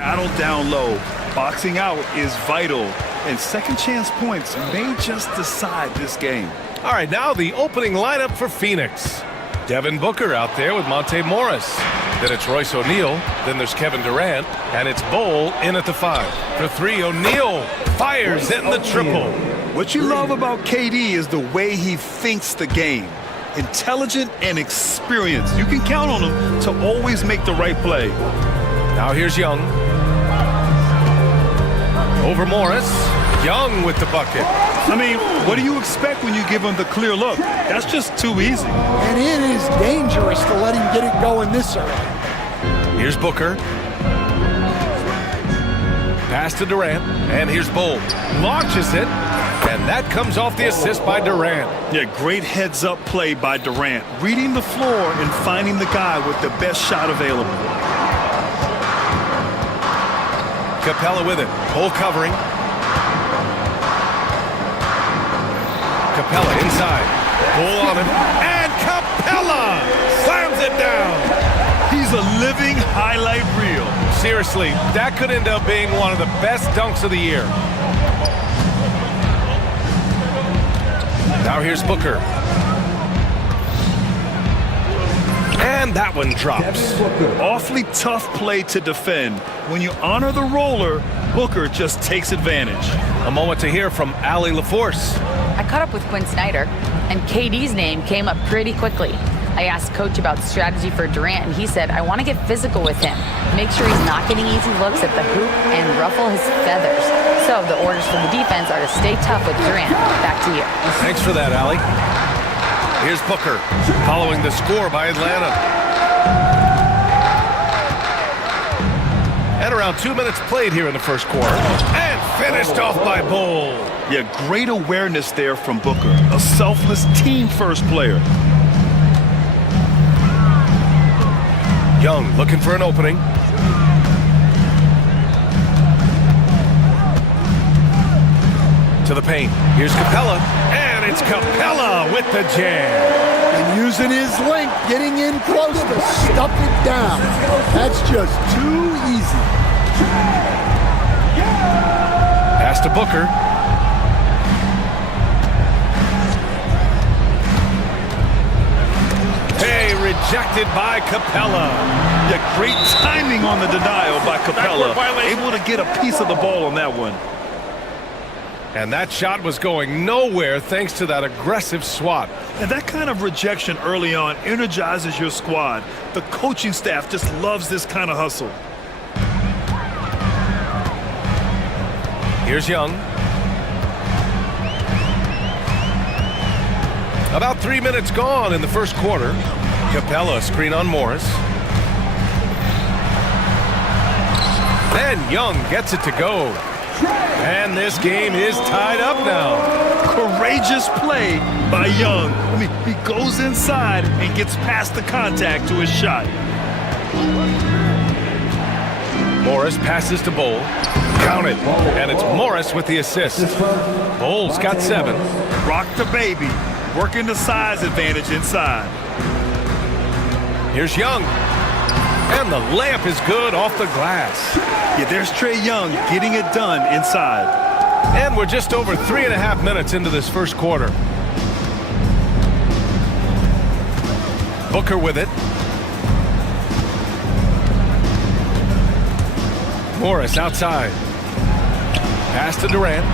Battle down low. Boxing out is vital, and second chance points may just decide this game. All right, now the opening lineup for Phoenix. Devin Booker out there with Monte Morris. Then it's Royce O'Neal. Then there's Kevin Durant. And it's Bol in at the 5. For 3, O'Neal fires in the triple. What you love about KD is the way he thinks the game. Intelligent and experienced. You can count on him to always make the right play. Now here's Young. Over Morris. Young with the bucket. I mean, what do you expect when you give him the clear look? That's just too easy. And it is dangerous to let him get it going this early. Here's Booker. Pass to Durant. And here's Bol. Launches it. And that comes off the assist by Durant. Yeah, great heads-up play by Durant. Reading the floor and finding the guy with the best shot available. Capella with it. Bol covering. Capella inside. Bol on him. And Capella slams it down. He's a living highlight reel. Seriously, that could end up being one of the best dunks of the year. Now here's Booker. And that one drops. Awfully tough play to defend. When you honor the roller, Booker just takes advantage. A moment to hear from Allie LaForce. I caught up with Quinn Snyder, and KD's name came up pretty quickly. I asked Coach about strategy for Durant, and he said, I want to get physical with him. Make sure he's not getting easy looks at the hoop and ruffle his feathers. So the orders from the defense are to stay tough with Durant. Back to you. Thanks for that, Allie. Here's Booker, following the score by Atlanta. And around 2 minutes played here in the first quarter. And finished off by Bol. Yeah, great awareness there from Booker. A selfless team-first player. Young looking for an opening. To the paint. Here's Capella. And it's Capella with the jam. And using his length, getting in close to stuff it down. That's just too easy. Pass to Booker. Hey, rejected by Capella. Yeah, great timing on the denial by Capella. Able to get a piece of the ball on that one. And that shot was going nowhere thanks to that aggressive swat. And that kind of rejection early on energizes your squad. The coaching staff just loves this kind of hustle. Here's Young. About 3 minutes gone in the first quarter. Capella screen on Morris. Then Young gets it to go. And this game is tied up now. Courageous play by Young. I mean, he goes inside and gets past the contact to his shot. Morris passes to Bol. Count it. And it's Morris with the assist. Bol's got 7. Rock the baby. Working the size advantage inside. Here's Young. And the layup is good off the glass. Yeah, there's Trae Young getting it done inside. And we're just over 3.5 minutes into this first quarter. Booker with it. Morris outside. Pass to Durant.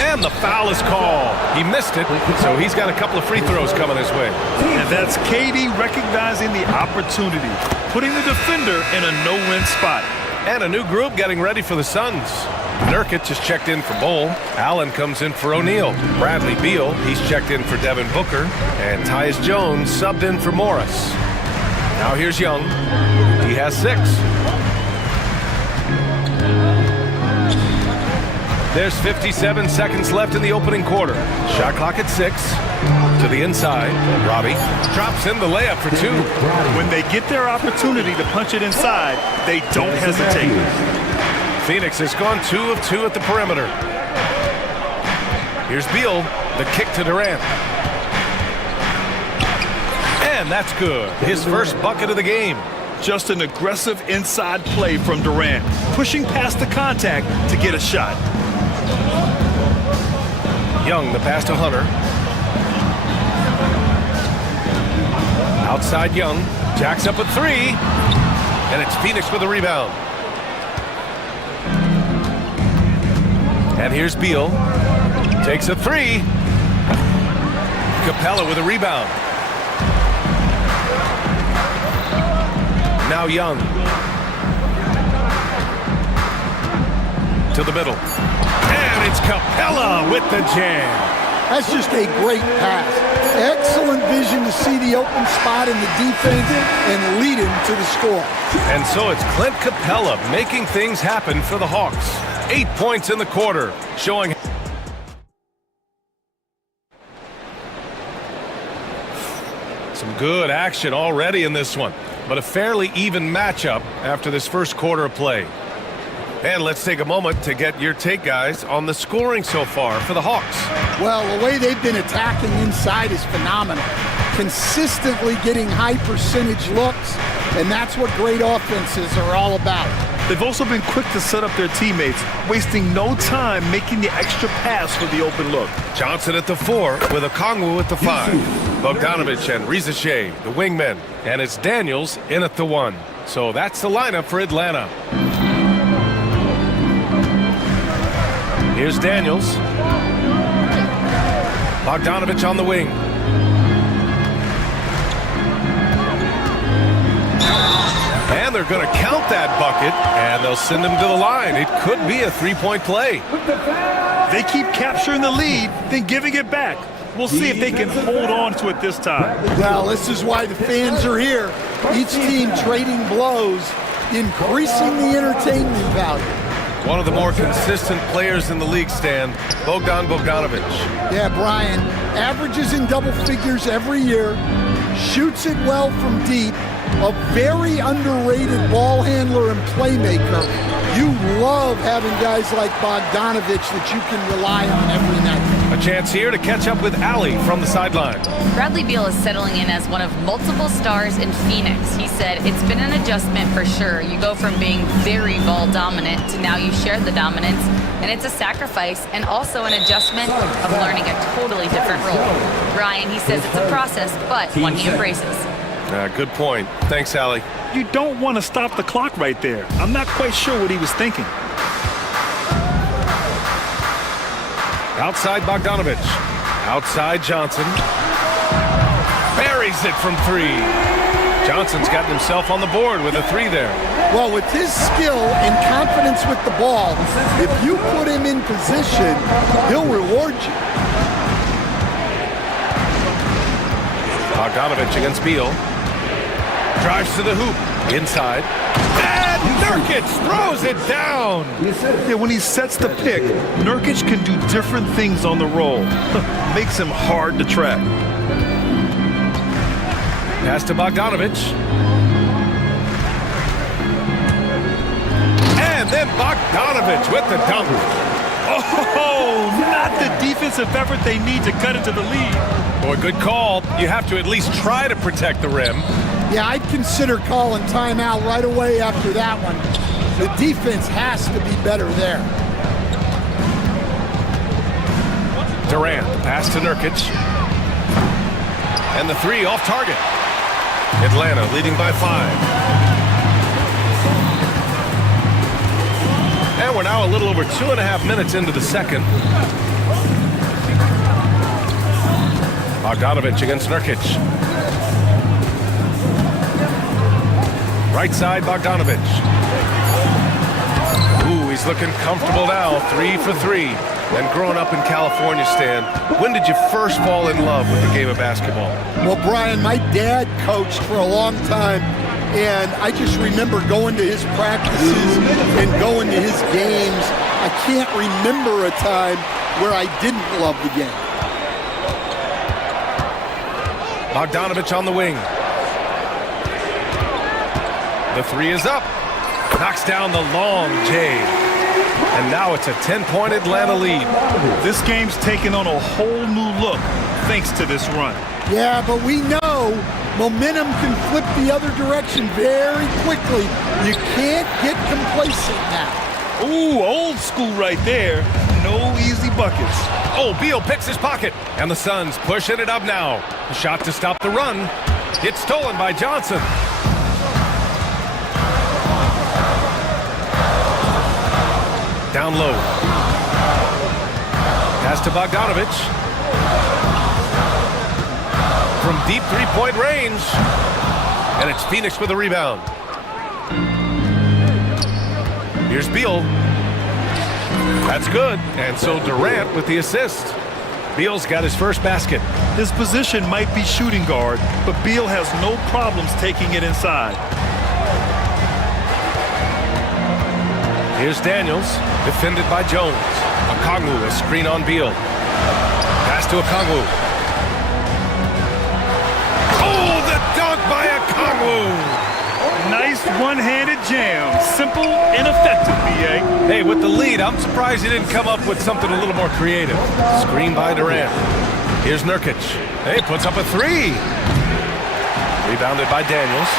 And the foul is called. He missed it, so he's got a couple of free throws coming his way. And that's KD recognizing the opportunity, putting the defender in a no-win spot. And a new group getting ready for the Suns. Nurkic just checked in for Bol. Allen comes in for O'Neal. Bradley Beal, he's checked in for Devin Booker. And Tyus Jones subbed in for Morris. Now here's Young. He has 6. There's 57 seconds left in the opening quarter. Shot clock at 6. To the inside. Robbie drops in the layup for 2. When they get their opportunity to punch it inside, they don't hesitate. Phoenix has gone 2 of 2 at the perimeter. Here's Beal. The kick to Durant. And that's good. His first bucket of the game. Just an aggressive inside play from Durant, pushing past the contact to get a shot. Young, the pass to Hunter. Outside Young, jacks up a three, and it's Phoenix with a rebound. And here's Beal, takes a three. Capella with a rebound. Now Young. To the middle. And it's Capella with the jam. That's just a great pass. Excellent vision to see the open spot in the defense and lead him to the score. And so it's Clint Capella making things happen for the Hawks. 8 points in the quarter, showing some good action already in this one, but a fairly even matchup after this first quarter of play. And let's take a moment to get your take, guys, on the scoring so far for the Hawks. Well, the way they've been attacking inside is phenomenal. Consistently getting high percentage looks, and that's what great offenses are all about. They've also been quick to set up their teammates, wasting no time making the extra pass for the open look. Johnson at the 4 with Okongwu at the 5. Bogdanovich and Rizachet, the wingmen. And it's Daniels in at the 1. So that's the lineup for Atlanta. Here's Daniels. Bogdanovich on the wing. And they're going to count that bucket, and they'll send him to the line. It could be a three-point play. They keep capturing the lead, then giving it back. We'll see if they can hold on to it this time. Well, this is why the fans are here. Each team trading blows, increasing the entertainment value. One of the more consistent players in the league, Stan, Bogdanovich. Yeah, Brian, averages in double figures every year, shoots it well from deep, a very underrated ball handler and playmaker. You love having guys like Bogdanovich that you can rely on every night. A chance here to catch up with Allie from the sideline. Bradley Beal is settling in as one of multiple stars in Phoenix. He said, it's been an adjustment for sure. You go from being very ball dominant to now you share the dominance, and it's a sacrifice and also an adjustment of learning a totally different role. Brian, he says it's a process, but one he embraces. Good point. Thanks, Allie. You don't want to stop the clock right there. I'm not quite sure what he was thinking. Outside Bogdanovich. Outside Johnson. Buries it from 3. Johnson's gotten himself on the board with a 3 there. Well, with his skill and confidence with the ball, if you put him in position, he'll reward you. Bogdanovich against Beal. Drives to the hoop. Inside. And Nurkic throws it down. Yeah, when he sets the pick, Nurkic can do different things on the roll. Makes him hard to track. Pass to Bogdanovich. And then Bogdanovich with the dunk. Oh, not the defensive effort they need to cut into the lead. Boy, good call. You have to at least try to protect the rim. Yeah, I'd consider calling timeout right away after that one. The defense has to be better there. Durant, pass to Nurkic. And the 3 off target. Atlanta leading by 5. And we're now a little over 2.5 minutes into the second. Bogdanovich against Nurkic. Right side, Bogdanovich. Ooh, he's looking comfortable now. 3 for 3. And growing up in California, Stan, when did you first fall in love with the game of basketball? Well, Brian, my dad coached for a long time, and I just remember going to his practices and going to his games. I can't remember a time where I didn't love the game. Bogdanovich on the wing. The 3 is up. Knocks down the long J. And now it's a 10-point Atlanta lead. This game's taken on a whole new look thanks to this run. Yeah, but we know know, momentum can flip the other direction very quickly. You can't get complacent now. Ooh, old school right there. No easy buckets. Oh, Beal picks his pocket. And the Suns pushing it up now. The shot to stop the run. It's stolen by Johnson. Down low. Pass to Bogdanovich. From deep three-point range. And it's Phoenix with the rebound. Here's Beal. That's good. And so Durant with the assist. Beal's got his first basket. His position might be shooting guard, but Beal has no problems taking it inside. Here's Daniels, defended by Jones. Okongwu, a screen on Beal. Pass to Okongwu. Oh, the dunk by Okongwu! Nice one-handed jam. Simple and effective, B.A. Hey, with the lead, I'm surprised he didn't come up with something a little more creative. Screen by Durant. Here's Nurkic. Hey, puts up a three. Rebounded by Daniels.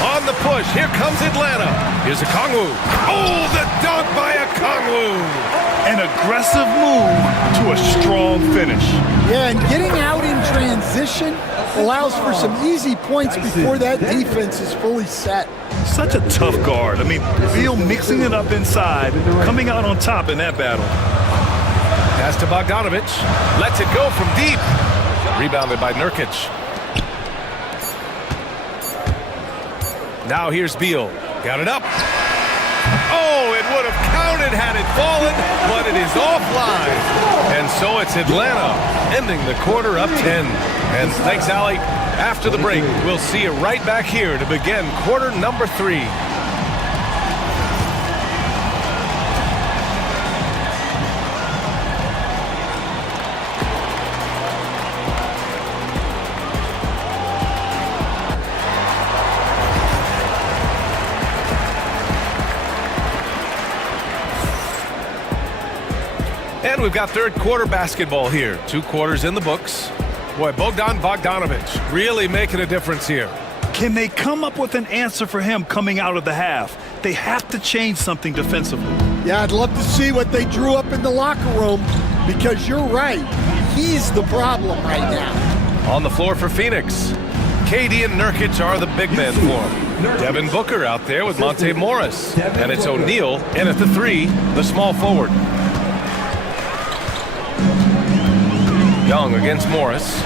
On the push, here comes Atlanta. Here's Okongwu. Oh, the dunk by Okongwu! An aggressive move to a strong finish. Yeah, and getting out in transition allows for some easy points before that defense is fully set. Such a tough guard. I mean, Beal mixing it up inside, coming out on top in that battle. Pass to Bogdanovich. Lets it go from deep. Rebounded by Nurkic. Now here's Beal. Got it up. Oh, it would have counted had it fallen, but it is offline. And so it's Atlanta ending the quarter up 10. And thanks, Allie. After the break, we'll see you right back here to begin quarter number 3. And we've got third quarter basketball here. 2 quarters in the books. Boy, Bogdanovich really making a difference here. Can they come up with an answer for him coming out of the half? They have to change something defensively. Yeah, I'd love to see what they drew up in the locker room, because you're right. He's the problem right now. On the floor for Phoenix, KD and Nurkic are the big men for him. Devin Booker out there with Monte Morris. And it's O'Neal in at the 3, the small forward. Young against Morris.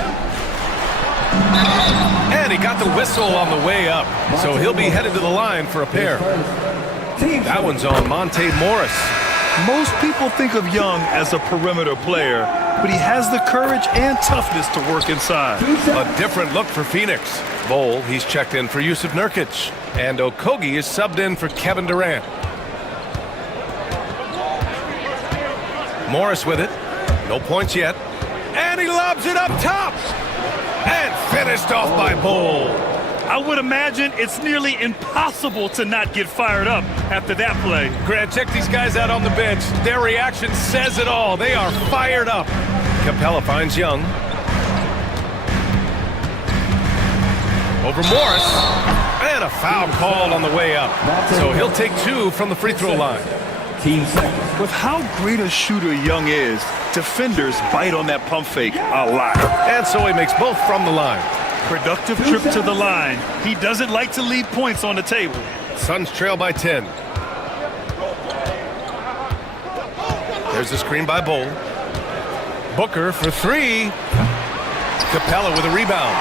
And he got the whistle on the way up. So he'll be headed to the line for a pair. That one's on Monte Morris. Most people think of Young as a perimeter player, but he has the courage and toughness to work inside. A different look for Phoenix. Bowl, he's checked in for Yusuf Nurkic. And Okogie is subbed in for Kevin Durant. Morris with it. No points yet. And he lobs it up top. And finished off by Bowl. I would imagine it's nearly impossible to not get fired up after that play. Grant, check these guys out on the bench. Their reaction says it all. They are fired up. Capella finds Young. Over Morris. And a foul called on the way up. So he'll take 2 from the free throw line. With how great a shooter Young is, defenders bite on that pump fake a lot. And so he makes both from the line. Productive trip to the line. He doesn't like to leave points on the table. Suns trail by 10. There's the screen by Bowl. Booker for 3. Capella with a rebound.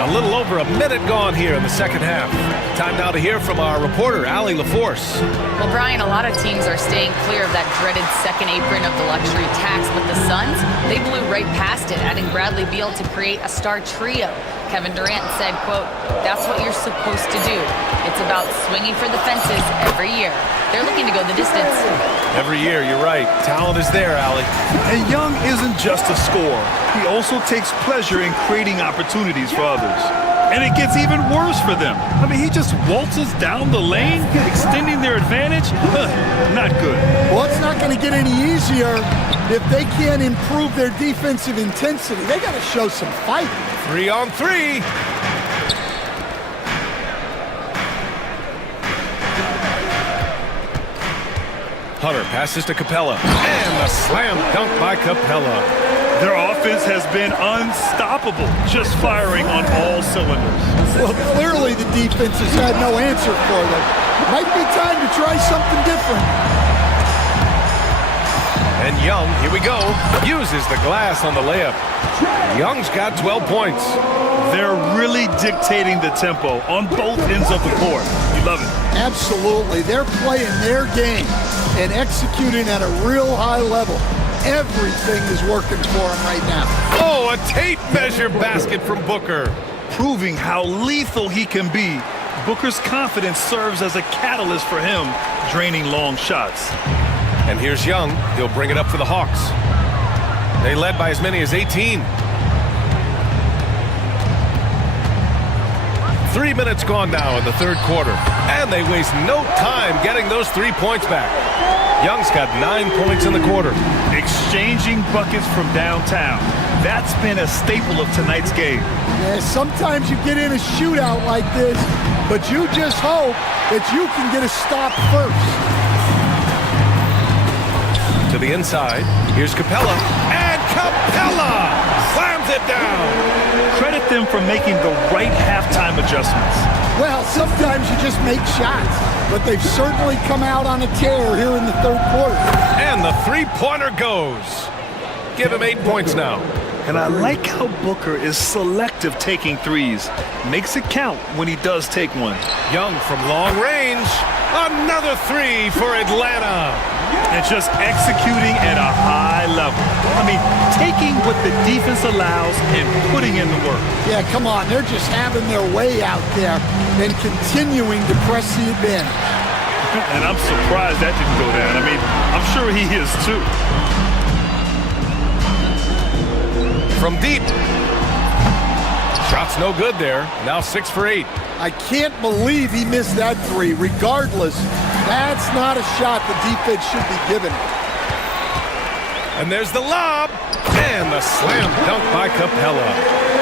A little over a minute gone here in the second half. Time now to hear from our reporter, Allie LaForce. Well, Brian, a lot of teams are staying clear of that dreaded second apron of the luxury tax, but the Suns, they blew right past it, adding Bradley Beal to create a star trio. Kevin Durant said, quote, "That's what you're supposed to do. It's about swinging for the fences every year." They're looking to go the distance. Every year, you're right. Talent is there, Allie. And Young isn't just a scorer. He also takes pleasure in creating opportunities for others. And it gets even worse for them. I mean, he just waltzes down the lane, extending their advantage. Not good. Well, it's not going to get any easier if they can't improve their defensive intensity. They got to show some fight. 3-on-3. Hunter passes to Capella. And the slam dunk by Capella. Their offense has been unstoppable, just firing on all cylinders. Well, clearly the defense has had no answer for them. Might be time to try something different. And Young, here we go, uses the glass on the layup. Young's got 12 points. They're really dictating the tempo on both ends of the court. You love it. Absolutely. They're playing their game and executing at a real high level. Everything is working for them right now. Oh, a tape measure basket from Booker. Proving how lethal he can be. Booker's confidence serves as a catalyst for him, draining long shots. And here's Young. He'll bring it up for the Hawks. They led by as many as 18. 3 minutes gone now in the third quarter. And they waste no time getting those 3 points back. Young's got 9 points in the quarter. Exchanging buckets from downtown. That's been a staple of tonight's game. Yeah, sometimes you get in a shootout like this, but you just hope that you can get a stop first. To the inside, here's Capella, and Capella slams it down. Credit them for making the right halftime adjustments. Well, sometimes you just make shots, but they've certainly come out on a tear here in the third quarter. And the three-pointer goes. Give him 8 points now. And I like how Booker is selective taking threes. Makes it count when he does take one. Young from long range. Another three for Atlanta. And just executing at a high level. I mean, taking what the defense allows and putting in the work. Yeah, come on. They're just having their way out there and continuing to press the advantage. And I'm surprised that didn't go down. I mean, I'm sure he is too. From deep. Shot's no good there. Now 6 for 8. I can't believe he missed that three. Regardless, that's not a shot the defense should be given. And there's the lob. And the slam dunk by Capella.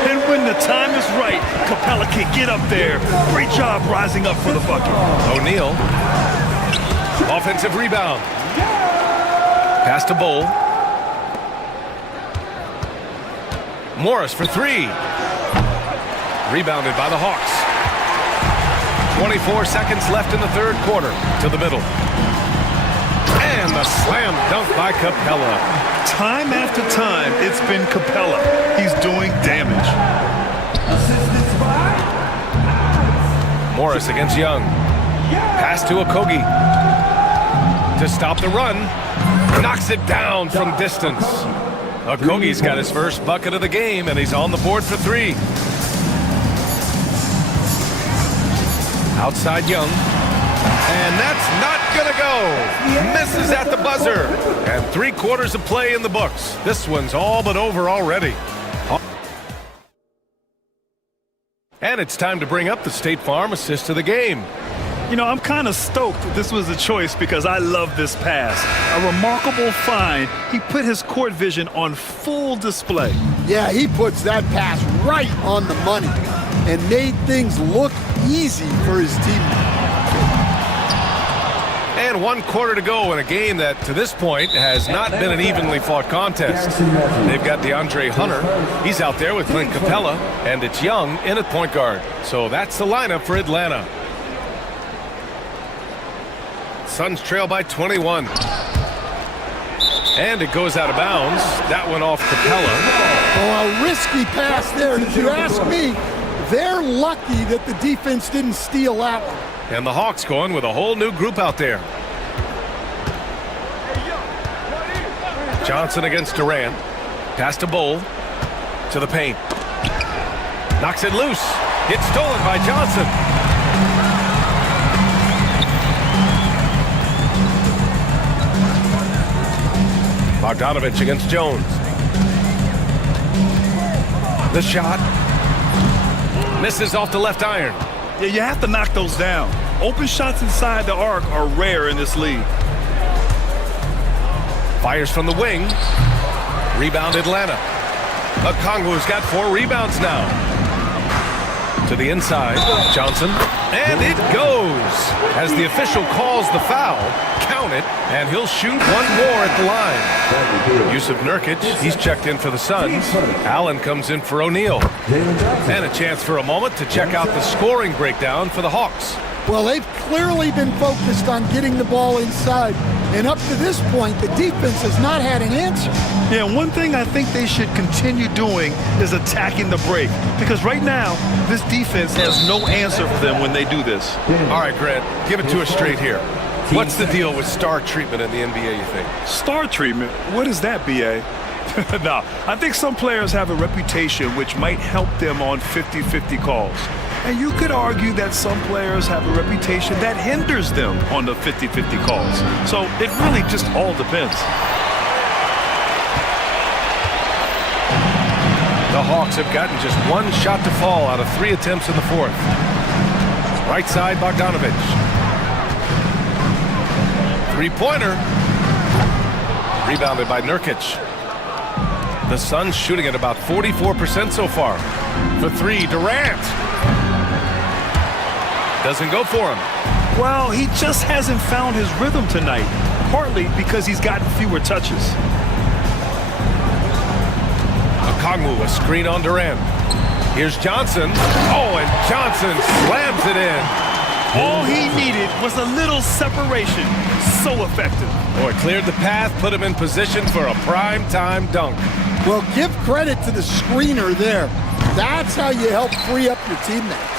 And when the time is right, Capella can get up there. Great job rising up for the bucket. O'Neal. Offensive rebound. Pass to Bowl. Morris for three. Rebounded by the Hawks. 24 seconds left in the third quarter. To the middle. And the slam dunk by Capella. Time after time, it's been Capella. He's doing damage. Morris against Young. Pass to Okogie. To stop the run. Knocks it down from distance. Okogie's got his first bucket of the game, and he's on the board for three. Outside Young. And that's not gonna go. Misses at the buzzer. And 3 quarters of play in the books. This one's all but over already. And it's time to bring up the State Farm assist to the game. You know, I'm kind of stoked this was a choice because I love this pass. A remarkable find. He put his court vision on full display. Yeah, he puts that pass right on the money and made things look easy for his teammate. And 1 quarter to go in a game that, to this point, has not been an evenly fought contest. They've got DeAndre Hunter. He's out there with Clint Capella, and it's Young in at point guard. So that's the lineup for Atlanta. Suns trail by 21. And it goes out of bounds. That one off Capella. Oh, a risky pass there. And if you ask me, they're lucky that the defense didn't steal that one. And the Hawks going with a whole new group out there. Johnson against Durant. Pass to Bowl. To the paint. Knocks it loose. It's stolen by Johnson. Bogdanovich against Jones. The shot. Misses off the left iron. Yeah, you have to knock those down. Open shots inside the arc are rare in this league. Fires from the wing. Rebound Atlanta. Okongwu's got 4 rebounds now. To the inside, Johnson, and it goes! As the official calls the foul, count it, and he'll shoot one more at the line. Yusuf Nurkic, he's checked in for the Suns. Allen comes in for O'Neal. And a chance for a moment to check out the scoring breakdown for the Hawks. Well, they've clearly been focused on getting the ball inside. And up to this point, the defense has not had an answer. Yeah, one thing I think they should continue doing is attacking the break. Because right now, this defense has no answer for them when they do this. All right, Grant, give it to us straight here. What's the deal with star treatment in the NBA, you think? Star treatment? What is that, BA? No, I think some players have a reputation which might help them on 50-50 calls. And you could argue that some players have a reputation that hinders them on the 50-50 calls. So it really just all depends. The Hawks have gotten just 1 shot to fall out of 3 attempts in the 4th. Right side, Bogdanovic. 3-pointer. Rebounded by Nurkic. The Suns shooting at about 44% so far. For 3, Durant. Doesn't go for him. Well, he just hasn't found his rhythm tonight, partly because he's gotten fewer touches. Okongwu, a screen on Durant. Here's Johnson. Oh, and Johnson slams it in. All he needed was a little separation. So effective. Oh, it cleared the path, put him in position for a prime-time dunk. Well, give credit to the screener there. That's how you help free up your teammates.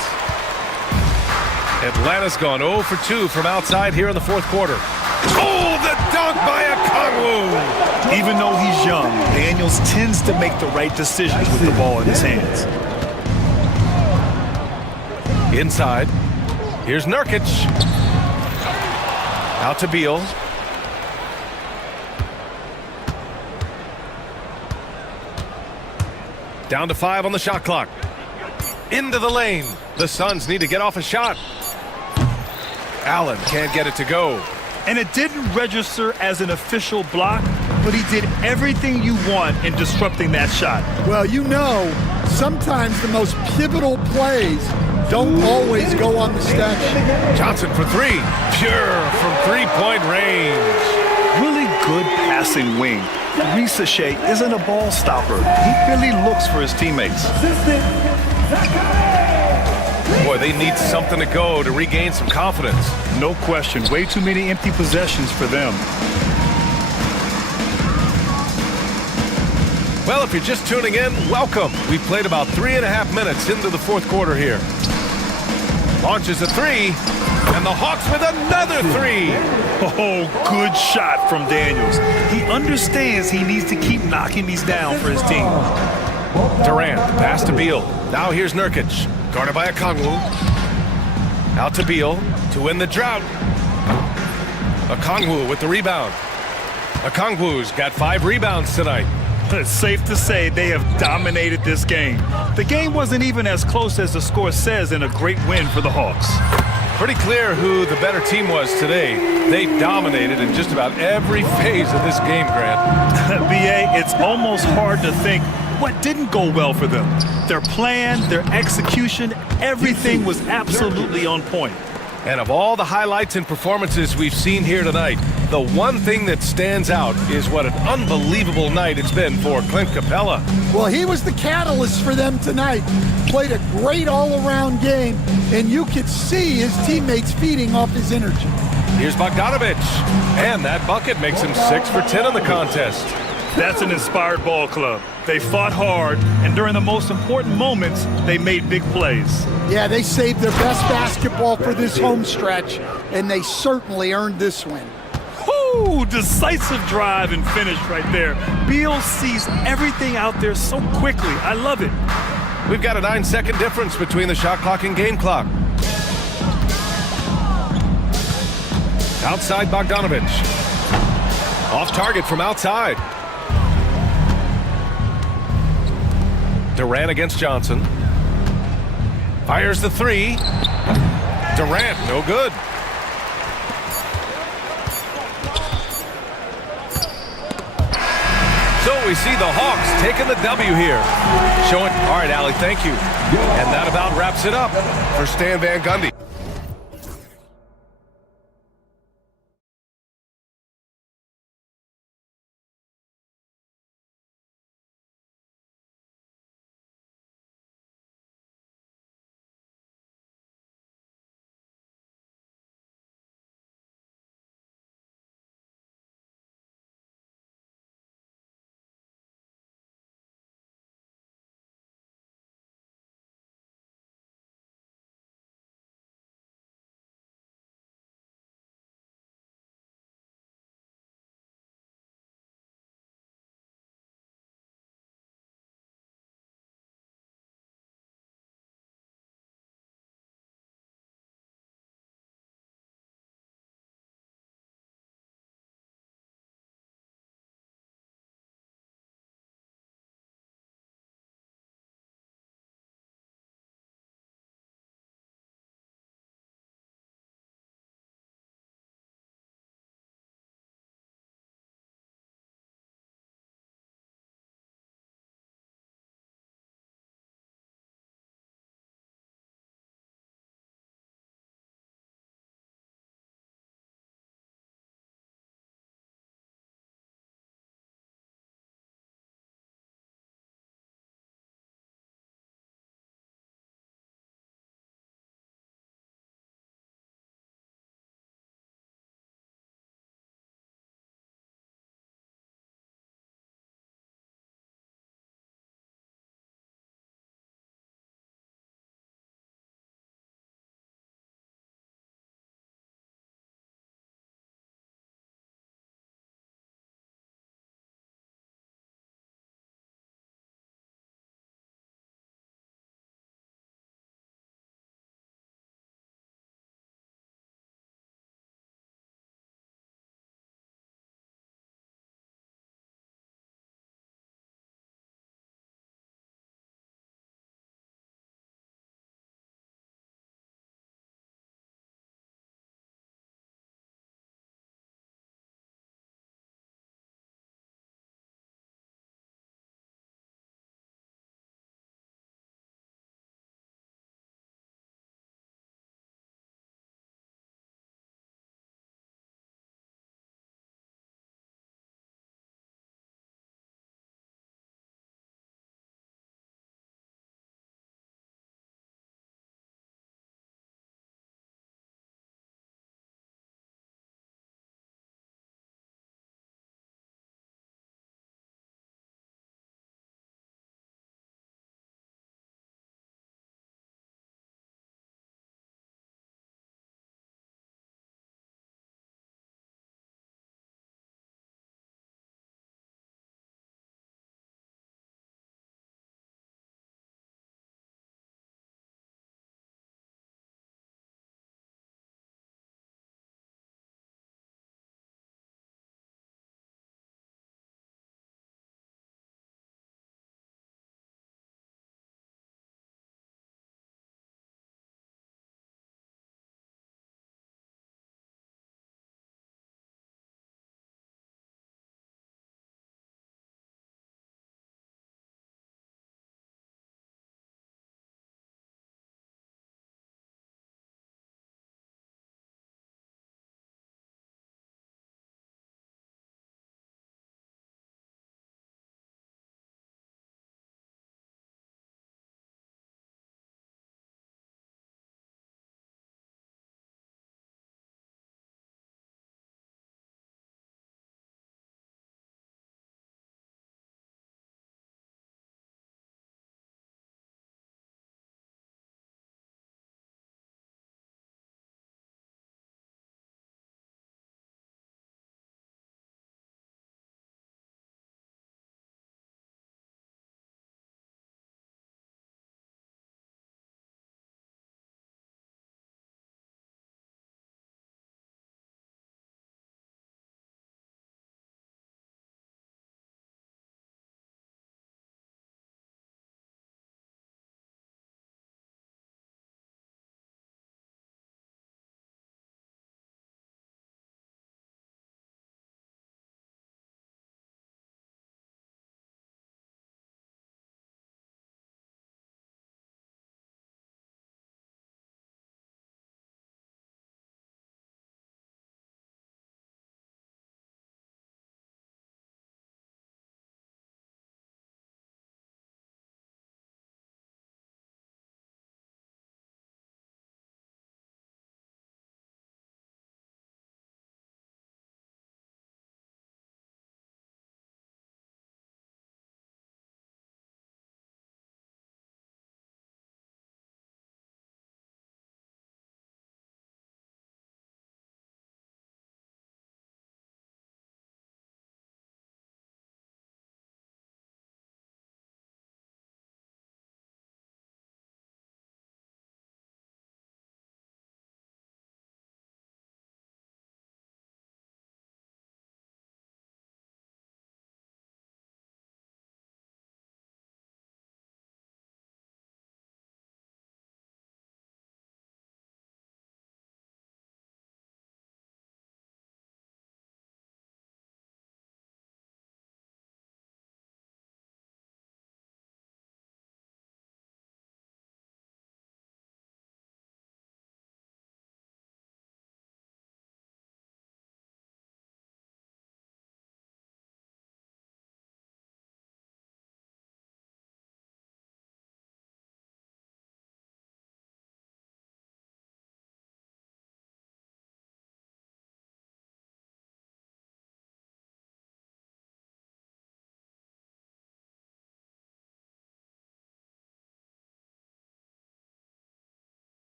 Atlanta's gone 0 for 2 from outside here in the 4th quarter. Oh, the dunk by Okongwu! Even though he's young, Daniels tends to make the right decisions with the ball in his hands. Inside, here's Nurkic. Out to Beal. Down to 5 on the shot clock. Into the lane. The Suns need to get off a shot. Allen can't get it to go. And it didn't register as an official block, but he did everything you want in disrupting that shot. Well, you know, sometimes the most pivotal plays don't always go on the stat sheet. Johnson for 3. Pure from 3-point range. Really good passing wing. Ricochet isn't a ball stopper. He really looks for his teammates. Boy, they need something to go to regain some confidence. No question. Way too many empty possessions for them. Well, if you're just tuning in, welcome. We've played about 3.5 minutes into the 4th quarter here. Launches a 3, and the Hawks with another 3. Oh, good shot from Daniels. He understands he needs to keep knocking these down for his team. Durant, pass to Beal. Now here's Nurkic. Guarded by Okongwu. Out to Beal to win the drought. Okongwu with the rebound. Okongwu's got 5 rebounds tonight. It's safe to say they have dominated this game. The game wasn't even as close as the score says in a great win for the Hawks. Pretty clear who the better team was today. They dominated in just about every phase of this game, Grant. BA, it's almost hard to think what didn't go well for them. Their plan, their execution, everything was absolutely on point. And of all the highlights and performances we've seen here tonight, the one thing that stands out is what an unbelievable night it's been for Clint Capella. Well, he was the catalyst for them tonight. Played a great all-around game, and you could see his teammates feeding off his energy. Here's Bogdanovic, and that bucket makes him 6 for 10 in the contest. That's an inspired ball club. They fought hard, and during the most important moments, they made big plays. Yeah, they saved their best basketball for this home stretch, and they certainly earned this win. Whoo! Decisive drive and finish right there. Beal sees everything out there so quickly. I love it. We've got a 9-second difference between the shot clock and game clock. Outside Bogdanovic. Off target from outside. Durant against Johnson. Fires the three. Durant, no good. So we see the Hawks taking the W here. Showing, all right, Allie, thank you. And that about wraps it up for Stan Van Gundy.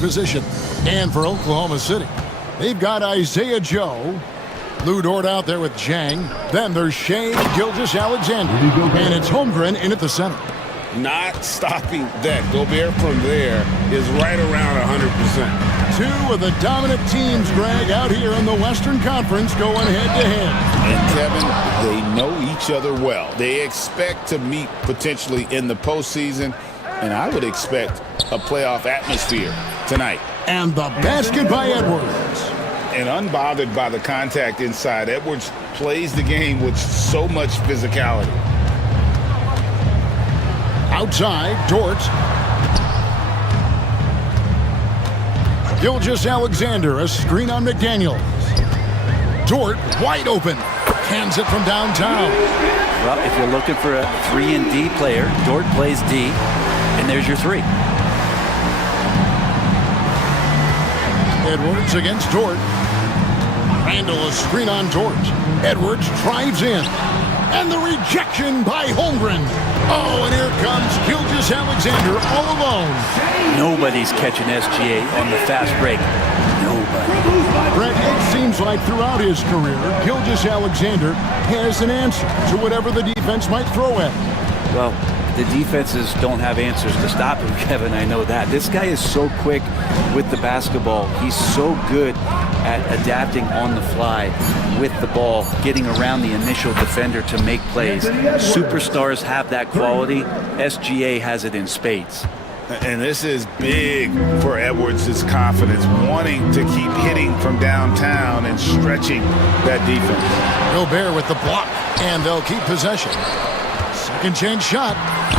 position. And for Oklahoma City, they've got Isaiah Joe. Lou Dort out there with Jang. Then there's Shea Gilgeous-Alexander. And it's Holmgren in at the center. Not stopping that. Gobert from there is right around 100%. Two of the dominant teams, Greg, out here in the Western Conference going head-to-head. And Kevin, they know each other well. They expect to meet potentially in the postseason, and I would expect a playoff atmosphere tonight. And the basket by Edwards. And unbothered by the contact inside, Edwards plays the game with so much physicality. Outside, Dort. Gilgeous-Alexander, a screen on McDaniels. Dort, wide open. Hands it from downtown. Well, if you're looking for a 3 and D player, Dort plays D, and there's your 3. Edwards against Dort. Randall, a screen on Dort. Edwards drives in. And the rejection by Holmgren. Oh, and here comes Gilgeous-Alexander all alone. Nobody's catching SGA on the fast break. Nobody. Brett, it seems like throughout his career, Gilgeous-Alexander has an answer to whatever the defense might throw at him. Well, the defenses don't have answers to stop him, Kevin. I know that. This guy is so quick with the basketball. He's so good at adapting on the fly with the ball, getting around the initial defender to make plays. Superstars have that quality. SGA has it in spades. And this is big for Edwards' confidence, wanting to keep hitting from downtown and stretching that defense. Gobert with the block, and they'll keep possession. Second chance shot,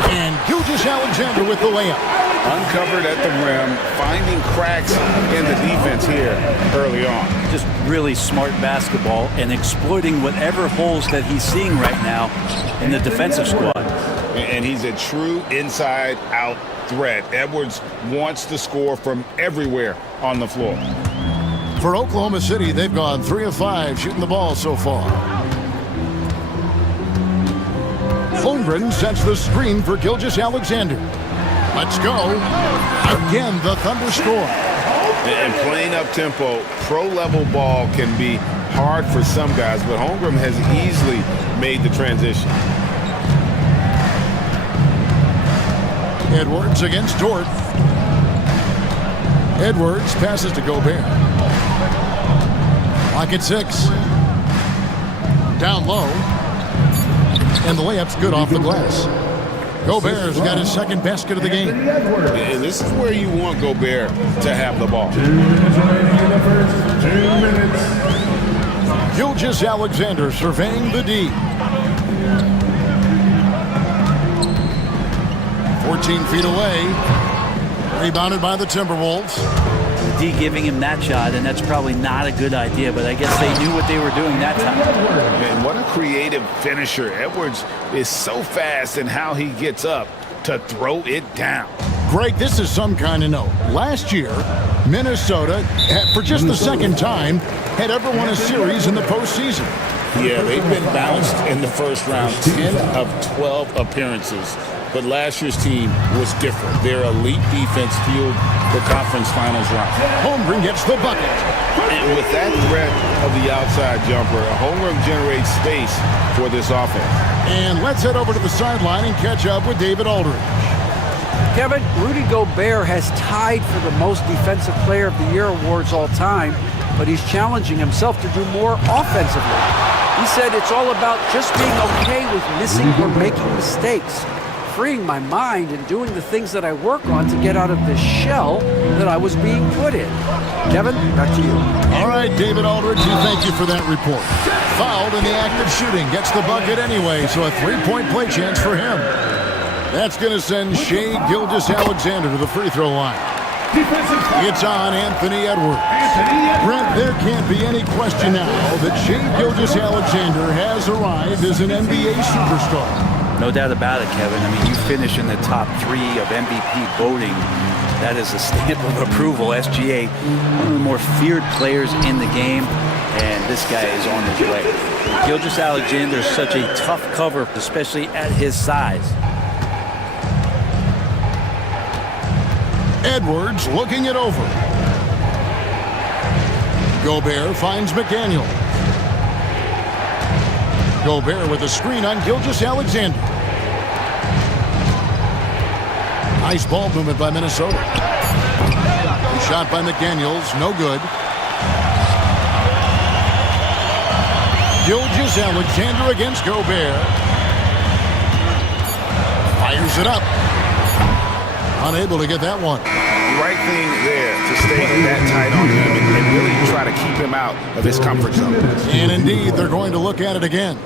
and Gilgeous-Alexander with the layup. Uncovered at the rim, finding cracks in the defense here early on. Just really smart basketball and exploiting whatever holes that he's seeing right now in the defensive squad. And he's a true inside-out threat. Edwards wants to score from everywhere on the floor. For Oklahoma City, they've gone 3 of 5 shooting the ball so far. Holmgren sets the screen for Gilgeous-Alexander. Let's go. Again, the Thunder score. And playing up-tempo, pro-level ball can be hard for some guys, but Holmgren has easily made the transition. Edwards against Dort. Edwards passes to Gobert. Lock at 6. Down low. And the layup's good off the glass. Gobert's got his second basket of the game. And this is where you want Gobert to have the ball. 2 minutes remaining in the first. 2 minutes. Gilgeous-Alexander surveying the D. 14 feet away. Rebounded by the Timberwolves. D giving him that shot, and that's probably not a good idea, but I guess they knew what they were doing that time. And what a creative finisher. Edwards is so fast in how he gets up to throw it down. Greg, this is some kind of note. Last year, Minnesota, for just the second time, had ever won a series in the postseason. Yeah, they've been bounced in the first round, 10 of 12 appearances. But last year's team was different. Their elite defense fueled the conference finals run. Holmgren gets the bucket. And with that threat of the outside jumper, Holmgren generates space for this offense. And let's head over to the sideline and catch up with David Aldridge. Kevin, Rudy Gobert has tied for the most Defensive Player of the Year awards all time, but he's challenging himself to do more offensively. He said it's all about just being okay with missing or making mistakes, freeing my mind and doing the things that I work on to get out of this shell that I was being put in. Kevin, back to you. All right, David Aldridge, thank you for that report. Fouled in the act of shooting, gets the bucket anyway, so a three-point play chance for him. That's going to send Shea Gilgeous-Alexander to the free throw line. It's on Anthony Edwards. Brent, there can't be any question now that Shea Gilgeous-Alexander has arrived as an NBA superstar. No doubt about it, Kevin. I mean, you finish in the top 3 of MVP voting. That is a stamp of approval. SGA, one of the more feared players in the game, and this guy is on his way. Gilgeous-Alexander is such a tough cover, especially at his size. Edwards looking it over. Gobert finds McDaniel. Gobert with a screen on Gilgeous-Alexander. Nice ball movement by Minnesota. The shot by McDaniels, no good. Gilgeous-Alexander against Gobert. Fires it up. Unable to get that one. Right thing there to stay that tight on him and really try to keep him out of his comfort zone. And indeed, they're going to look at it again.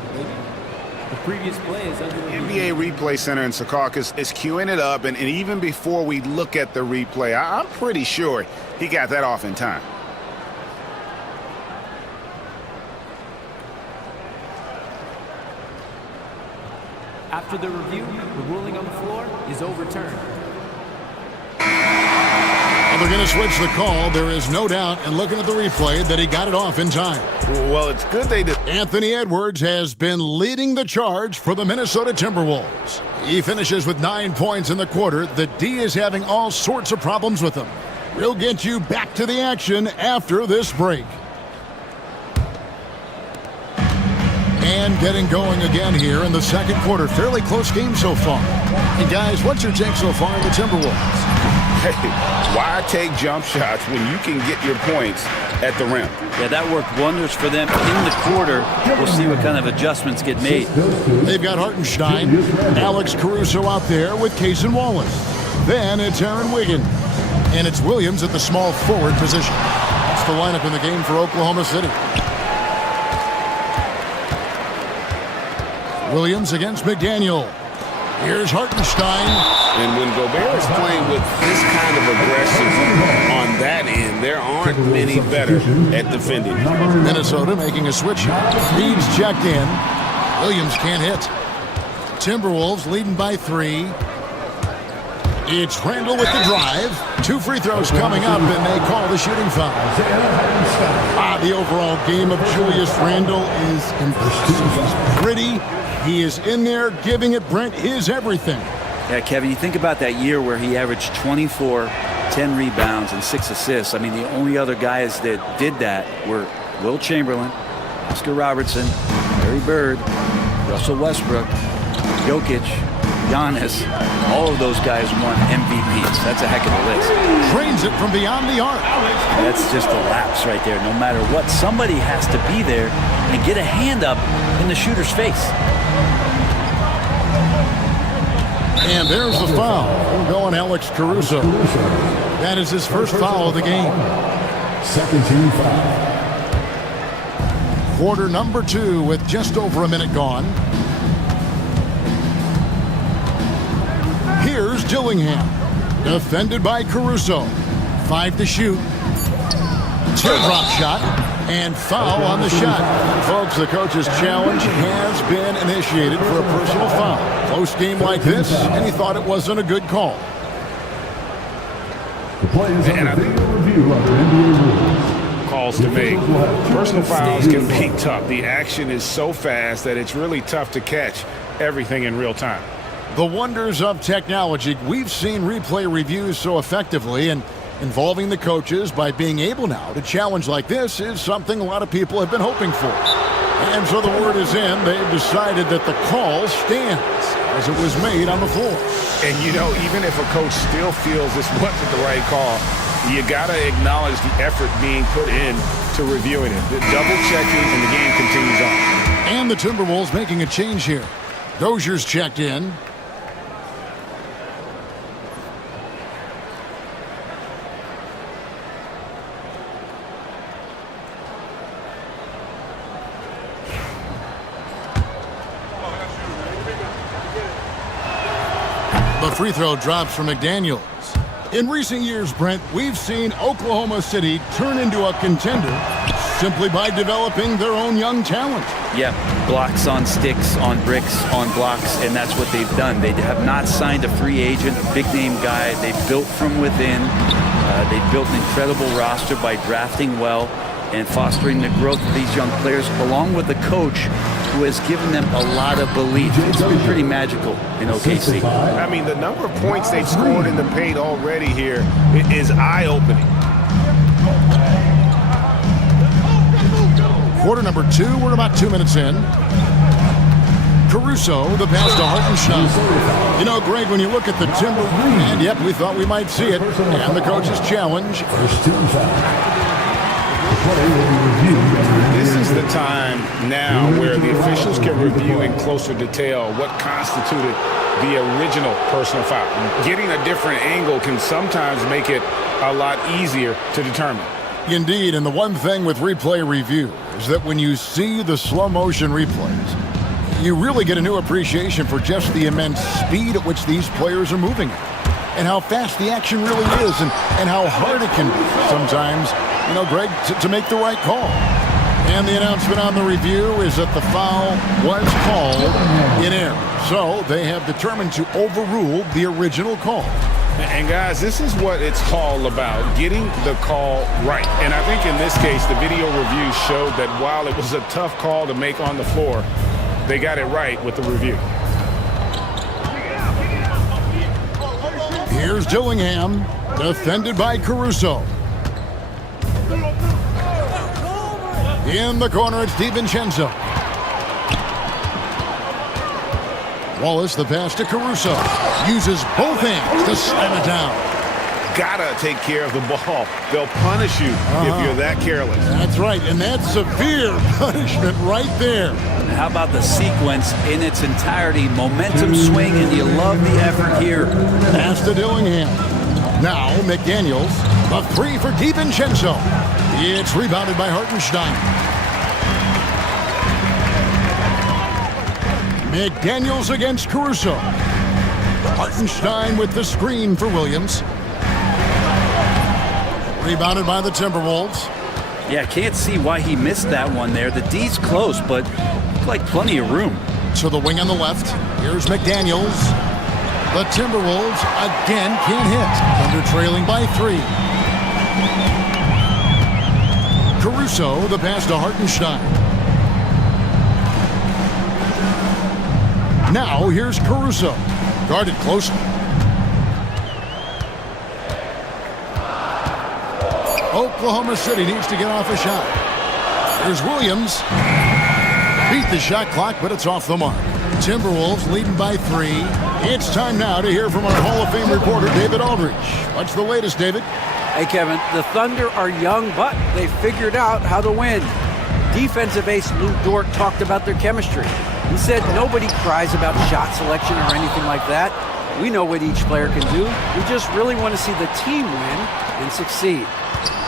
The previous play is under the NBA Replay Center in Secaucus is queuing it up, and even before we look at the replay, I'm pretty sure he got that off in time. After the review, the ruling on the floor is overturned. And they're going to switch the call. There is no doubt, and looking at the replay, that he got it off in time. Well, it's good they did. Anthony Edwards has been leading the charge for the Minnesota Timberwolves. He finishes with 9 points in the quarter. The D is having all sorts of problems with him. We'll get you back to the action after this break. And getting going again here in the second quarter. Fairly close game so far. And guys, what's your take so far on the Timberwolves? Hey, why take jump shots when you can get your points at the rim? Yeah, that worked wonders for them in the quarter. We'll see what kind of adjustments get made. They've got Hartenstein, Alex Caruso out there with Cason Wallace. Then it's Aaron Wiggins. And it's Williams at the small forward position. That's the lineup in the game for Oklahoma City. Williams against McDaniel. Here's Hartenstein. And when Gobert is playing with this kind of aggression on that end, there aren't many better at defending. Minnesota making a switch. Reed's checked in. Williams can't hit. Timberwolves leading by 3. It's Randall with the drive. 2 free throws coming up, and they call the shooting foul. The overall game of Julius Randle is impressive. He's pretty. He is in there giving it, Brent, his everything. Yeah, Kevin, you think about that year where he averaged 24, 10 rebounds, and 6 assists. I mean, the only other guys that did that were Will Chamberlain, Oscar Robertson, Larry Bird, Russell Westbrook, Jokic, Giannis. All of those guys won MVPs. That's a heck of a list. Trains it from beyond the arc. That's just a lapse right there. No matter what, somebody has to be there and get a hand up in the shooter's face. And there's the foul. We're going Alex Caruso. That is his first foul of the game. Second team foul. Quarter number 2 with just over a minute gone. Here's Dillingham. Defended by Caruso. 5 to shoot. Teardrop shot. And foul on the shot. Folks, the coach's challenge has been initiated for a personal foul. Close game like this, and he thought it wasn't a good call. The play is under video review under NBA rules. Calls to make. Personal fouls can be tough. The action is so fast that it's really tough to catch everything in real time. The wonders of technology. We've seen replay reviews so effectively, and involving the coaches by being able now to challenge like this is something a lot of people have been hoping for. And so the word is in. They've decided that the call stands as it was made on the floor. And, you know, even if a coach still feels this wasn't the right call, you got to acknowledge the effort being put in to reviewing it. The double checking, and the game continues on. And the Timberwolves making a change here. Dozier's checked in. The free throw drops for McDaniels. In recent years, Brent, we've seen Oklahoma City turn into a contender simply by developing their own young talent. Yeah, blocks on sticks, on bricks, on blocks, and that's what they've done. They have not signed a free agent, a big-name guy. They built from within. They built an incredible roster by drafting well and fostering the growth of these young players, along with the coach who has given them a lot of belief. It's been pretty magical in OKC. I mean, the number of points they've scored in the paint already here is eye-opening. Quarter number 2, we're about 2 minutes in. Caruso, the pass to Hartenstein. You know, Greg, when you look at the Timber, and yep, we thought we might see it, and the coach's challenge. This is the time now where the officials can review in closer detail what constituted the original personal foul. Getting a different angle can sometimes make it a lot easier to determine. Indeed, and the one thing with replay review is that when you see the slow motion replays, you really get a new appreciation for just the immense speed at which these players are moving and how fast the action really is and how hard it can be sometimes, you know, Greg, to make the right call. And the announcement on the review is that the foul was called in error. So they have determined to overrule the original call. And guys, this is what it's all about, getting the call right. And I think in this case, the video review showed that while it was a tough call to make on the floor, they got it right with the review. Here's Dillingham, defended by Caruso. In the corner, it's DiVincenzo. Wallace, the pass to Caruso. Uses both hands to slam it down. Gotta take care of the ball. They'll punish you if you're that careless. That's right, and that's severe punishment right there. And how about the sequence in its entirety? Momentum swing, and you love the effort here. Pass to Dillingham. Now McDaniels, the 3 for DiVincenzo. It's rebounded by Hartenstein. McDaniels against Caruso. Hartenstein with the screen for Williams. Rebounded by the Timberwolves. Yeah, can't see why he missed that one there. The D's close, but looked like plenty of room. To the wing on the left. Here's McDaniels. The Timberwolves again can't hit. Thunder trailing by 3. Caruso, the pass to Hartenstein. Now here's Caruso. Guarded closely. Oklahoma City needs to get off a shot. Here's Williams. Beat the shot clock, but it's off the mark. Timberwolves leading by 3. It's time now to hear from our Hall of Fame reporter, David Aldridge. What's the latest, David? Hey, Kevin, the Thunder are young, but they figured out how to win. Defensive ace Lou Dort talked about their chemistry. He said nobody cries about shot selection or anything like that. We know what each player can do. We just really want to see the team win and succeed.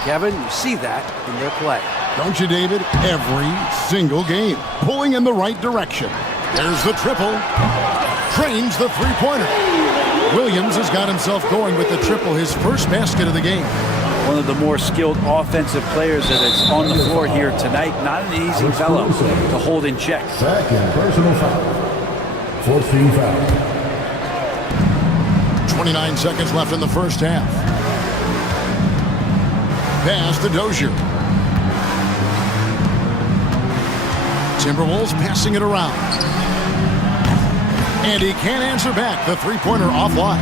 Kevin, you see that in their play. Don't you, David? Every single game. Pulling in the right direction. There's the triple. Trains the three-pointer. Williams has got himself going with the triple, his first basket of the game. One of the more skilled offensive players that is on the floor here tonight. Not an easy fellow to hold in check. Second personal foul. 14 foul. 29 seconds left in the first half. Pass to Dozier. Timberwolves passing it around. And he can't answer back. The three-pointer offline.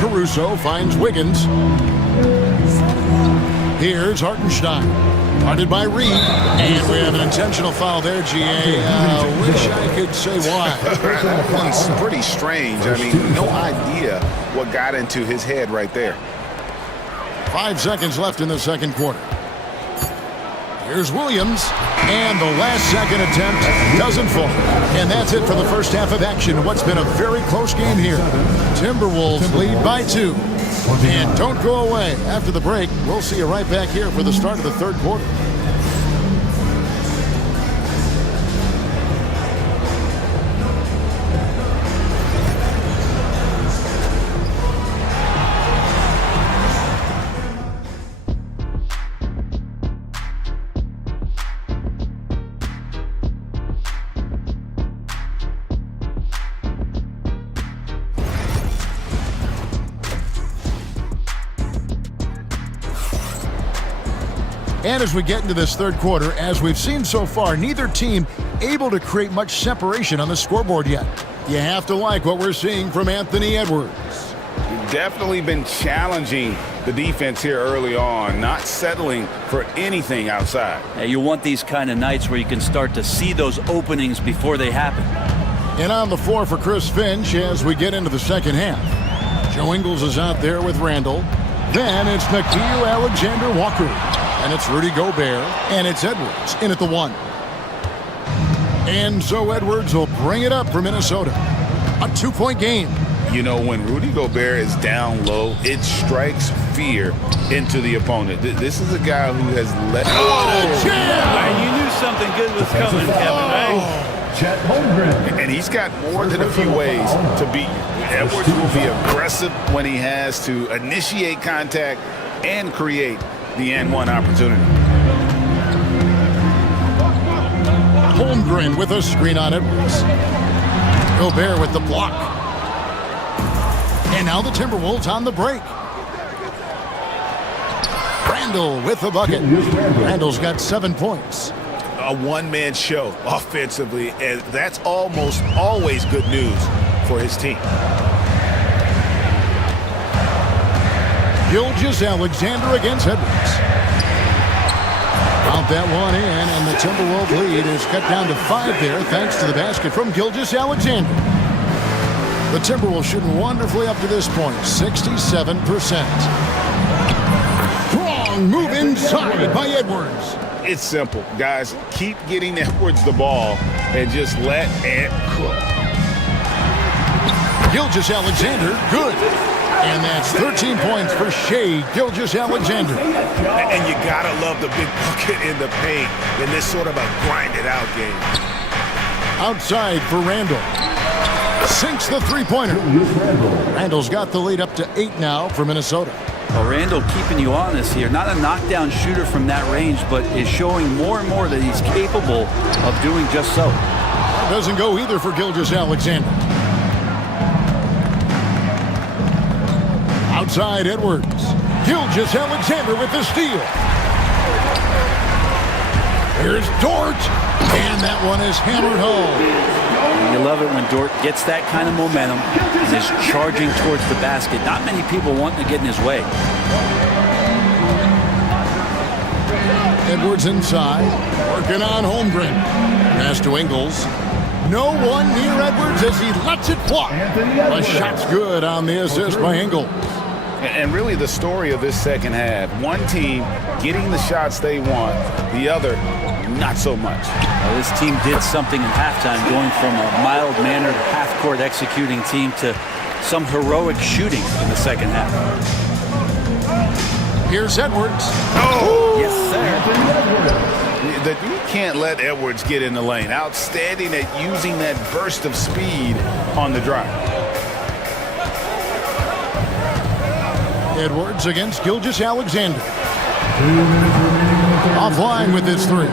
Caruso finds Wiggins. Here's Hartenstein. Guarded by Reed. And we have an intentional foul there, GA. Wish I could say why. That one's pretty strange. I mean, no idea what got into his head right there. 5 seconds left in the second quarter. Here's Williams, and the last second attempt doesn't fall. And that's it for the first half of action in what's been a very close game here. Timberwolves lead by 2. And don't go away. After the break, we'll see you right back here for the start of the third quarter. And as we get into this third quarter, as we've seen so far, neither team able to create much separation on the scoreboard yet. You have to like what we're seeing from Anthony Edwards. Definitely been challenging the defense here early on, not settling for anything outside. Yeah, you want these kind of nights where you can start to see those openings before they happen. And on the floor for Chris Finch as we get into the second half. Joe Ingles is out there with Randall. Then it's Nickeil Alexander-Walker. And it's Rudy Gobert. And it's Edwards in at the 1. And so Edwards will bring it up for Minnesota. A 2-point game. You know, when Rudy Gobert is down low, it strikes fear into the opponent. This is a guy who has let... You knew something good was coming, Kevin, right? Chet Holmgren. And he's got more than a few ways to beat you. Edwards will be aggressive when he has to initiate contact and create the N1 opportunity. Holmgren with a screen on Edwards. Gobert with the block. And now the Timberwolves on the break. Randall with the bucket. Randall's got 7 points. A one-man show offensively, and that's almost always good news for his team. Gilgeous Alexander against Edwards. Count that one in, and the Timberwolves lead is cut down to 5 there thanks to the basket from Gilgeous Alexander. The Timberwolves shooting wonderfully up to this point, 67%. Strong move inside by Edwards. It's simple, guys. Keep getting Edwards the ball and just let Ant cook. Gilgeous Alexander, good. And that's 13 points for Shai Gilgeous-Alexander. And you gotta love the big bucket in the paint in this sort of a grind-it-out game. Outside for Randall. Sinks the three-pointer. Randall's got the lead up to 8 now for Minnesota. Well, Randall keeping you honest here. Not a knockdown shooter from that range, but is showing more and more that he's capable of doing just so. Doesn't go either for Gilgeous-Alexander. Outside Edwards. Gilgeous-Alexander with the steal. Here's Dort. And that one is hammered home. You love it when Dort gets that kind of momentum and is charging towards the basket. Not many people want to get in his way. Edwards inside. Working on Holmgren. Pass to Ingles. No one near Edwards as he lets it fly. The shot's good on the assist by Ingles. And really the story of this second half, one team getting the shots they want, the other not so much. Well, this team did something in halftime, going from a mild-mannered half-court executing team to some heroic shooting in the second half. Here's Edwards. Oh! Yes, sir. You can't let Edwards get in the lane. Outstanding at using that burst of speed on the drive. Edwards against Gilgeous-Alexander. Offline with his three.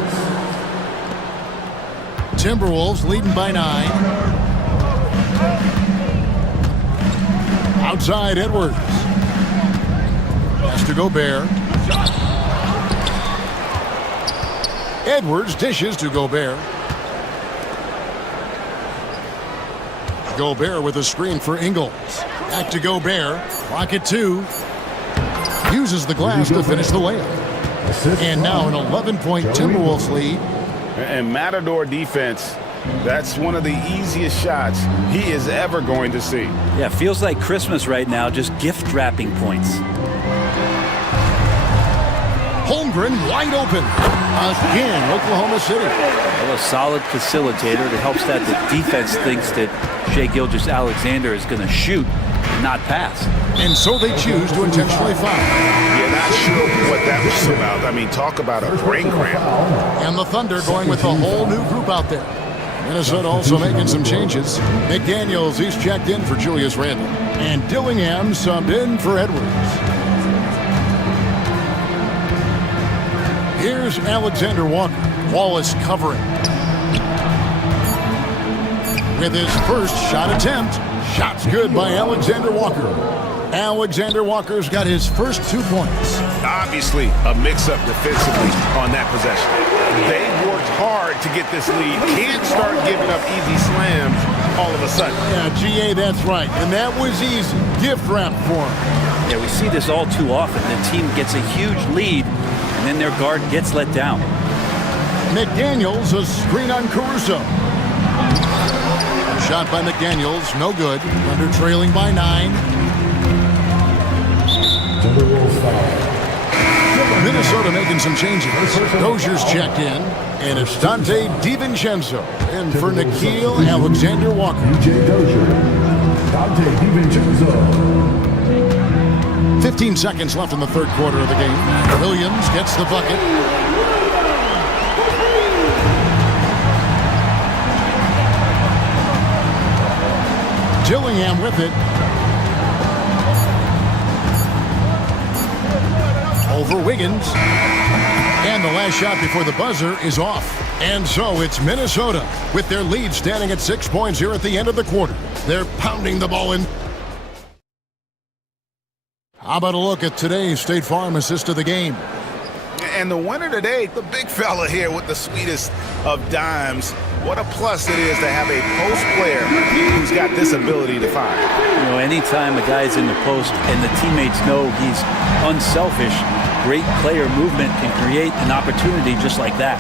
Timberwolves leading by 9. Outside Edwards. Pass to Gobert. Edwards dishes to Gobert. Gobert with a screen for Ingles. Back to Gobert. Clock at 2. Uses the glass to finish the layup. And now an 11-point Timberwolves lead. And Matador defense, that's one of the easiest shots he is ever going to see. Yeah, feels like Christmas right now, just gift wrapping points. Holmgren wide open. Again, Oklahoma City. Well, a solid facilitator. It helps that the defense thinks that Shai Gilgeous-Alexander is going to shoot and not pass. And so they choose to intentionally foul. Yeah, not sure what that was about. I mean, talk about a brain cramp. And the Thunder going with a whole new group out there. Minnesota also making some changes. McDaniels, he's checked in for Julius Randle. And Dillingham subbed in for Edwards. Here's Alexander Walker. Wallace covering. With his first shot attempt. Shot's good by Alexander Walker. Alexander Walker's got his first 2 points. Obviously, a mix-up defensively on that possession. They worked hard to get this lead. Can't start giving up easy slams all of a sudden. Yeah, GA, that's right. And that was easy. Gift wrap for him. Yeah, we see this all too often. The team gets a huge lead, and then their guard gets let down. McDaniels, a screen on Caruso. Shot by McDaniels, no good. Under trailing by 9. Minnesota making some changes. Dozier's checked in, and it's Dante DiVincenzo in for Nickeil Alexander-Walker. DJ Dozier. Dante DiVincenzo. 15 seconds left in the third quarter of the game. Williams gets the bucket. Dillingham with it. Over Wiggins. And the last shot before the buzzer is off. And so it's Minnesota with their lead standing at 6 points here at the end of the quarter. They're pounding the ball in. How about a look at today's State Farm assist of the game? And the winner today, the big fella here with the sweetest of dimes. What a plus it is to have a post player who's got this ability to find. You know, anytime a guy's in the post and the teammates know he's unselfish, great player movement can create an opportunity just like that.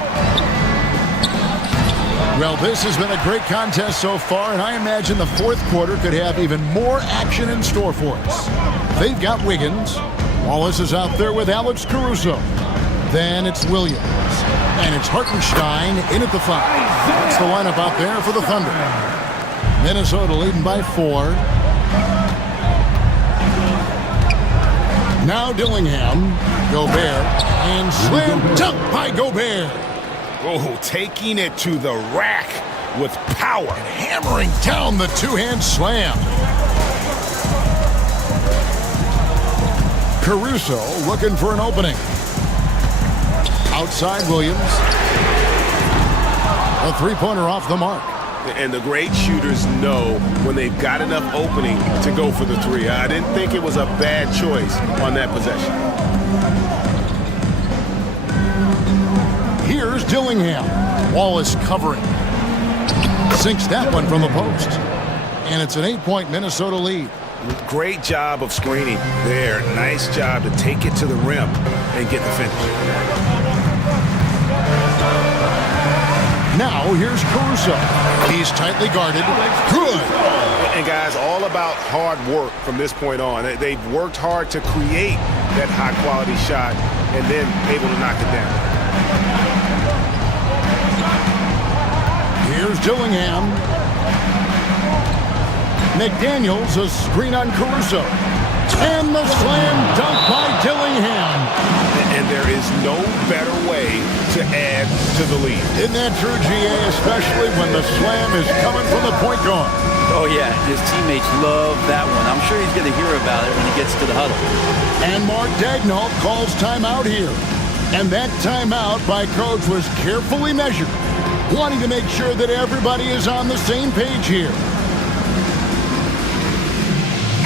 Well, this has been a great contest so far, and I imagine the fourth quarter could have even more action in store for us. They've got Wiggins. Wallace is out there with Alex Caruso. Then it's Williams. And it's Hartenstein in at the 5. That's the lineup out there for the Thunder. Minnesota leading by 4. Now Dillingham. Gobert. And slam dunk by Gobert. Oh, taking it to the rack with power. And hammering down the two-hand slam. Caruso looking for an opening. Outside Williams. A three-pointer off the mark. And the great shooters know when they've got enough opening to go for the 3. I didn't think it was a bad choice on that possession. Here's Dillingham. Wallace covering. Sinks that one from the post. And it's an 8-point Minnesota lead. Great job of screening there. Nice job to take it to the rim and get the finish. Now here's Caruso. He's tightly guarded. Good. And guys, all about hard work from this point on. They've worked hard to create that high-quality shot and then able to knock it down. Here's Dillingham. McDaniels, a screen on Caruso. And the slam dunk by Dillingham. And there is no better way to add to the lead. Isn't that true, GA? Especially when the slam is coming from the point guard. Oh, yeah. His teammates love that one. I'm sure he's going to hear about it when he gets to the huddle. And Mark Daigneault calls timeout here. And that timeout by Coach was carefully measured, wanting to make sure that everybody is on the same page here.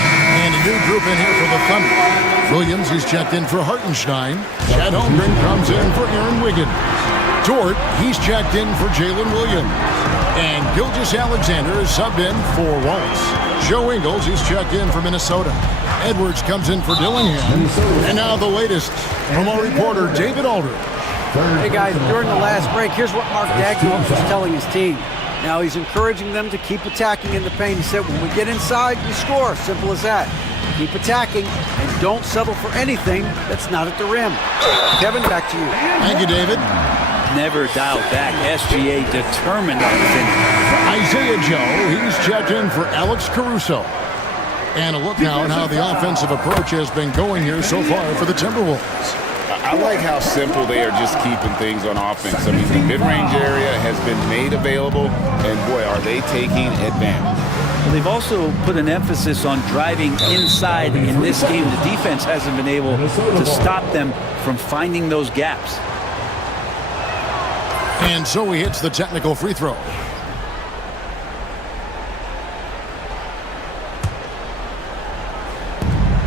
And a new group in here for the Thunder. Williams, he's checked in for Hartenstein. Chad Holmgren comes in for Aaron Wiggins. Dort, he's checked in for Jalen Williams. And Gilgeous Alexander is subbed in for Wallace. Joe Ingles, he's checked in for Minnesota. Edwards comes in for Dillingham. And now the latest from our reporter, David Aldridge. Hey guys, during the last break, here's what Mark Daigneault was telling his team. Now he's encouraging them to keep attacking in the paint. He said, when we get inside, we score. Simple as that. Keep attacking and don't settle for anything that's not at the rim. Kevin, back to you. Thank you, David. Never dialed back. SGA determined on the finish. Isaiah Joe, he's checked in for Alex Caruso. And a look now at how the offensive approach has been going here so far for the Timberwolves. I like how simple they are just keeping things on offense. I mean, the mid-range area has been made available, and boy, are they taking advantage. Well, they've also put an emphasis on driving inside in this game. The defense hasn't been able to stop them from finding those gaps. And so he hits the technical free throw.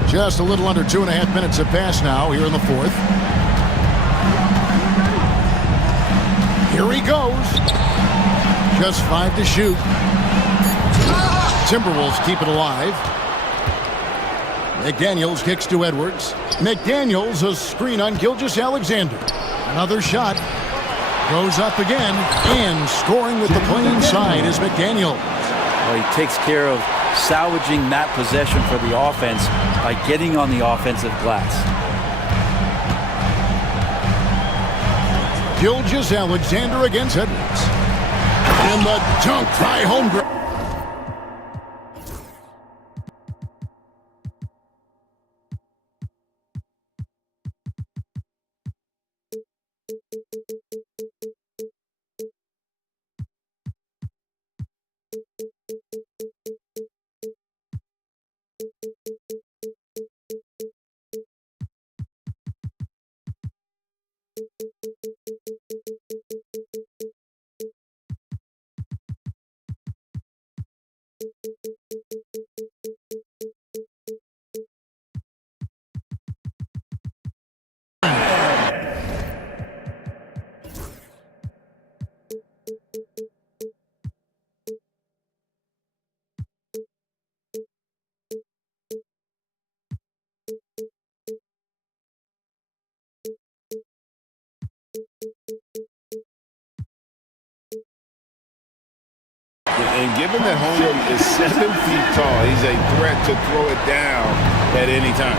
Just a little under 2.5 minutes have passed now here in the fourth. Here he goes. Just 5 to shoot. Timberwolves keep it alive. McDaniels kicks to Edwards. McDaniels a screen on Gilgeous-Alexander. Another shot. Goes up again. And scoring with the playing side is McDaniels. Well, he takes care of salvaging that possession for the offense by getting on the offensive glass. Gilgeous-Alexander against Edwards. And the dunk by Holmgren. And given that Holmgren is 7 feet tall, he's a threat to throw it down at any time.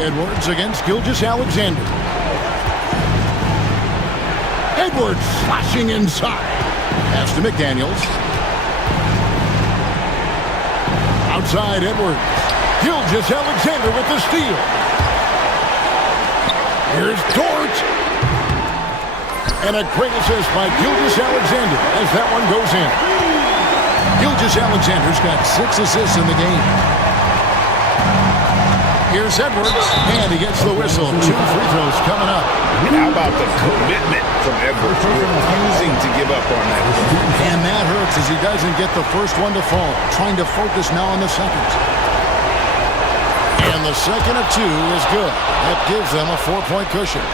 Edwards against Gilgeous-Alexander. Edwards slashing inside. Pass to McDaniels. Outside Edwards. Gilgeous-Alexander with the steal. Here's Dort. And a great assist by Gilgeous-Alexander as that one goes in. Gilgeous-Alexander's got 6 assists in the game. Here's Edwards, and he gets the whistle. 2 free throws coming up. And how about the commitment from Edwards, refusing to give up on that? And that hurts as he doesn't get the first one to fall. Trying to focus now on the second. And the second of 2 is good. That gives them a 4-point cushion.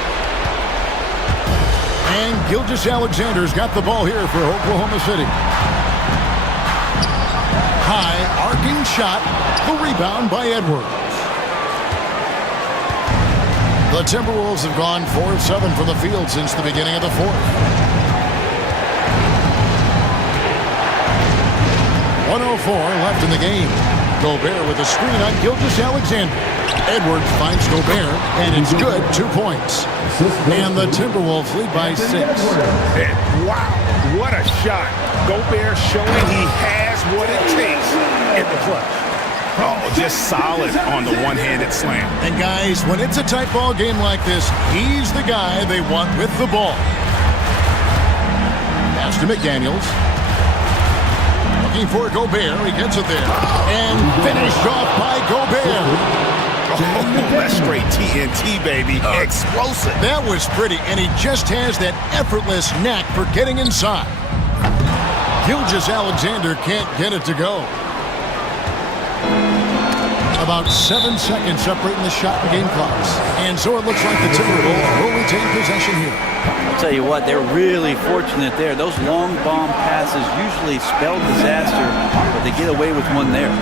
And Gilgeous-Alexander's got the ball here for Oklahoma City. High, arcing shot. The rebound by Edwards. The Timberwolves have gone 4 of 7 from the field since the beginning of the fourth. 1:04 left in the game. Gobert with a screen on Gilgeous-Alexander. Edwards finds Gobert, and it's good, 2 points. And the Timberwolves lead by 6. And wow, what a shot. Gobert showing he has what it takes in the clutch. Oh, just solid on the one-handed slam. And guys, when it's a tight ball game like this, he's the guy they want with the ball. Pass to McDaniels. Looking for Gobert. He gets it there. And finished off by Gobert. Oh, that's straight TNT, baby. Explosive. That was pretty, and he just has that effortless knack for getting inside. Gilgeous-Alexander can't get it to go. About 7 seconds separating the shot and game clocks. And so it looks like the Timberwolves will retain possession here. I'll tell you what, they're really fortunate there. Those long bomb passes usually spell disaster, but they get away with one there.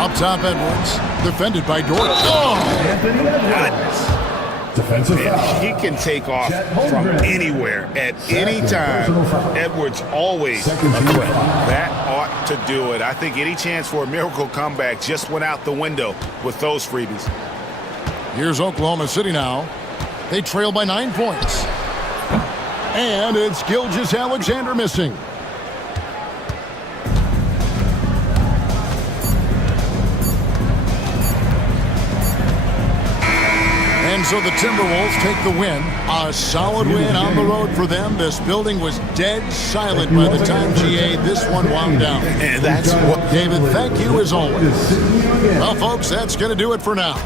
Up top, Edwards. Defended by Dort. Oh, Goodness. Defensive foul. He can take off from anywhere at any time. Edwards always a threat. That ought to do it. I think any chance for a miracle comeback just went out the window with those freebies. Here's Oklahoma City now. They trail by 9 points. And it's Gilgeous-Alexander missing. And so the Timberwolves take the win. A solid win on the road for them. This building was dead silent by the time GA this one wound down. And that's what... David, thank you as always. Well, folks, that's going to do it for now.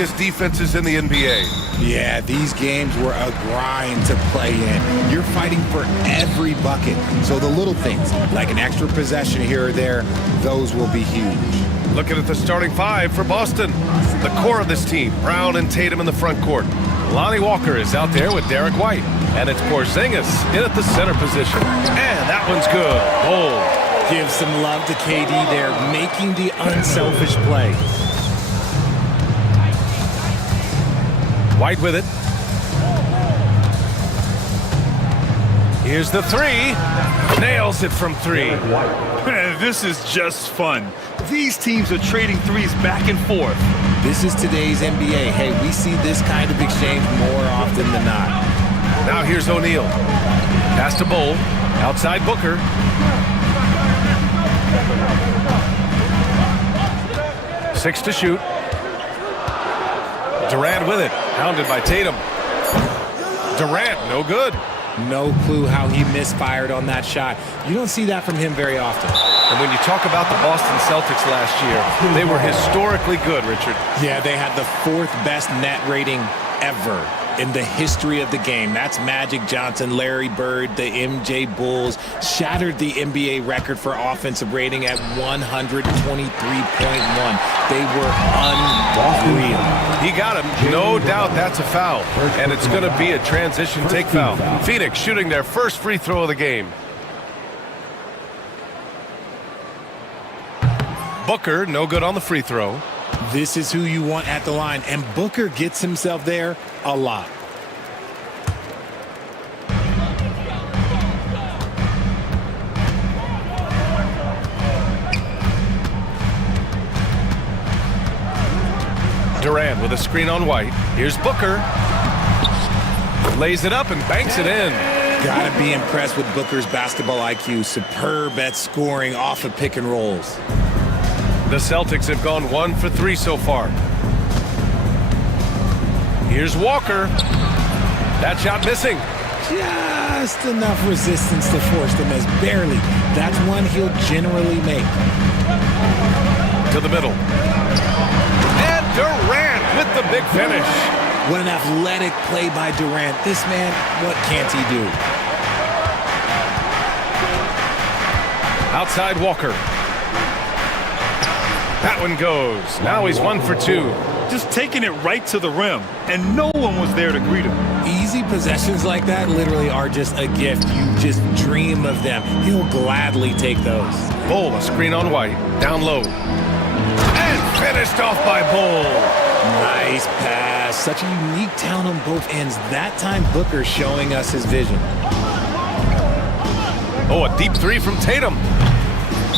toughest defenses in the NBA. Yeah, these games were a grind to play in. You're fighting for every bucket. So the little things, like an extra possession here or there, those will be huge. Looking at the starting five for Boston. The core of this team, Brown and Tatum in the front court. Lonnie Walker is out there with Derek White. And it's Porzingis in at the center position. And that one's good. Bold. Give some love to KD there, making the unselfish play. White with it. Here's the three. Nails it from three. Man, this is just fun. These teams are trading threes back and forth. This is today's NBA. Hey, we see this kind of exchange more often than not. Now here's O'Neal. Pass to Bull. Outside Booker. Six to shoot. Durant with it. Hounded by Tatum. Durant, no good. No clue how he misfired on that shot. You don't see that from him very often. And when you talk about the Boston Celtics last year, they were historically good, Richard. Yeah, they had the 4th best net rating ever in the history of the game. That's Magic Johnson, Larry Bird, the MJ Bulls, shattered the NBA record for offensive rating at 123.1. They were unreal. He got him. No doubt that's a foul. And it's going to be a transition take foul. Phoenix shooting their first free throw of the game. Booker, no good on the free throw. This is who you want at the line, and Booker gets himself there a lot. Durant with a screen on White. Here's Booker. Lays it up and banks it in. Gotta be impressed with Booker's basketball IQ. Superb at scoring off of pick and rolls. The Celtics have gone 1 for 3 so far. Here's Walker. That shot missing. Just enough resistance to force them as barely. That's one he'll generally make. To the middle. And Durant with the big finish. What an athletic play by Durant. This man, what can't he do? Outside Walker. That one goes. Now he's 1 for 2. Just taking it right to the rim, and no one was there to greet him. Easy possessions like that literally are just a gift. You just dream of them. He'll gladly take those. Bull, a screen on White. Down low. And finished off by Bull. Nice pass. Such a unique talent on both ends. That time Booker showing us his vision. Oh, a deep three from Tatum.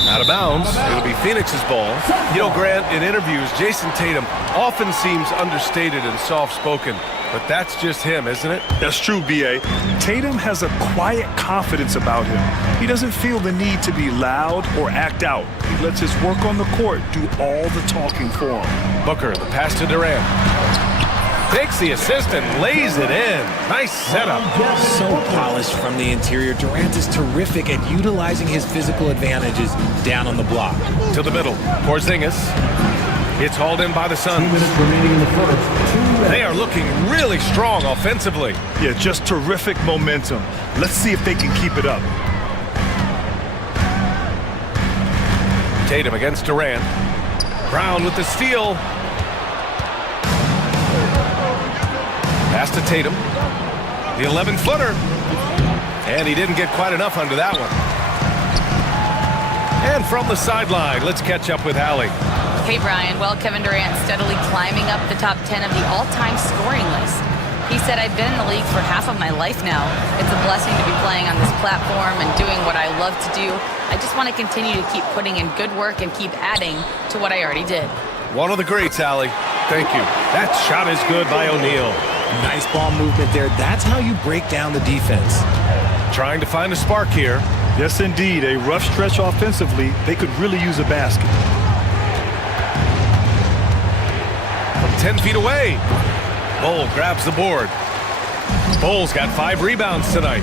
Out of bounds. It'll be Phoenix's ball. You know, Grant, in interviews, Jason Tatum often seems understated and soft-spoken. But that's just him, isn't it? That's true, B.A. Tatum has a quiet confidence about him. He doesn't feel the need to be loud or act out. He lets his work on the court do all the talking for him. Booker, the pass to Durant. Takes the assist and lays it in. Nice setup. So polished from the interior. Durant is terrific at utilizing his physical advantages down on the block. To the middle. Porzingis. It's hauled in by the Suns. 2 minutes remaining in the first. They are looking really strong offensively. Yeah, just terrific momentum. Let's see if they can keep it up. Tatum against Durant. Brown with the steal. Pass to Tatum. The 11-footer. And he didn't get quite enough under that one. And from the sideline, let's catch up with Allie. Hey, Brian. Well, Kevin Durant steadily climbing up the top 10 of the all-time scoring list. He said, I've been in the league for half of my life now. It's a blessing to be playing on this platform and doing what I love to do. I just want to continue to keep putting in good work and keep adding to what I already did. One of the greats, Allie. Thank you. That shot is good by O'Neal. Nice ball movement there. That's how you break down the defense. Trying to find a spark here. Yes, indeed. A rough stretch offensively. They could really use a basket. From 10 feet away. Bull grabs the board. Bull's got 5 rebounds tonight.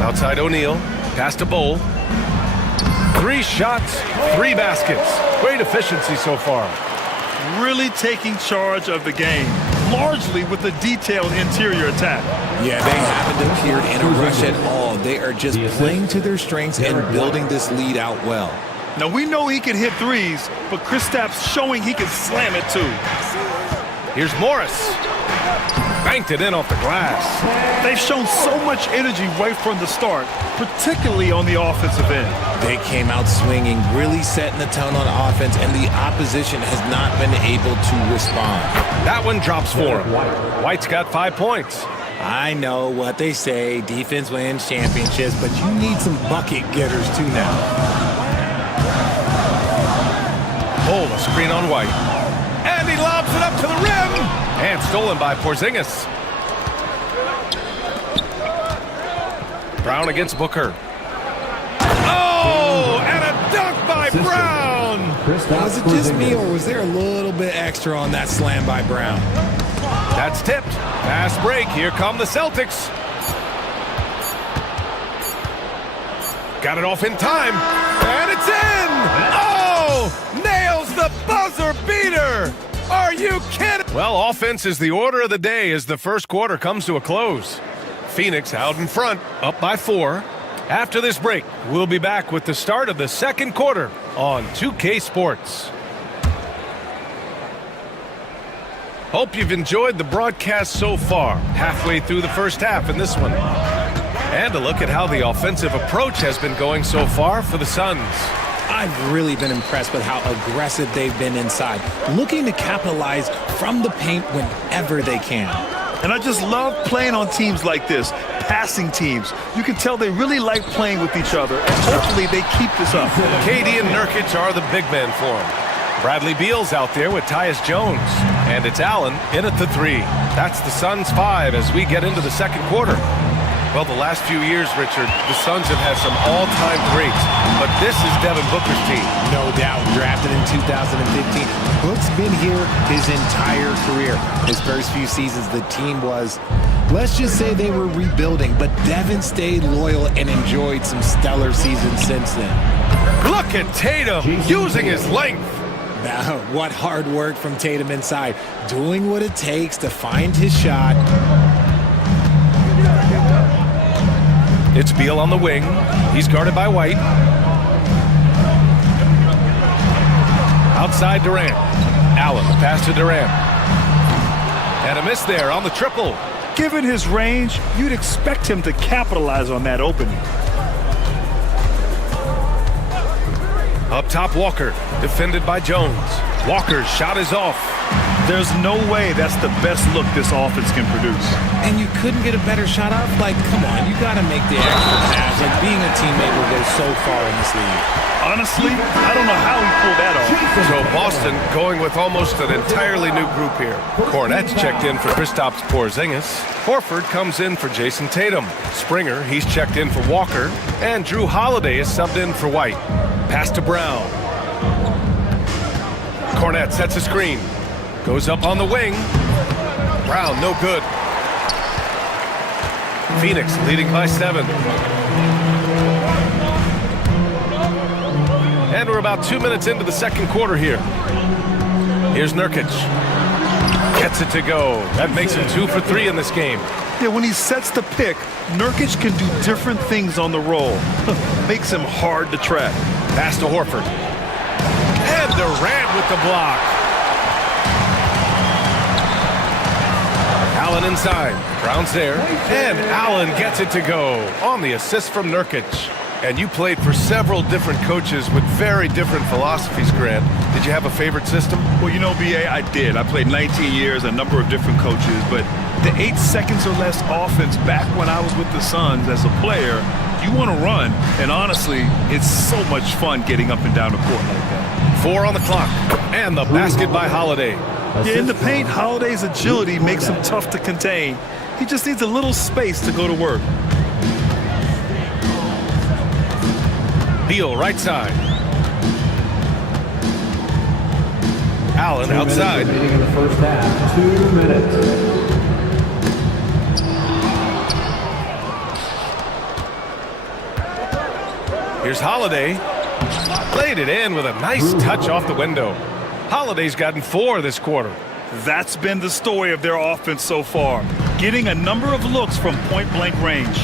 Outside O'Neal. Pass to Bull. 3 shots, 3 baskets. Great efficiency so far. Really taking charge of the game, largely with a detailed interior attack. Yeah, they haven't appeared in a rush at all. They are just playing to their strengths and building this lead out well. Now, we know he can hit threes, but Kristaps showing he can slam it too. Here's Morris. Banked it in off the glass. They've shown so much energy right from the start, particularly on the offensive end. They came out swinging, really setting the tone on offense, and the opposition has not been able to respond. That one drops for him. White's got 5 points. I know what they say, defense wins championships, but you need some bucket getters too now. Oh, a screen on White. And he lobs it up to the rim. And stolen by Porzingis. Brown against Booker. Oh, and a dunk by Brown. Was it just me, or was there a little bit extra on that slam by Brown? That's tipped. Fast break. Here come the Celtics. Got it off in time. And it's in. Oh, nails the buzzer beater. Are you kidding? Well, offense is the order of the day as the first quarter comes to a close. Phoenix out in front, up by 4. After this break, we'll be back with the start of the second quarter on 2K Sports. Hope you've enjoyed the broadcast so far, halfway through the first half in this one. And a look at how the offensive approach has been going so far for the Suns. I've really been impressed with how aggressive they've been inside, looking to capitalize from the paint whenever they can. And I just love playing on teams like this, passing teams. You can tell they really like playing with each other, and hopefully they keep this up. KD and Nurkic are the big men for him. Bradley Beal's out there with Tyus Jones. And it's Allen in at the 3. That's the Suns' 5 as we get into the second quarter. Well, the last few years, Richard, the Suns have had some all-time greats, but this is Devin Booker's team. No doubt, drafted in 2015. Book's been here his entire career. His first few seasons, the team was, let's just say they were rebuilding, but Devin stayed loyal and enjoyed some stellar seasons since then. Look at Tatum using his length. Now, what hard work from Tatum inside, doing what it takes to find his shot. It's Beal on the wing. He's guarded by White. Outside Durant. Allen, the pass to Durant. And a miss there on the triple. Given his range, you'd expect him to capitalize on that opening. Up top, Walker, defended by Jones. Walker's shot is off. There's no way that's the best look this offense can produce. And you couldn't get a better shot off? Like, come on, you got to make the extra pass. Like, being a teammate will go so far in this league. Honestly, I don't know how he pulled that off. So Boston going with almost an entirely new group here. Cornette's checked in for Kristaps Porzingis. Horford comes in for Jason Tatum. Springer, he's checked in for Walker. And Drew Holiday is subbed in for White. Pass to Brown. Cornette sets a screen. Goes up on the wing. Brown, no good. Phoenix leading by 7. And we're about 2 minutes into the second quarter here. Here's Nurkic. Gets it to go. That makes him 2 for 3 in this game. Yeah, when he sets the pick, Nurkic can do different things on the roll. Makes him hard to track. Pass to Horford. And Durant with the block. Allen inside. Brown's there. And Allen gets it to go on the assist from Nurkic. And you played for several different coaches with very different philosophies, Grant. Did you have a favorite system? Well, you know, B.A., I did. I played 19 years, a number of different coaches, but the 8 seconds or less offense back when I was with the Suns as a player, you want to run. And honestly, it's so much fun getting up and down the court like that. 4 on the clock. And the basket by Holiday. Yeah, in the paint, Holiday's agility makes him tough to contain. He just needs a little space to go to work. Beal right side. Allen outside. Remaining in the first half. 2 minutes. Here's Holiday. Played it in with a nice touch off the window. Holiday's gotten 4 this quarter. That's been the story of their offense so far, getting a number of looks from point-blank range.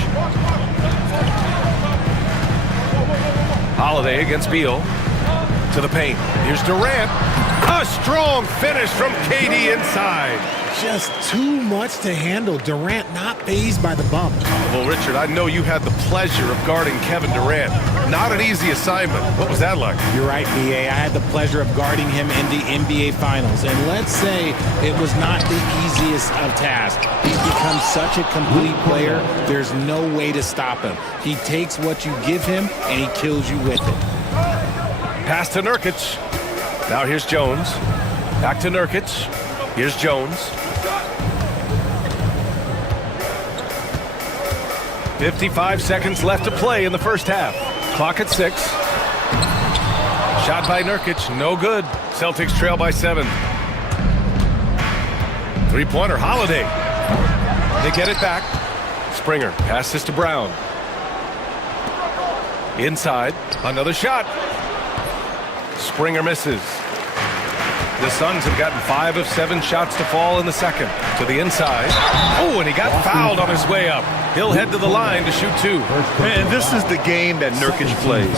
Holiday against Beal. To the paint. Here's Durant. A strong finish from KD inside. Just too much to handle. Durant not fazed by the bump. Well, Richard, I know you had the pleasure of guarding Kevin Durant. Not an easy assignment. What was that like? You're right, B.A. I had the pleasure of guarding him in the NBA Finals. And let's say it was not the easiest of tasks. He's become such a complete player, there's no way to stop him. He takes what you give him, and he kills you with it. Pass to Nurkic. Now here's Jones. Back to Nurkic. Here's Jones. 55 seconds left to play in the first half. Clock at 6. Shot by Nurkic, no good. Celtics trail by 7. Three-pointer, Holiday. They get it back. Springer passes to Brown. Inside, another shot. Springer misses. The Suns have gotten 5 of 7 shots to fall in the second. To the inside. Oh, and he got fouled on his way up. He'll head to the line to shoot 2. And this is the game that Nurkic plays.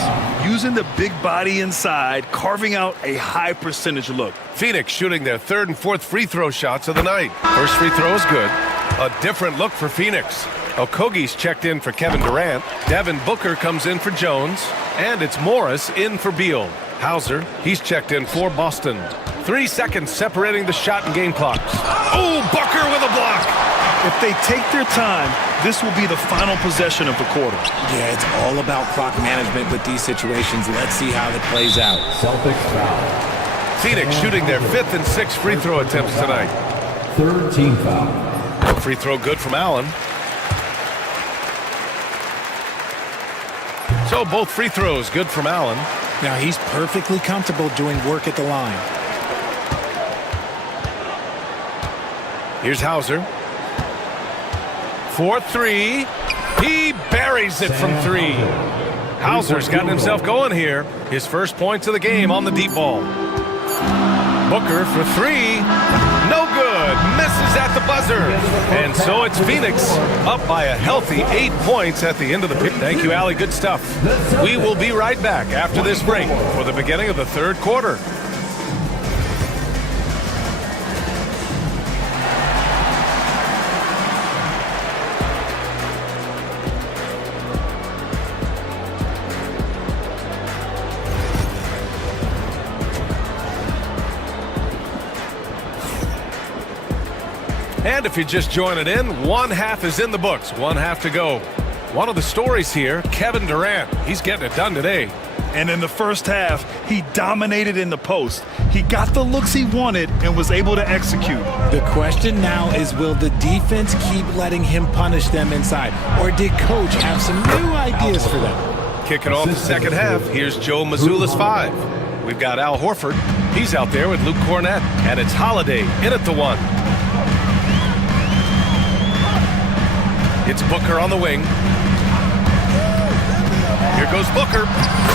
Using the big body inside, carving out a high percentage look. Phoenix shooting their 3rd and 4th free throw shots of the night. First free throw is good. A different look for Phoenix. Okogie's checked in for Kevin Durant. Devin Booker comes in for Jones. And it's Morris in for Beal. Hauser, he's checked in for Boston. 3 seconds separating the shot and game clocks. Oh, Booker with a block. If they take their time, this will be the final possession of the quarter. Yeah, it's all about clock management with these situations. Let's see how it plays out. Celtics foul. Phoenix shooting their 5th and 6th free throw attempts tonight. 3rd team foul. Free throw good from Allen. So both free throws good from Allen. Now he's perfectly comfortable doing work at the line. Here's Hauser. 4-3. He buries it from 3. Hauser's gotten himself going here. His first points of the game on the deep ball. Booker for 3. No good. Misses at the buzzer. And so it's Phoenix up by a healthy 8 points at the end of the pick. Thank you, Allie. Good stuff. We will be right back after this break for the beginning of the 3rd quarter. And if you're just joining in, 1 half is in the books, 1 half to go. One of the stories here, Kevin Durant. He's getting it done today. And in the first half, he dominated in the post. He got the looks he wanted and was able to execute. The question now is, will the defense keep letting him punish them inside? Or did Coach have some new ideas for them? Kicking off the second half, here's Joe Mazzulla's 5. We've got Al Horford. He's out there with Luke Cornett. And it's Holiday in at the 1. It's Booker on the wing. Here goes Booker.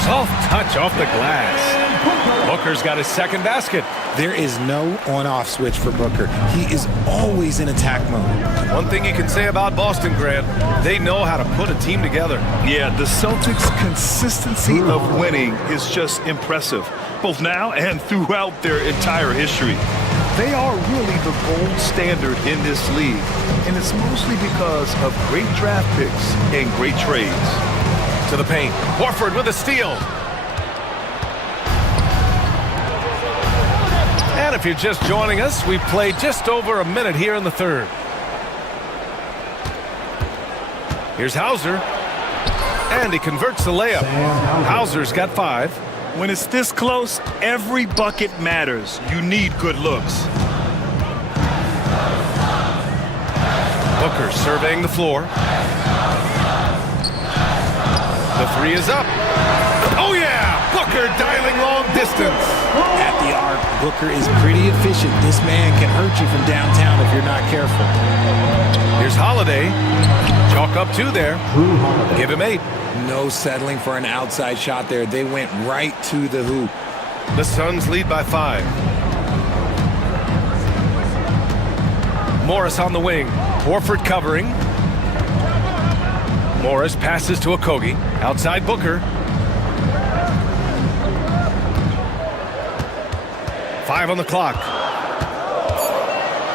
Soft touch off the glass. Booker's got his second basket. There is no on-off switch for Booker. He is always in attack mode. One thing you can say about Boston, Grant, they know how to put a team together. Yeah, the Celtics' consistency of winning is just impressive, both now and throughout their entire history. They are really the gold standard in this league, and it's mostly because of great draft picks and great trades. To the paint. Horford with a steal. And if you're just joining us, we've played just over a minute here in the 3rd. Here's Hauser. And he converts the layup. Hauser's got 5. When it's this close, every bucket matters. You need good looks. Booker surveying the floor. The 3 is up. Oh, yeah! Booker dialing long distance. At the arc, Booker is pretty efficient. This man can hurt you from downtown if you're not careful. Here's Holiday. Chalk up 2 there. Give him 8. No settling for an outside shot there. They went right to the hoop. The Suns lead by 5. Morris on the wing. Horford covering. Morris passes to Okogie. Outside Booker. 5 on the clock.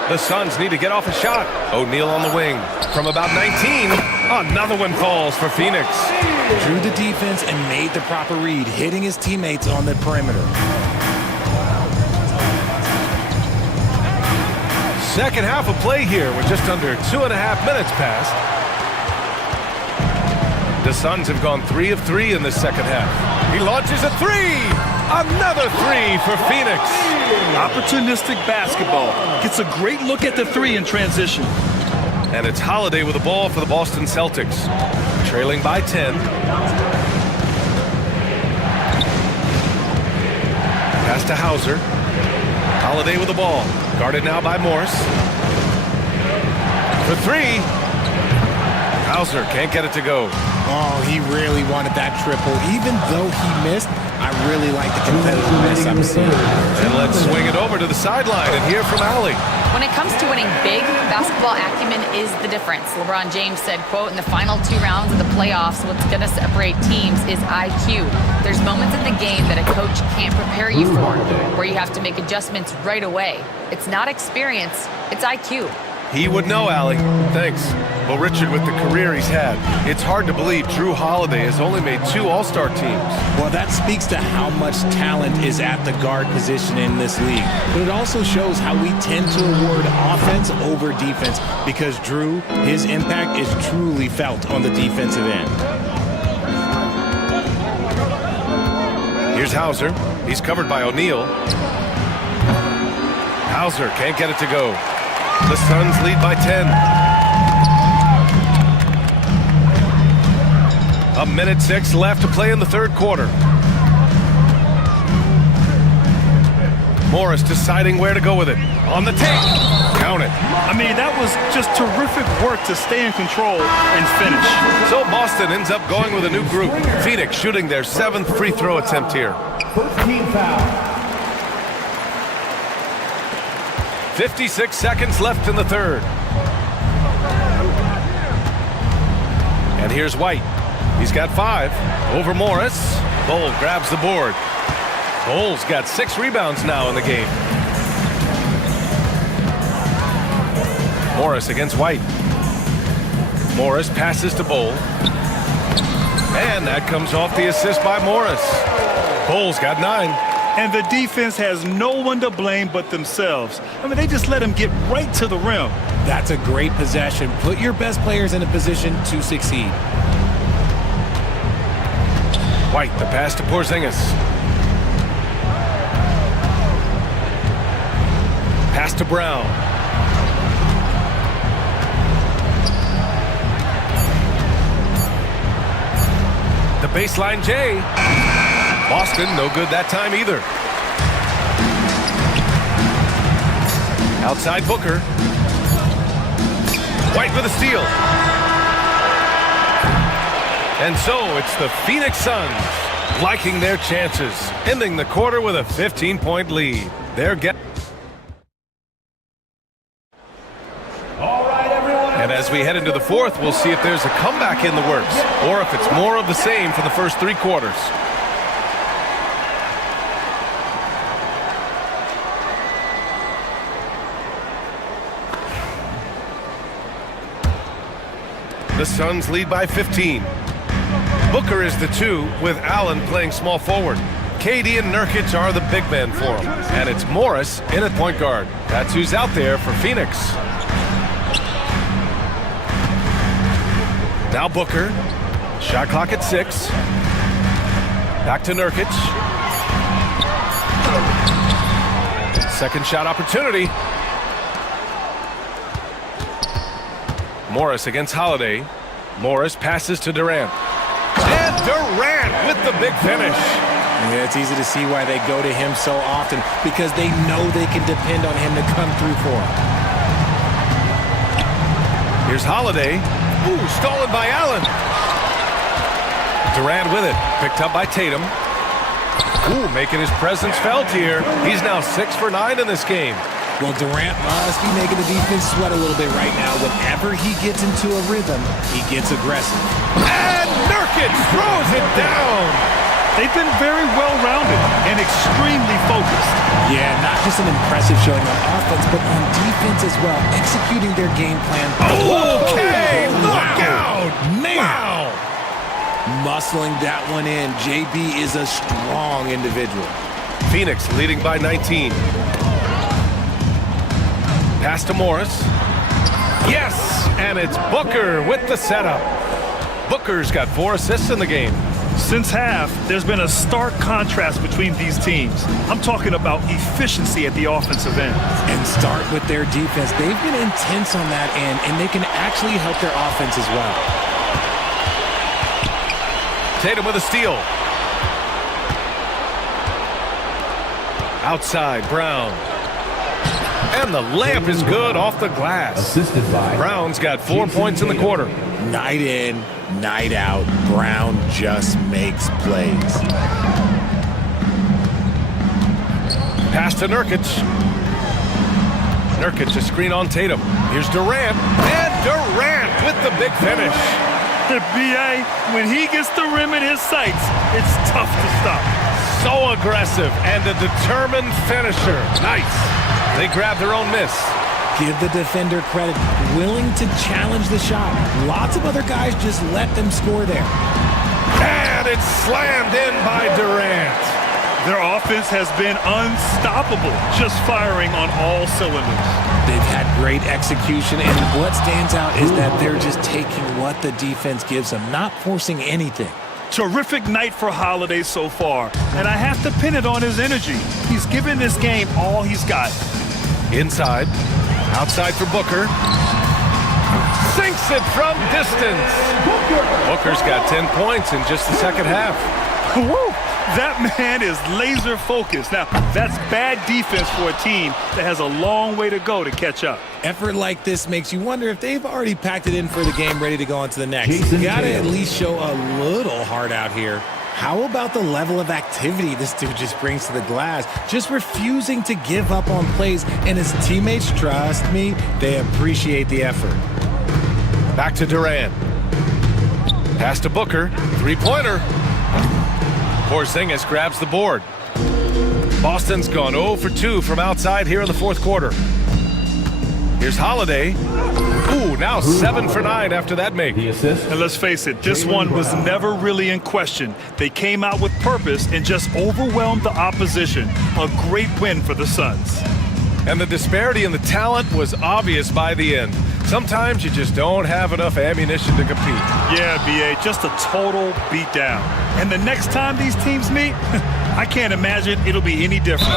The Suns need to get off a shot. O'Neal on the wing. From about 19, another one falls for Phoenix. Drew the defense and made the proper read, hitting his teammates on the perimeter. Second half of play here with just under 2.5 minutes passed. The Suns have gone 3 of 3 in the second half. He launches a 3! Another 3 for Phoenix. Opportunistic basketball. Gets a great look at the 3 in transition. And it's Holiday with the ball for the Boston Celtics. Trailing by 10. Pass to Hauser. Holiday with the ball. Guarded now by Morris. For 3. Hauser can't get it to go. Oh, he really wanted that triple. Even though he missed, I really like the competitiveness I'm seeing. And let's swing it over to the sideline and hear from Allie. When it comes to winning big, basketball acumen is the difference. LeBron James said, quote, in the final 2 rounds of the playoffs, what's going to separate teams is IQ. There's moments in the game that a coach can't prepare you for, where you have to make adjustments right away. It's not experience, it's IQ. He would know, Allie. Thanks. Well, Richard, with the career he's had, it's hard to believe Drew Holiday has only made 2 All-Star teams. Well, that speaks to how much talent is at the guard position in this league. But it also shows how we tend to award offense over defense because Drew, his impact is truly felt on the defensive end. Here's Hauser. He's covered by O'Neal. Hauser can't get it to go. The Suns lead by 10. 1:06 left to play in the third quarter. Morris deciding where to go with it. On the take. Count it. I mean, that was just terrific work to stay in control and finish. So Boston ends up going with a new group. Phoenix shooting their 7th free throw attempt here. 13 foul. 56 seconds left in the third. And here's White. He's got 5 over Morris. Bol grabs the board. Bol's got 6 rebounds now in the game. Morris against White. Morris passes to Bol. And that comes off the assist by Morris. Bol's got 9. And the defense has no one to blame but themselves. I mean, they just let him get right to the rim. That's a great possession. Put your best players in a position to succeed. White, the pass to Porzingis. Pass to Brown. The baseline J. Boston, no good that time either. Outside Booker. White with a steal. And so it's the Phoenix Suns liking their chances, ending the quarter with a 15-point lead. They're getting... And as we head into the fourth, we'll see if there's a comeback in the works or if it's more of the same for the first 3 quarters. The Suns lead by 15. Booker is the 2, with Allen playing small forward. KD and Nurkic are the big men for him. And it's Morris in at point guard. That's who's out there for Phoenix. Now Booker. Shot clock at 6. Back to Nurkic. Second shot opportunity. Morris against Holiday. Morris passes to Durant. And Durant with the big finish. Yeah, it's easy to see why they go to him so often, because they know they can depend on him to come through for them. Here's Holiday. Ooh, stolen by Allen. Durant with it, picked up by Tatum. Ooh, making his presence felt here. He's now 6 for 9 in this game. Well, Durant must be making the defense sweat a little bit right now. Whenever he gets into a rhythm, he gets aggressive. And Nurkic throws it down. They've been very well-rounded and extremely focused. Yeah, not just an impressive showing on offense, but on defense as well, executing their game plan. Okay, look out! Man! Wow! Muscling that one in. JB is a strong individual. Phoenix leading by 19. Pass to Morris. Yes! And it's Booker with the setup. Booker's got 4 assists in the game. Since half, there's been a stark contrast between these teams. I'm talking about efficiency at the offensive end. And start with their defense. They've been intense on that end, and they can actually help their offense as well. Tatum with a steal. Outside, Brown. And the layup is good off the glass. Assisted by Brown's got 4 points in the quarter. Night in, night out, Brown just makes plays. Pass to Nurkic. Nurkic a screen on Tatum. Here's Durant. And Durant with the big finish. B.A., when he gets the rim in his sights, it's tough to stop. So aggressive and a determined finisher. Nice. They grab their own miss. Give the defender credit, willing to challenge the shot. Lots of other guys just let them score there. And it's slammed in by Durant. Their offense has been unstoppable, just firing on all cylinders. They've had great execution, and what stands out is that they're just taking what the defense gives them, not forcing anything. Terrific night for Holiday so far, and I have to pin it on his energy. He's given this game all he's got. Inside, outside for Booker. Sinks it from distance. Booker's got 10 points in just the second half. Woo! That man is laser focused. Now, that's bad defense for a team that has a long way to go to catch up. Effort like this makes you wonder if they've already packed it in for the game, ready to go on to the next. You gotta at least show a little heart out here. How about the level of activity this dude just brings to the glass? Just refusing to give up on plays, and his teammates, trust me, they appreciate the effort. Back to Durant. Pass to Booker. Three-pointer. Porzingis grabs the board. Boston's gone 0 for 2 from outside here in the fourth quarter. Here's Holiday. Ooh, now 7 for 9 after that make. And let's face it, this one was never really in question. They came out with purpose and just overwhelmed the opposition. A great win for the Suns. And the disparity in the talent was obvious by the end. Sometimes you just don't have enough ammunition to compete. Yeah, B.A., just a total beatdown. And the next time these teams meet, I can't imagine it'll be any different.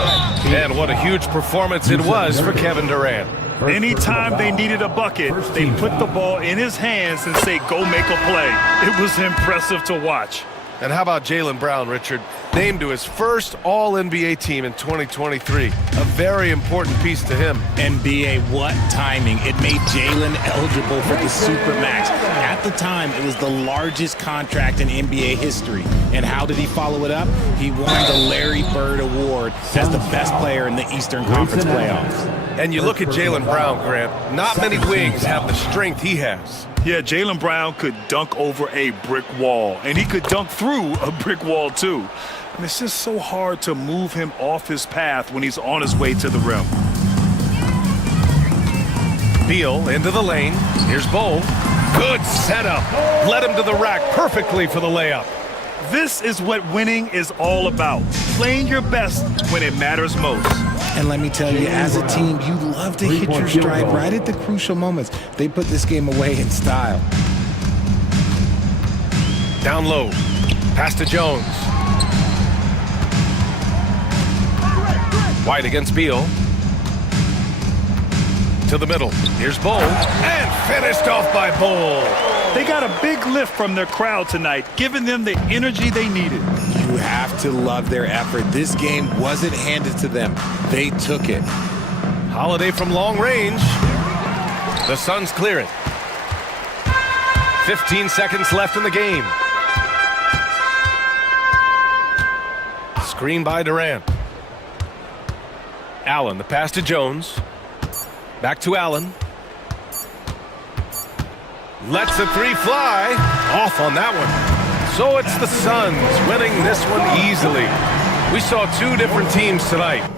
And what a huge performance it was for Kevin Durant. Anytime they needed a bucket, they put the ball in his hands and say, go make a play. It was impressive to watch. And how about Jaylen Brown, Richard? Named to his first All-NBA team in 2023. A very important piece to him. NBA, what timing. It made Jaylen eligible for the Supermax. At the time, it was the largest contract in NBA history. And how did he follow it up? He won the Larry Bird Award as the best player in the Eastern Conference playoffs. And you look at Jaylen Brown, Grant. Not many wings have the strength he has. Yeah, Jaylen Brown could dunk over a brick wall, and he could dunk through a brick wall, too. And it's just so hard to move him off his path when he's on his way to the rim. Beal into the lane. Here's Bowl. Good setup. Led him to the rack perfectly for the layup. This is what winning is all about. Playing your best when it matters most. And let me tell you, as a team, you love to hit your stride right at the crucial moments. They put this game away in style. Down low. Pass to Jones. White against Beal. To the middle. Here's Bowl. And finished off by Bowl. They got a big lift from their crowd tonight, giving them the energy they needed. You have to love their effort. This game wasn't handed to them. They took it. Holiday from long range. The Suns clear it. 15 seconds left in the game. Screen by Durant. Allen, the pass to Jones. Back to Allen. Lets the three fly. Off on that one. So it's the Suns winning this one easily. We saw two different teams tonight.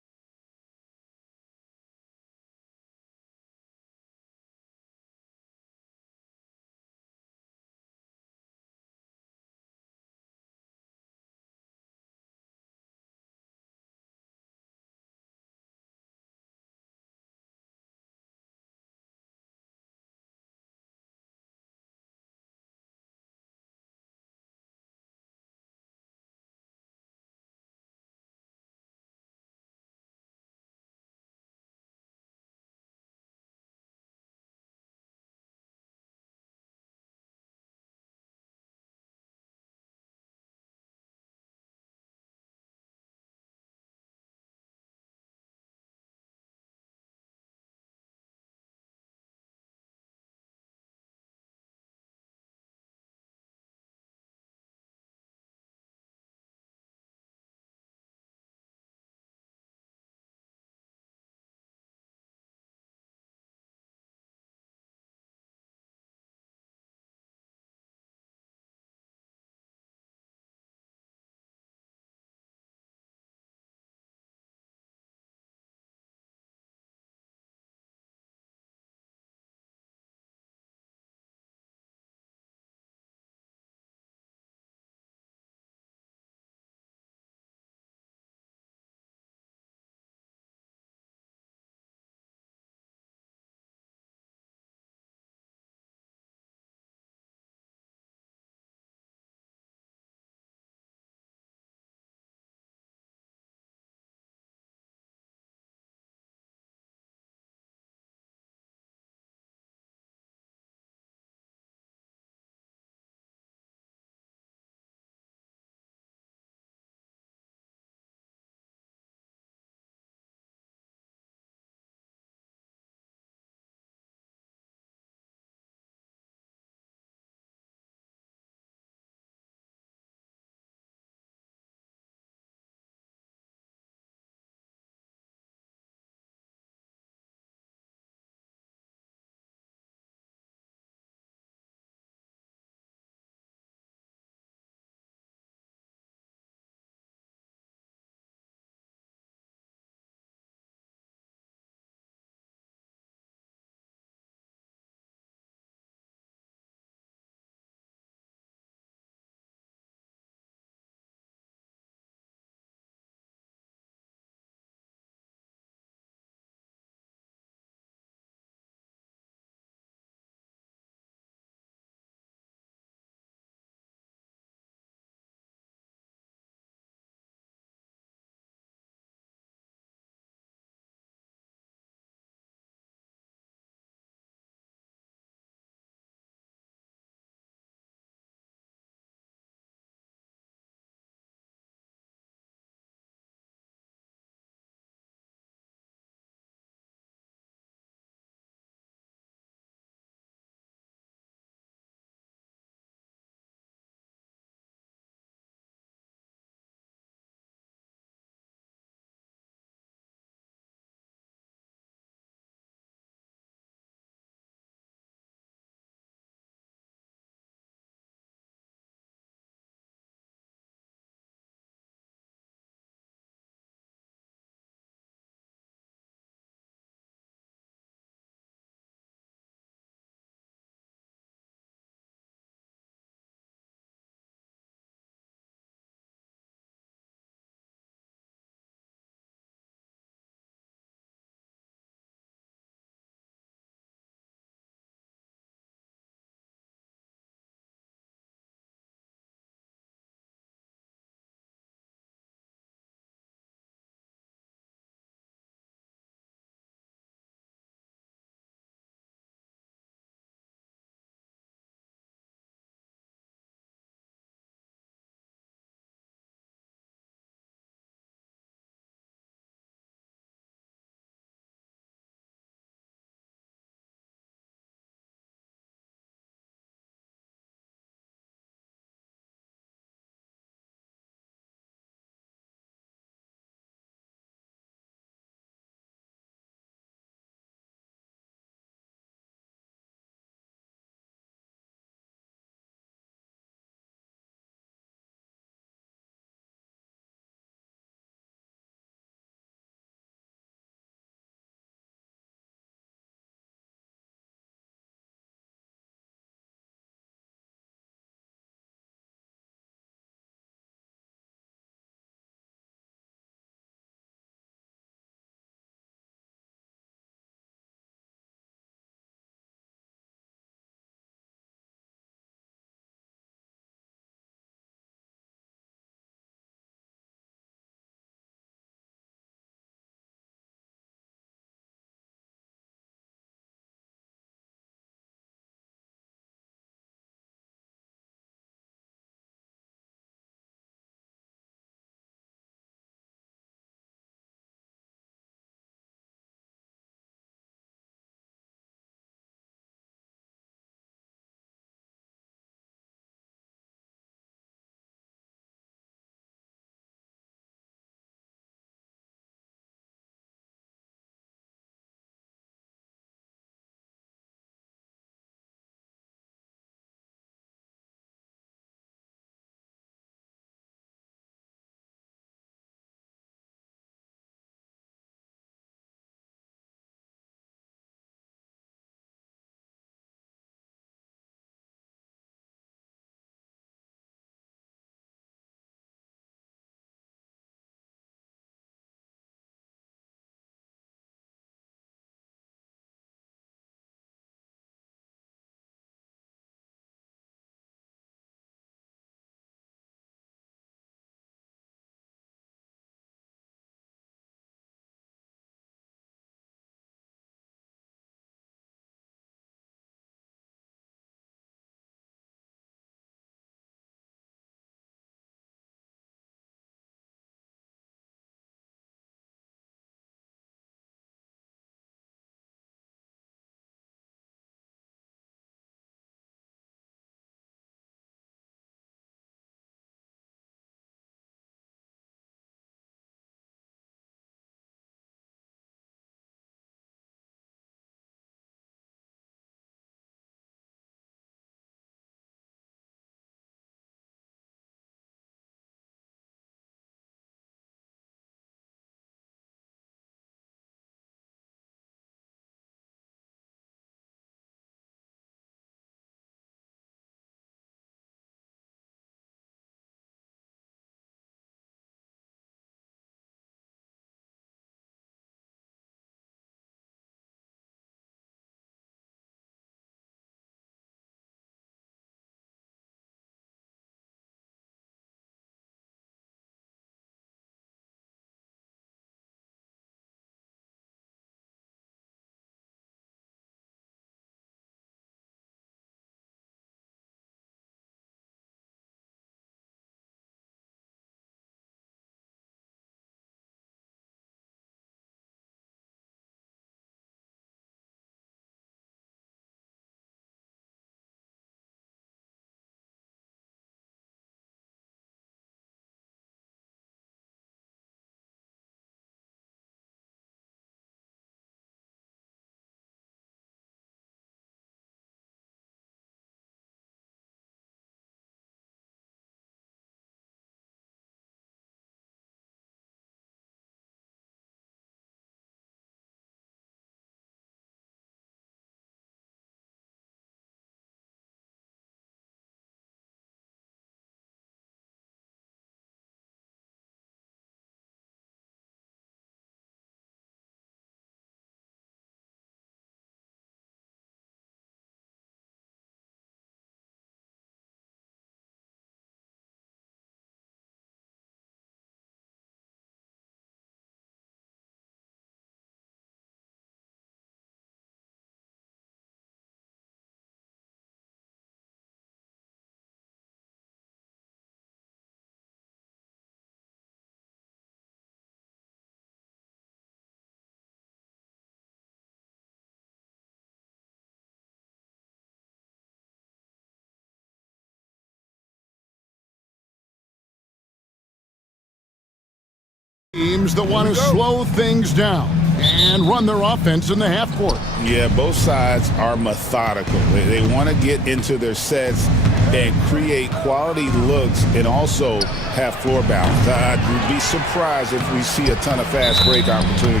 Teams that want to slow things down and run their offense in the half court. Yeah, both sides are methodical. They want to get into their sets and create quality looks and also have floor balance. I'd be surprised if we see a ton of fast break opportunities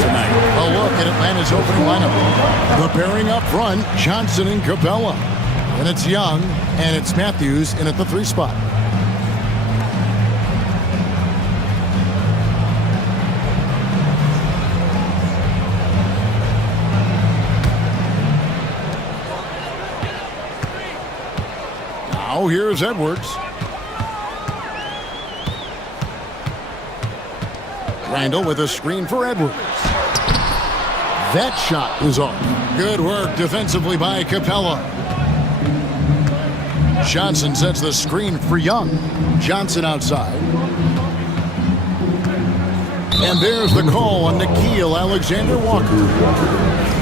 tonight. A look at Atlanta's opening lineup. The pairing up front, Johnson and Capella. And it's Young, and it's Matthews in at the 3 spot. Now here's Edwards. Randall with a screen for Edwards. That shot is off. Good work defensively by Capella. Johnson sets the screen for Young. Johnson outside. And there's the call on Nikhil Alexander Walker.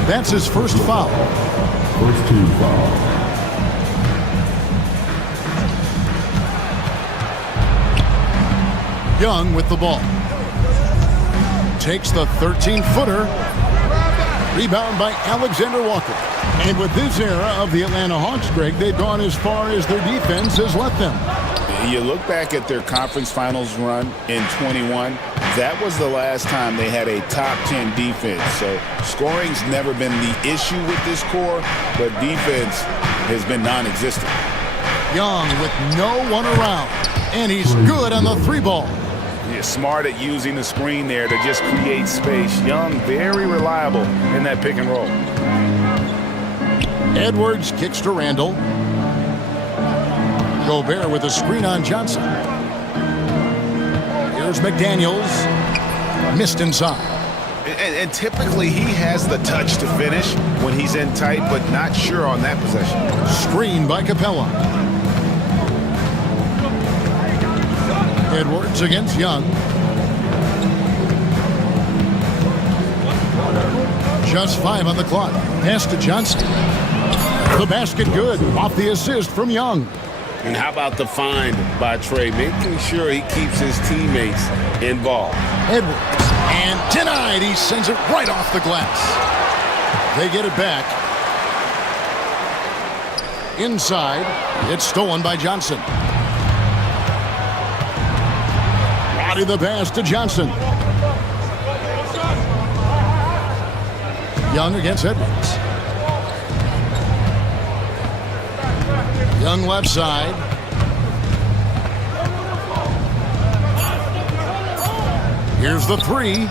That's his first foul. First team foul. Young with the ball. Takes the 13-footer. Rebound by Alexander Walker. And with this era of the Atlanta Hawks, Greg, they've gone as far as their defense has let them. You look back at their conference finals run in 21, that was the last time they had a top 10 defense. So scoring's never been the issue with this core, but defense has been non-existent. Young with no one around. And he's good on the 3-ball. Yeah, smart at using the screen there to just create space. Young, very reliable in that pick and roll. Edwards kicks to Randall. Gobert with a screen on Johnson. Here's McDaniels. Missed inside. And typically he has the touch to finish when he's in tight, but not sure on that possession. Screen by Capella. Edwards against Young. Just 5 on the clock. Pass to Johnson. The basket good. Off the assist from Young. And how about the find by Trey, making sure he keeps his teammates involved. Edwards. And denied. He sends it right off the glass. They get it back. Inside. It's stolen by Johnson. The pass to Johnson. Young against Edwards. Young left side. Here's the 3.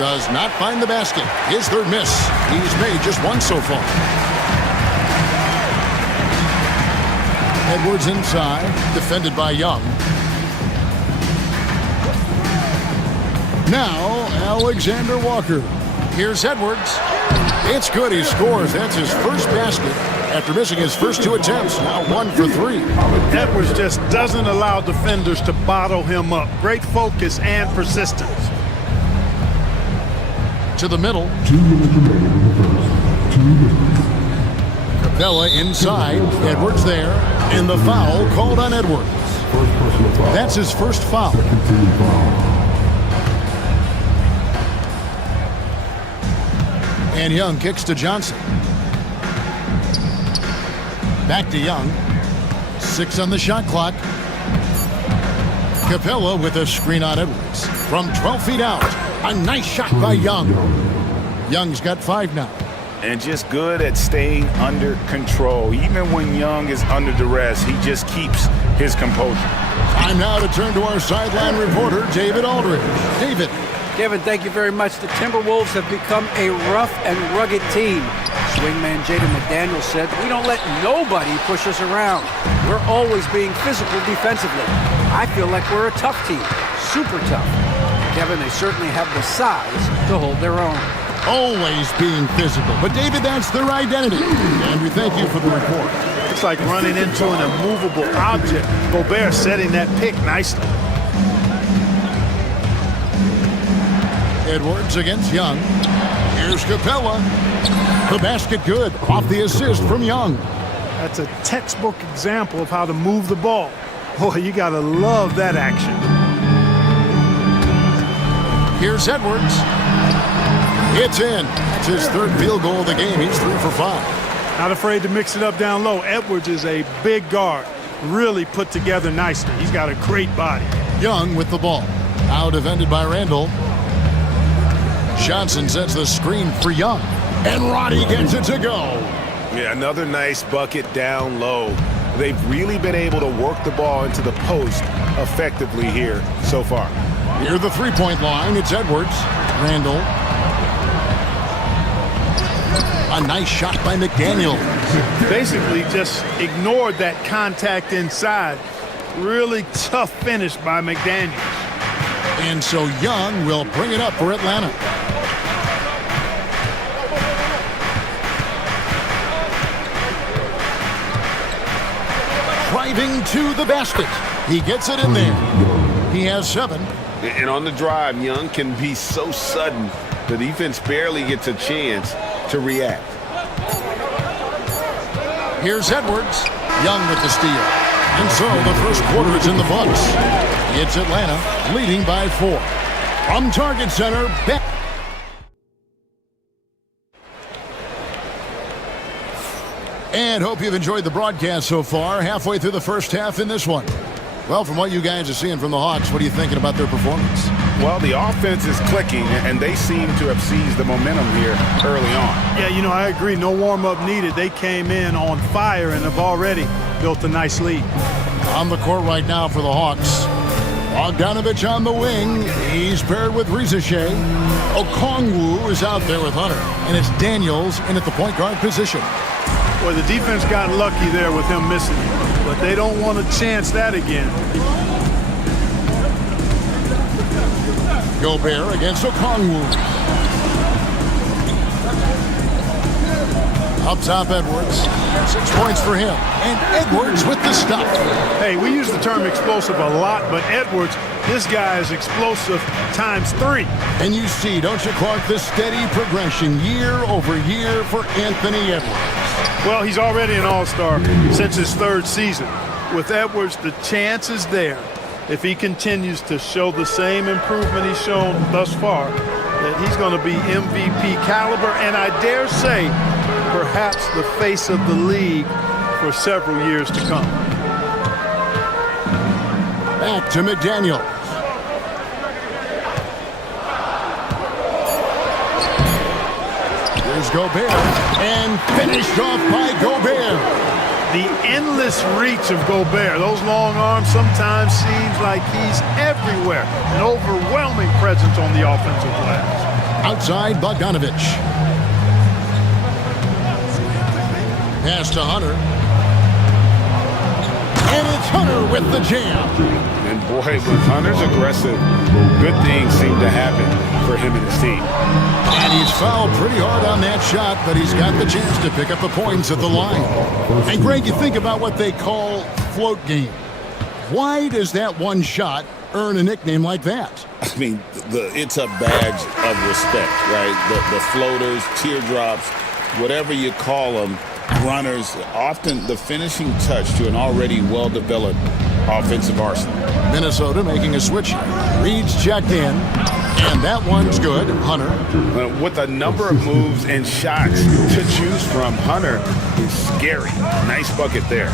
Does not find the basket. His third miss. He's made just 1 so far. Edwards inside. Defended by Young. Now, Alexander Walker. Here's Edwards. It's good. He scores. That's his first basket after missing his first 2 attempts. Now 1 for 3. Edwards just doesn't allow defenders to bottle him up. Great focus and persistence. To the middle. 2 minutes remaining in the first. 2 minutes. Capella inside. Edwards there. And the foul called on Edwards. First personal foul. That's his first foul. Second team foul. And Young kicks to Johnson. Back to Young. 6 on the shot clock. Capella with a screen on Edwards. From 12 feet out. A nice shot by Young. Young's got 5 now. And just good at staying under control. Even when Young is under duress, he just keeps his composure. Time now to turn to our sideline reporter, David Aldridge. David. Kevin, thank you very much. The Timberwolves have become a rough and rugged team. Swingman Jaden McDaniels said, "We don't let nobody push us around. We're always being physical defensively. I feel like we're a tough team, super tough." Kevin, they certainly have the size to hold their own. Always being physical. But David, that's their identity. And we thank you for the report. It's like running into an immovable object. Gobert setting that pick nicely. Edwards against Young. Here's Capella. The basket good. Off the assist from Young. That's a textbook example of how to move the ball. Boy, you gotta love that action. Here's Edwards. It's in. That's his third field goal of the game. He's 3 for 5. Not afraid to mix it up down low. Edwards is a big guard. Really put together nicely. He's got a great body. Young with the ball. Now defended by Randall. Johnson sets the screen for Young. And Roddy gets it to go. Yeah, another nice bucket down low. They've really been able to work the ball into the post effectively here so far. Near the three-point line, it's Edwards. Randall. A nice shot by McDaniel. Basically just ignored that contact inside. Really tough finish by McDaniel. And so Young will bring it up for Atlanta. Driving to the basket. He gets it in there. He has 7. And on the drive, Young can be so sudden. The defense barely gets a chance to react. Here's Edwards. Young with the steal. And so the first quarter is in the books. It's Atlanta leading by 4. From Target Center, back. And hope you've enjoyed the broadcast so far. Halfway through the first half in this one. Well, from what you guys are seeing from the Hawks, what are you thinking about their performance? Well, the offense is clicking, and they seem to have seized the momentum here early on. Yeah, you know, I agree. No warm-up needed. They came in on fire and have already built a nice lead. On the court right now for the Hawks. Bogdanovich on the wing. He's paired with Rizashe. Okongwu is out there with Hunter. And it's Daniels in at the point guard position. Well, the defense got lucky there with him missing, but they don't want to chance that again. Gobert against Okongwu. Up top, Edwards. 6 points for him. And Edwards with the stop. Hey, we use the term explosive a lot, but Edwards, this guy is explosive times 3. And you see, don't you, Clark, the steady progression year over year for Anthony Edwards. Well, he's already an all-star since his 3rd season. With Edwards, the chance is there, if he continues to show the same improvement he's shown thus far, that he's going to be MVP caliber, and I dare say, perhaps the face of the league for several years to come. Back to McDaniel. Here's Gobert, and finished off by Gobert. The endless reach of Gobert. Those long arms sometimes seems like he's everywhere. An overwhelming presence on the offensive glass. Outside, Bogdanovich. Pass to Hunter. And it's Hunter with the jam. And boy, when Hunter's aggressive, good things seem to happen for him and his team. And he's fouled pretty hard on that shot, but he's got the chance to pick up the points at the line. And Greg, you think about what they call float game. Why does that one shot earn a nickname like that? I mean, it's a badge of respect, right? The floaters, teardrops, whatever you call them, runners, often the finishing touch to an already well-developed offensive arsenal. Minnesota making a switch. Reed's checked in, and that one's good. Hunter. With a number of moves and shots to choose from, Hunter is scary. Nice bucket there.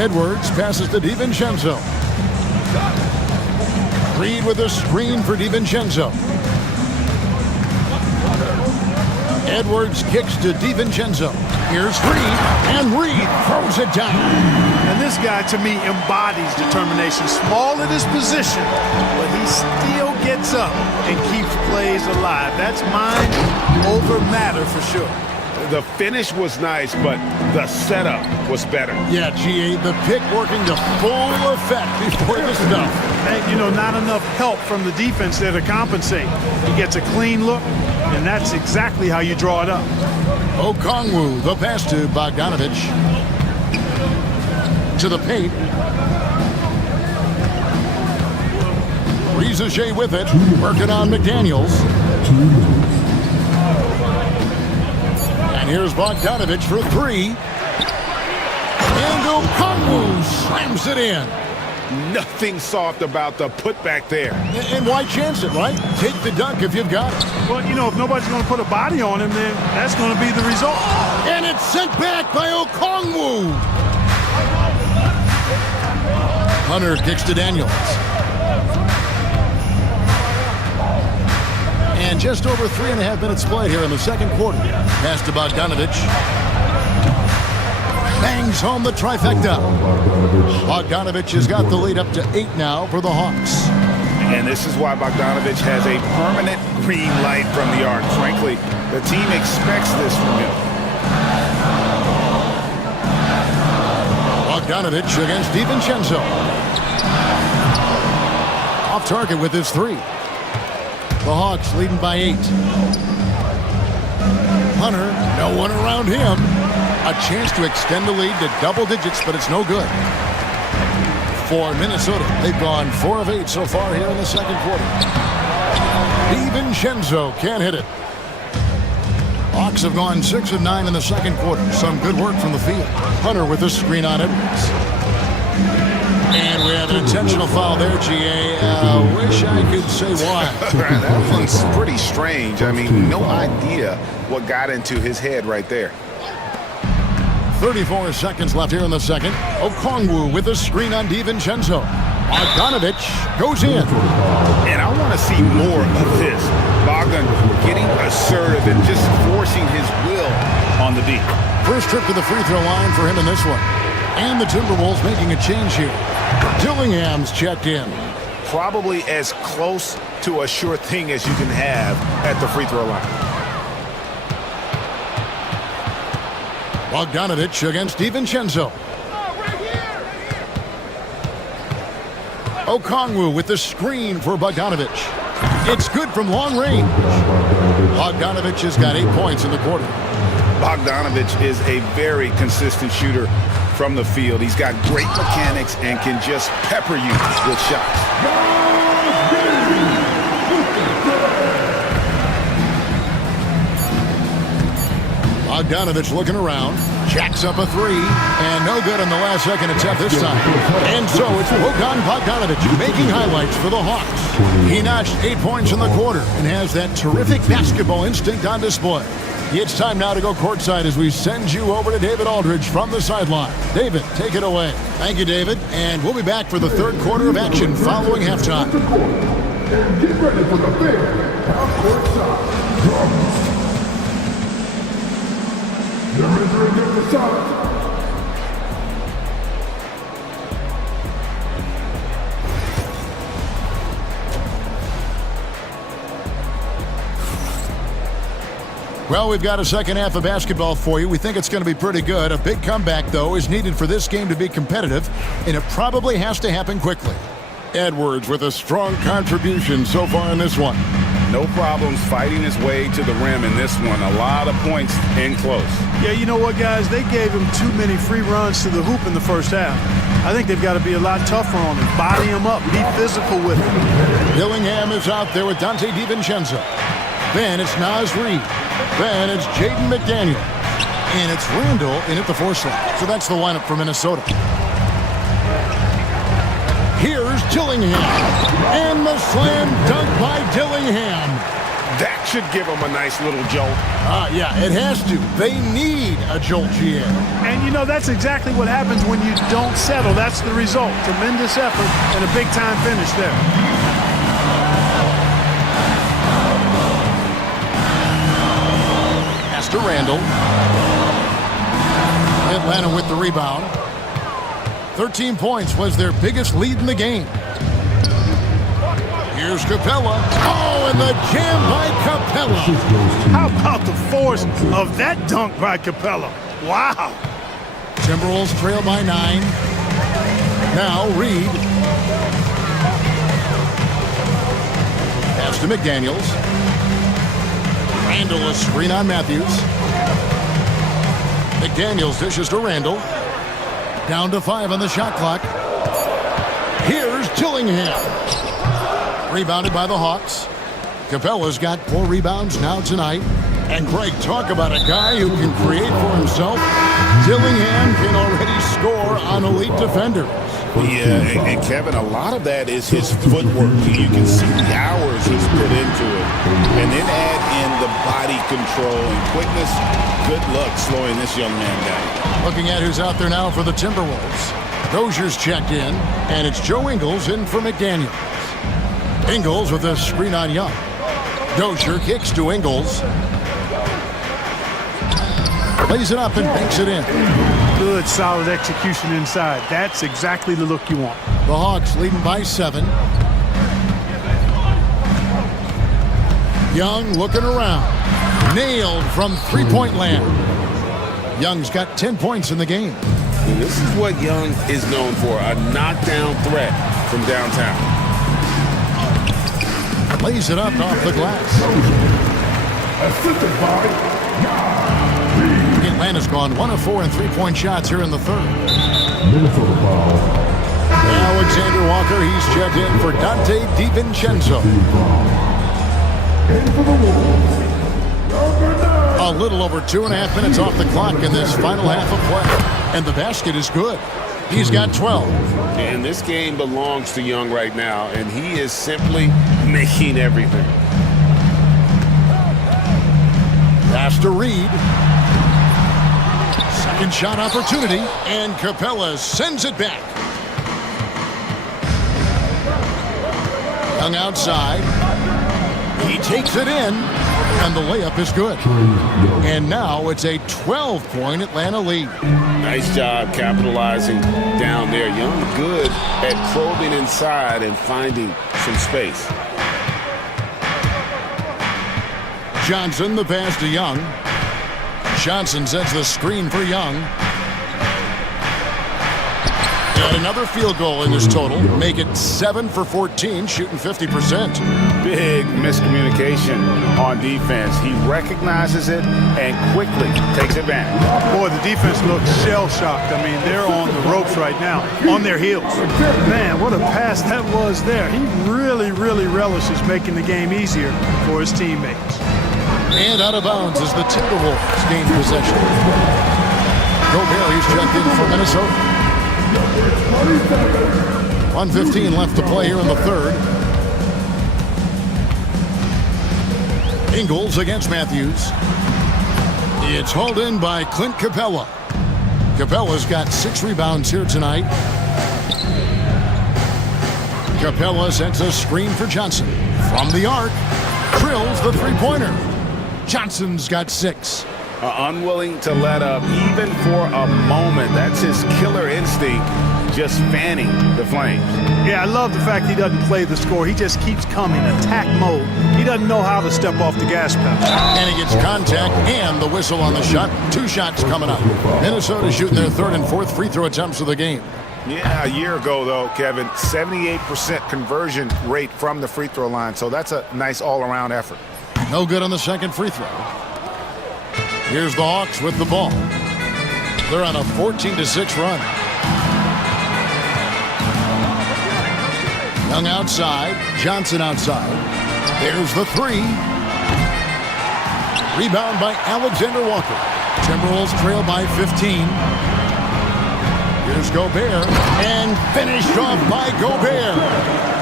Edwards passes to DiVincenzo. Reed with a screen for DiVincenzo. Edwards kicks to DiVincenzo. Here's Reed, and Reed throws it down. And this guy, to me, embodies determination. Small at his position, but he still gets up and keeps plays alive. That's mind over matter for sure. The finish was nice, but the setup was better. Yeah, GA, the pick working to full effect before the stuff. And, you know, not enough help from the defense there to compensate. He gets a clean look, and that's exactly how you draw it up. Okongwu, the pass to Bogdanovich. To the paint. Rizashe with it, working on McDaniels. And here's Bogdanovich for 3. And Okongwu slams it in. Nothing soft about the putback there. And why chance it, right? Take the dunk if you've got it. Well, you know, if nobody's going to put a body on him, then that's going to be the result. And it's sent back by Okongwu. Hunter kicks to Daniels. And just over 3.5 minutes played here in the second quarter. Pass to Bogdanovich. Bangs home the trifecta. Bogdanovich has got the lead up to 8 now for the Hawks. And this is why Bogdanovich has a permanent green light from the arc. Frankly, the team expects this from him. Bogdanovich against DiVincenzo. Off target with his 3. The Hawks leading by 8. Hunter, no one around him. A chance to extend the lead to double digits, but it's no good. For Minnesota, they've gone 4 of 8 so far here in the second quarter. DiVincenzo can't hit it. Hawks have gone 6 of 9 in the second quarter. Some good work from the field. Hunter with a screen on Edwards. And we have an intentional foul there, GA. Wish I could say why. That one's pretty strange. I mean, no idea what got into his head right there. 34 seconds left here in the second. Okongwu with a screen on DiVincenzo. Bogdanovich goes in. And I want to see more of this. Bogdan getting assertive and just forcing his will on the D. First trip to the free throw line for him in this one. And the Timberwolves making a change here. Dillingham's checked in. Probably as close to a sure thing as you can have at the free throw line. Bogdanovich against DiVincenzo. Okongwu with the screen for Bogdanovich. It's good from long range. Bogdanovich has got 8 points in the quarter. Bogdanovich is a very consistent shooter from the field. He's got great mechanics and can just pepper you with shots. Bogdanovich looking around, jacks up a 3, and no good on the last second attempt this time. And so it's Bogdan Bogdanovich making highlights for the Hawks. He notched 8 points in the quarter and has that terrific basketball instinct on display. It's time now to go courtside as we send you over to David Aldridge from the sideline. David, take it away. Thank you, David. And we'll be back for the third quarter of action following halftime. And get ready for the big courtside drums. You're entering the facade. Well, we've got a second half of basketball for you. We think it's going to be pretty good. A big comeback, though, is needed for this game to be competitive, and it probably has to happen quickly. Edwards with a strong contribution so far in this one. No problems fighting his way to the rim in this one. A lot of points in close. Yeah, you know what, guys? They gave him too many free runs to the hoop in the first half. I think they've got to be a lot tougher on him. Body him up. Be physical with him. Dillingham is out there with Dante DiVincenzo. Then it's Naz Reid. Then it's Jaden McDaniel. And it's Randall in at the 4 slot. So that's the lineup for Minnesota. Here's Dillingham. And the slam dunk by Dillingham. That should give them a nice little jolt. Yeah, it has to. They need a jolt, GA. And, you know, that's exactly what happens when you don't settle. That's the result. Tremendous effort and a big-time finish there. To Randall. Atlanta with the rebound. 13 points was their biggest lead in the game. Here's Capella. Oh, and the jam by Capella. How about the force of that dunk by Capella? Wow. Timberwolves trail by 9. Now Reid. Pass to McDaniels. Randall a screen on Matthews. McDaniels dishes to Randall. Down to 5 on the shot clock. Here's Dillingham. Rebounded by the Hawks. Capella's got 4 rebounds now tonight. And Greg, talk about a guy who can create for himself. Dillingham can already score on elite defenders. Yeah, and Kevin, a lot of that is his footwork. You can see the hours he's put into it. And then add in the body control and quickness. Good luck slowing this young man down. Looking at who's out there now for the Timberwolves. Dozier's checked in, and it's Joe Ingles in for McDaniels. Ingles with a screen on Young. Dozier kicks to Ingles. Lays it up and banks it in. Good, solid execution inside. That's exactly the look you want. The Hawks leading by 7. Young looking around. Nailed from three-point land. Young's got 10 points in the game. And this is what Young is known for, a knockdown threat from downtown. Lays it up off the glass. Assisted by Atlanta's gone 1 of 4 in three-point shots here in the third. Minnesota foul. Alexander Walker, he's checked in for Dante DiVincenzo. In for the Wolves, number 9. A little over 2.5 minutes off the clock in this final half of play. And the basket is good. He's got 12. And this game belongs to Young right now, and he is simply making everything. Pass to Reed. Second shot opportunity, and Capella sends it back. Young outside. He takes it in, and the layup is good. And now it's a 12-point Atlanta lead. Nice job capitalizing down there. Young good at probing inside and finding some space. Johnson, the pass to Young. Johnson sets the screen for Young. And another field goal in this total. Make it 7 for 14, shooting 50%. Big miscommunication on defense. He recognizes it and quickly takes it back. Boy, the defense looks shell-shocked. I mean, they're on the ropes right now, on their heels. Man, what a pass that was there. He really, really relishes making the game easier for his teammates. And out of bounds as the Timberwolves gain possession. Gobert, he's checked in for Minnesota. 1:15 left to play here in the third. Ingles against Matthews. It's hauled in by Clint Capella. Capella's got 6 rebounds here tonight. Capella sends a screen for Johnson. From the arc, drills the three-pointer. Johnson's got 6. Unwilling to let up even for a moment. That's his killer instinct, just fanning the flames. Yeah, I love the fact he doesn't play the score. He just keeps coming, attack mode. He doesn't know how to step off the gas pedal. And he gets contact and the whistle on the shot. 2 shots coming up. Minnesota shooting their 3rd and 4th free throw attempts of the game. Yeah, a year ago, though, Kevin, 78% conversion rate from the free throw line. So that's a nice all-around effort. No good on the second free throw. Here's the Hawks with the ball. They're on a 14-6 run. Young outside, Johnson outside. There's the 3. Rebound by Alexander Walker. Timberwolves trail by 15. Here's Gobert, and finished off by Gobert.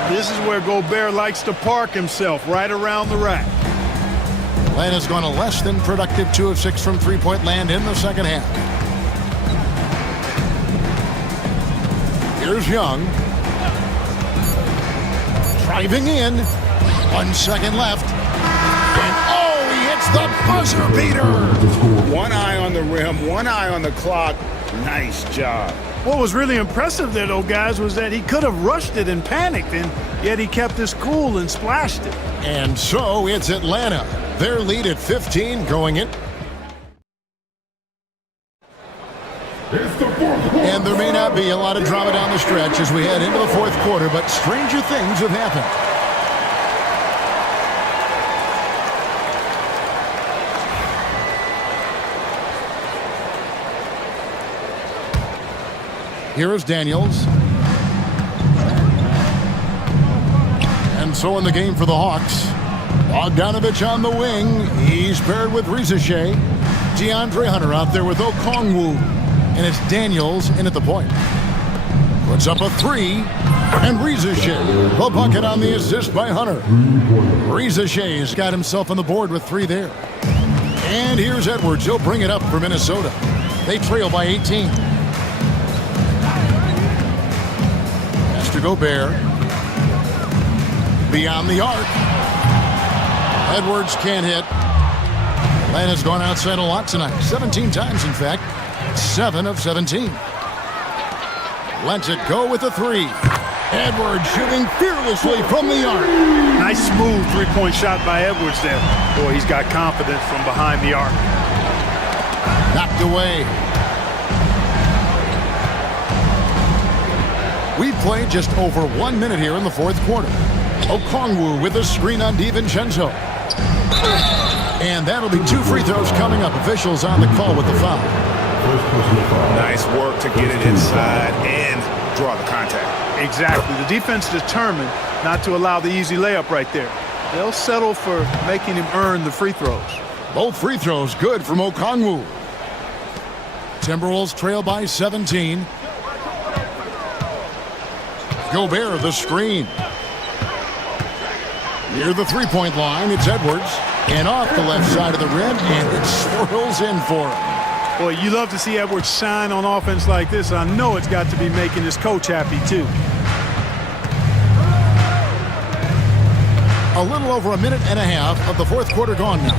This is where Gobert likes to park himself, right around the rack. Atlanta's gone a less than productive 2 of 6 from three-point land in the second half. Here's Young. Driving in. 1 second left. And oh, he hits the buzzer beater. One eye on the rim, one eye on the clock. Nice job. What was really impressive there, though, guys, was that he could have rushed it and panicked, and yet he kept his cool and splashed it. And so it's Atlanta. Their lead at 15 going in. And there may not be a lot of drama down the stretch as we head into the 4th quarter, but stranger things have happened. Here is Daniels. And so in the game for the Hawks, Bogdanovich on the wing. He's paired with Rizashay. DeAndre Hunter out there with Okongwu. And it's Daniels in at the point. Puts up a three. And Rizashay, the bucket on the assist by Hunter. Rizashay's got himself on the board with three there. And here's Edwards. He'll bring it up for Minnesota. They trail by 18. Has to Gobert. Beyond the arc. Edwards can't hit. Atlanta's gone outside a lot tonight. 17 times, in fact. 7 of 17. Lets it go with a three. Edwards shooting fearlessly from the arc. Nice smooth three-point shot by Edwards there. Boy, he's got confidence from behind the arc. Knocked away. We've played just over 1 minute here in the fourth quarter. Okongwu with a screen on DiVincenzo. And that'll be 2 free throws coming up. Officials on the call with the foul. Nice work to get it inside and draw the contact. Exactly. The defense determined not to allow the easy layup right there. They'll settle for making him earn the free throws. Both free throws good from Okongwu. Timberwolves trail by 17. Gobert the screen. Near the three-point line, it's Edwards. And off the left side of the rim, and it swirls in for him. Boy, you love to see Edwards shine on offense like this. I know it's got to be making his coach happy, too. A little over a minute and a half of the fourth quarter gone now.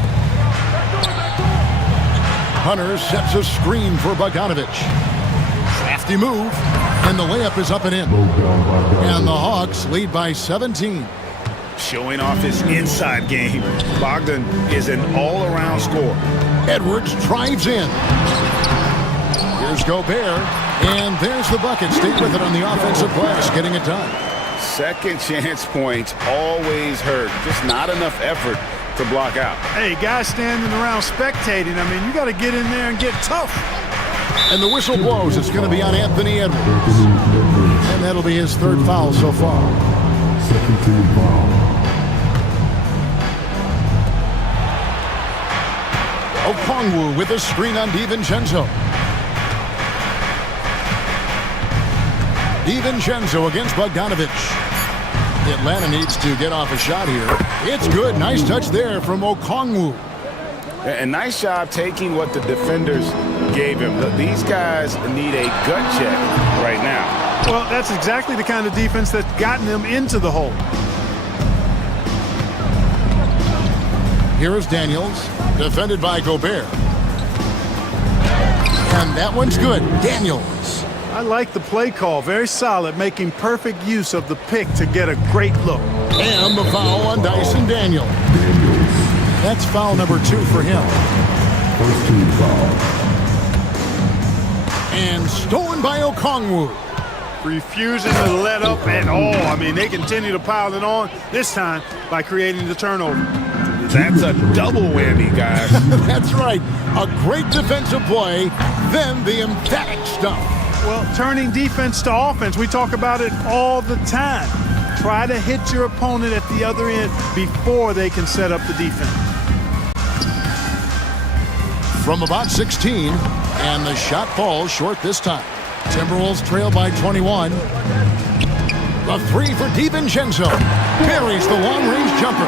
Hunter sets a screen for Bogdanovich. Crafty move, and the layup is up and in. And the Hawks lead by 17. Showing off his inside game. Bogdan is an all-around scorer. Edwards drives in. Here's Gobert, and there's the bucket. Stay with it on the offensive glass, getting it done. Second chance points always hurt. Just not enough effort to block out. Hey, guys standing around spectating. I mean, you got to get in there and get tough. And the whistle blows. It's going to be on Anthony Edwards. And that'll be his third foul so far. Second team foul. Okongwu with a screen on DiVincenzo. DiVincenzo against Bogdanovich. Atlanta needs to get off a shot here. It's good. Nice touch there from Okongwu. A nice job taking what the defenders gave him. These guys need a gut check right now. Well, that's exactly the kind of defense that's gotten them into the hole. Here is Daniels, defended by Gobert. And that one's good. Daniels. I like the play call. Very solid, making perfect use of the pick to get a great look. And the foul on Dyson Daniels. That's foul number 2 for him. First team foul. And stolen by Okongwu. Refusing to let up at all. I mean, they continue to pile it on, this time by creating the turnover. That's a double whammy, guys. That's right. A great defensive play, then the emphatic stuff. Well, turning defense to offense, we talk about it all the time. Try to hit your opponent at the other end before they can set up the defense. From about 16, and the shot falls short this time. Timberwolves trail by 21. The three for DiVincenzo. Buries the long-range jumper.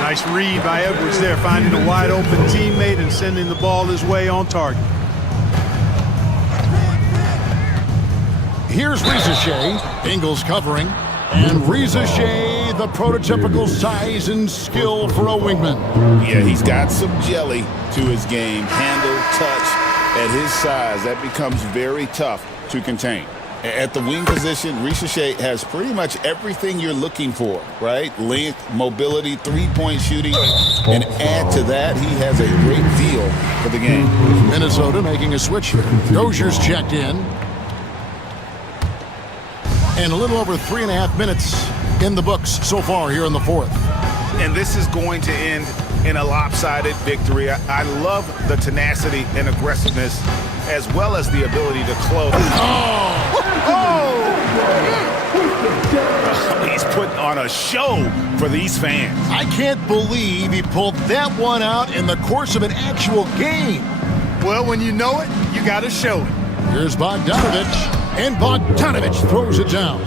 Nice read by Edwards there, finding a wide-open teammate and sending the ball his way on target. Here's Rizashay. Ingles covering. And Rizashay, the prototypical size and skill for a wingman. Yeah, he's got some jelly to his game. Handle, touch. At his size, that becomes very tough to contain. At the wing position, Rizashay has pretty much everything you're looking for, right? Length, mobility, three-point shooting. And add to that, he has a great feel for the game. Minnesota making a switch here. Dozier's checked in. And a little over 3.5 minutes in the books so far here in the fourth. And this is going to end in a lopsided victory. I love the tenacity and aggressiveness as well as the ability to close. He's put on a a show for these fans. I can't believe he pulled that one out in the course of an actual game. Well, when you know it, you got to show it. Here's Bogdanovich, and Bogdanovich throws it down.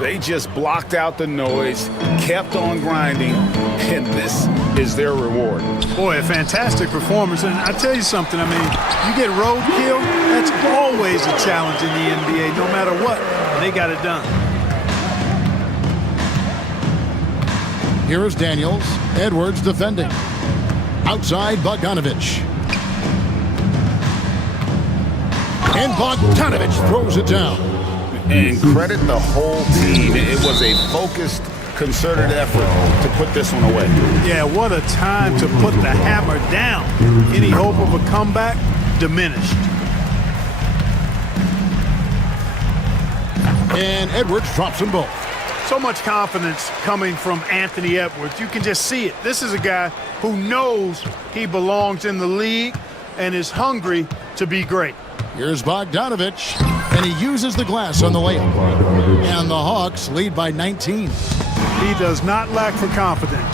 They just blocked out the noise, kept on grinding, and this is their reward. Boy, a fantastic performance. And I tell you something, I mean, you get roadkill, that's always a challenge in the NBA, no matter what. And they got it done. Here is Daniels. Edwards defending. Outside, Bogdanovich. And Bogdanovich throws it down. And credit the whole team. It was a focused, concerted effort to put this one away. Yeah, what a time to put the hammer down. Any hope of a comeback? Diminished. And Edwards drops them both. So much confidence coming from Anthony Edwards. You can just see it. This is a guy who knows he belongs in the league and is hungry to be great. Here's Bogdanovich, and he uses the glass on the layup. And the Hawks lead by 19. He does not lack for confidence.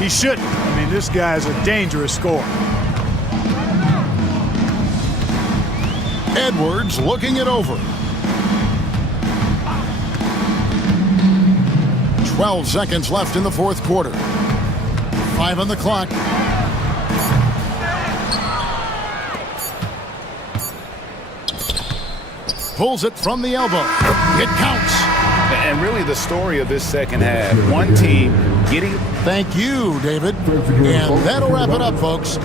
He shouldn't. I mean, this guy is a dangerous scorer. Edwards looking it over. 12 seconds left in the fourth quarter. 5 on the clock. Pulls it from the elbow. It counts. And really the story of this second half, one team getting... Thank you, David. And that'll wrap it up, folks.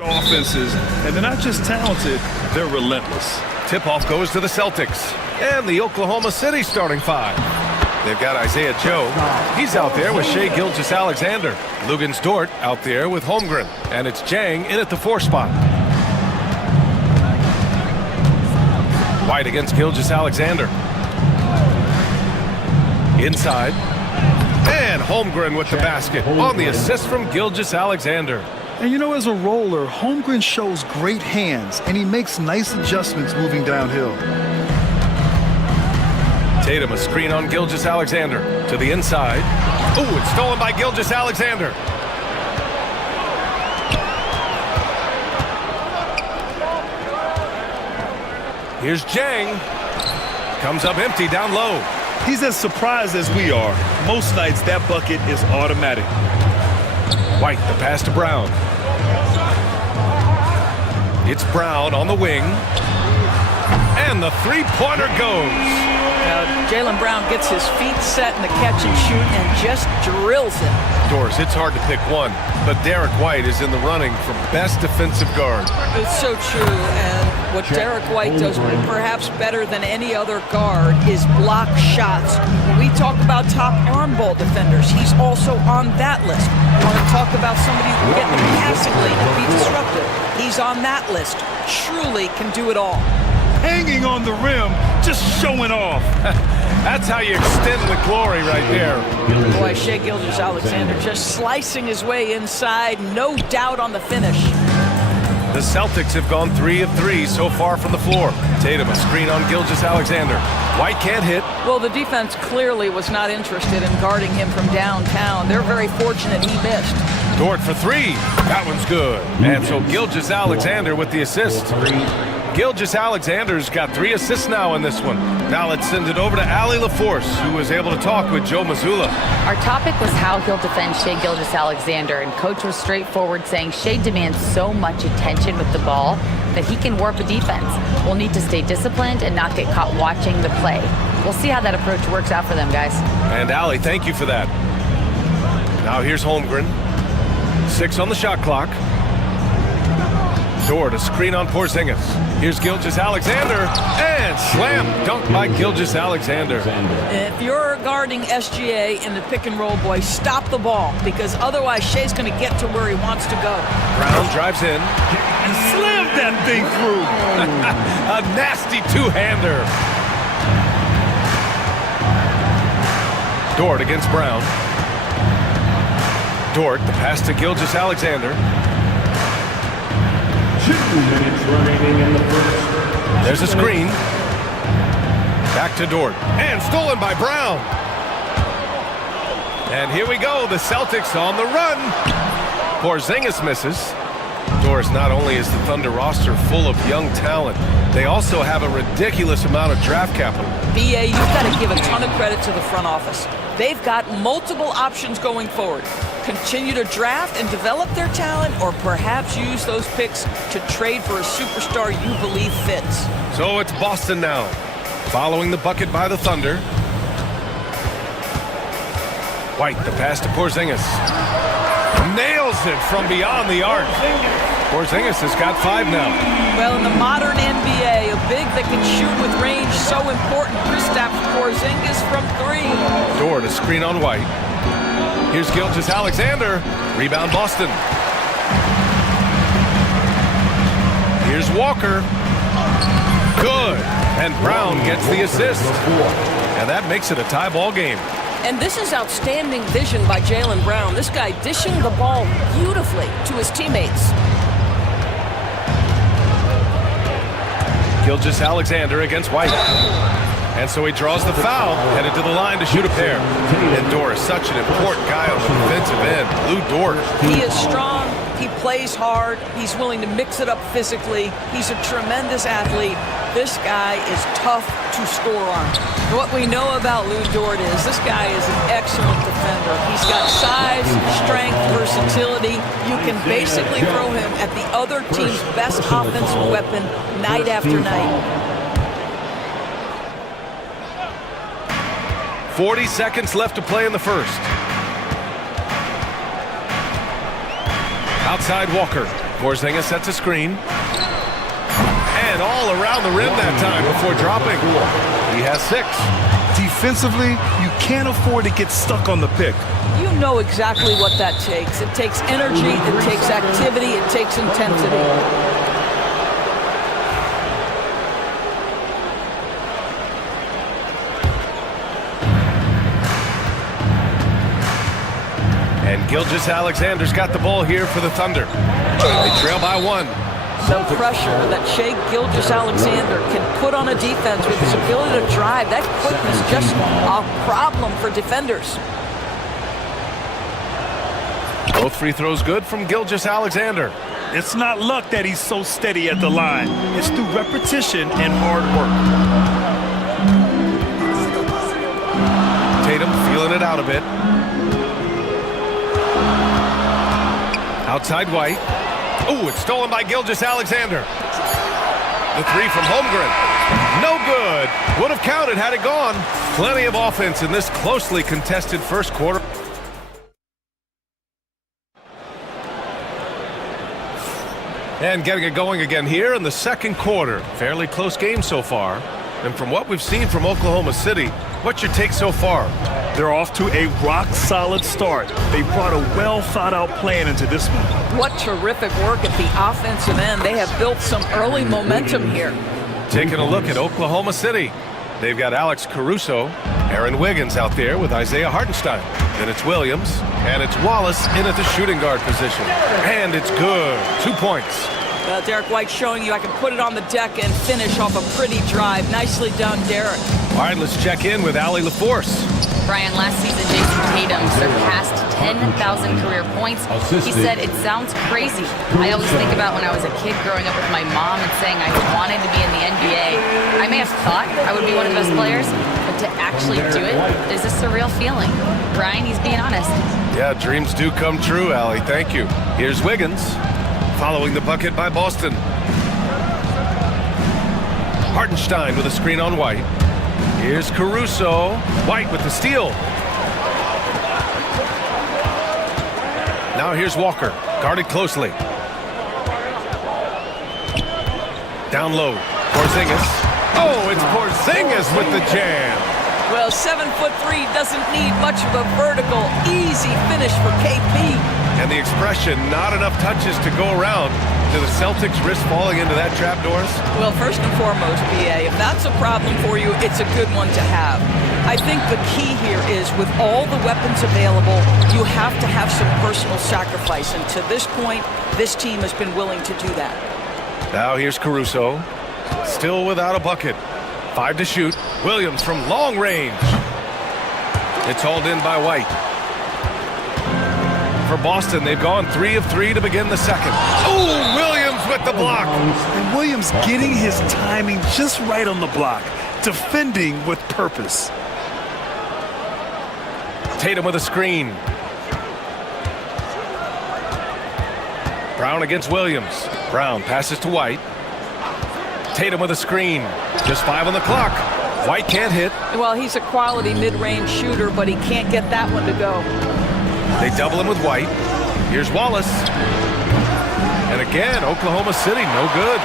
offenses, and they're not just talented, they're relentless. Tip-off goes to the Celtics and the Oklahoma City starting five. They've got Isaiah Joe. He's out there with Shai Gilgeous-Alexander. Lugens Dort out there with Holmgren. And it's Jang in at the 4 spot. White against Gilgeous-Alexander. Inside. And Holmgren with the basket on the assist from Gilgeous-Alexander. And you know, as a roller, Holmgren shows great hands, and he makes nice adjustments moving downhill. Tatum, a screen on Gilgeous-Alexander to the inside. Ooh, it's stolen by Gilgeous-Alexander. Here's Jang. Comes up empty down low. He's as surprised as we are. Most nights, that bucket is automatic. White, the pass to Brown. It's Brown on the wing. And the three-pointer goes. Jaylen Brown gets his feet set in the catch and shoot and just drills it. Doris, it's hard to pick one, but Derek White is in the running for best defensive guard. It's so true, and what Derek White does perhaps better than any other guard is block shots. When we talk about top arm ball defenders, he's also on that list. Want to talk about somebody who can get in the passing lane and be disruptive? He's on that list. Truly can do it all. Hanging on the rim, just showing off. That's how you extend the glory right there. Boy, Shai Gilgeous-Alexander just slicing his way inside. No doubt on the finish. The Celtics have gone 3 of 3 so far from the floor. Tatum, a screen on Gilgeous-Alexander. White can't hit. Well, the defense clearly was not interested in guarding him from downtown. They're very fortunate he missed. Dort for 3. That one's good. And so Gilgeous-Alexander with the assist. Gilgeous-Alexander's got 3 assists now in this one. Now let's send it over to Allie LaForce, who was able to talk with Joe Mazzulla. Our topic was how he'll defend Shai Gilgeous-Alexander, and Coach was straightforward, saying Shai demands so much attention with the ball that he can warp a defense. We'll need to stay disciplined and not get caught watching the play. We'll see how that approach works out for them, guys. And Allie, thank you for that. Now here's Holmgren. 6 on the shot clock. Dort, a screen on Porzingis. Here's Gilgeous-Alexander, and slam dunk by Gilgeous-Alexander. If you're guarding SGA in the pick and roll, boy, stop the ball, because otherwise Shai's going to get to where he wants to go. Brown drives in. And slammed that thing through. A nasty two-hander. Dort against Brown. Dort, the pass to Gilgeous-Alexander. 2 minutes remaining in the first. There's a screen. Back to Dort. And stolen by Brown. And here we go. The Celtics on the run. Porzingis misses. Doris, not only is the Thunder roster full of young talent, they also have a ridiculous amount of draft capital. BA, you've got to give a ton of credit to the front office. They've got multiple options going forward. Continue to draft and develop their talent, or perhaps use those picks to trade for a superstar you believe fits. So it's Boston now, following the bucket by the Thunder. White, the pass to Porzingis. Nails it from beyond the arc. Porzingis has got 5 now. Well, in the modern NBA, a big that can shoot with range so important. Kristaps Porzingis from 3. Dort, a screen on White. Here's Gilgeous-Alexander. Rebound Boston. Here's Walker. Good. And Brown gets the assist. And that makes it a tie ball game. And this is outstanding vision by Jaylen Brown. This guy dishing the ball beautifully to his teammates. Gilgeous-Alexander against White. And so he draws the foul, headed to the line to shoot a pair. And Dort, such an important guy on the defensive end. Lou Dort. He is strong. He plays hard. He's willing to mix it up physically. He's a tremendous athlete. This guy is tough to score on. What we know about Lou Dort is this guy is an excellent defender. He's got size, strength, versatility. You can basically throw him at the other team's best offensive weapon night after night. 40 seconds left to play in the first. Outside Walker. Porzingis sets a screen. And all around the rim that time before dropping. He has 6. Defensively, you can't afford to get stuck on the pick. You know exactly what that takes. It takes energy, it takes activity, it takes intensity. And Gilgeous-Alexander's got the ball here for the Thunder. They trail by 1. The pressure that Shai Gilgeous-Alexander can put on a defense with his ability to drive, that quickness, just a problem for defenders. Both free throws good from Gilgeous-Alexander. It's not luck that he's so steady at the line. It's through repetition and hard work. Tatum feeling it out a bit. Outside White. Oh, it's stolen by Gilgeous-Alexander. The 3 from Holmgren. No good. Would have counted had it gone. Plenty of offense in this closely contested first quarter. And getting it going again here in the second quarter. Fairly close game so far. And from what we've seen from Oklahoma City, what's your take so far? They're off to a rock-solid start. They brought a well-thought-out plan into this one. What terrific work at the offensive end. They have built some early momentum here. Taking a look at Oklahoma City. They've got Alex Caruso, Aaron Wiggins out there with Isaiah Hartenstein. Then it's Williams, and it's Wallace in at the shooting guard position. And it's good. 2 points. Derek White showing you I can put it on the deck and finish off a pretty drive. Nicely done, Derek. All right, let's check in with Allie LaForce. Brian, last season, Jason Tatum surpassed 10,000 career points. He said, it sounds crazy. I always think about when I was a kid growing up with my mom and saying I wanted to be in the NBA. I may have thought I would be one of those players, but to actually do it is a surreal feeling. Brian, he's being honest. Yeah, dreams do come true, Allie. Thank you. Here's Wiggins, following the bucket by Boston. Hartenstein with a screen on White. Here's Caruso. White with the steal. Now here's Walker, guarded closely. Down low, Porzingis. Oh, it's Porzingis with the jam. Well, 7'3" doesn't need much of a vertical, easy finish for KP. And the expression, not enough touches to go around. Do the Celtics risk falling into that trap, Doris? Well, first and foremost, BA, if that's a problem for you, it's a good one to have. I think the key here is with all the weapons available, you have to have some personal sacrifice. And to this point, this team has been willing to do that. Now here's Caruso, still without a bucket. 5 to shoot. Williams from long range. It's hauled in by White. For Boston, they've gone 3 of 3 to begin the second. Oh, Williams with the block. And Williams getting his timing just right on the block. Defending with purpose. Tatum with a screen. Brown against Williams. Brown passes to White. Tatum with a screen. Just 5 on the clock. White can't hit. Well, he's a quality mid-range shooter, but he can't get that one to go. They double him with White. Here's Wallace. And again, Oklahoma City, no good.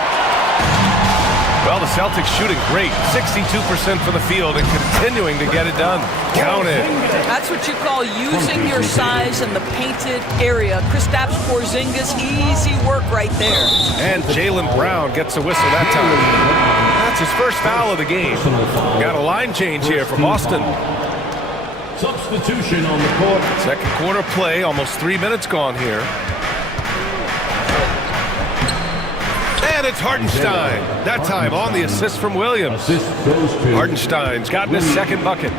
Well, the Celtics shooting great. 62% from the field and continuing to get it done. Count it. That's what you call using your size in the painted area. Kristaps Porzingis, easy work right there. And Jaylen Brown gets a whistle that time. That's his first foul of the game. Got a line change here for Boston. Substitution on the court. Second quarter play, almost 3 minutes gone here. And it's Hartenstein. That time on the assist from Williams. Hartenstein's gotten his second bucket.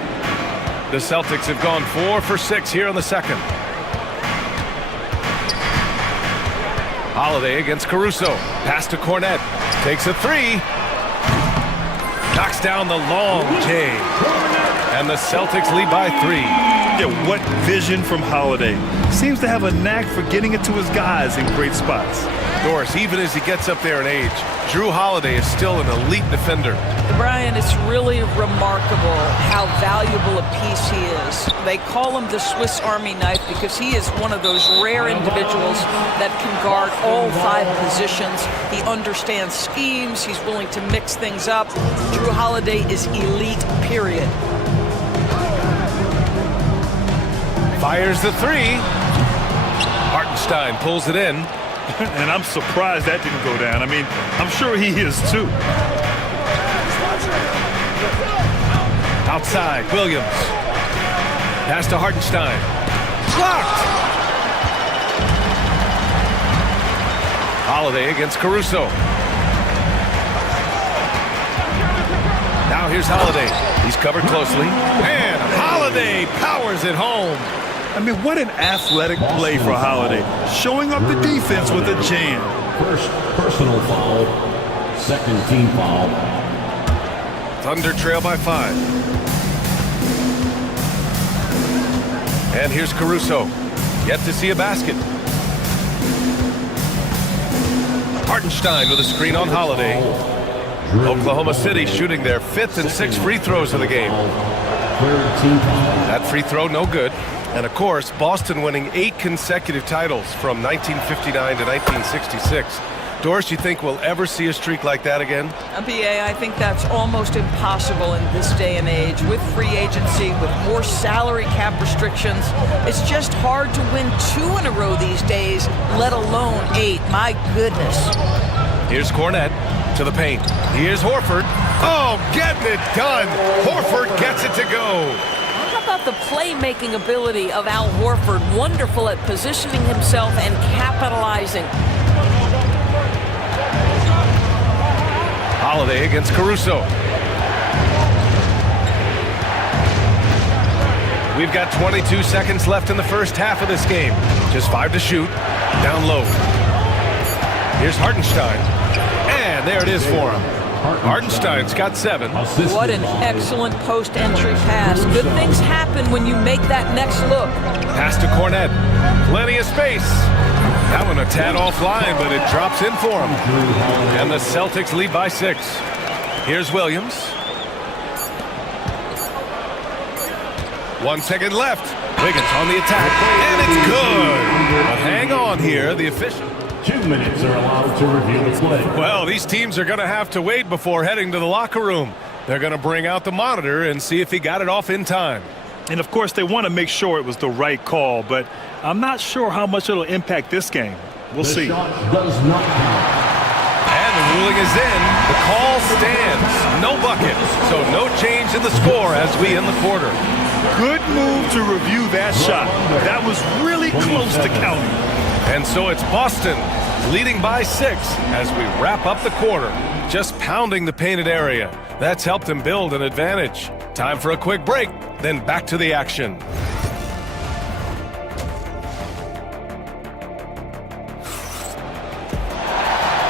The Celtics have gone 4 for 6 here in the second. Holiday against Caruso. Pass to Cornette. Takes a 3. Knocks down the long J. And the Celtics lead by 3. Yeah, what vision from Holiday. Seems to have a knack for getting it to his guys in great spots. Doris, even as he gets up there in age, Drew Holiday is still an elite defender. Brian, it's really remarkable how valuable a piece he is. They call him the Swiss Army knife because he is one of those rare individuals that can guard all 5 positions. He understands schemes. He's willing to mix things up. Drew Holiday is elite, period. Fires the 3. Hartenstein pulls it in. And I'm surprised that didn't go down. I mean, I'm sure he is too. Outside, Williams. Pass to Hartenstein. Blocked! Holiday against Caruso. Now here's Holiday. He's covered closely. And Holiday powers it home. I mean, what an athletic play for Holiday. Showing up the defense with a jam. First personal foul, second team foul. Thunder trail by 5. And here's Caruso. Yet to see a basket. Hartenstein with a screen on Holiday. Oklahoma City shooting their 5th and 6th free throws of the game. That free throw no good. And of course, Boston winning 8 consecutive titles from 1959 to 1966. Doris, you think we'll ever see a streak like that again? BA, I think that's almost impossible in this day and age. With free agency, with more salary cap restrictions, it's just hard to win 2 in a row these days, let alone 8. My goodness. Here's Cornette to the paint. Here's Horford. Oh, getting it done. Horford gets it to go. How about the playmaking ability of Al Horford? Wonderful at positioning himself and capitalizing. Holiday against Caruso. We've got 22 seconds left in the first half of this game. Just 5 to shoot. Down low. Here's Hartenstein. And there it is for him. Hartenstein's got 7. What an excellent post-entry pass. Good things happen when you make that next look. Pass to Cornette. Plenty of space. That one a tad offline, but it drops in for him. And the Celtics lead by 6. Here's Williams. 1 second left. Wiggins on the attack. And it's good. But hang on here. The official. 2 minutes are allowed to review the play. Well, these teams are going to have to wait before heading to the locker room. They're going to bring out the monitor and see if he got it off in time. And of course, they want to make sure it was the right call, but I'm not sure how much it'll impact this game. We'll see. Shot does not count. And the ruling is in. The call stands. No bucket. So no change in the score as we end the quarter. Good move to review that shot. That was really close to counting. And so it's Boston leading by 6 as we wrap up the quarter. Just pounding the painted area. That's helped them build an advantage. Time for a quick break, then back to the action.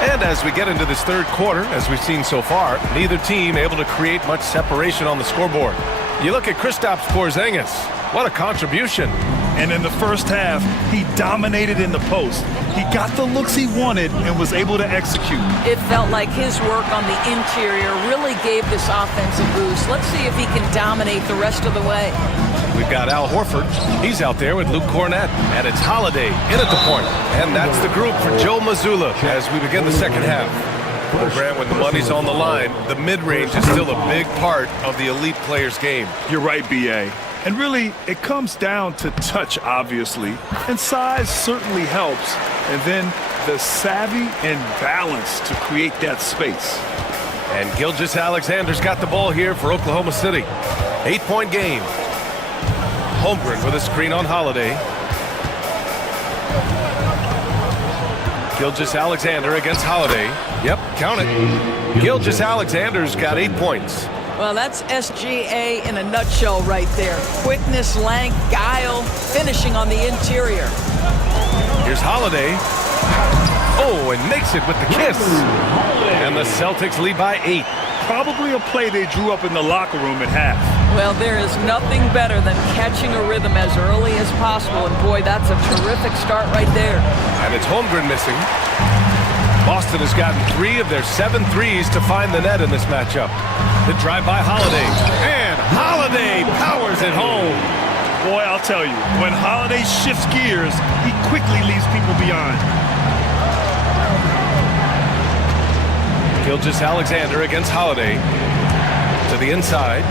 And as we get into this third quarter, as we've seen so far, neither team able to create much separation on the scoreboard. You look at Kristaps Porzingis. What a contribution. And in the first half, he dominated in the post. He got the looks he wanted and was able to execute. It felt like his work on the interior really gave this offense a boost. Let's see if he can dominate the rest of the way. We've got Al Horford. He's out there with Luke Cornette. And it's Holiday in at the point. And that's the group for Joe Mazzulla as we begin the second half. Well, Grant, when the money's on the line, the mid-range is still a big part of the elite player's game. You're right, B.A. And really, it comes down to touch, obviously, and size certainly helps, and then the savvy and balance to create that space. And Gilgeous-Alexander's got the ball here for Oklahoma City. 8-point game. Holmgren with a screen on Holiday. Gilgeous-Alexander against Holiday. Yep, count it. Gilgeous-Alexander's got 8 points. Well, that's SGA in a nutshell right there. Quickness, length, guile, finishing on the interior. Here's Holiday. Oh, and makes it with the kiss. And the Celtics lead by 8. probably a play they drew up in the locker room at half. Well, there is nothing better than catching a rhythm as early as possible, and boy, that's a terrific start right there. And it's Holmgren missing. Boston has gotten 3 of their 7 threes to find the net in this matchup. The drive by Holiday. And Holiday powers it home. Boy, I'll tell you, when Holiday shifts gears, he quickly leaves people behind. Gilgeous-Alexander against Holiday. To the inside.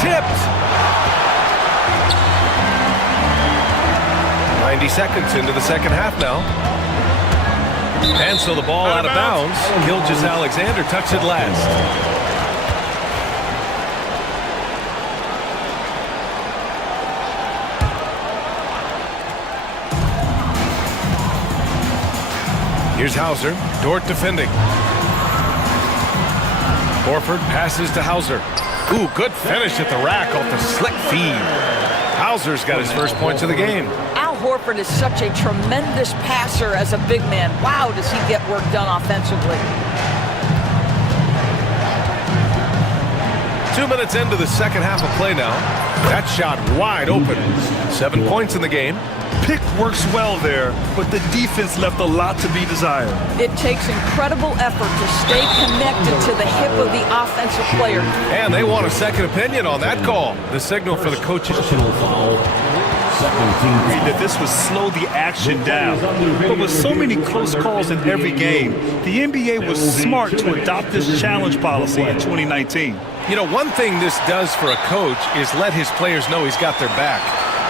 Tipped! 90 seconds into the second half now. And so the ball out of bounds. Gilgeous-Alexander tucks it last. Here's Hauser. Dort defending. Horford passes to Hauser. Ooh, good finish at the rack off the slick feed. Hauser's got his first points of the game. Al Horford is such a tremendous passer as a big man. Wow, does he get work done offensively. 2 minutes into the second half of play now. That shot wide open. 7 points in the game. Pick works well there, but the defense left a lot to be desired. It takes incredible effort to stay connected to the hip of the offensive player. And they want a second opinion on that call. The signal for the coaches. Agreed that this would slow the action down. But with so many close calls in every game, the NBA was smart to adopt this challenge policy in 2019. You know, one thing this does for a coach is let his players know he's got their back.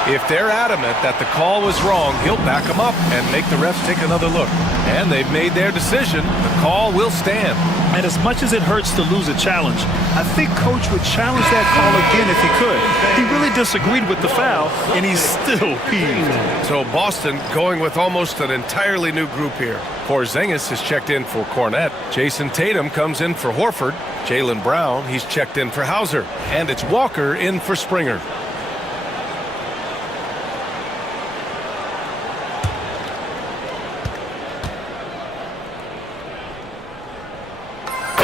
If they're adamant that the call was wrong, he'll back them up and make the refs take another look. And they've made their decision. The call will stand. And as much as it hurts to lose a challenge, I think Coach would challenge that call again if he could. He really disagreed with the foul, and he's still peeved. So Boston going with almost an entirely new group here. Porzingis has checked in for Cornette. Jason Tatum comes in for Horford. Jaylen Brown, he's checked in for Hauser. And it's Walker in for Springer.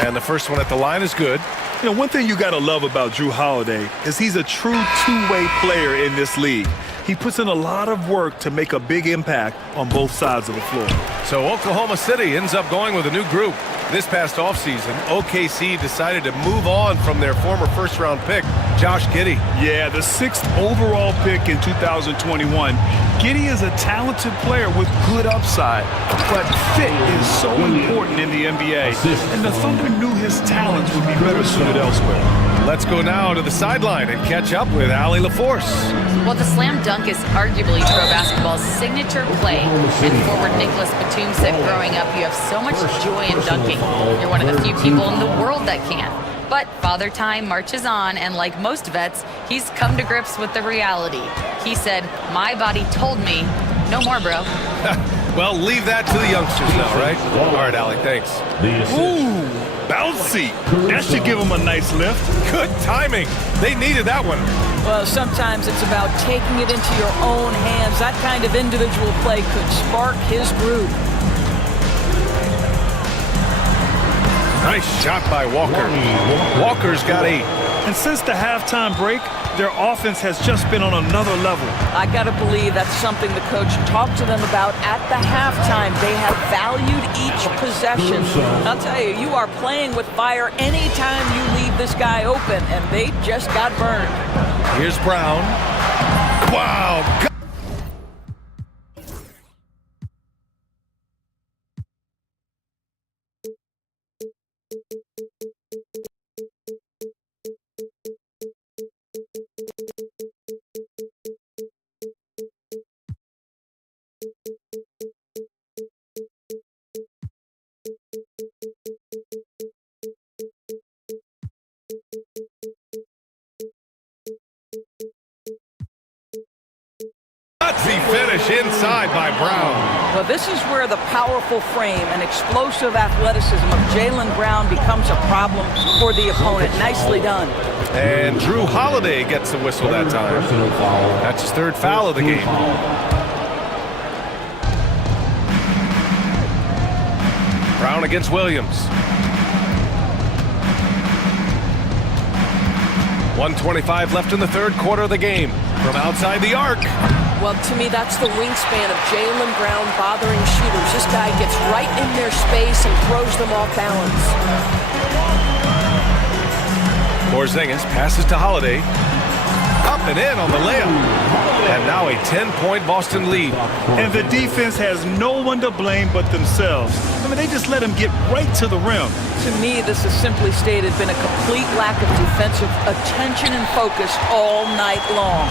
And the first one at the line is good. You know, one thing you got to love about Jrue Holiday is he's a true two-way player in this league. He puts in a lot of work to make a big impact on both sides of the floor. So Oklahoma City ends up going with a new group. This past offseason, OKC decided to move on from their former first-round pick, Josh Giddey. Yeah, the 6th overall pick in 2021. Giddey is a talented player with good upside, but fit is so important in the NBA, and the Thunder knew his talents would be better suited elsewhere. Let's go now to the sideline and catch up with Allie LaForce. Well, the slam dunk is arguably pro basketball's signature play, and forward Nicholas Batum said growing up, you have so much joy in dunking. You're one of the few people in the world that can. But Father Time marches on, and like most vets, he's come to grips with the reality. He said, my body told me, no more, bro. Well, leave that to the youngsters now, right? All right, Allie, thanks. Ooh, bouncy. That should give him a nice lift. Good timing. They needed that one. Well, sometimes it's about taking it into your own hands. That kind of individual play could spark his groove. Nice shot by Walker. Walker's got 8. And since the halftime break, their offense has just been on another level. I got to believe that's something the coach talked to them about at the halftime. They have valued each possession. I'll tell you, you are playing with fire anytime you leave this guy open, and they just got burned. Here's Brown. Wow. Gutsy finish inside by Brown. Well, this is where the powerful frame and explosive athleticism of Jaylen Brown becomes a problem for the opponent. Nicely done. And Jrue Holiday gets the whistle that time. That's his 3rd foul of the game. Brown against Williams. 1:25 left in the third quarter of the game. From outside the arc. Well, to me, that's the wingspan of Jaylen Brown bothering shooters. This guy gets right in their space and throws them off balance. Porzingis passes to Holiday. Up and in on the layup. And now a 10-point Boston lead. And the defense has no one to blame but themselves. I mean, they just let him get right to the rim. To me, this has simply stated been a complete lack of defensive attention and focus all night long.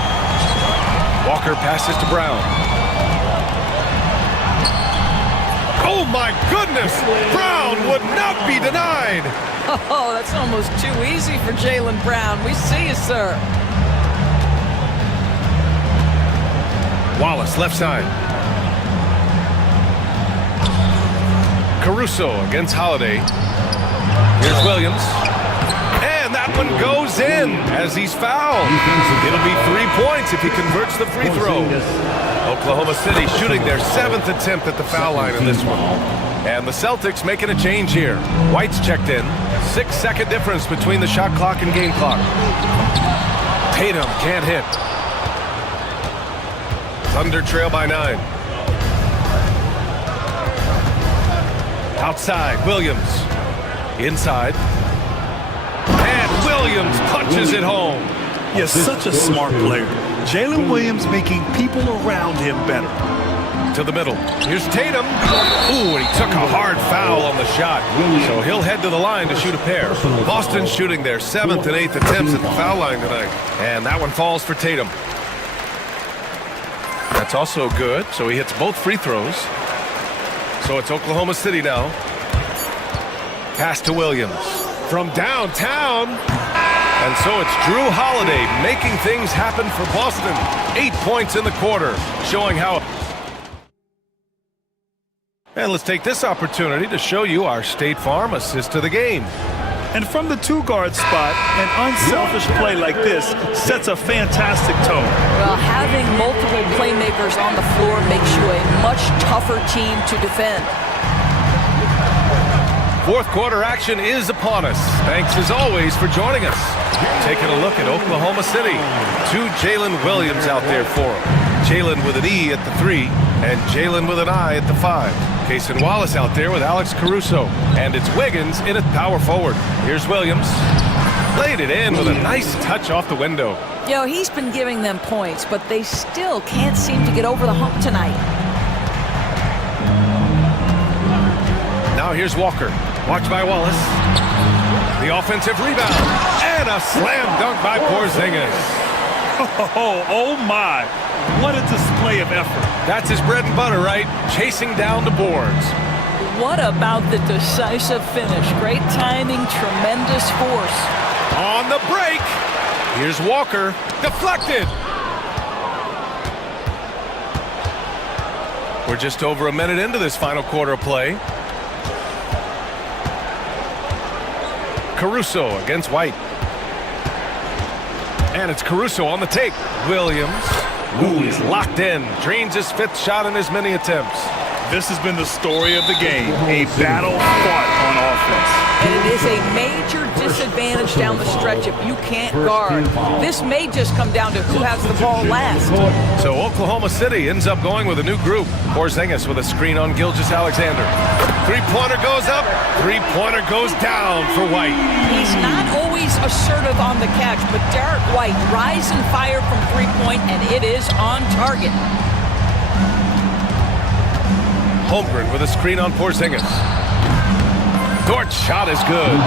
Walker passes to Brown. Oh my goodness! Brown would not be denied! Oh, that's almost too easy for Jaylen Brown. We see you, sir. Wallace, left side. Caruso against Holiday. Here's Williams. And that one goes in as he's fouled. It'll be 3 points if he converts the free throw. Oklahoma City shooting their 7th attempt at the foul line in this one. And the Celtics making a change here. White's checked in. 6-second difference between the shot clock and game clock. Tatum can't hit. Thunder trail by 9. Outside, Williams. Inside. And Williams punches it home. Yes, such a smart player. Jalen Williams making people around him better. To the middle. Here's Tatum. Ooh, and he took a hard foul on the shot. So he'll head to the line to shoot a pair. Boston's shooting their 7th and 8th attempts at the foul line tonight. And that one falls for Tatum. That's also good, so he hits both free throws. So it's Oklahoma City now. Pass to Williams. From downtown. And so it's Drew Holiday making things happen for Boston. 8 points in the quarter, showing how... And let's take this opportunity to show you our State Farm assist to the game. And from the two-guard spot, an unselfish play like this sets a fantastic tone. Well, having multiple playmakers on the floor makes you a much tougher team to defend. Fourth quarter action is upon us. Thanks as always for joining us. Taking a look at Oklahoma City. 2 Jalen Williams out there for them. Jalen with an E at the 3 and Jalen with an I at the 5. Cason Wallace out there with Alex Caruso. And it's Wiggins in at power forward. Here's Williams. Laid it in with a nice touch off the window. You know, he's been giving them points, but they still can't seem to get over the hump tonight. Now here's Walker. Watched by Wallace. The offensive rebound. And a slam dunk by Porzingis. Oh my. What a display of effort. That's his bread and butter, right? Chasing down the boards. What about the decisive finish? Great timing, tremendous force. On the break. Here's Walker. Deflected. We're just over a minute into this final quarter of play. Caruso against White. And it's Caruso on the take. Williams. Ooh, he's locked in. Drains his 5th shot in as many attempts. This has been the story of the game. A battle fought on offense. And it is a major disadvantage down the stretch if you can't guard. This may just come down to who has the ball last. So Oklahoma City ends up going with a new group. Porzingis with a screen on Gilgeous-Alexander. Three-pointer goes up. Three-pointer goes down for White. He's not always assertive on the catch, but Derek White rise and fire from three-point, and it is on target. Holmgren with a screen on Porzingis. Dort's shot is good.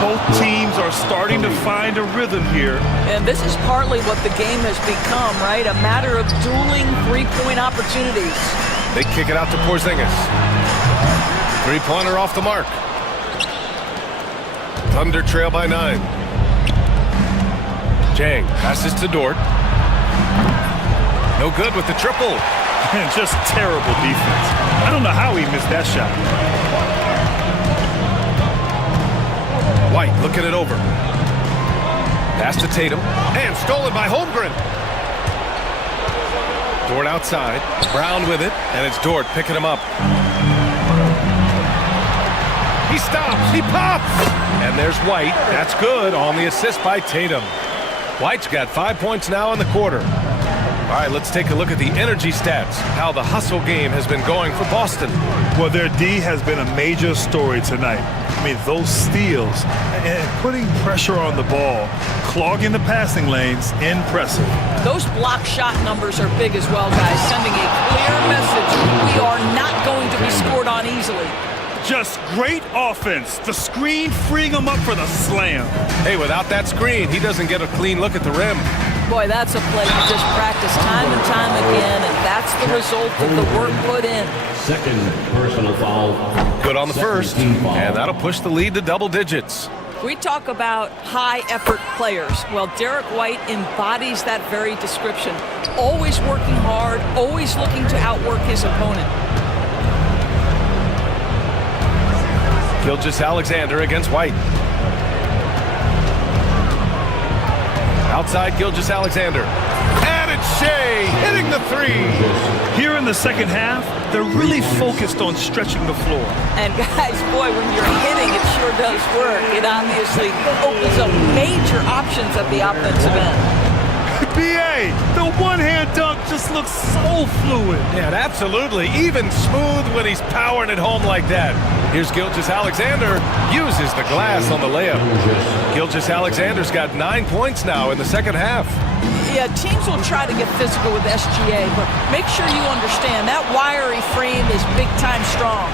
Both teams are starting to find a rhythm here. And this is partly what the game has become, right? A matter of dueling three-point opportunities. They kick it out to Porzingis. Three-pointer off the mark. Thunder trail by 9. Jang passes to Dort. No good with the triple. Just terrible defense. I don't know how he missed that shot. White looking it over. Pass to Tatum. And stolen by Holmgren. Dort outside. Brown with it. And it's Dort picking him up. He stops. He pops. And there's White. That's good on the assist by Tatum. White's got 5 points now in the quarter. All right, let's take a look at the energy stats, how the hustle game has been going for Boston. Well, their D has been a major story tonight. I mean, those steals and putting pressure on the ball, clogging the passing lanes, impressive. Those block shot numbers are big as well, guys, sending a clear message. We are not going to be scored on easily. Just great offense. The screen freeing him up for the slam. Hey, without that screen, he doesn't get a clean look at the rim. Boy, that's a play you just practice time and time again, and that's the result of the work put in. Second personal foul. Good on the first, and that'll push the lead to double digits. We talk about high-effort players. Well, Derek White embodies that very description. Always working hard, always looking to outwork his opponent. Gilgeous-Alexander against White. Outside Gilgeous-Alexander. And it's Shea hitting the three. Here in the second half, they're really focused on stretching the floor. And guys, boy, when you're hitting, it sure does work. It obviously opens up major options at the offensive end. B.A., the one-hand dunk just looks so fluid. Yeah, absolutely. Even smooth when he's powering it home like that. Here's Gilgeous-Alexander. Uses the glass on the layup. Gilgeous-Alexander's got 9 points now in the second half. Yeah, teams will try to get physical with SGA, but make sure you understand that wiry frame is big-time strong.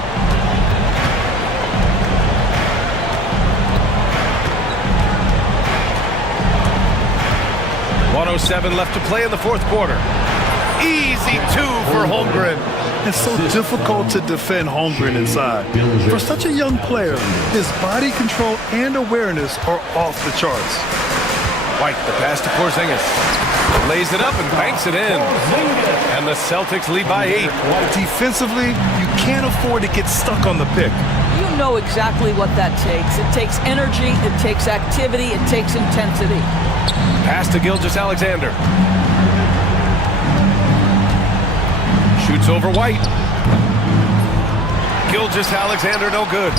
.107 left to play in the fourth quarter. Easy two for Holmgren. It's so difficult to defend Holmgren inside. For such a young player, his body control and awareness are off the charts. White, the pass to Porzingis. Lays it up and banks it in. And the Celtics lead by 8. Defensively, you can't afford to get stuck on the pick. You know exactly what that takes. It takes energy, it takes activity, it takes intensity. Pass to Gilgeous-Alexander. Shoots over White. Gilgeous-Alexander no good.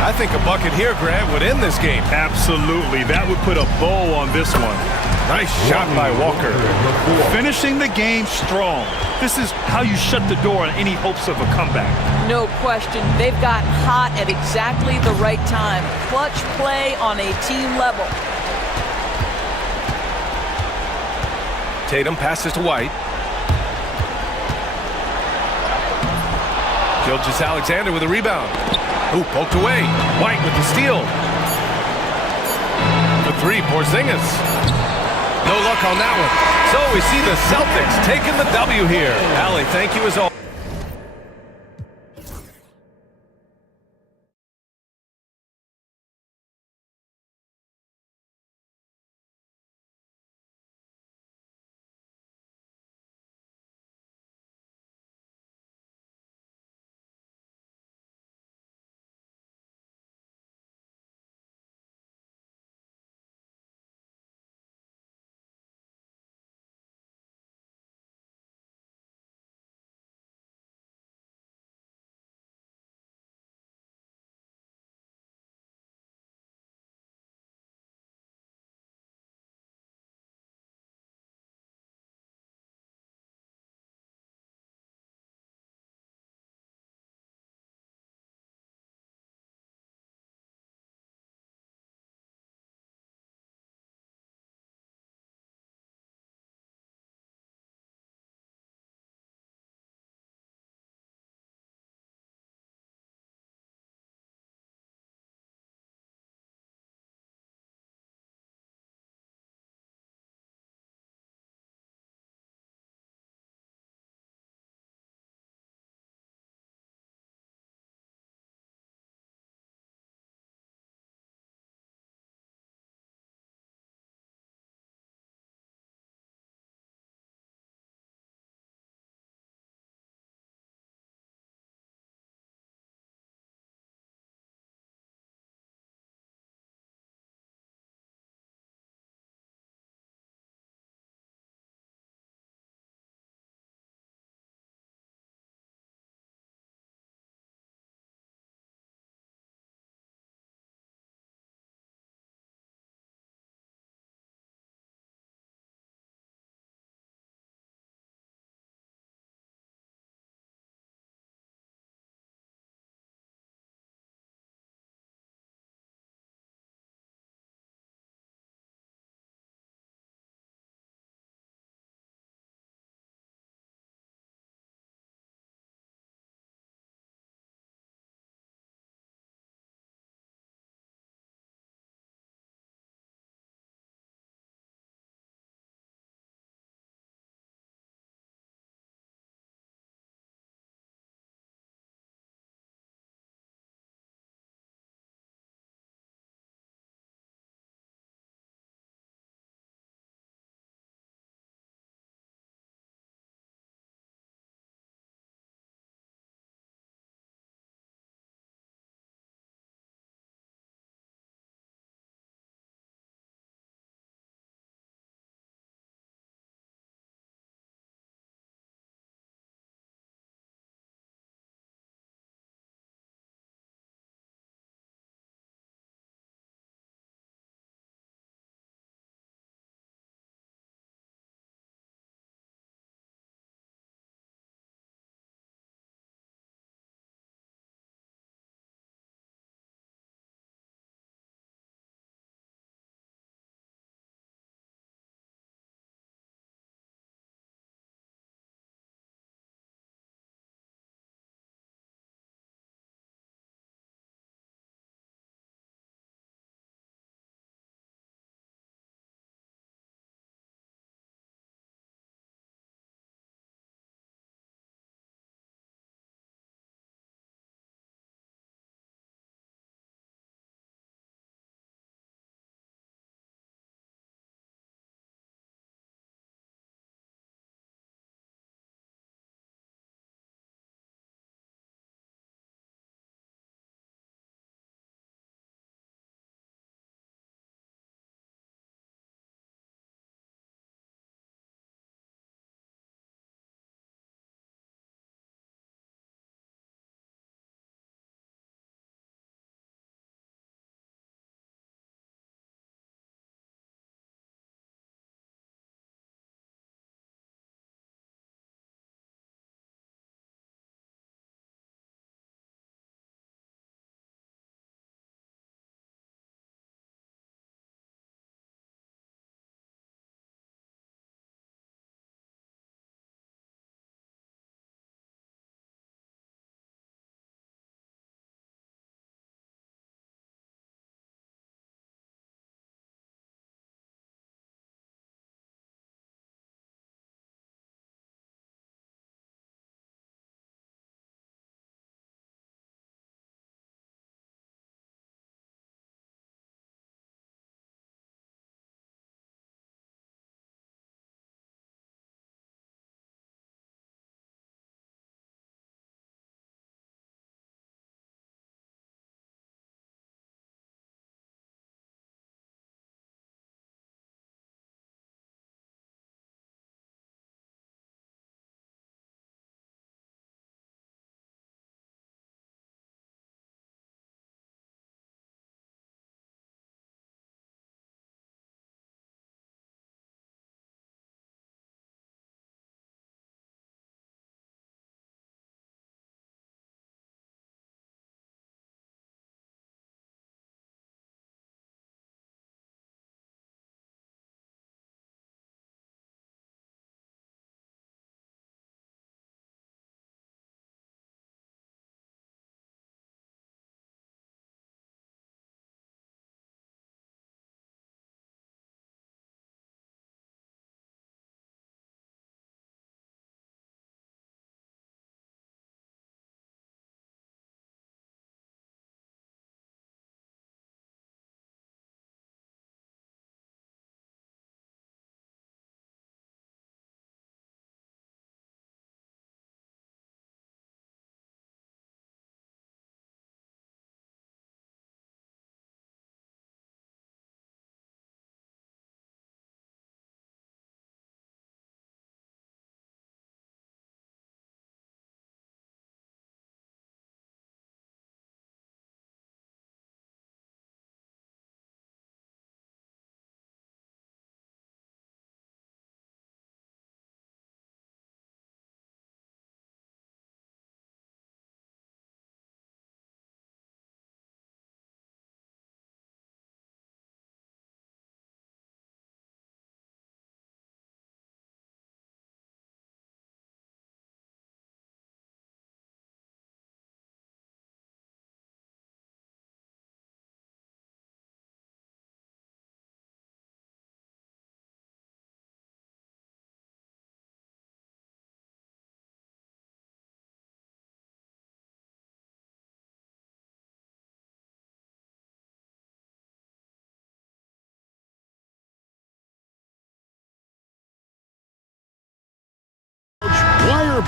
I think a bucket here, Grant, would end this game. Absolutely. That would put a bow on this one. Nice shot by Walker. Finishing the game strong. This is how you shut the door on any hopes of a comeback. No question. They've gotten hot at exactly the right time. Clutch play on a team level. Tatum passes to White. Gilgeous-Alexander with a rebound. Ooh, poked away. White with the steal. The three, Porzingis. No luck on that one. So we see the Celtics taking the W here. Allie, thank you as always.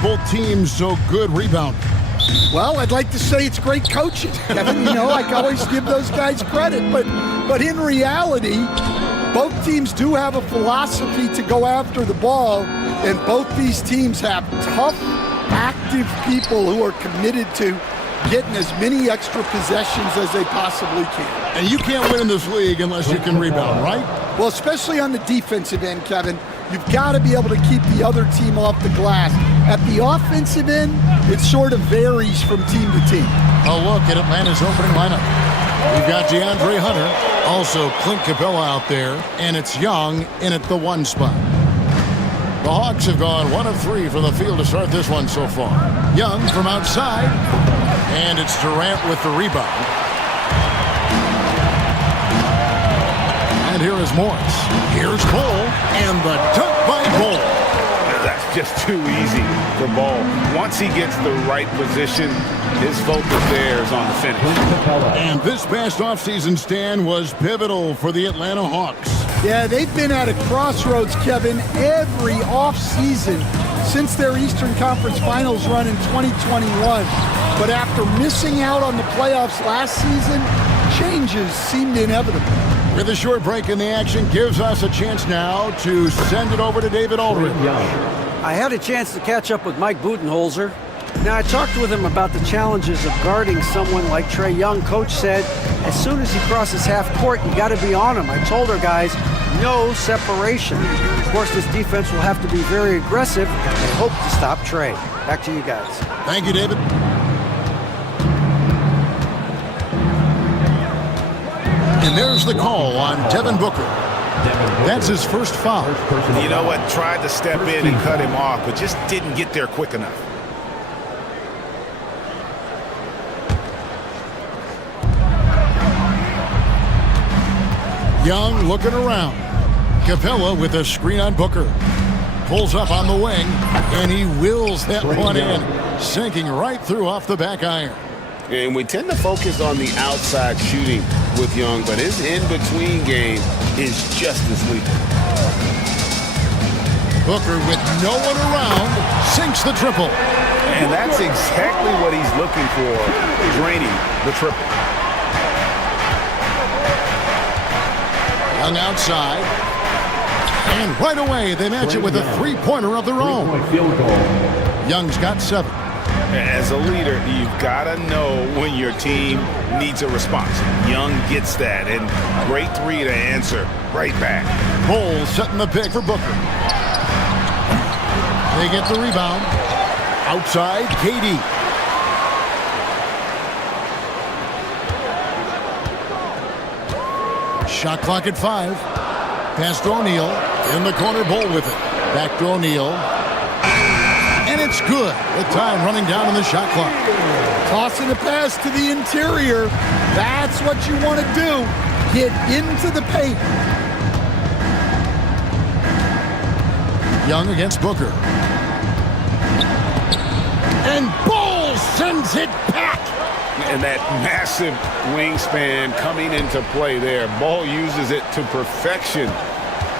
both teams so good rebounding? Well, I'd like to say it's great coaching, Kevin. You know, I can always give those guys credit, but in reality, both teams do have a philosophy to go after the ball, and both these teams have tough, active people who are committed to getting as many extra possessions as they possibly can. And you can't win in this league unless you can rebound, right? Well, especially on the defensive end, Kevin, you've got to be able to keep the other team off the glass. At the offensive end, it sort of varies from team to team. A look at Atlanta's opening lineup. We've got DeAndre Hunter, also Clint Capella out there, and it's Young in at the 1 spot. The Hawks have gone 1 of 3 from the field to start this one so far. Young from outside, and it's Durant with the rebound. And here is Morris. Here's Ball, and the dunk by Ball. That's just too easy for Ball. Once he gets the right position, his focus there is on the finish. And this past offseason, Stan, was pivotal for the Atlanta Hawks. Yeah, they've been at a crossroads, Kevin, every offseason since their Eastern Conference Finals run in 2021. But after missing out on the playoffs last season, changes seemed inevitable. With a short break in the action, gives us a chance now to send it over to David Aldridge. I had a chance to catch up with Mike Budenholzer. Now, I talked with him about the challenges of guarding someone like Trae Young. Coach said, as soon as he crosses half court, you got to be on him. I told our guys, no separation. Of course, this defense will have to be very aggressive. They hope to stop Trae. Back to you guys. Thank you, David. And there's the call on Devin Booker. That's his first foul. You know what? Tried to step in and cut him off, but just didn't get there quick enough. Young looking around. Capella with a screen on Booker. Pulls up on the wing, and he wills that one in, sinking right through off the back iron. And we tend to focus on the outside shooting with Young, but his in-between game is just as lethal. Booker with no one around, sinks the triple. And that's exactly what he's looking for, draining the triple. Young outside. And right away, they match it with a three-pointer of their own. Young's got 7. As a leader, you've got to know when your team needs a response. Young gets that, and great 3 to answer right back. Bowles setting the pick for Booker. They get the rebound. Outside, KD. Shot clock at 5. Pass to O'Neal. In the corner, Ball with it. Back to O'Neal. And it's good. The time running down on the shot clock. Tossing the pass to the interior. That's what you want to do. Get into the paint. Young against Booker. And Ball sends it back. And that massive wingspan coming into play there. Ball uses it to perfection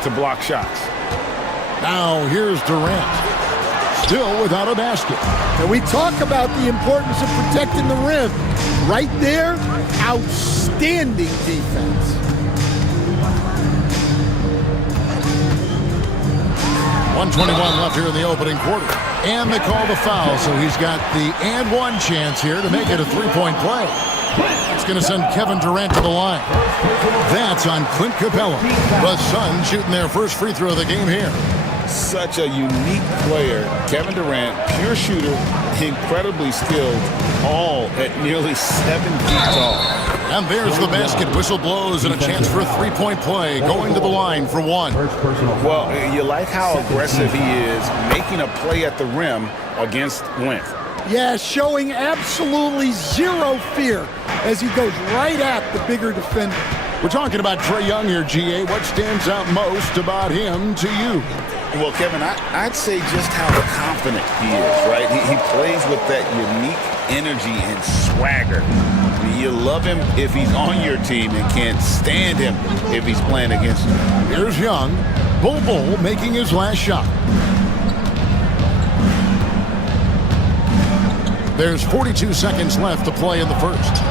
to block shots. Now here's Durant. Still without a basket. And we talk about the importance of protecting the rim. Right there, outstanding defense. 1:21 left here in the opening quarter. And they call the foul, so he's got the and one chance here to make it a three-point play. It's going to send Kevin Durant to the line. That's on Clint Capella. The Suns shooting their first free throw of the game here. Such a unique player. Kevin Durant, pure shooter, incredibly skilled, all at nearly 7 feet tall. And there's the basket. Whistle blows and a chance for a three-point play. Going to the line for 1. Well, you like how aggressive he is, making a play at the rim against length. Yeah, showing absolutely zero fear as he goes right at the bigger defender. We're talking about Trae Young here, GA. What stands out most about him to you? Well, Kevin, I'd say just how confident he is, right? He plays with that unique energy and swagger. You love him if he's on your team and can't stand him if he's playing against you. Here's Young. Bull making his last shot. There's 42 seconds left to play in the first.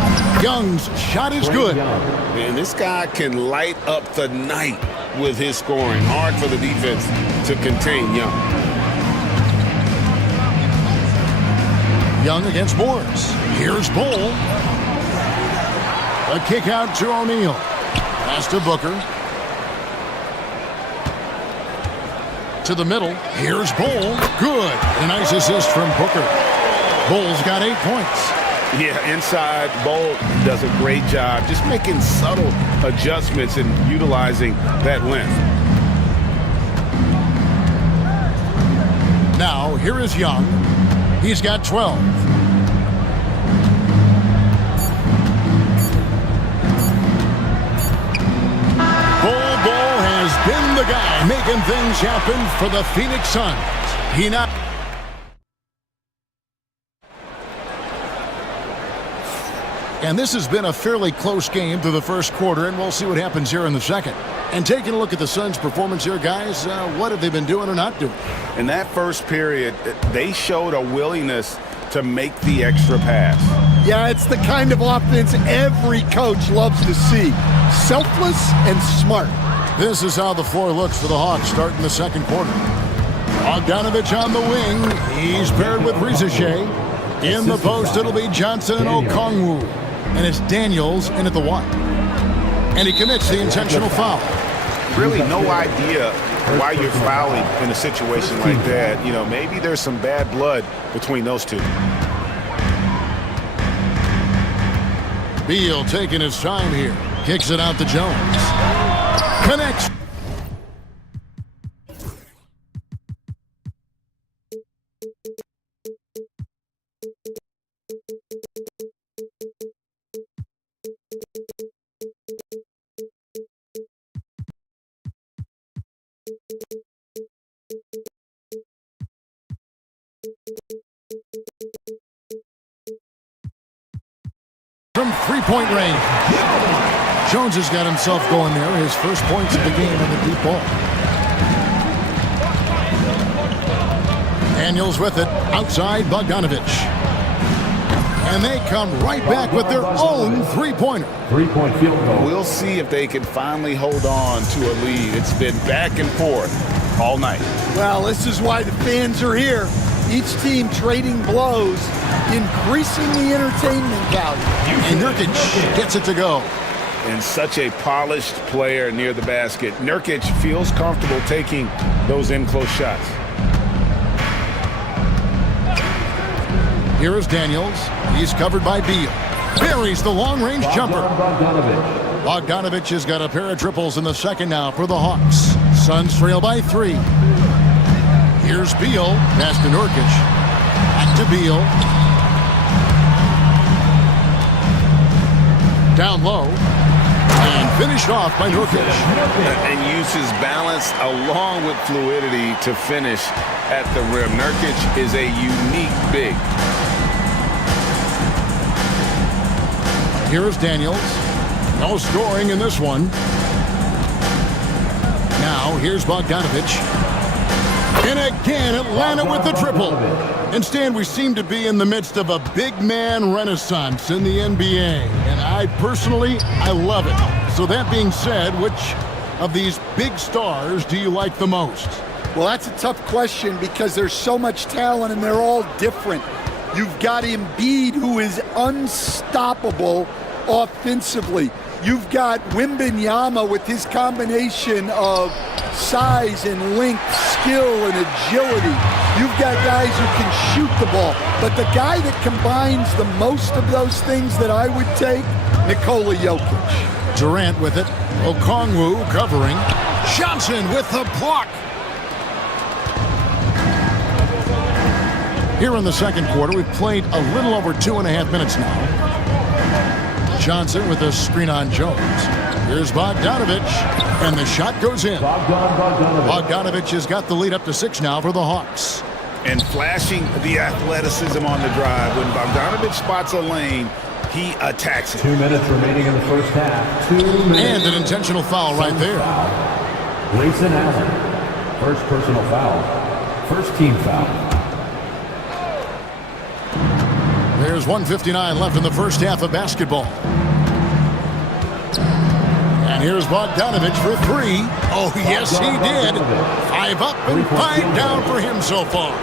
Young's shot is good. Man, this guy can light up the night with his scoring. Hard for the defense to contain Young. Young against Morris. Here's Bull. A kick out to O'Neal. Pass to Booker. To the middle. Here's Bull. Good. A nice assist from Booker. Bull's got 8 points. Yeah, inside, Bull does a great job just making subtle adjustments and utilizing that length. Now, here is Young. He's got 12. Bull has been the guy making things happen for the Phoenix Suns. He not. And this has been a fairly close game through the first quarter, and we'll see what happens here in the second. And taking a look at the Suns' performance here, guys, what have they been doing or not doing? In that first period, they showed a willingness to make the extra pass. Yeah, it's the kind of offense every coach loves to see. Selfless and smart. This is how the floor looks for the Hawks starting the second quarter. Bogdanovich on the wing. He's paired with Rizichet. In the post, it'll be Johnson and Okongwu. And it's Daniels in at the 1. And he commits the intentional foul. Really no idea why you're fouling in a situation like that. You know, maybe there's some bad blood between those two. Beal taking his time here. Kicks it out to Jones. Connects. From three-point range. Jones has got himself going there. His first points of the game on the deep ball. Daniels with it. Outside Bogdanovich. And they come right back with their own three-pointer. Three-point field goal. We'll see if they can finally hold on to a lead. It's been back and forth all night. Well, this is why the fans are here. Each team trading blows, increasing the entertainment value. And Nurkic gets it to go. And such a polished player near the basket. Nurkic feels comfortable taking those in-close shots. Here is Daniels. He's covered by Beal. Buries the long-range jumper. Bogdanovich has got a pair of triples in the second now for the Hawks. Suns trail by 3. Here's Beal. Pass to Nurkic. Back to Beal. Down low. And finished off by Nurkic. And uses balance along with fluidity to finish at the rim. Nurkic is a unique big. Here's Daniels. No scoring in this one. Now, here's Bogdanovich. And again, Atlanta with the triple. And Stan, we seem to be in the midst of a big man renaissance in the NBA. And I love it. So that being said, which of these big stars do you like the most? Well, that's a tough question because there's so much talent and they're all different. You've got Embiid, who is unstoppable offensively. You've got Wembanyama with his combination of size and length, skill and agility. You've got guys who can shoot the ball. But the guy that combines the most of those things that I would take, Nikola Jokic. Durant with it. Okongwu covering. Johnson with the block. Here in the second quarter, we've played a little over 2.5 minutes now. Johnson with a screen on Jones. Here's Bogdanovich, and the shot goes in. Bogdanovich has got the lead up to 6 now for the Hawks. And flashing the athleticism on the drive. When Bogdanovich spots a lane, he attacks it. 2 minutes remaining in the first half. 2 minutes. And an intentional foul right there. Grayson Allen. First personal foul. First team foul. There's 1:59 left in the first half of basketball. And here's Bogdanovich for three. Oh, yes, he did. 5 up and 5 down for him so far.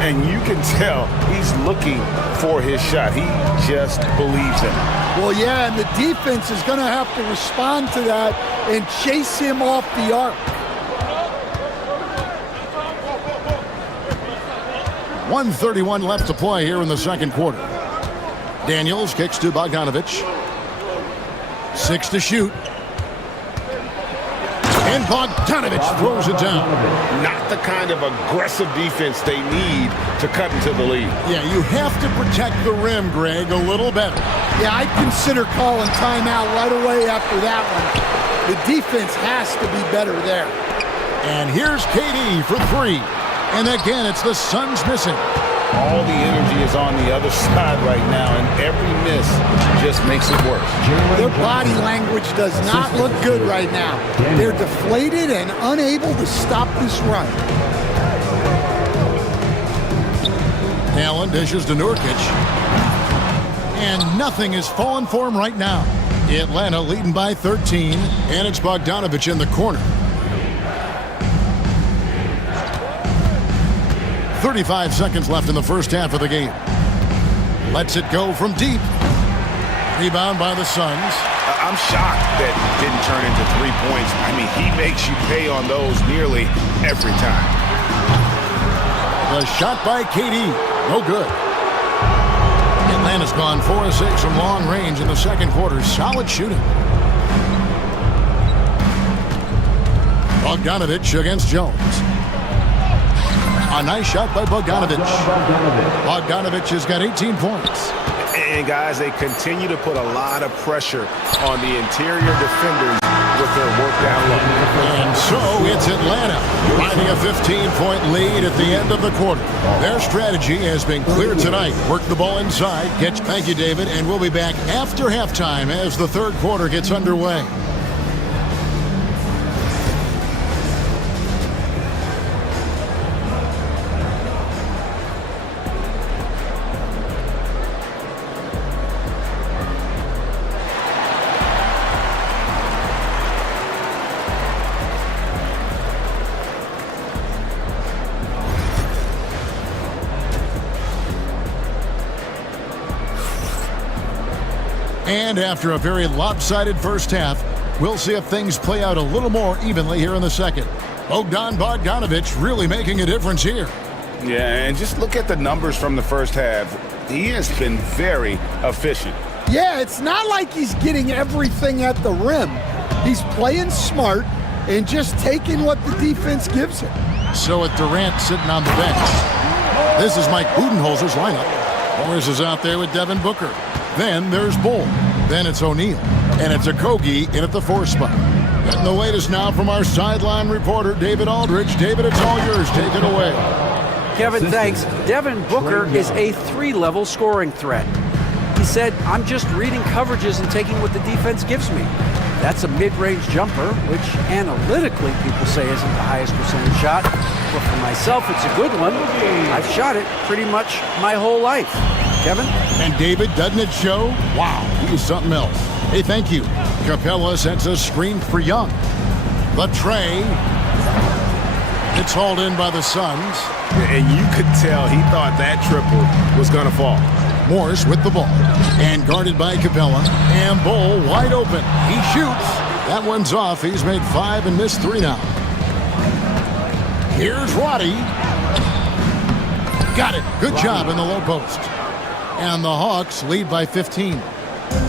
And you can tell he's looking for his shot. He just believes in it. Well, yeah, and the defense is going to have to respond to that and chase him off the arc. 1:31 left to play here in the second quarter. Daniels kicks to Bogdanovich. 6 to shoot. And Bogdanovich throws it down. Not the kind of aggressive defense they need to cut into the lead. Yeah, you have to protect the rim, Greg, a little better. Yeah, I'd consider calling timeout right away after that one. The defense has to be better there. And here's KD for three. And again, it's the Suns missing. All the energy is on the other side right now, and every miss just makes it worse. Their body language does not look good right now. They're deflated and unable to stop this run. Allen dishes to Nurkic. And nothing is falling for him right now. Atlanta leading by 13, and it's Bogdanovich in the corner. 35 seconds left in the first half of the game. Lets it go from deep. Rebound by the Suns. I'm shocked that it didn't turn into 3 points. I mean, he makes you pay on those nearly every time. The shot by KD. No good. Atlanta's gone 4 of 6 from long range in the second quarter. Solid shooting. Bogdanovich against Jones. A nice shot by Bogdanovich. Bogdanovich has got 18 points. And guys, they continue to put a lot of pressure on the interior defenders with their work down low. And so it's Atlanta finding a 15-point lead at the end of the quarter. Their strategy has been clear tonight. Work the ball inside. Thank you, David. And we'll be back after halftime as the third quarter gets underway. And after a very lopsided first half, we'll see if things play out a little more evenly here in the second. Bogdanovich really making a difference here. Yeah, and just look at the numbers from the first half. He has been very efficient. Yeah, it's not like he's getting everything at the rim. He's playing smart and just taking what the defense gives him. So with Durant sitting on the bench, this is Mike Budenholzer's lineup. Morris is out there with Devin Booker. Then there's Bull. Then it's O'Neal. And it's Okogie in at the 4 spot. Getting the latest now from our sideline reporter, David Aldridge. David, it's all yours. Take it away. Kevin, thanks. Devin Booker is a 3-level scoring threat. He said, I'm just reading coverages and taking what the defense gives me. That's a mid-range jumper, which analytically people say isn't the highest percentage shot. But for myself, it's a good one. I've shot it pretty much my whole life. Kevin? And David, doesn't it show? Wow, he's something else. Hey, thank you. Capella sends a screen for Young. The tray. It's hauled in by the Suns. And you could tell he thought that triple was going to fall. Morris with the ball. And guarded by Capella. And Bull wide open. He shoots. That one's off. He's made 5 and missed 3 now. Here's Roddy. Got it. Good job in the low post. And the Hawks lead by 15.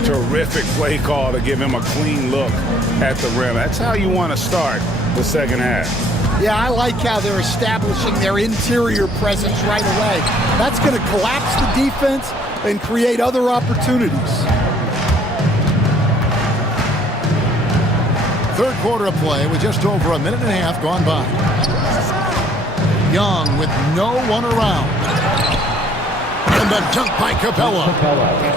Terrific play call to give him a clean look at the rim. That's how you want to start the second half. Yeah, I like how they're establishing their interior presence right away. That's going to collapse the defense and create other opportunities. Third quarter of play with just over a minute and a half gone by. Young with no one around. And the dunk by Capella.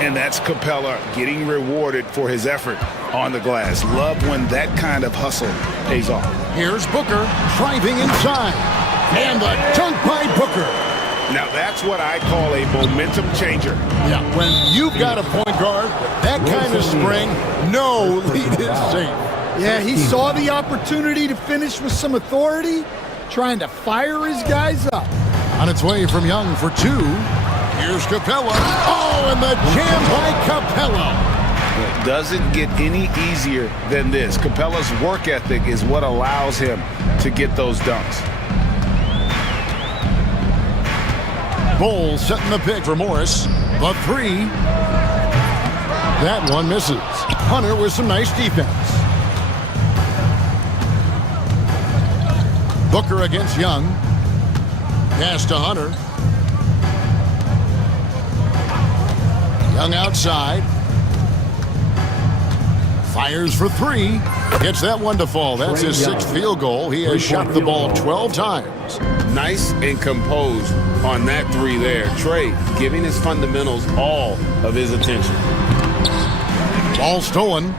And that's Capella getting rewarded for his effort on the glass. Love when that kind of hustle pays off. Here's Booker driving inside. And the dunk by Booker. Now, that's what I call a momentum changer. Yeah, when you've got a point guard with that kind of spring, no lead is safe. Yeah, he saw the opportunity to finish with some authority, trying to fire his guys up. On its way from Young for two. Here's Capella. Oh, and the jam by Capella. It doesn't get any easier than this. Capella's work ethic is what allows him to get those dunks. Bull setting the pick for Morris. The three. That one misses. Hunter with some nice defense. Booker against Young. Pass to Hunter. Young outside. Fires for three. Gets that one to fall. That's his sixth field goal. He has shot the ball 12 times. Nice and composed on that three there. Trey giving his fundamentals all of his attention. Ball stolen.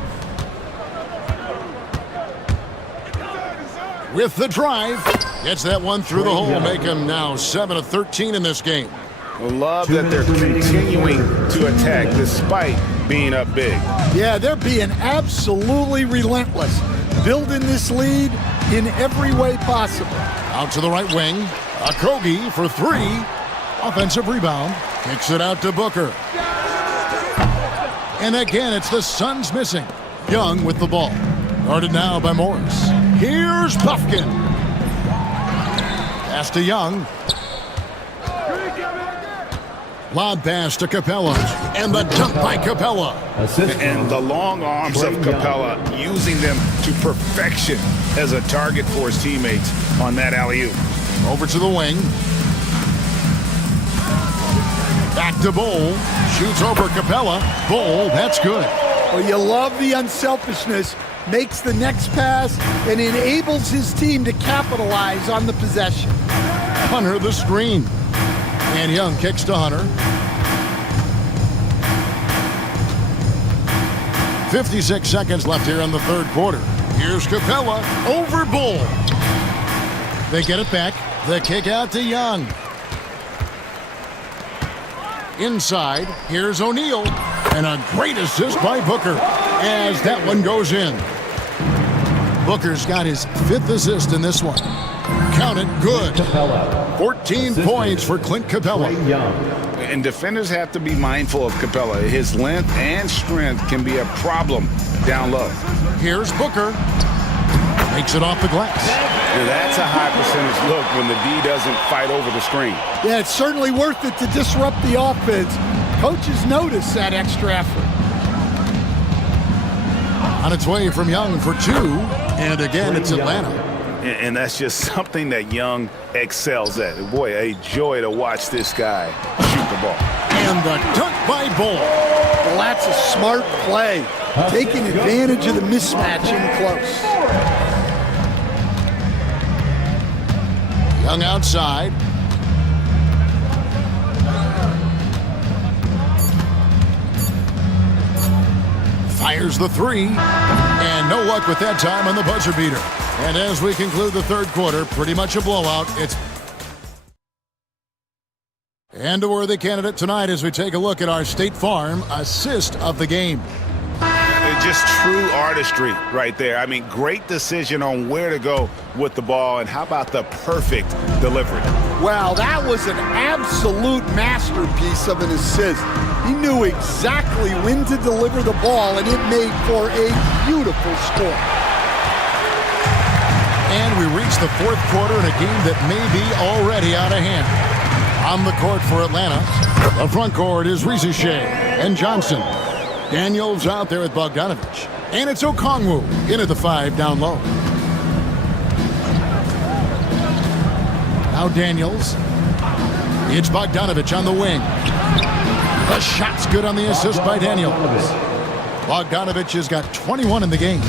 With the drive. Gets that one through the hole. Make him now 7 of 13 in this game. Love that they're continuing to attack despite being up big. Yeah, they're being absolutely relentless, building this lead in every way possible. Out to the right wing. Okogie for three. Offensive rebound. Kicks it out to Booker. And again, it's the Suns missing. Young with the ball. Guarded now by Morris. Here's Puffkin. Pass to Young. Lob pass to Capella. And the dunk by Capella. And the long arms of Capella, using them to perfection as a target for his teammates on that alley-oop. Over to the wing. Back to Bull. Shoots over Capella. Bull, that's good. Well, you love the unselfishness. Makes the next pass and enables his team to capitalize on the possession. Hunter the screen. And Young kicks to Hunter. 56 seconds left here in the third quarter. Here's Capella over Bull. They get it back. The kick out to Young. Inside, here's O'Neal. And a great assist by Booker as that one goes in. Booker's got his fifth assist in this one. Count it, good. 14 points for Clint Capella. And defenders have to be mindful of Capella. His length and strength can be a problem down low. Here's Booker. Makes it off the glass. Now that's a high percentage look when the D doesn't fight over the screen. Yeah, it's certainly worth it to disrupt the offense. Coaches notice that extra effort. On its way from Young for two. And again, it's Atlanta. And that's just something that Young excels at. Boy, a joy to watch this guy shoot the ball. And the dunk by Bull. Well, that's a smart play. Taking advantage of the mismatch in close. Young outside. Fires the three. And no luck with that time on the buzzer beater. And as we conclude the third quarter, pretty much a blowout. And a worthy candidate tonight as we take a look at our State Farm assist of the game. Just true artistry right there. I mean, great decision on where to go with the ball, and how about the perfect delivery? Wow, that was an absolute masterpiece of an assist. He knew exactly when to deliver the ball, and it made for a beautiful score. And we reach the fourth quarter in a game that may be already out of hand. On the court for Atlanta, the front court is Riziche and Johnson. Daniels out there with Bogdanovich. And it's Okongwu into the five down low. Now Daniels. It's Bogdanovich on the wing. The shot's good on the assist by Daniels. Bogdanovich has got 21 in the game.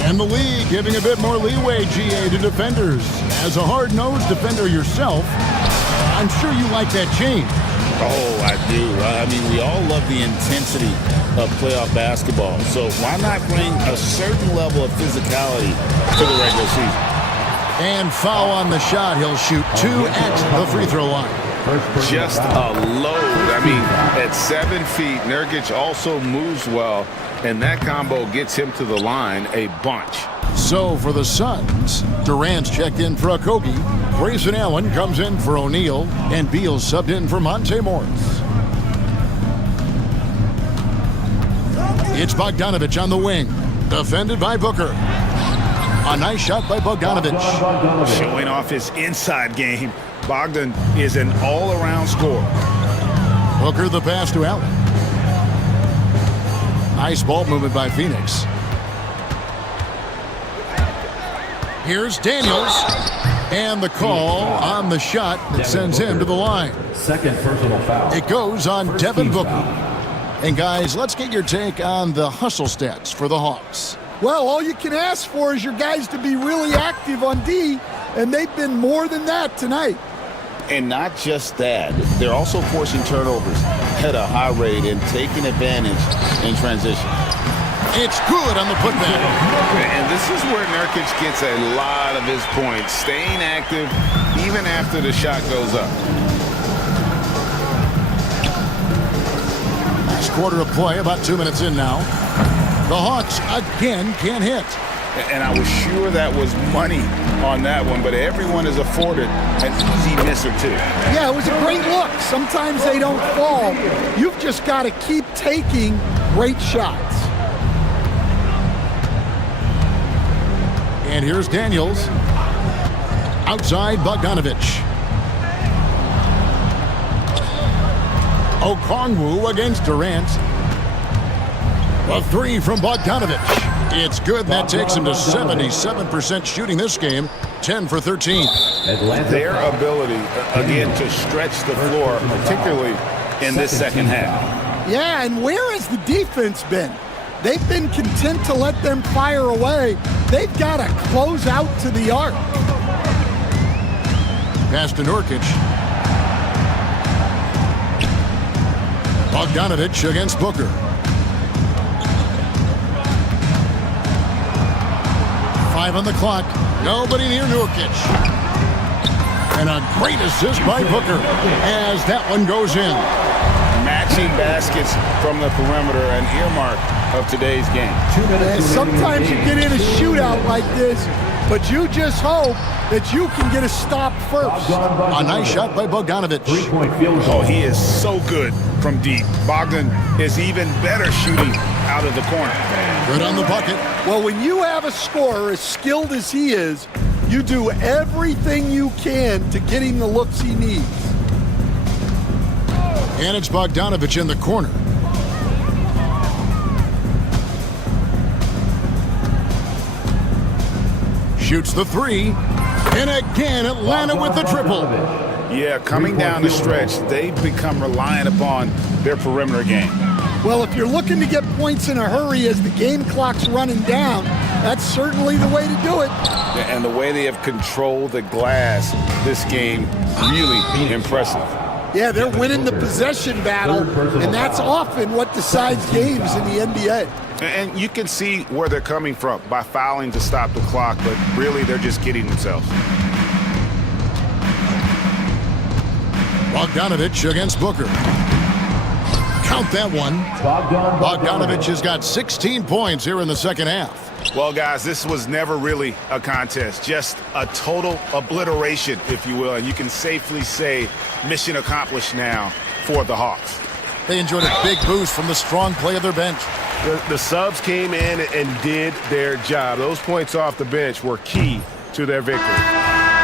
And the league giving a bit more leeway, GA, to defenders. As a hard-nosed defender yourself, I'm sure you like that change. Oh, I do. I mean, we all love the intensity of playoff basketball. So why not bring a certain level of physicality to the regular season? And foul on the shot. He'll shoot two at the free throw line. just a load. I mean, at 7 feet, Nurkic also moves well, and that combo gets him to the line a bunch. So for the Suns, Durant's checked in for Okogie, Grayson Allen comes in for O'Neal, and Beal subbed in for Monte Morris. It's Bogdanovic on the wing, defended by Booker. A nice shot by Bogdanovic. Showing off his inside game. Bogdan is an all-around scorer. Booker the pass to Allen. Nice ball movement by Phoenix. Here's Daniels. And the call on the shot that sends him to the line. Second personal foul. It goes on Devin Booker. And guys, let's get your take on the hustle stats for the Hawks. Well, all you can ask for is your guys to be really active on D, and they've been more than that tonight. And not just that, they're also forcing turnovers at a high rate and taking advantage in transition. It's good on the putback. And this is where Nurkic gets a lot of his points, staying active even after the shot goes up. Last quarter of play, about 2 minutes in now. The Hawks again can't hit. And I was sure that was money on that one, but everyone is afforded an easy miss or two. Yeah, it was a great look. Sometimes they don't fall. You've just got to keep taking great shots. And here's Daniels. Outside Bogdanovic. Okongwu against Durant. A three from Bogdanovic. It's good. That takes him to 77% shooting this game. 10 for 13. Their ability, again, to stretch the floor, particularly in this second half. Yeah, and where has the defense been? They've been content to let them fire away. They've got to close out to the arc. Pass to Nurkic. Bogdanovic against Booker. 5 on the clock. Nobody near Nurkic. And a great assist by Booker as that one goes in. Matching baskets from the perimeter, an earmark of today's game. And sometimes you get in a shootout like this, but you just hope that you can get a stop first. A nice shot by Bogdanovic. Oh, he is so good from deep. Bogdan is even better shooting out of the corner. Good on the bucket. Well, when you have a scorer as skilled as he is, you do everything you can to get him the looks he needs. And it's Bogdanovic in the corner. Shoots the three. And again, Atlanta with the triple. Yeah, coming down the stretch, they've become reliant upon their perimeter game. Well, if you're looking to get points in a hurry as the game clock's running down, that's certainly the way to do it. And the way they have controlled the glass this game, really impressive. Yeah, they're winning the possession battle, and that's often what decides games in the NBA. And you can see where they're coming from by fouling to stop the clock, but really they're just kidding themselves. Bogdanovic against Booker. Count that one. Bogdanovic has got 16 points here in the second half. Well, guys, this was never really a contest, just a total obliteration, if you will, and you can safely say mission accomplished now for the Hawks. They enjoyed a big boost from the strong play of their bench. The subs came in and did their job. Those points off the bench were key to their victory.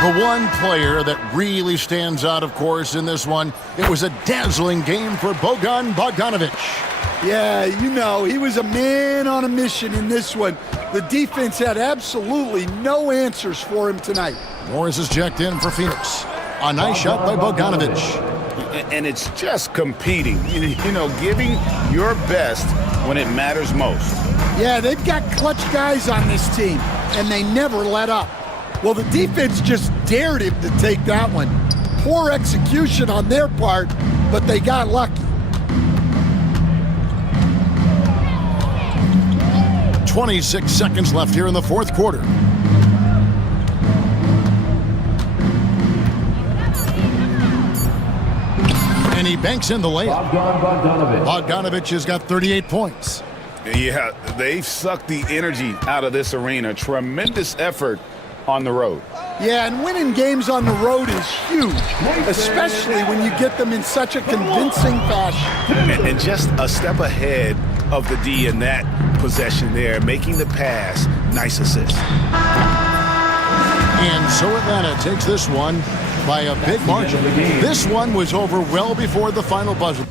The one player that really stands out, of course, in this one, it was a dazzling game for Bojan Bogdanovic. Yeah, you know, he was a man on a mission in this one. The defense had absolutely no answers for him tonight. Morris is checked in for Phoenix. A nice shot by Bogdanovic. And it's just competing, you know, giving your best when it matters most. Yeah, they've got clutch guys on this team, and they never let up. Well, the defense just dared him to take that one. Poor execution on their part, but they got lucky. 26 seconds left here in the fourth quarter. And he banks in the layup. Bogdanovich has got 38 points. Yeah, they've sucked the energy out of this arena. Tremendous effort on the road. Yeah, and winning games on the road is huge, especially when you get them in such a convincing fashion. And just a step ahead of the D in that possession there, making the pass. Nice assist. And so Atlanta takes this one by a big margin. This one was over well before the final buzzer.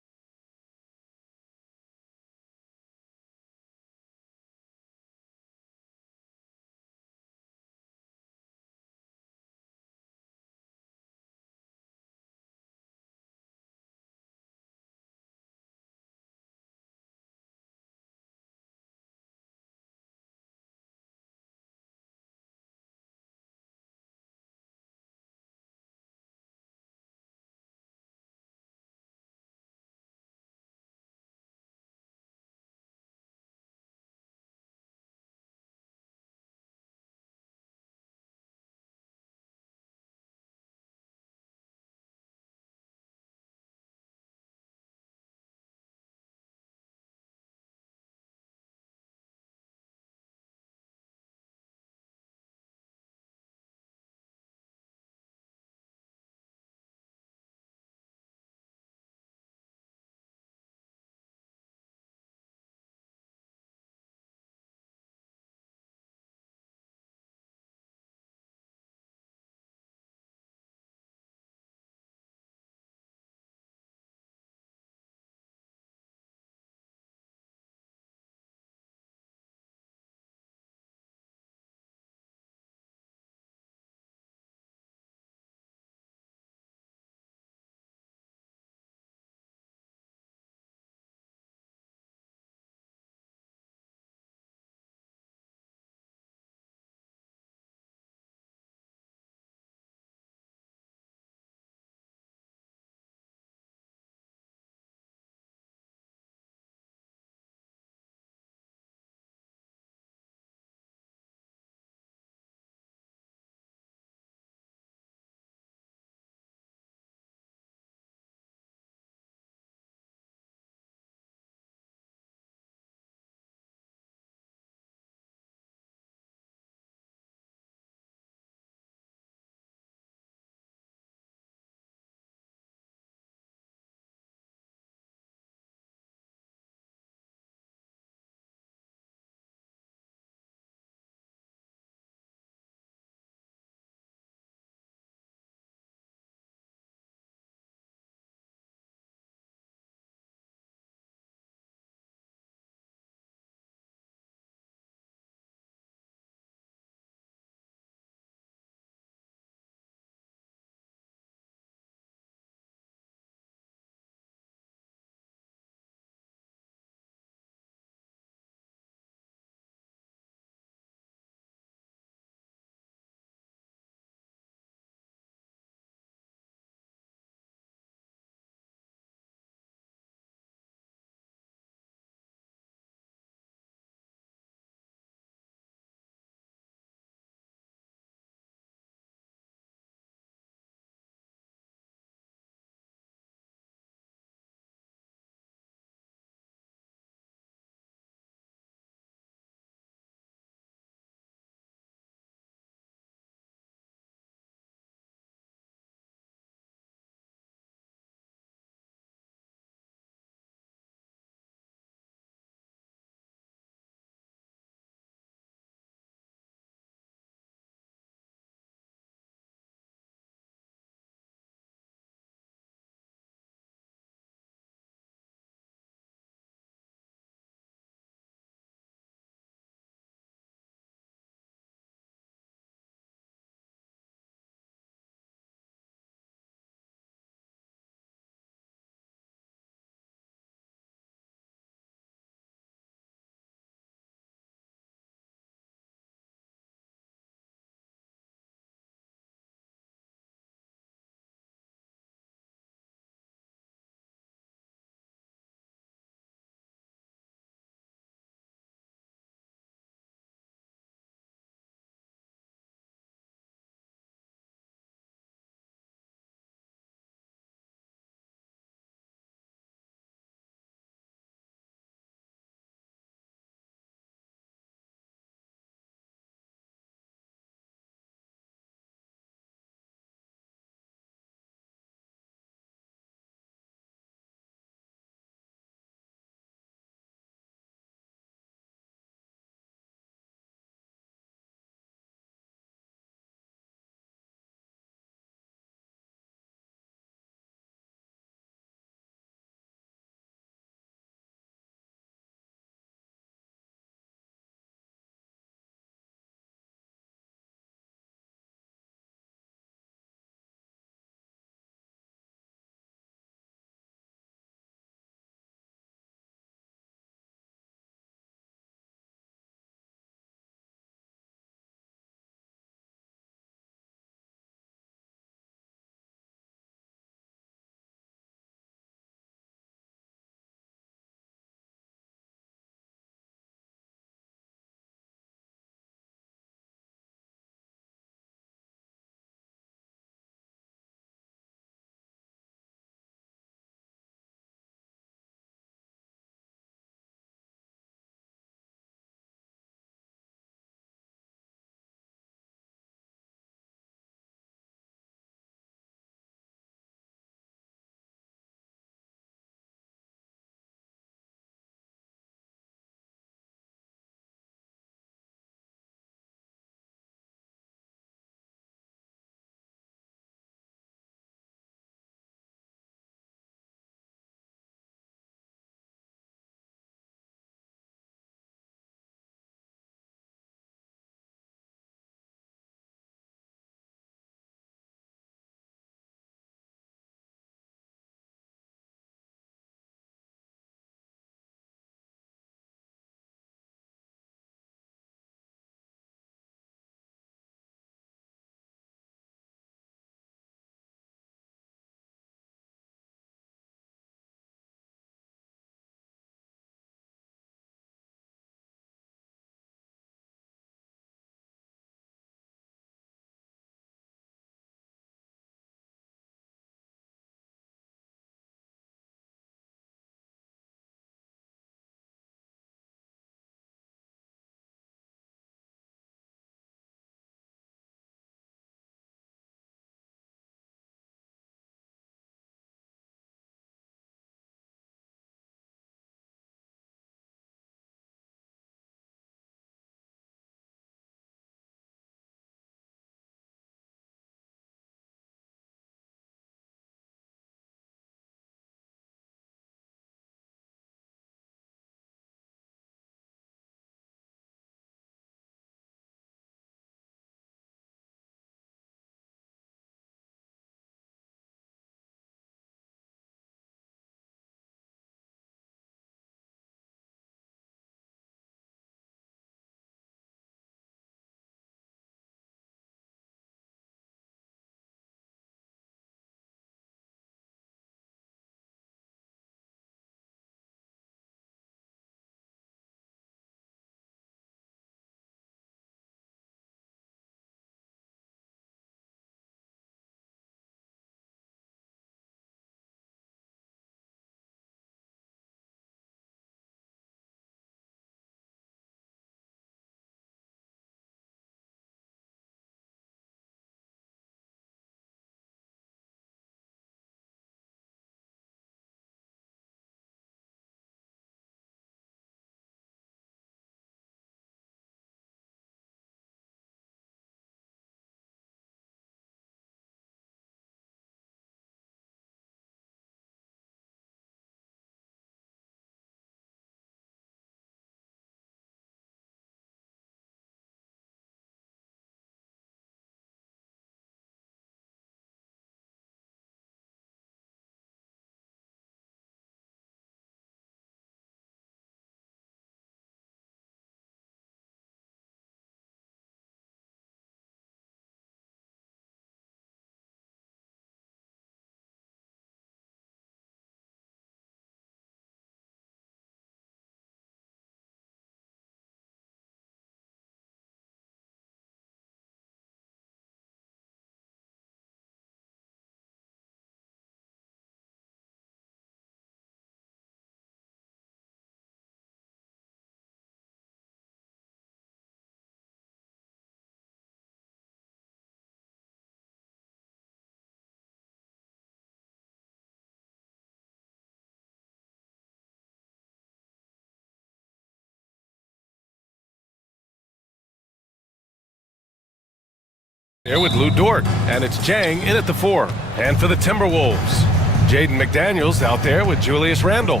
There with Lou Dort, and it's Jang in at the 4. And for the Timberwolves, Jaden McDaniels out there with Julius Randle.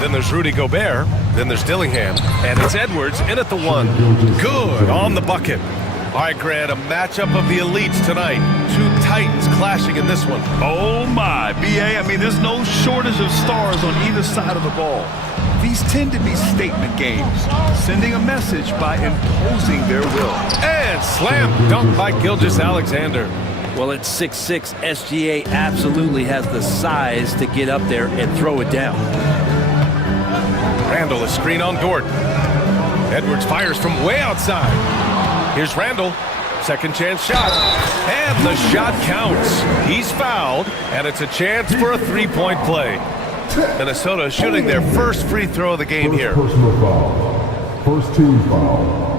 Then there's Rudy Gobert, then there's Dillingham, and it's Edwards in at the 1. Good on the bucket. All right, Grant, a matchup of the elites tonight. Two titans clashing in this one. Oh my, BA, I mean, there's no shortage of stars on either side of the ball. These tend to be statement games, sending a message by imposing their will. And slam dunk by Gilgeous-Alexander. Well, at 6'6", SGA absolutely has the size to get up there and throw it down. Randle, a screen on Dort. Edwards fires from way outside. Here's Randle, second chance shot, and the shot counts. He's fouled, and it's a chance for a three-point play. Minnesota shooting their first free throw of the game here. Personal foul. First team foul.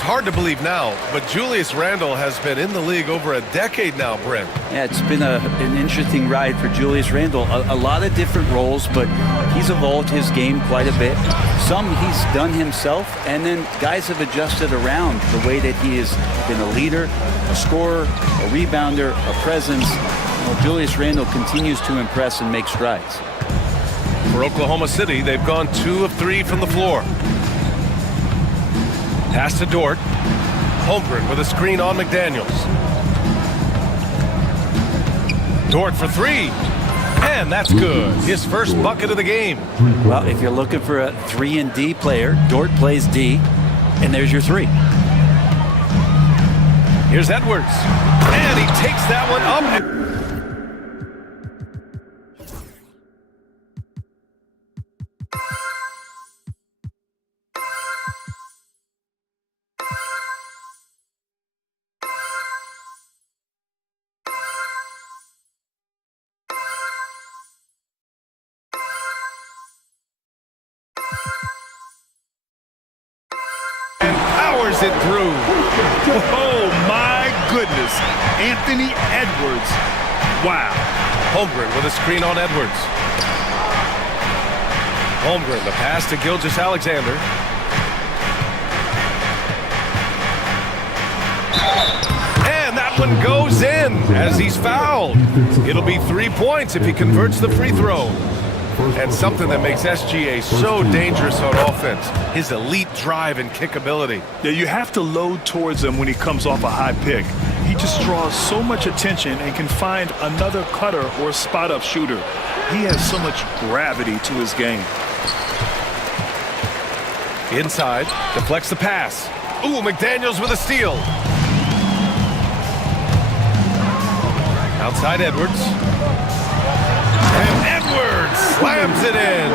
Hard to believe now, but Julius Randle has been in the league over a decade now, Brent. Yeah, it's been an interesting ride for Julius Randle. A lot of different roles, but he's evolved his game quite a bit. Some he's done himself, and then guys have adjusted around the way that he has been a leader, a scorer, a rebounder, a presence. Well, Julius Randle continues to impress and make strides. For Oklahoma City, they've gone 2 of 3 from the floor. Pass to Dort. Holmgren with a screen on McDaniels. Dort for 3. And that's good. His first bucket of the game. Well, if you're looking for a 3-and-D player, Dort plays D, and there's your 3. Here's Edwards. And he takes that one up. It through. Oh my goodness. Anthony Edwards. Wow. Holmgren with a screen on Edwards. Holmgren, the pass to Gilgeous-Alexander. And that one goes in as he's fouled. It'll be 3 points if he converts the free throw. And something that makes SGA so dangerous on offense, his elite drive and kick ability. Yeah, you have to load towards him when he comes off a high pick. He just draws so much attention and can find another cutter or spot-up shooter. He has so much gravity to his game. Inside, deflects the pass. Ooh, McDaniels with a steal. Outside Edwards. And Edwards slams it in.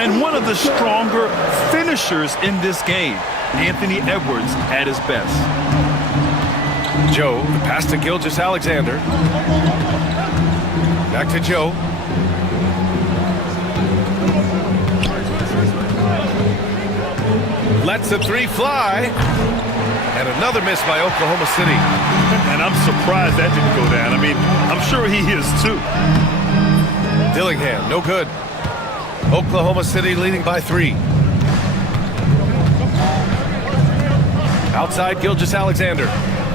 And one of the stronger finishers in this game, Anthony Edwards at his best. Joe, the pass to Gilgeous-Alexander. Back to Joe. Lets the 3 fly. And another miss by Oklahoma City. And I'm surprised that didn't go down. I mean, I'm sure he is too. Dillingham, no good. Oklahoma City leading by 3. Outside Gilgeous-Alexander.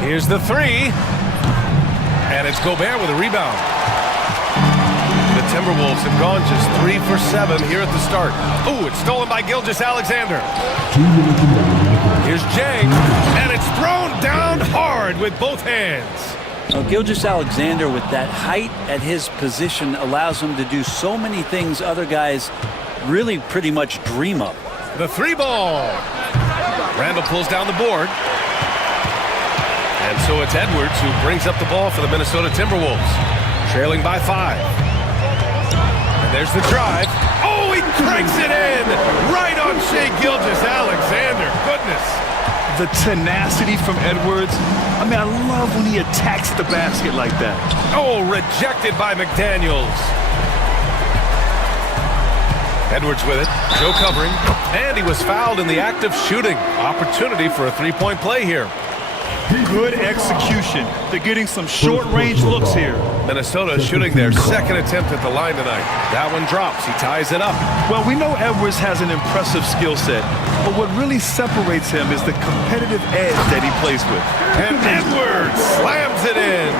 Here's the 3. And it's Gobert with a rebound. The Timberwolves have gone just 3 for 7 here at the start. Ooh, it's stolen by Gilgeous-Alexander. Here's Jang, and it's thrown down hard with both hands. Now, Gilgeous-Alexander, with that height at his position, allows him to do so many things other guys really pretty much dream of. The 3 ball. Randle pulls down the board. And so it's Edwards who brings up the ball for the Minnesota Timberwolves, trailing by 5. And there's the drive. Oh, he cranks it in right on Shai Gilgeous-Alexander. Goodness. The tenacity from Edwards. I mean, I love when he attacks the basket like that. Oh, rejected by McDaniels. Edwards with it. Joe covering. And he was fouled in the act of shooting. Opportunity for a 3-point play here. Good execution. They're getting some short-range looks here. Minnesota shooting their second attempt at the line tonight. That one drops. He ties it up. Well, we know Edwards has an impressive skill set, but what really separates him is the competitive edge that he plays with. And Edwards slams it in.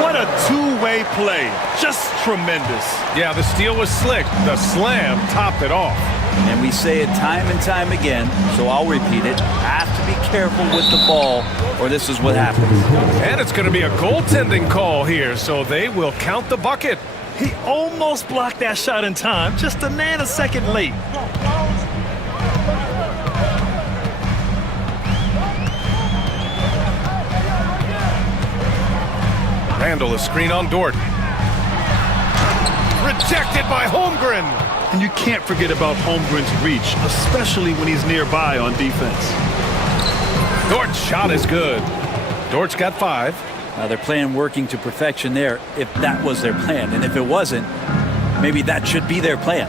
What a two-way play. Just tremendous. Yeah, the steal was slick. The slam topped it off. And we say it time and time again, so I'll repeat it. Have to be careful with the ball, or this is what happens. And it's going to be a goaltending call here, so they will count the bucket. He almost blocked that shot in time, just a nanosecond late. Randall, a screen on Dort. Rejected by Holmgren. And you can't forget about Holmgren's reach, especially when he's nearby on defense. Dort's shot is good. Dort's got 5. They're playing working to perfection there, if that was their plan. And if it wasn't, maybe that should be their plan.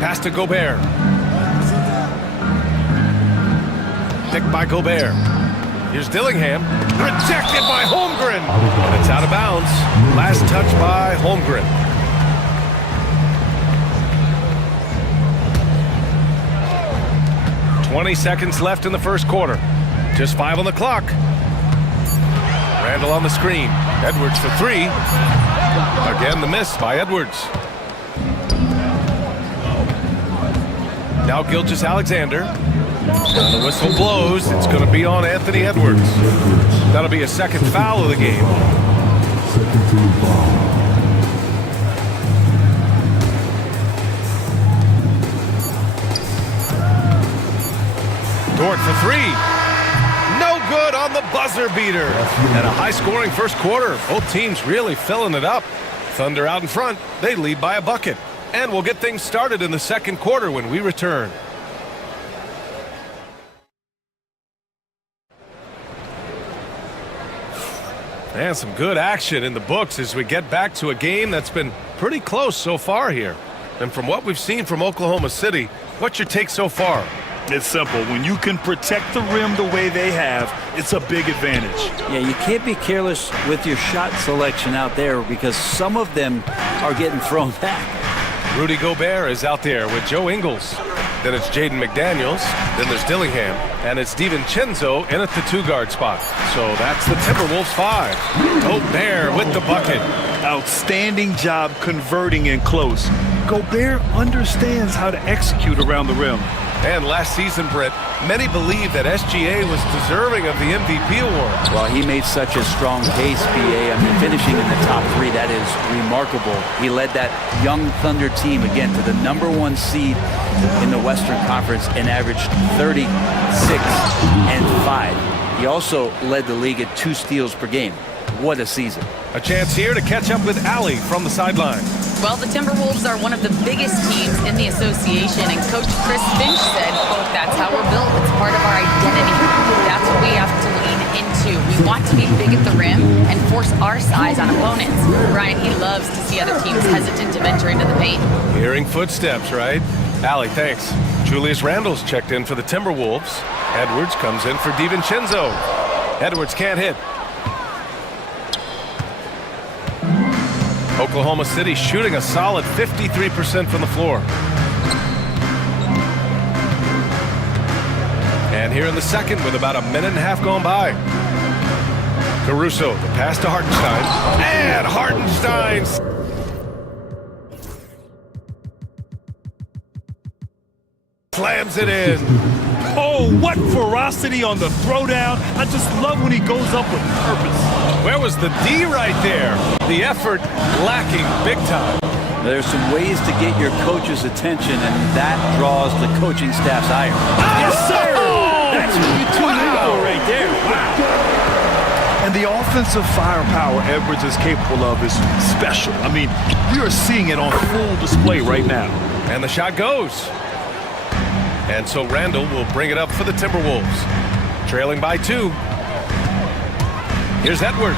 Pass to Gobert. Picked by Gobert. Here's Dillingham. Rejected by Holmgren. And it's out of bounds. Last touch by Holmgren. "20 seconds left in the first quarter. Just 5 on the clock. Randall on the screen. Edwards for 3. Again, the miss by Edwards. Now Gilgeous-Alexander. And the whistle blows. It's going to be on Anthony Edwards. That'll be a second foul of the game. Dort for 3. No good on the buzzer beater. And a high-scoring first quarter. Both teams really filling it up. Thunder out in front. They lead by a bucket. And we'll get things started in the second quarter when we return. And some good action in the books as we get back to a game that's been pretty close so far here. And from what we've seen from Oklahoma City, what's your take so far? It's simple. When you can protect the rim the way they have, it's a big advantage. Yeah, you can't be careless with your shot selection out there because some of them are getting thrown back. Rudy Gobert is out there with Joe Ingles. Then it's Jaden McDaniels. Then there's Dillingham. And it's DiVincenzo in at the 2-guard spot. So that's the Timberwolves 5. Gobert with the bucket. Outstanding job converting in close. Gobert understands how to execute around the rim. And last season, Britt, many believe that SGA was deserving of the MVP award. Well, he made such a strong case, BA. I mean, finishing in the top 3, that is remarkable. He led that young Thunder team, again, to the #1 seed in the Western Conference and averaged 36 and 5. He also led the league at 2 steals per game. What a season. A chance here to catch up with Allie from the sideline. Well, the Timberwolves are one of the biggest teams in the association, and Coach Chris Finch said, quote, "That's how we're built. It's part of our identity. That's what we have to lean into. We want to be big at the rim and force our size on opponents." Brian, he loves to see other teams hesitant to venture into the paint. Hearing footsteps, right? Allie, thanks. Julius Randle's checked in for the Timberwolves. Edwards comes in for DiVincenzo. Edwards can't hit. Oklahoma City shooting a solid 53% from the floor. And here in the second with about a minute and a half gone by. Caruso, the pass to Hartenstein. And Hartenstein slams it in. Oh, what ferocity on the throwdown. I just love when he goes up with purpose. Where was the D right there? The effort lacking big time. There's some ways to get your coach's attention, and that draws the coaching staff's ire. Yes, sir! That's what you tune in right there. Wow. And the offensive firepower Edwards is capable of is special. I mean, you're seeing it on full display right now. And the shot goes. And so Randall will bring it up for the Timberwolves. Trailing by 2. Here's Edwards.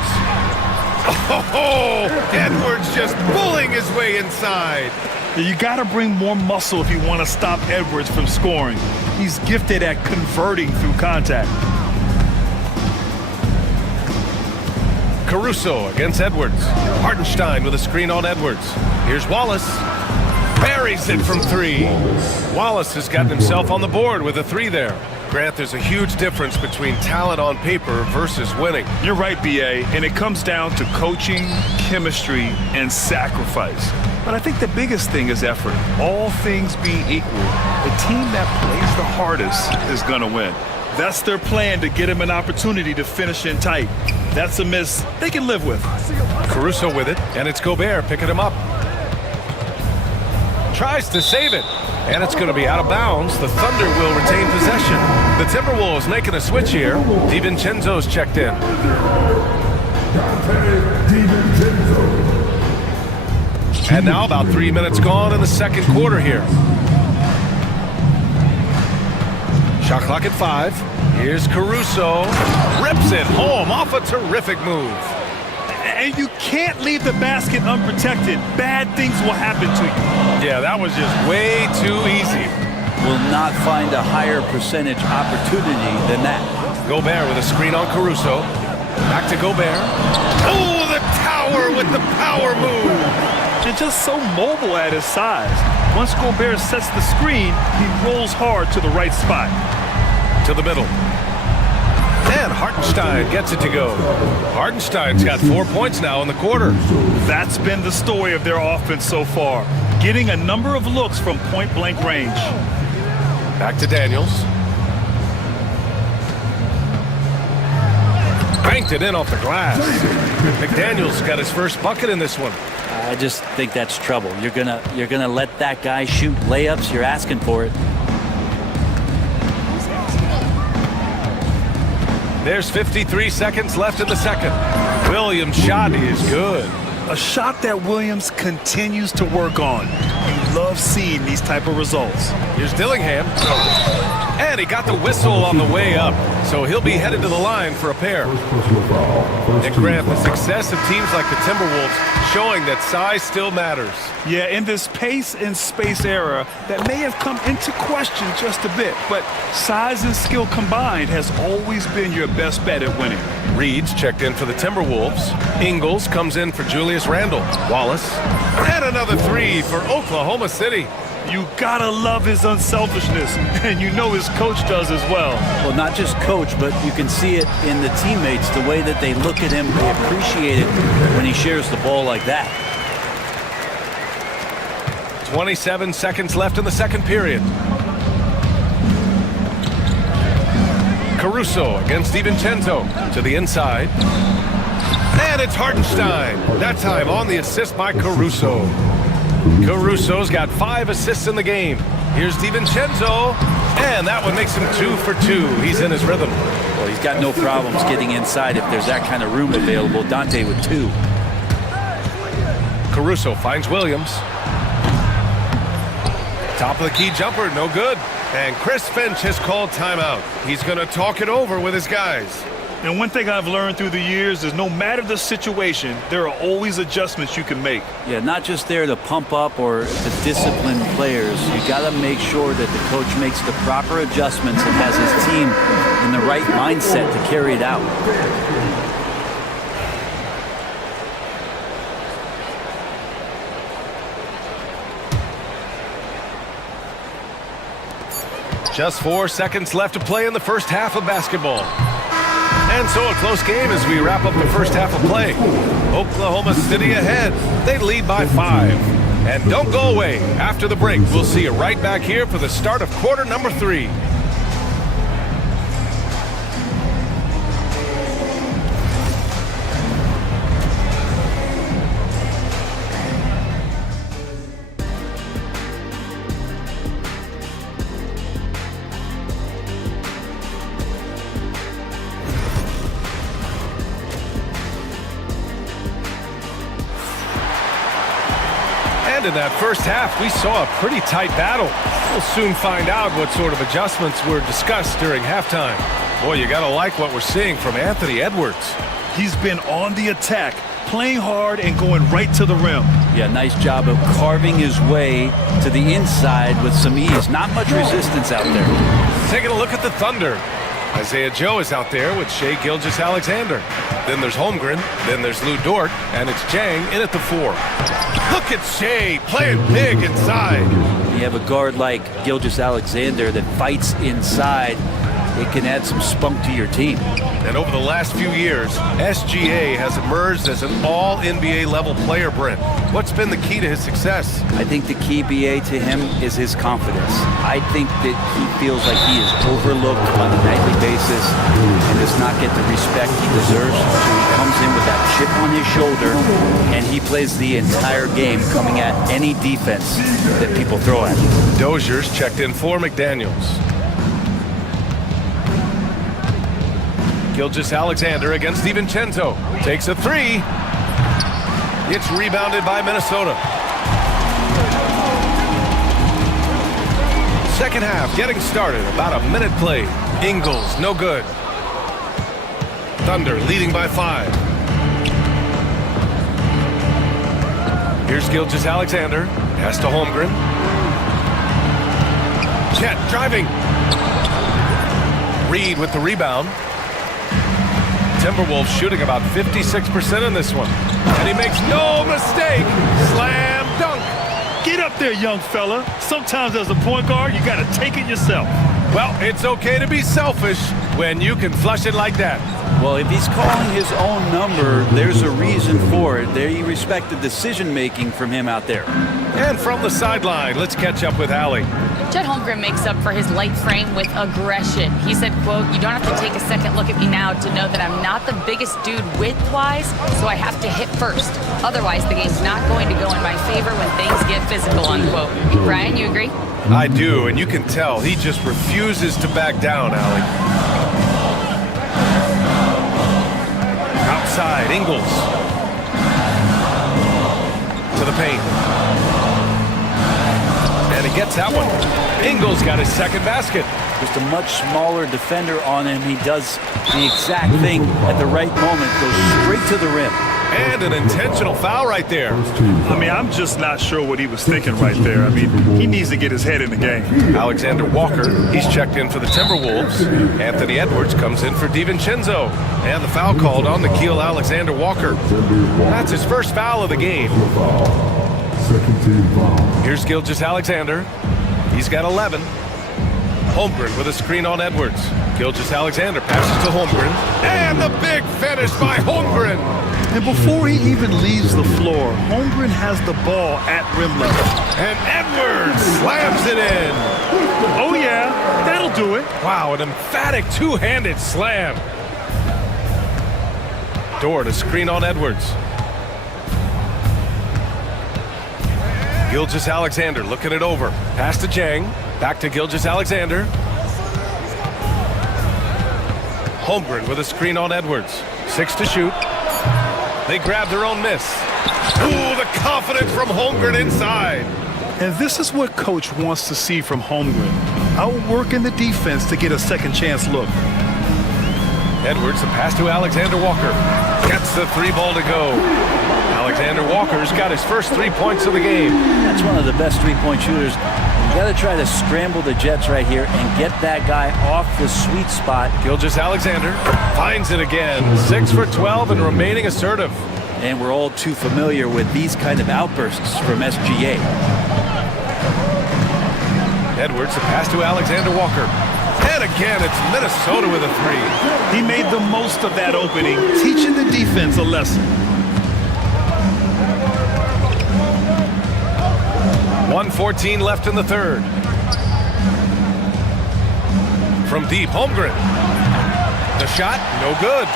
Oh, Edwards just pulling his way inside. You got to bring more muscle if you want to stop Edwards from scoring. He's gifted at converting through contact. Caruso against Edwards. Hartenstein with a screen on Edwards. Here's Wallace. Buries it from three. Wallace has gotten himself on the board with a three there. Grant, there's a huge difference between talent on paper versus winning. You're right, B.A., and it comes down to coaching, chemistry, and sacrifice. But I think the biggest thing is effort. All things being equal, the team that plays the hardest is going to win. That's their plan to get him an opportunity to finish in tight. That's a miss they can live with. Caruso with it, and it's Gobert picking him up. Tries to save it, and it's going to be out of bounds. The Thunder will retain possession. The Timberwolves making a switch here. DiVincenzo's checked in. And now about 3 minutes gone in the second quarter here. Shot clock at 5. Here's Caruso. Rips it home off a terrific move. And you can't leave the basket unprotected. Bad things will happen to you. Yeah, that was just way too easy. Will not find a higher percentage opportunity than that. Gobert with a screen on Caruso. Back to Gobert. Oh, the tower with the power move. They're just so mobile at his size. Once Gobert sets the screen, he rolls hard to the right spot. To the middle. And Hartenstein gets it to go. Hartenstein's got 4 points now in the quarter. That's been the story of their offense so far. Getting a number of looks from point-blank range. Back to Daniels. Banked it in off the glass. McDaniels got his first bucket in this one. I just think that's trouble. You're gonna let that guy shoot layups. You're asking for it. There's 53 seconds left in the second. Williams' shot is good. A shot that Williams continues to work on. You love seeing these type of results. Here's Dillingham. And he got the whistle on the way up. So he'll be headed to the line for a pair. Nick Grant, the success of teams like the Timberwolves showing that size still matters. Yeah, in this pace and space era that may have come into question just a bit, but size and skill combined has always been your best bet at winning. Reed's checked in for the Timberwolves. Ingles comes in for Julius Randle. Wallace. And another three for Oklahoma City. You gotta love his unselfishness, and you know his coach does as well. Well, not just coach, but you can see it in the teammates, the way that they look at him, they appreciate it when he shares the ball like that. 27 seconds left in the second period. Caruso against DiVincenzo to the inside. And it's Hartenstein. That time on the assist by Caruso. Caruso's got 5 assists in the game. Here's DiVincenzo, and that one makes him 2 for 2. He's in his rhythm. Well, he's got no problems getting inside if there's that kind of room available. Dante with 2. Caruso finds Williams. Top of the key jumper, no good. And Chris Finch has called timeout. He's going to talk it over with his guys. And one thing I've learned through the years is no matter the situation, there are always adjustments you can make. Yeah, not just there to pump up or to discipline players. You got to make sure that the coach makes the proper adjustments and has his team in the right mindset to carry it out. Just 4 seconds left to play in the first half of basketball. And so a close game as we wrap up the first half of play. Oklahoma City ahead. They lead by 5. And don't go away. After the break, we'll see you right back here for the start of quarter number 3. In that first half, we saw a pretty tight battle. We'll soon find out what sort of adjustments were discussed during halftime. Boy, you gotta like what we're seeing from Anthony Edwards. He's been on the attack, playing hard and going right to the rim. Yeah, nice job of carving his way to the inside with some ease. Not much resistance out there. Taking a look at the Thunder. Isaiah Joe is out there with Shai Gilgeous-Alexander. Then there's Holmgren, then there's Lou Dort, and it's Jang in at the 4. Look at Shai playing big inside. You have a guard like Gilgeous-Alexander that fights inside. It can add some spunk to your team. And over the last few years, SGA has emerged as an all-NBA level player, Brent. What's been the key to his success? I think the key, BA, to him is his confidence. I think that he feels like he is overlooked on a nightly basis and does not get the respect he deserves. So he comes in with that chip on his shoulder and he plays the entire game coming at any defense that people throw at him. Dozier's checked in for McDaniels. Gilgeous-Alexander against DiVincenzo. Takes a 3. It's rebounded by Minnesota. Second half getting started. About a minute played. Ingles, no good. Thunder leading by 5. Here's Gilgeous-Alexander. Pass to Holmgren. Chet driving. Reed with the rebound. Timberwolves shooting about 56% in this one. And he makes no mistake. Slam dunk. Get up there, young fella. Sometimes as a point guard, you got to take it yourself. Well, it's okay to be selfish when you can flush it like that. Well, if he's calling his own number, there's a reason for it. There, you respect the decision-making from him out there. And from the sideline, let's catch up with Allie. Chet Holmgren makes up for his light frame with aggression. He said, quote, "You don't have to take a second look at me now to know that I'm not the biggest dude width-wise, so I have to hit first. Otherwise, the game's not going to go in my favor when things get physical," unquote. Brian, you agree? I do, and you can tell he just refuses to back down, Allie. Outside, Ingles. To the paint. And he gets that one. Ingles got his second basket. Just a much smaller defender on him. He does the exact thing at the right moment. Goes straight to the rim. And an intentional foul right there. I mean, I'm just not sure what he was thinking right there. I mean, he needs to get his head in the game. Alexander Walker, he's checked in for the Timberwolves. Anthony Edwards comes in for DiVincenzo. And the foul called on Nickeil Alexander-Walker. That's his first foul of the game. Here's Gilgeous-Alexander. He's got 11. Holmgren with a screen on Edwards. Gilgeous-Alexander passes to Holmgren. And the big finish by Holmgren. And before he even leaves the floor, Holmgren has the ball at rim level. And Edwards slams it in. Oh yeah, that'll do it. Wow, an emphatic two-handed slam. Dort, a screen on Edwards. Gilgeous-Alexander looking it over. Pass to Jang. Back to Gilgeous-Alexander. Holmgren with a screen on Edwards. 6 to shoot. They grab their own miss. Ooh, the confidence from Holmgren inside. And this is what coach wants to see from Holmgren. Outworking the defense to get a second chance look. Edwards, the pass to Alexander Walker. Gets the 3 ball to go. Alexander Walker's got his first 3 points of the game. That's one of the best three-point shooters. You got to try to scramble the Jets right here and get that guy off the sweet spot. Gilgeous-Alexander finds it again. 6 for 12 and remaining assertive. And we're all too familiar with these kind of outbursts from SGA. Edwards, the pass to Alexander Walker. And again, it's Minnesota with a 3. He made the most of that opening, teaching the defense a lesson. 1:14 left in the third. From deep, Holmgren. The shot, no good.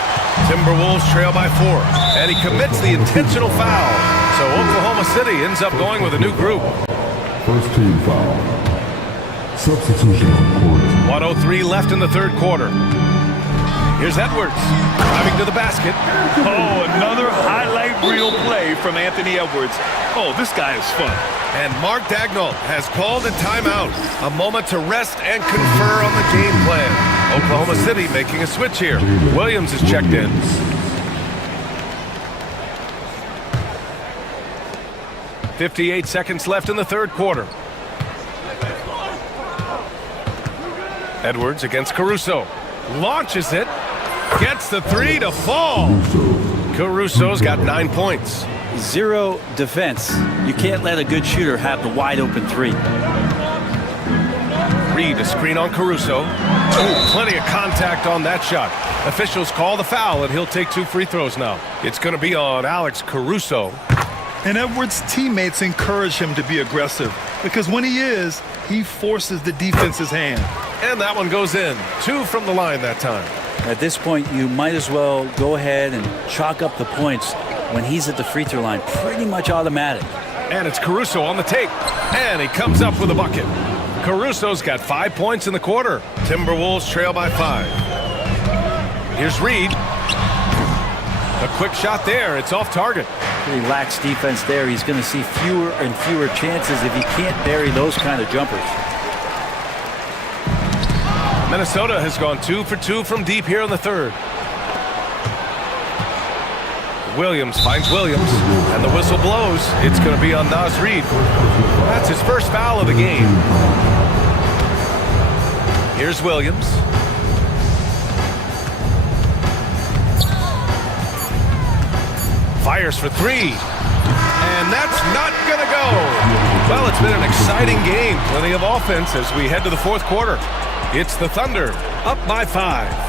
Timberwolves trail by 4. And he commits the intentional foul. So Oklahoma City ends up going with a new group. First team foul. Substitution on court. 1:03 left in the third quarter. Here's Edwards, driving to the basket. Oh, another highlight reel play from Anthony Edwards. Oh, this guy is fun. And Mark Dagnall has called a timeout. A moment to rest and confer on the game plan. Oklahoma City making a switch here. Williams is checked in. 58 seconds left in the third quarter. Edwards against Caruso. Launches it. Gets the three to fall. Caruso's got 9 points. Zero defense. You can't let a good shooter have the wide open three. Reed a screen on Caruso. Ooh, plenty of contact on that shot. Officials call the foul, and he'll take 2 free throws now. It's going to be on Alex Caruso. And Edwards' teammates encourage him to be aggressive because when he is, he forces the defense's hand. And that one goes in. 2 from the line that time. At this point, you might as well go ahead and chalk up the points when he's at the free throw line. Pretty much automatic. And it's Caruso on the take. And he comes up with a bucket. Caruso's got 5 points in the quarter. Timberwolves trail by 5. Here's Reed. A quick shot there. It's off target. He lacks defense there. He's going to see fewer and fewer chances if he can't bury those kind of jumpers. Minnesota has gone 2 for 2 from deep here in the third. Williams finds Williams, and the whistle blows. It's going to be on Naz Reid. That's his first foul of the game. Here's Williams. Fires for 3. And that's not going to go. Well, it's been an exciting game. Plenty of offense as we head to the fourth quarter. It's the Thunder, up by 5.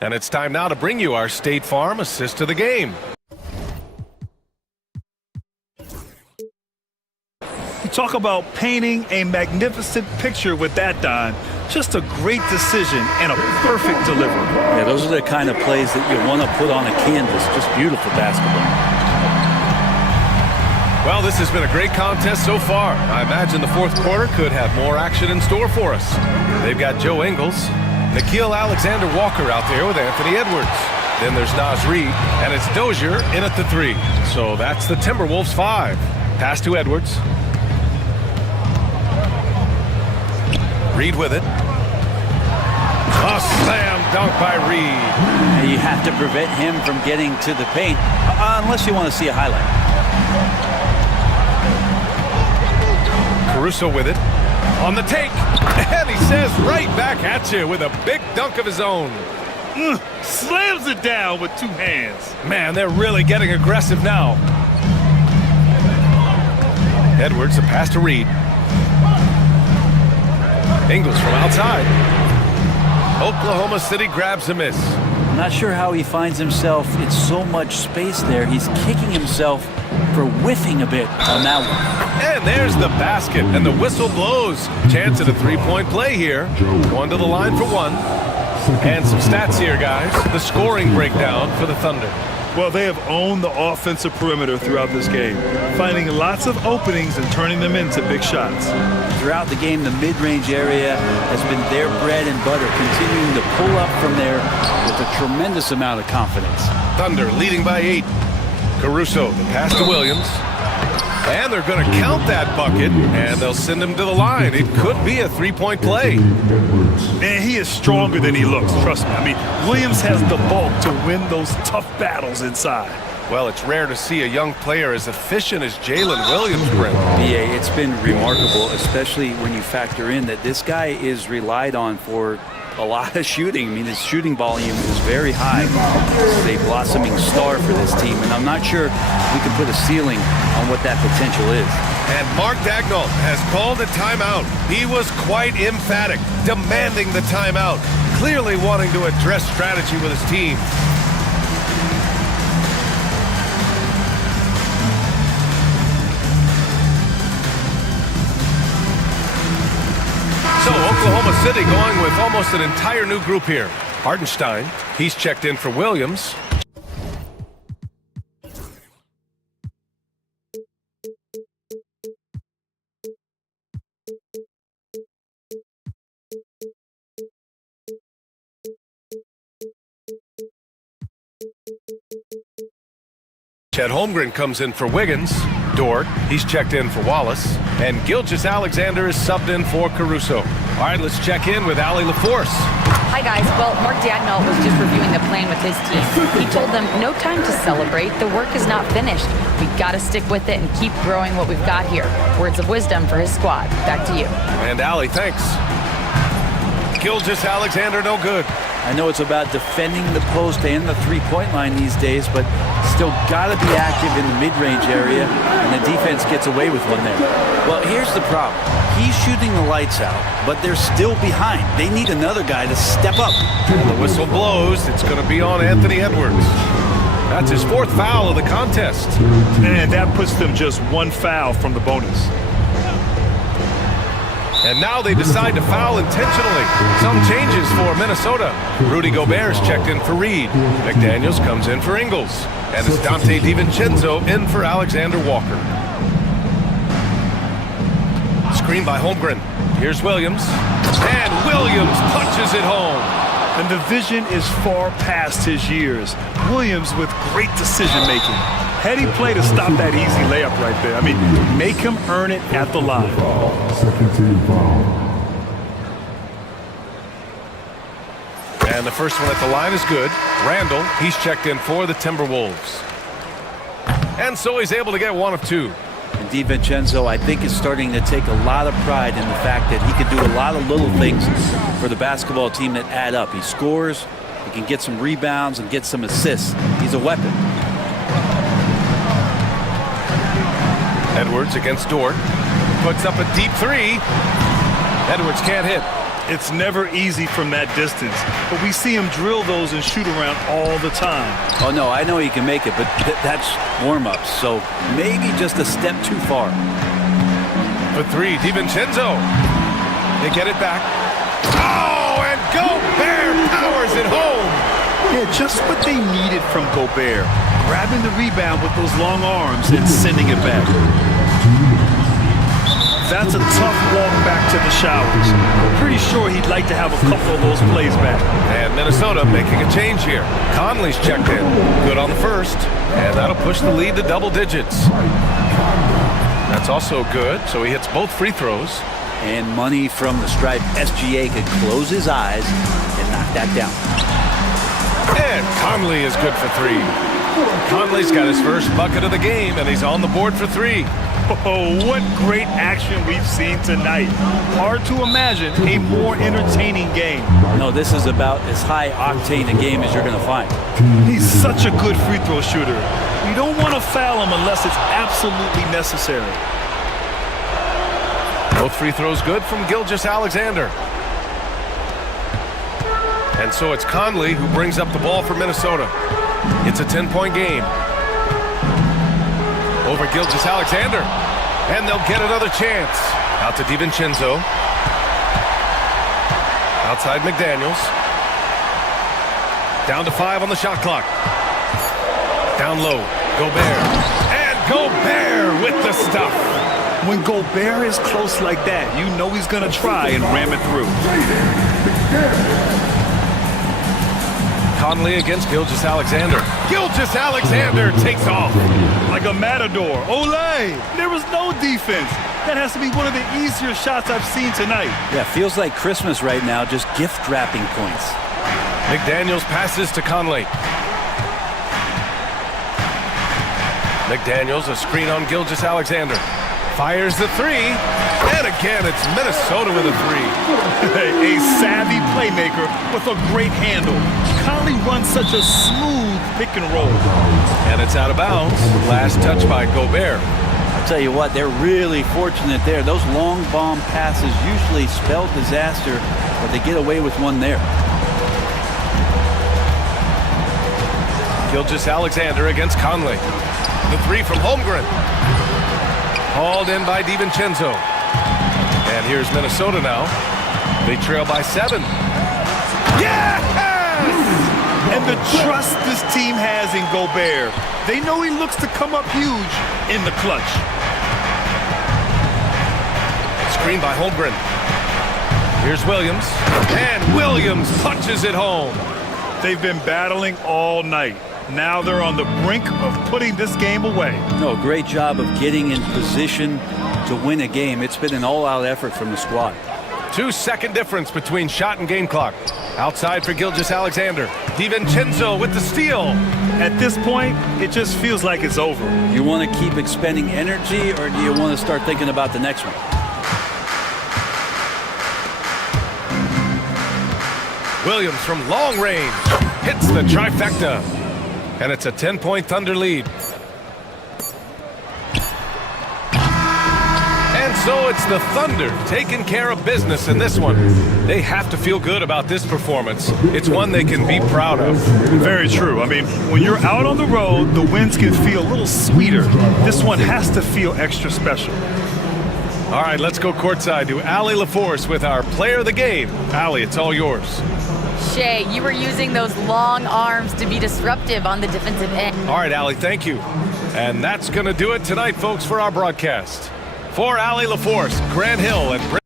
And it's time now to bring you our State Farm assist of the game. You talk about painting a magnificent picture with that, Don. Just a great decision and a perfect delivery. Yeah, those are the kind of plays that you want to put on a canvas. Just beautiful basketball. Well, this has been a great contest so far. I imagine the fourth quarter could have more action in store for us. They've got Joe Ingles, Nickeil Alexander-Walker out there with Anthony Edwards. Then there's Naz Reid, and it's Dozier in at the 3. So that's the Timberwolves 5. Pass to Edwards. Reid with it. A slam dunk by Reid. You have to prevent him from getting to the paint, unless you want to see a highlight. Caruso with it. On the take. And he says right back at you with a big dunk of his own. Slams it down with 2 hands. Man, they're really getting aggressive now. Edwards, a pass to Reid. Ingles from outside. Oklahoma City grabs a miss. I'm not sure how he finds himself in so much space there. He's kicking himself for whiffing a bit on that one. And there's the basket, and the whistle blows. Chance at a 3-point play here. Going to the line for 1. And some stats here, guys. The scoring breakdown for the Thunder. Well, they have owned the offensive perimeter throughout this game, finding lots of openings and turning them into big shots. Throughout the game, the mid-range area has been their bread and butter, continuing to pull up from there with a tremendous amount of confidence. Thunder leading by 8. Caruso, the pass to Williams. And they're going to count that bucket, and they'll send him to the line. It could be a 3-point play. Man, he is stronger than he looks, trust me. I mean, Williams has the bulk to win those tough battles inside. Well, it's rare to see a young player as efficient as Jalen Williams brings. BA, it's been remarkable, especially when you factor in that this guy is relied on for a lot of shooting. I mean, his shooting volume is very high. He's a blossoming star for this team, and I'm not sure we can put a ceiling on what that potential is. And Mark Dagnall has called a timeout. He was quite emphatic, demanding the timeout, clearly wanting to address strategy with his team. So Oklahoma City going with almost an entire new group here. Hardenstein, he's checked in for Williams. Chet Holmgren comes in for Wiggins. Dort, he's checked in for Wallace. And Gilgeous-Alexander is subbed in for Caruso. All right, let's check in with Ali LaForce. Hi, guys. Well, Mark Dagnall was just reviewing the plan with his team. He told them, no time to celebrate. The work is not finished. We've got to stick with it and keep growing what we've got here. Words of wisdom for his squad. Back to you. And Ali, thanks. Gilgeous-Alexander, no good. I know it's about defending the post and the three-point line these days, but still got to be active in the mid-range area, and the defense gets away with one there. Well, here's the problem. He's shooting the lights out, but they're still behind. They need another guy to step up. And the whistle blows. It's going to be on Anthony Edwards. That's his 4th foul of the contest. And that puts them just 1 foul from the bonus. And now they decide to foul intentionally. Some changes for Minnesota. Rudy Gobert's checked in for Reed. McDaniels comes in for Ingles. And it's Dante DiVincenzo in for Alexander Walker. Screen by Holmgren. Here's Williams. And Williams punches it home. And the vision is far past his years. Williams with great decision-making. Heady play to stop that easy layup right there. I mean, make him earn it at the line. Second team foul. And the first one at the line is good. Randall, he's checked in for the Timberwolves. And so he's able to get 1 of 2. And DiVincenzo, I think, is starting to take a lot of pride in the fact that he can do a lot of little things for the basketball team that add up. He scores, he can get some rebounds and get some assists. He's a weapon. Edwards against Dort. Puts up a deep 3. Edwards can't hit. It's never easy from that distance, but we see him drill those and shoot around all the time. Oh, no, I know he can make it, but that's warm-ups, so maybe just a step too far. For 3, DiVincenzo. They get it back. Oh, and Gobert powers it home. Yeah, just what they needed from Gobert. Grabbing the rebound with those long arms and sending it back. That's a tough walk back to the showers. Pretty sure he'd like to have a couple of those plays back. And Minnesota making a change here. Conley's checked in. Good on the first. And that'll push the lead to double digits. That's also good, so he hits both free throws. And money from the stripe. SGA could close his eyes and knock that down. And Conley is good for 3. Conley's got his first bucket of the game, and he's on the board for 3. Oh, what great action we've seen tonight. Hard to imagine a more entertaining game. No, this is about as high octane a game as you're going to find. He's such a good free throw shooter. You don't want to foul him unless it's absolutely necessary. Both free throws good from Gilgeous-Alexander. And so it's Conley who brings up the ball for Minnesota. It's a 10-point game. Over Gilgeous-Alexander. And they'll get another chance. Out to DiVincenzo. Outside McDaniels. Down to 5 on the shot clock. Down low. Gobert. And Gobert with the stuff. When Gobert is close like that, you know he's going to try and ram it through. Conley against Gilgeous-Alexander. Gilgeous-Alexander takes off. Like a matador. Olay! There was no defense. That has to be one of the easier shots I've seen tonight. Yeah, feels like Christmas right now, just gift wrapping points. McDaniels passes to Conley. McDaniels, a screen on Gilgeous-Alexander. Fires the 3. And again, it's Minnesota with a 3. A savvy playmaker with a great handle. Conley runs such a smooth pick and roll. And it's out of bounds. Last touch by Gobert. I'll tell you what, they're really fortunate there. Those long bomb passes usually spell disaster, but they get away with one there. Gilgeous-Alexander against Conley. The 3 from Holmgren. Hauled in by DiVincenzo. And here's Minnesota now. They trail by 7. Yes! And the trust this team has in Gobert. They know he looks to come up huge in the clutch. Screen by Holmgren. Here's Williams. And Williams punches it home. They've been battling all night. Now they're on the brink of putting this game away. No, great job of getting in position to win a game. It's been an all-out effort from the squad. 2-second difference between shot and game clock. Outside for Gilgeous-Alexander. DiVincenzo with the steal. At this point, it just feels like it's over. You want to keep expending energy, or do you want to start thinking about the next one? Williams from long range hits the trifecta. And it's a 10-point Thunder lead. And so it's the Thunder taking care of business in this one. They have to feel good about this performance. It's one they can be proud of. Very true. I mean, when you're out on the road, the wins can feel a little sweeter. This one has to feel extra special. All right, let's go courtside to Allie LaForce with our player of the game. Allie, it's all yours. Shea, you were using those long arms to be disruptive on the defensive end. All right, Allie, thank you. And that's going to do it tonight, folks, for our broadcast. For Allie LaForce, Grant Hill, and for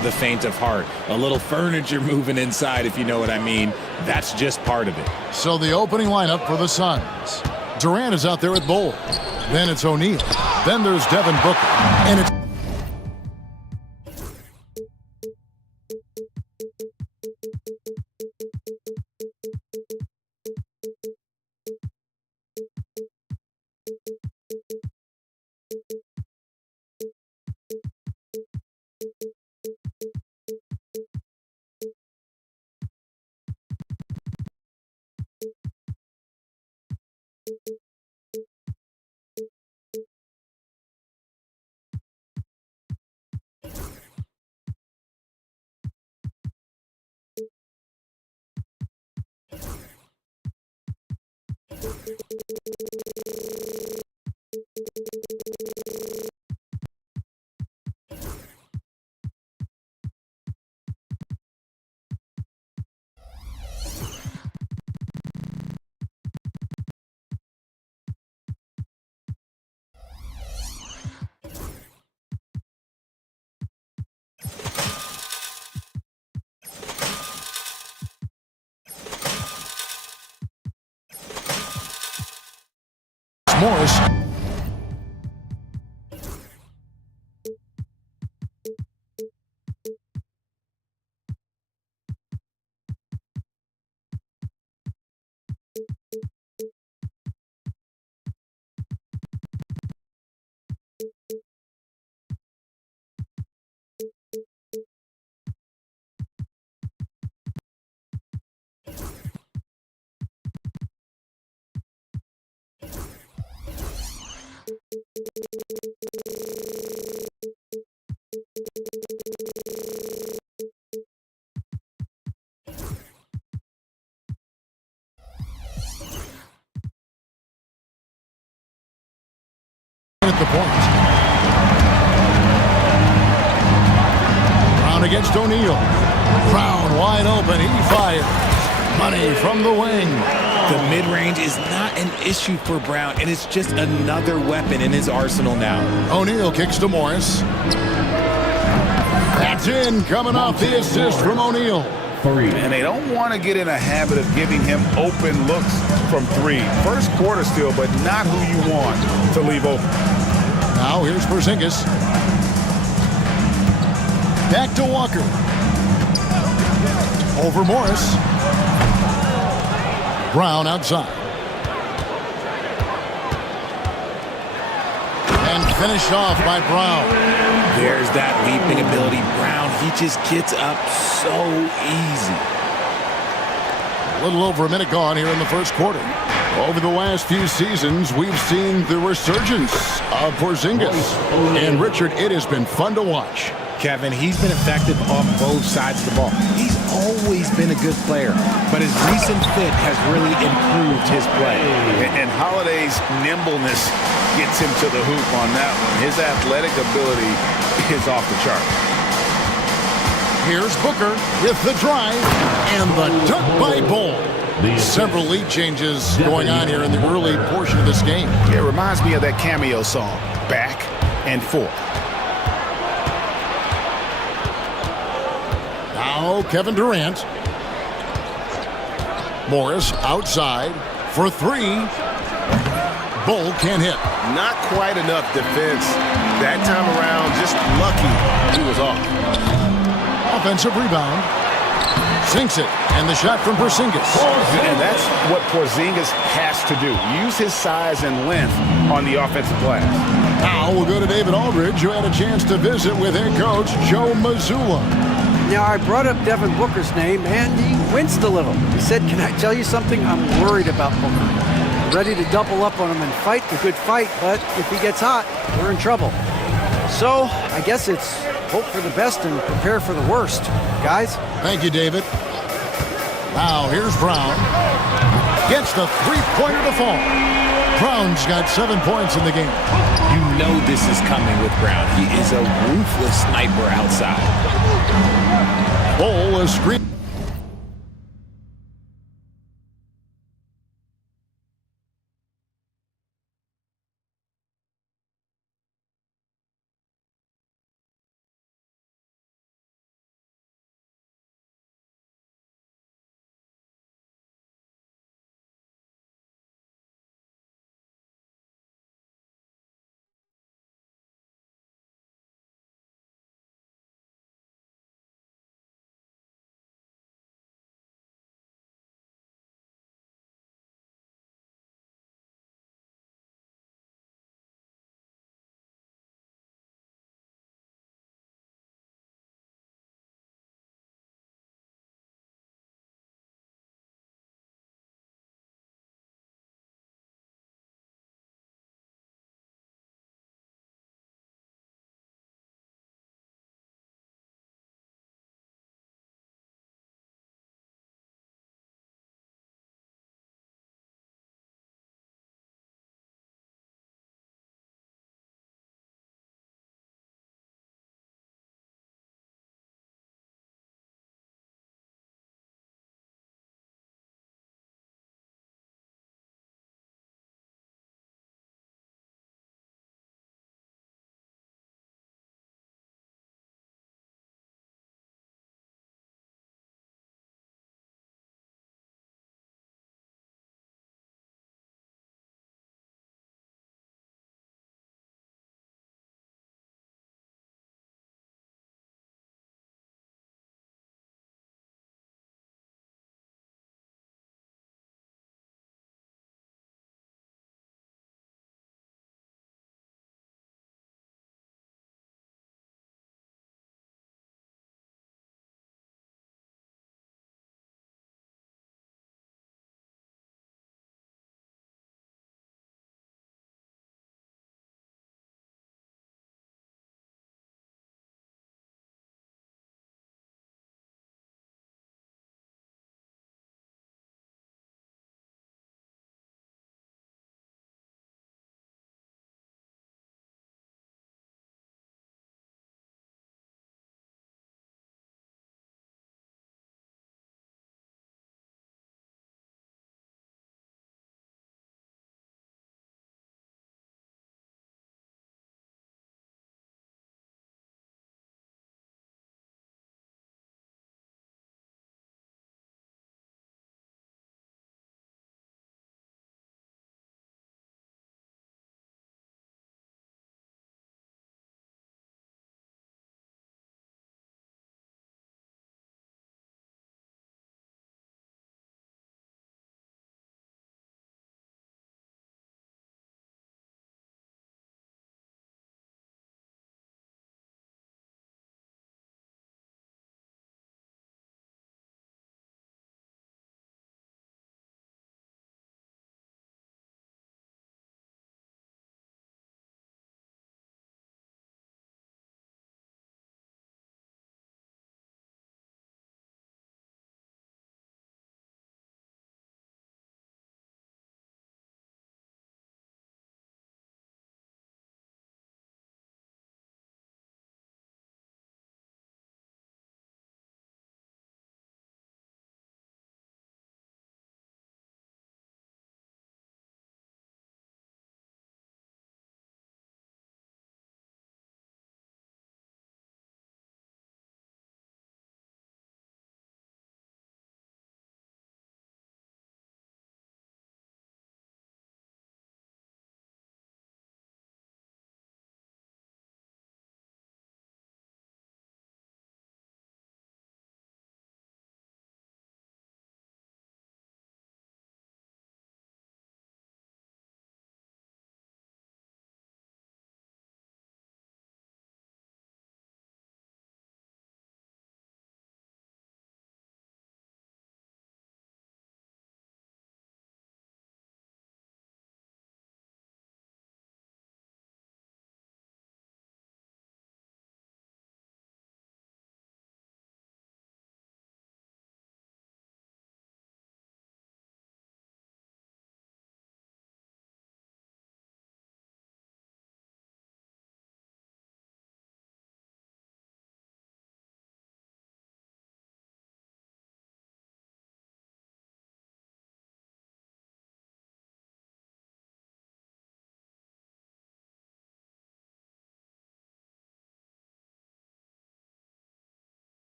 the faint of heart. A little furniture moving inside, if you know what I mean. That's just part of it. So the opening lineup for the Suns. Durant is out there at Bull. Then it's O'Neal. Then there's Devin Booker. And it's Morris. At the point. Brown against O'Neal. Brown wide open. He fires. Money from the wing. The mid-range is not an issue for Brown, and it's just another weapon in his arsenal now. O'Neal kicks to Morris. That's in, coming off the assist from O'Neal. And they don't want to get in a habit of giving him open looks from three. First quarter still, but not who you want to leave open. Now here's Porzingis. Back to Walker. Over Morris. Brown outside. And finished off by Brown. There's that leaping ability. Brown, he just gets up so easy. A little over a minute gone here in the first quarter. Over the last few seasons, we've seen the resurgence of Porzingis. And Richard, it has been fun to watch. Kevin, he's been effective on both sides of the ball. He's always been a good player, but his recent fit has really improved his play. And Holiday's nimbleness gets him to the hoop on that one. His athletic ability is off the chart. Here's Booker with the drive and the dunk by Bull. Several lead changes going on here in the early portion of this game. It reminds me of that cameo song, Back and Forth. Now Kevin Durant. Morris outside for three. Bull can't hit. Not quite enough defense. That time around, just lucky he was off. Offensive rebound. Sinks it. And the shot from Porzingis. And that's what Porzingis has to do. Use his size and length on the offensive glass. Now we'll go to David Aldridge, who had a chance to visit with head coach Joe Mazzulla. Now, I brought up Devin Booker's name, and he winced a little. He said, can I tell you something? I'm worried about Booker. Ready to double up on him and fight the good fight, but if he gets hot, we're in trouble. So, I guess it's hope for the best and prepare for the worst. Guys? Thank you, David. Now, here's Brown. Gets the three-pointer to fall. Brown's got 7 points in the game. You know this is coming with Brown. He is a ruthless sniper outside. Bull is screen.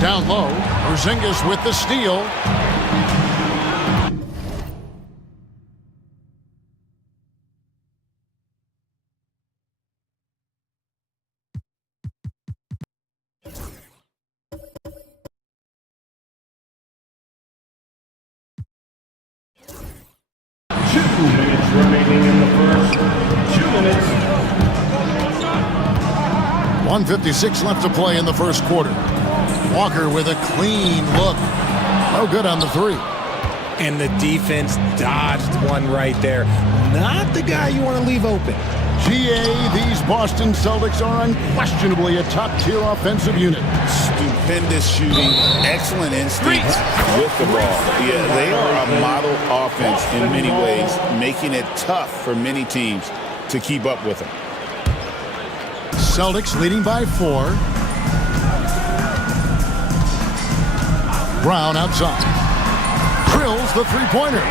Down low, Porzingis with the steal. Remaining in the first 2 minutes. 1:56 left to play in the first quarter. Walker with a clean look. No good on the three. And the defense dodged one right there. Not the guy you want to leave open. GA, these Boston Celtics are unquestionably a top-tier offensive unit. Stupendous shooting, excellent instincts with the ball. Yeah, they are a model offense in many ways, making it tough for many teams to keep up with them. Celtics leading by 4. Brown outside. Drills the three-pointer.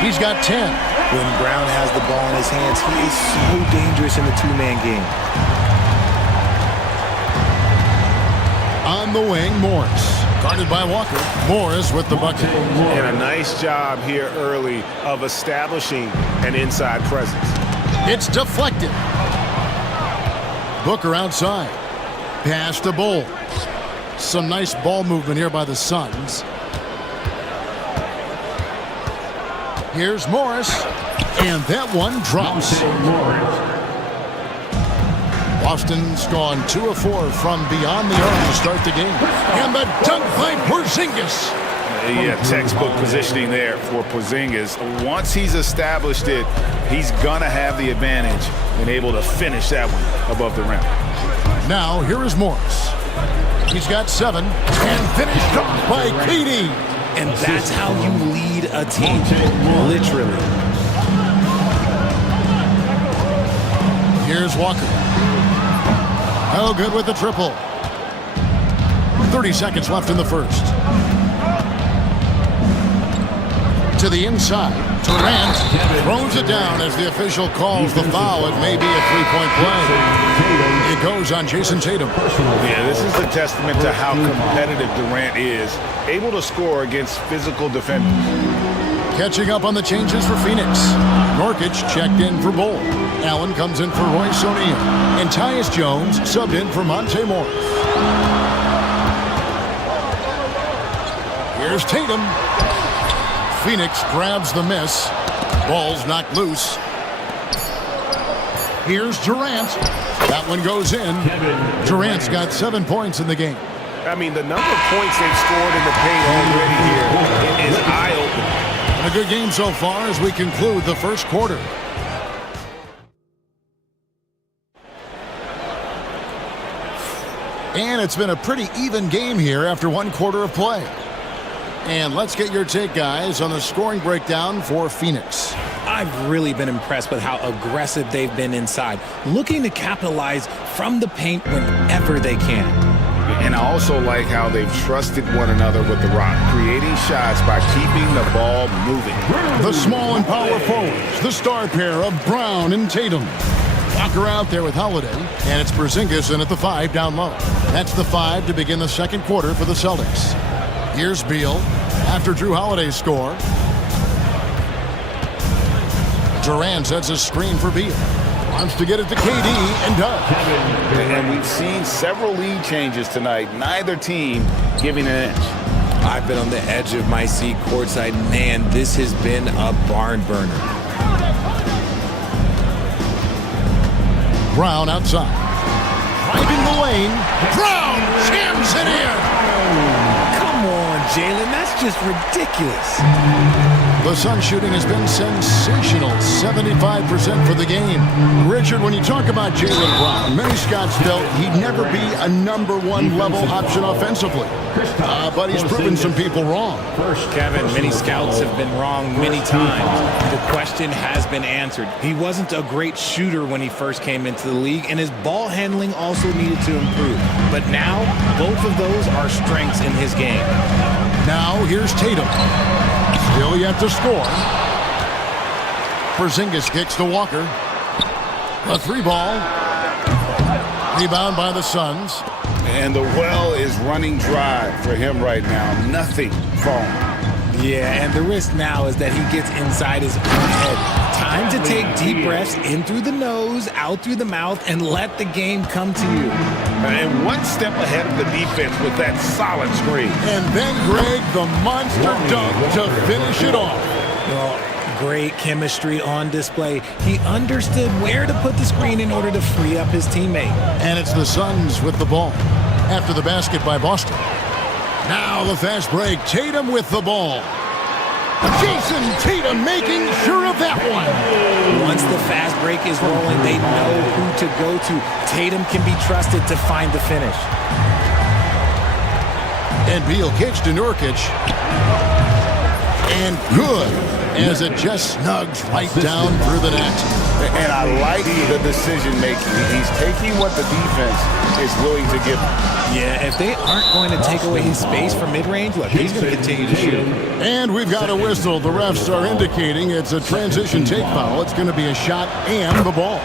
He's got 10. When Brown has the ball in his hands, he is so dangerous in the two-man game. On the wing, Morris. Guarded by Walker. Morris with the bucket. And a nice job here early of establishing an inside presence. It's deflected. Booker outside. Pass to Bull. Some nice ball movement here by the Suns. Here's Morris. And that one drops. Boston's gone 2 of 4 from beyond the arc to start the game. And the dunk by Porzingis. Yeah, textbook positioning there for Porzingis. Once he's established it, he's gonna have the advantage and able to finish that one above the rim. Now here is Morris. He's got 7 and finished off by KD. And that's how you lead a team, literally. Here's Walker. Oh, good with the triple. 30 seconds left in the first. To the inside. Durant throws it down as the official calls the foul. It may be a three-point play. It goes on Jason Tatum. Yeah, this is a testament to how competitive Durant is. Able to score against physical defenders. Catching up on the changes for Phoenix. Nurkic checked in for Bull. Allen comes in for Royce O'Neal. And Tyus Jones subbed in for Monte Morris. Here's Tatum. Phoenix grabs the miss. Ball's knocked loose. Here's Durant. That one goes in. Durant's got 7 points in the game. I mean, the number of points they've scored in the paint already here is eye-opening. A good game so far as we conclude the first quarter. And it's been a pretty even game here after 1 quarter of play. And let's get your take, guys, on the scoring breakdown for Phoenix. I've really been impressed with how aggressive they've been inside, looking to capitalize from the paint whenever they can. And I also like how they've trusted one another with the rock, creating shots by keeping the ball moving. The small and power forwards, the star pair of Brown and Tatum. Walker out there with Holiday, and it's Porzingis in at the 5 down low. That's the 5 to begin the second quarter for the Celtics. Here's Beal after Drew Holiday's score. Durant sets a screen for Beal. Wants to get it to KD and does. And we've seen several lead changes tonight. Neither team giving an inch. I've been on the edge of my seat courtside. Man, this has been a barn burner. Brown outside. Driving the lane. Brown jams it in. Come on, Jalen. That's just ridiculous. The Suns shooting has been sensational. 75% for the game. Richard, when you talk about Jalen Brown, many scouts felt he'd never be a #1 level option offensively. But he's proven some people wrong. Kevin, many scouts have been wrong many times. The question has been answered. He wasn't a great shooter when he first came into the league, and his ball handling also needed to improve. But now, both of those are strengths in his game. Now, here's Tatum. Still yet to score. Porzingis kicks to Walker. A 3 ball. Rebound by the Suns. And the well is running dry for him right now. Nothing falling. Yeah, and the risk now is that he gets inside his own head. Time to take deep breaths in through the nose, out through the mouth, and let the game come to you. And one step ahead of the defense with that solid screen. And then Greg, the monster dunk to finish it off. Well, great chemistry on display. He understood where to put the screen in order to free up his teammate. And it's the Suns with the ball after the basket by Boston. Now the fast break. Tatum with the ball. Jason Tatum making sure of that one. Once the fast break is rolling, they know who to go to. Tatum can be trusted to find the finish. And Beal kicks to Nurkic. And good, as it just snugs right down through the net. And I like the decision making. He's taking what the defense is willing to give him. Yeah, if they aren't going to take away his space from mid-range, look, he's going to continue to shoot. And we've got a whistle. The refs are indicating it's a transition take foul. It's going to be a shot and the ball.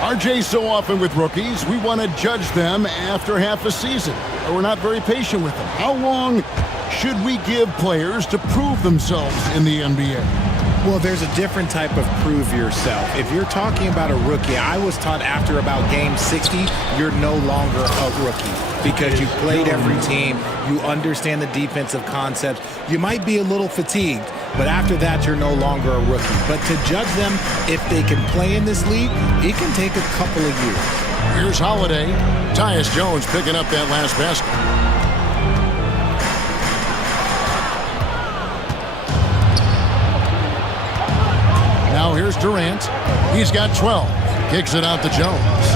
RJ, so often with rookies, we want to judge them after half a season. We're not very patient with them. How long should we give players to prove themselves in the NBA? Well, there's a different type of prove yourself. If you're talking about a rookie, I was taught after about game 60, you're no longer a rookie because you played every team, you understand the defensive concepts. You might be a little fatigued, but after that, you're no longer a rookie. But to judge them if they can play in this league, it can take a couple of years. Here's Holiday. Tyus Jones picking up that last basket. Now here's Durant. He's got 12. Kicks it out to Jones.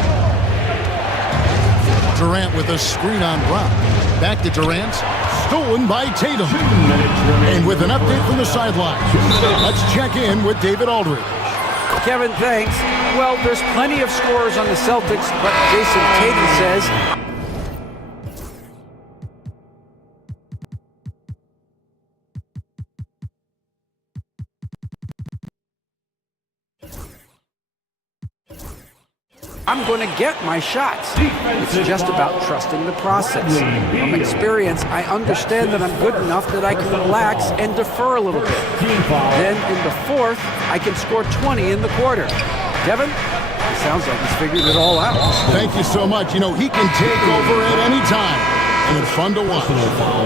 Durant with a screen on Brown. Back to Durant. Stolen by Tatum. And with an update from the sideline, let's check in with David Aldridge. Kevin, thanks. Well, there's plenty of scorers on the Celtics, but Jason Tatum says I'm going to get my shots. It's just about trusting the process. From experience, I understand that I'm good enough that I can relax and defer a little bit. Then in the fourth, I can score 20 in the quarter. Kevin, it sounds like he's figured it all out. Thank you so much. You know, he can take over at any time. And it's fun to watch.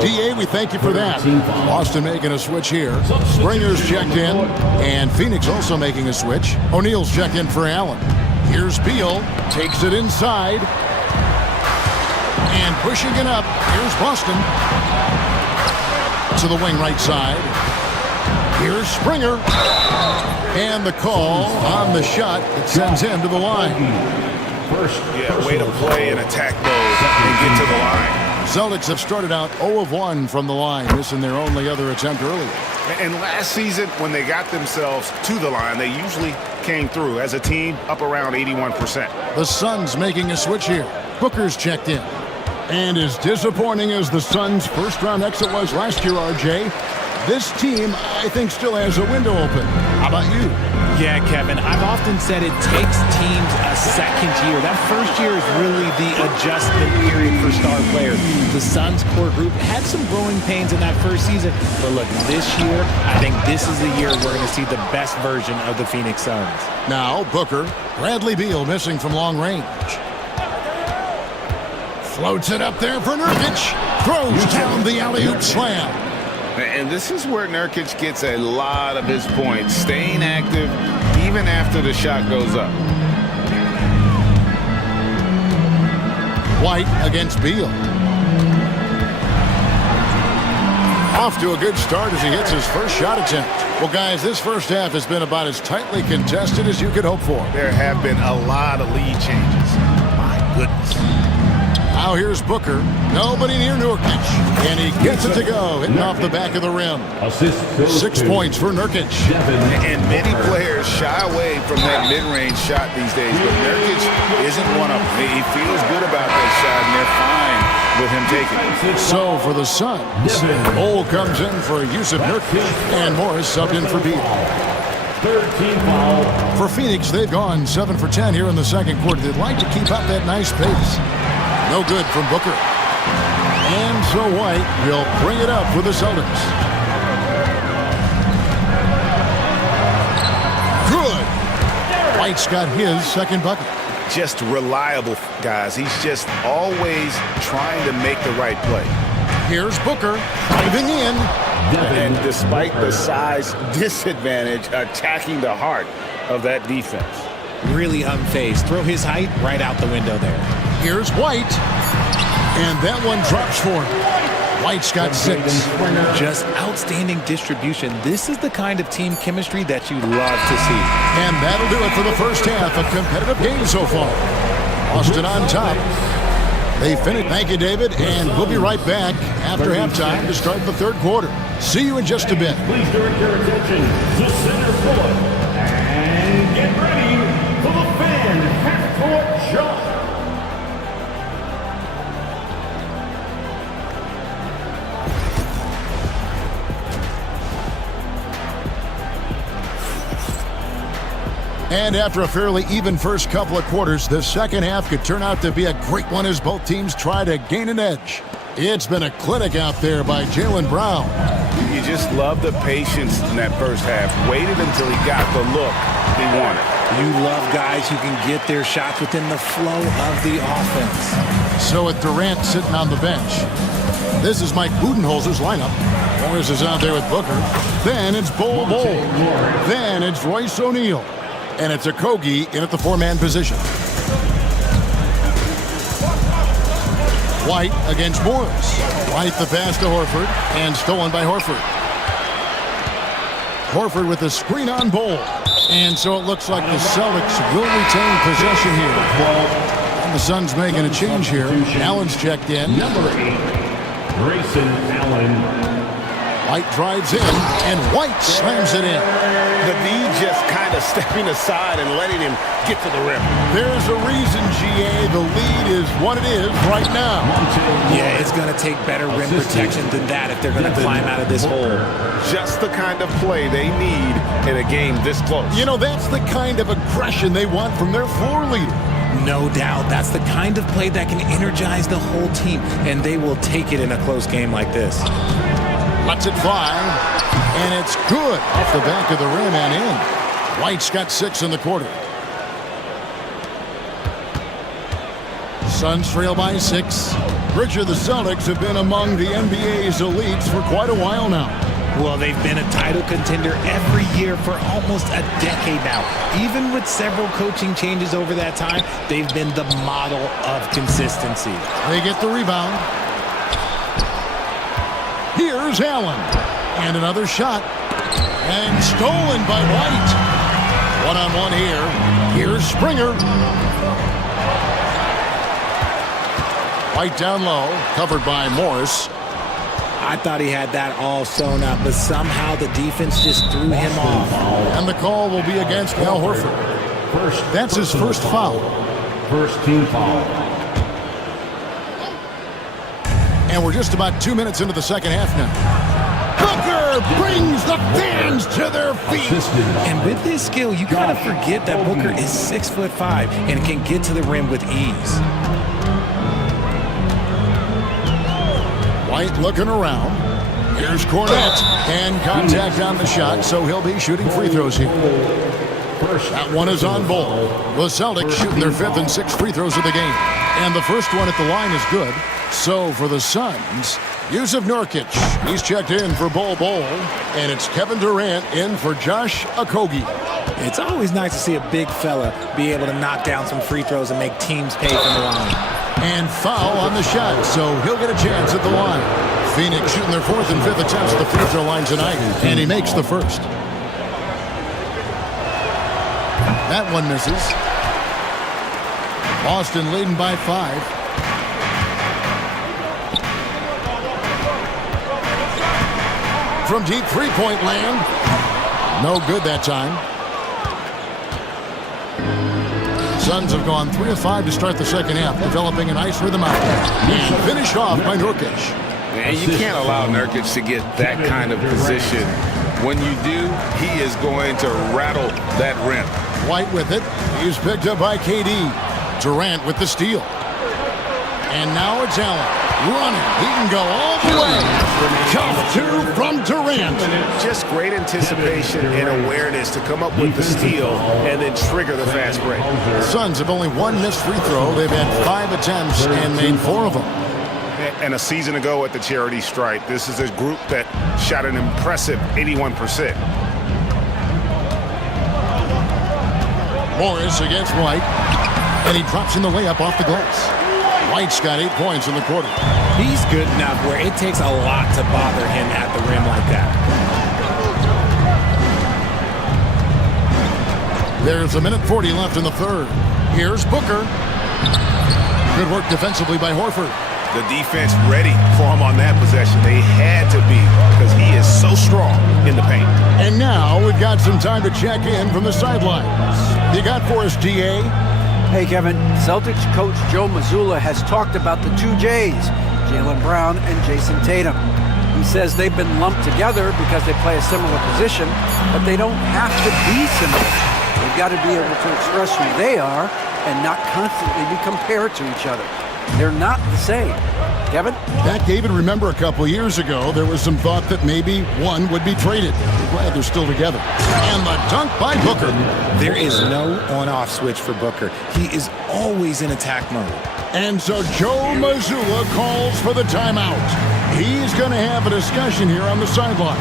DA, we thank you for that. Boston making a switch here. Springer's checked in. And Phoenix also making a switch. O'Neal's checked in for Allen. Here's Beal, takes it inside, and pushing it up. Here's Boston to the wing right side. Here's Springer, and the call on the shot that sends him to the line. Way to play and attack those and get to the line. Celtics have started out 0 of 1 from the line, missing their only other attempt earlier. And last season, when they got themselves to the line, they usually came through as a team up around 81%. The Suns making a switch here. Booker's checked in. And as disappointing as the Suns' first-round exit was last year, RJ, this team, I think, still has a window open. How about you? Yeah, Kevin, I've often said it takes teams a second year. That first year is really the adjustment period for star players. The Suns core group had some growing pains in that first season, but look, this year, I think this is the year we're going to see the best version of the Phoenix Suns. Now, Booker, Bradley Beal missing from long range. Floats it up there for Nurkic. Throws down the alley-oop slam. And this is where Nurkic gets a lot of his points, staying active even after the shot goes up. White against Beal. Off to a good start as he hits his first shot attempt. Well, guys, this first half has been about as tightly contested as you could hope for. There have been a lot of lead changes. My goodness. Now here's Booker. Nobody near Nurkic. And he gets it to go, hitting off the back of the rim. 6 points for Nurkic. And many players shy away from that mid-range shot these days, but Nurkic isn't one of them. He feels good about that shot, and they're fine with him taking it. So for the Suns, Cole comes in for Yusuf Nurkic, and Morris subbed in for Beal. For Phoenix, they've gone 7 for 10 here in the second quarter. They'd like to keep up that nice pace. No good from Booker. And so White will bring it up for the Celtics. Good. White's got his second bucket. Just reliable, guys. He's just always trying to make the right play. Here's Booker driving in. And despite the size disadvantage, attacking the heart of that defense. Really unfazed. Throw his height right out the window there. Here's White. And that one drops for him. White's got 6. Just outstanding distribution. This is the kind of team chemistry that you love to see. And that'll do it for the first half. A competitive game so far. Boston on top. They finish. Thank you, David. And we'll be right back after halftime to start the third quarter. See you in just a bit. Please direct your attention to center court. And get ready for the fan half-court jump. And after a fairly even first couple of quarters, the second half could turn out to be a great one as both teams try to gain an edge. It's been a clinic out there by Jaylen Brown. You just love the patience in that first half. Waited until he got the look he wanted. You love guys who can get their shots within the flow of the offense. So with Durant sitting on the bench, this is Mike Budenholzer's lineup. Morris is out there with Booker. Then it's Bol Bol. Then it's Royce O'Neal. And it's Okogie in at the 4-man position. White against Morris. White the pass to Horford, and stolen by Horford. Horford with the screen on Bol. And so it looks like the Celtics will retain possession here. And the Suns making a change here. Allen's checked in. Number 8, Grayson Allen. White drives in, and White slams it in. The D just kind of stepping aside and letting him get to the rim. There's a reason, GA, the lead is what it is right now. Yeah, it's going to take better rim protection than that if they're going to climb out of this hole. Just the kind of play they need in a game this close. You know, that's the kind of aggression they want from their floor leader. No doubt. That's the kind of play that can energize the whole team, and they will take it in a close game like this. Lets it fly, and it's good off the back of the rim and in. White's got 6 in the quarter. Suns trail by 6. Richard, the Celtics have been among the NBA's elites for quite a while now. Well, they've been a title contender every year for almost a decade now. Even with several coaching changes over that time, they've been the model of consistency. They get the rebound. Here's Allen. And another shot. And stolen by White. One-on-one here. Here's Springer. White down low. Covered by Morris. I thought he had that all sewn up, but somehow the defense just threw him off. And the call will be against Al Horford. That's his first foul. First team foul. And we're just about 2 minutes into the second half now. Booker brings the fans to their feet. And with his skill, you kind of forget that Booker is 6'5" and can get to the rim with ease. White looking around. Here's Cornette. And contact on the shot, so he'll be shooting free throws here. That one is on Bol. The Celtics shooting their 5th and 6th free throws of the game. And the first one at the line is good. So for the Suns, Yusuf Nurkic. He's checked in for Bol Bol. And it's Kevin Durant in for Josh Okogie. It's always nice to see a big fella be able to knock down some free throws and make teams pay from the line. And foul on the shot, so he'll get a chance at the line. Phoenix shooting their 4th and 5th attempts at the free throw line tonight. And he makes the first. That one misses. Boston leading by 5. From deep three-point land. No good that time. Suns have gone 3 of 5 to start the second half, developing a nice rhythm out. And finish off by Nurkic. And you can't allow Nurkic to get that kind of position. When you do, he is going to rattle that rim. White with it. He's picked up by KD. Durant with the steal. And now it's Allen. running. He can go all the way. Tough two from Durant. Just great anticipation and awareness to come up with the steal and then trigger the fast break. The Suns have only one missed free throw. They've had 5 attempts and made 4 of them. And a season ago at the charity stripe, this is a group that shot an impressive 81%. Morris against White, and he drops in the layup off the glass. White's got 8 points in the quarter. He's good enough where it takes a lot to bother him at the rim like that. There's 1:40 left in the third. Here's Booker. Good work defensively by Horford. The defense ready for him on that possession. They had to be because he is so strong in the paint. And now we've got some time to check in from the sidelines. You got for us, DA? Hey, Kevin. Celtics coach Joe Mazzulla has talked about the 2 J's, Jaylen Brown and Jason Tatum. He says they've been lumped together because they play a similar position, but they don't have to be similar. They've got to be able to express who they are and not constantly be compared to each other. They're not the same. Kevin? That, David, remember a couple years ago, there was some thought that maybe one would be traded. We're glad they're still together. And the dunk by Booker. There is no on-off switch for Booker. He is always in attack mode. And so Joe Mazzulla calls for the timeout. He's going to have a discussion here on the sideline.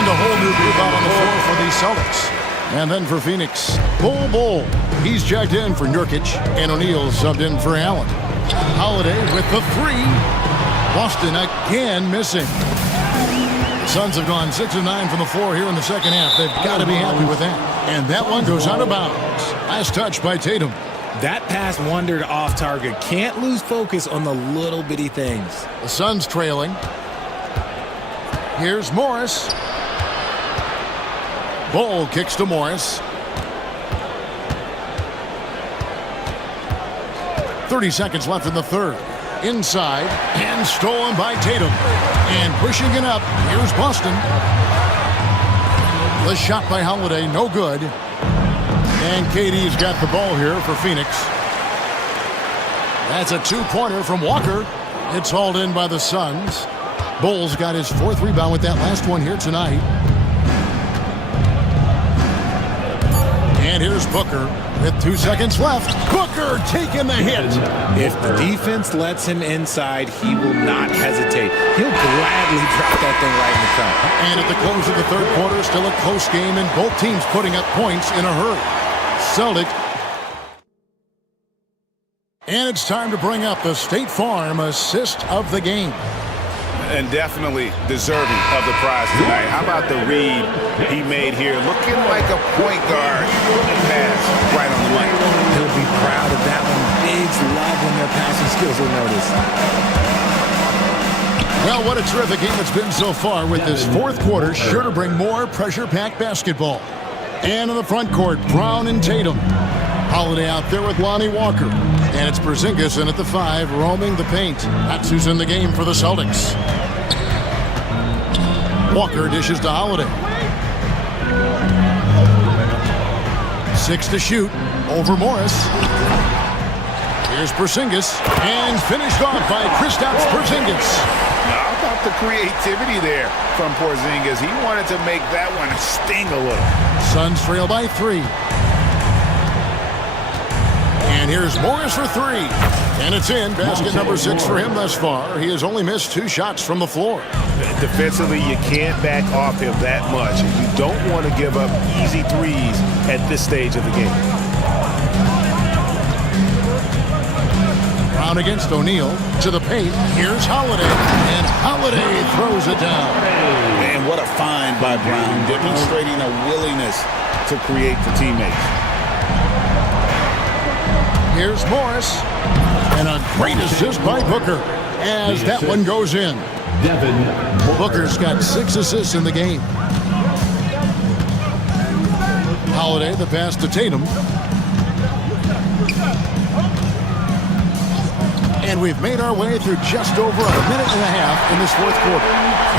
A whole new group out on the floor for the Celtics. And then for Phoenix, Bull. He's checked in for Nurkic, and O'Neal subbed in for Allen. Holiday with the 3. Boston again missing. The Suns have gone 6 of 9 from the floor here in the second half. They've got to be happy with that. And that one goes out of bounds. Last touch by Tatum. That pass wandered off target. Can't lose focus on the little bitty things. The Suns trailing. Here's Morris. Bull kicks to Morris. 30 seconds left in the third. Inside and stolen by Tatum. And pushing it up, here's Boston. The shot by Holiday, no good. And KD's got the ball here for Phoenix. That's a 2-pointer from Walker. It's hauled in by the Suns. Bull's got his 4th rebound with that last one here tonight. And here's Booker with 2 seconds left. Booker taking the hit. If the defense lets him inside, he will not hesitate. He'll gladly drop that thing right in the cup. And at the close of the third quarter, still a close game, and both teams putting up points in a hurry. Celtic. And it's time to bring up the State Farm assist of the game. And definitely deserving of the prize tonight. How about the read he made here? Looking like a point guard. Pass right on the money. He'll be proud of that one. Bigs love when their passing skills are noticed. Well, what a terrific game it's been so far with this 4th quarter. Sure to bring more pressure-packed basketball. And in the front court, Brown and Tatum. Holiday out there with Lonnie Walker. And it's Porzingis in at the 5, roaming the paint. That's who's in the game for the Celtics. Walker dishes to Holiday. 6 to shoot. Over Morris. Here's Porzingis. And finished off by Kristaps Porzingis. How about the creativity there from Porzingis? He wanted to make that one sting a little. Suns trail by 3. And here's Morris for 3. And it's in. Basket number 6 for him thus far. He has only missed 2 shots from the floor. Defensively, you can't back off him that much. You don't want to give up easy threes at this stage of the game. Brown against O'Neal. To the paint. Here's Holiday. And Holiday throws it down. Man, what a find by Brown. Demonstrating a willingness to create for teammates. Here's Morris. And a great assist by Booker as that one goes in. Booker's got 6 assists in the game. Holiday, the pass to Tatum. And we've made our way through just over a minute and a half in this 4th quarter.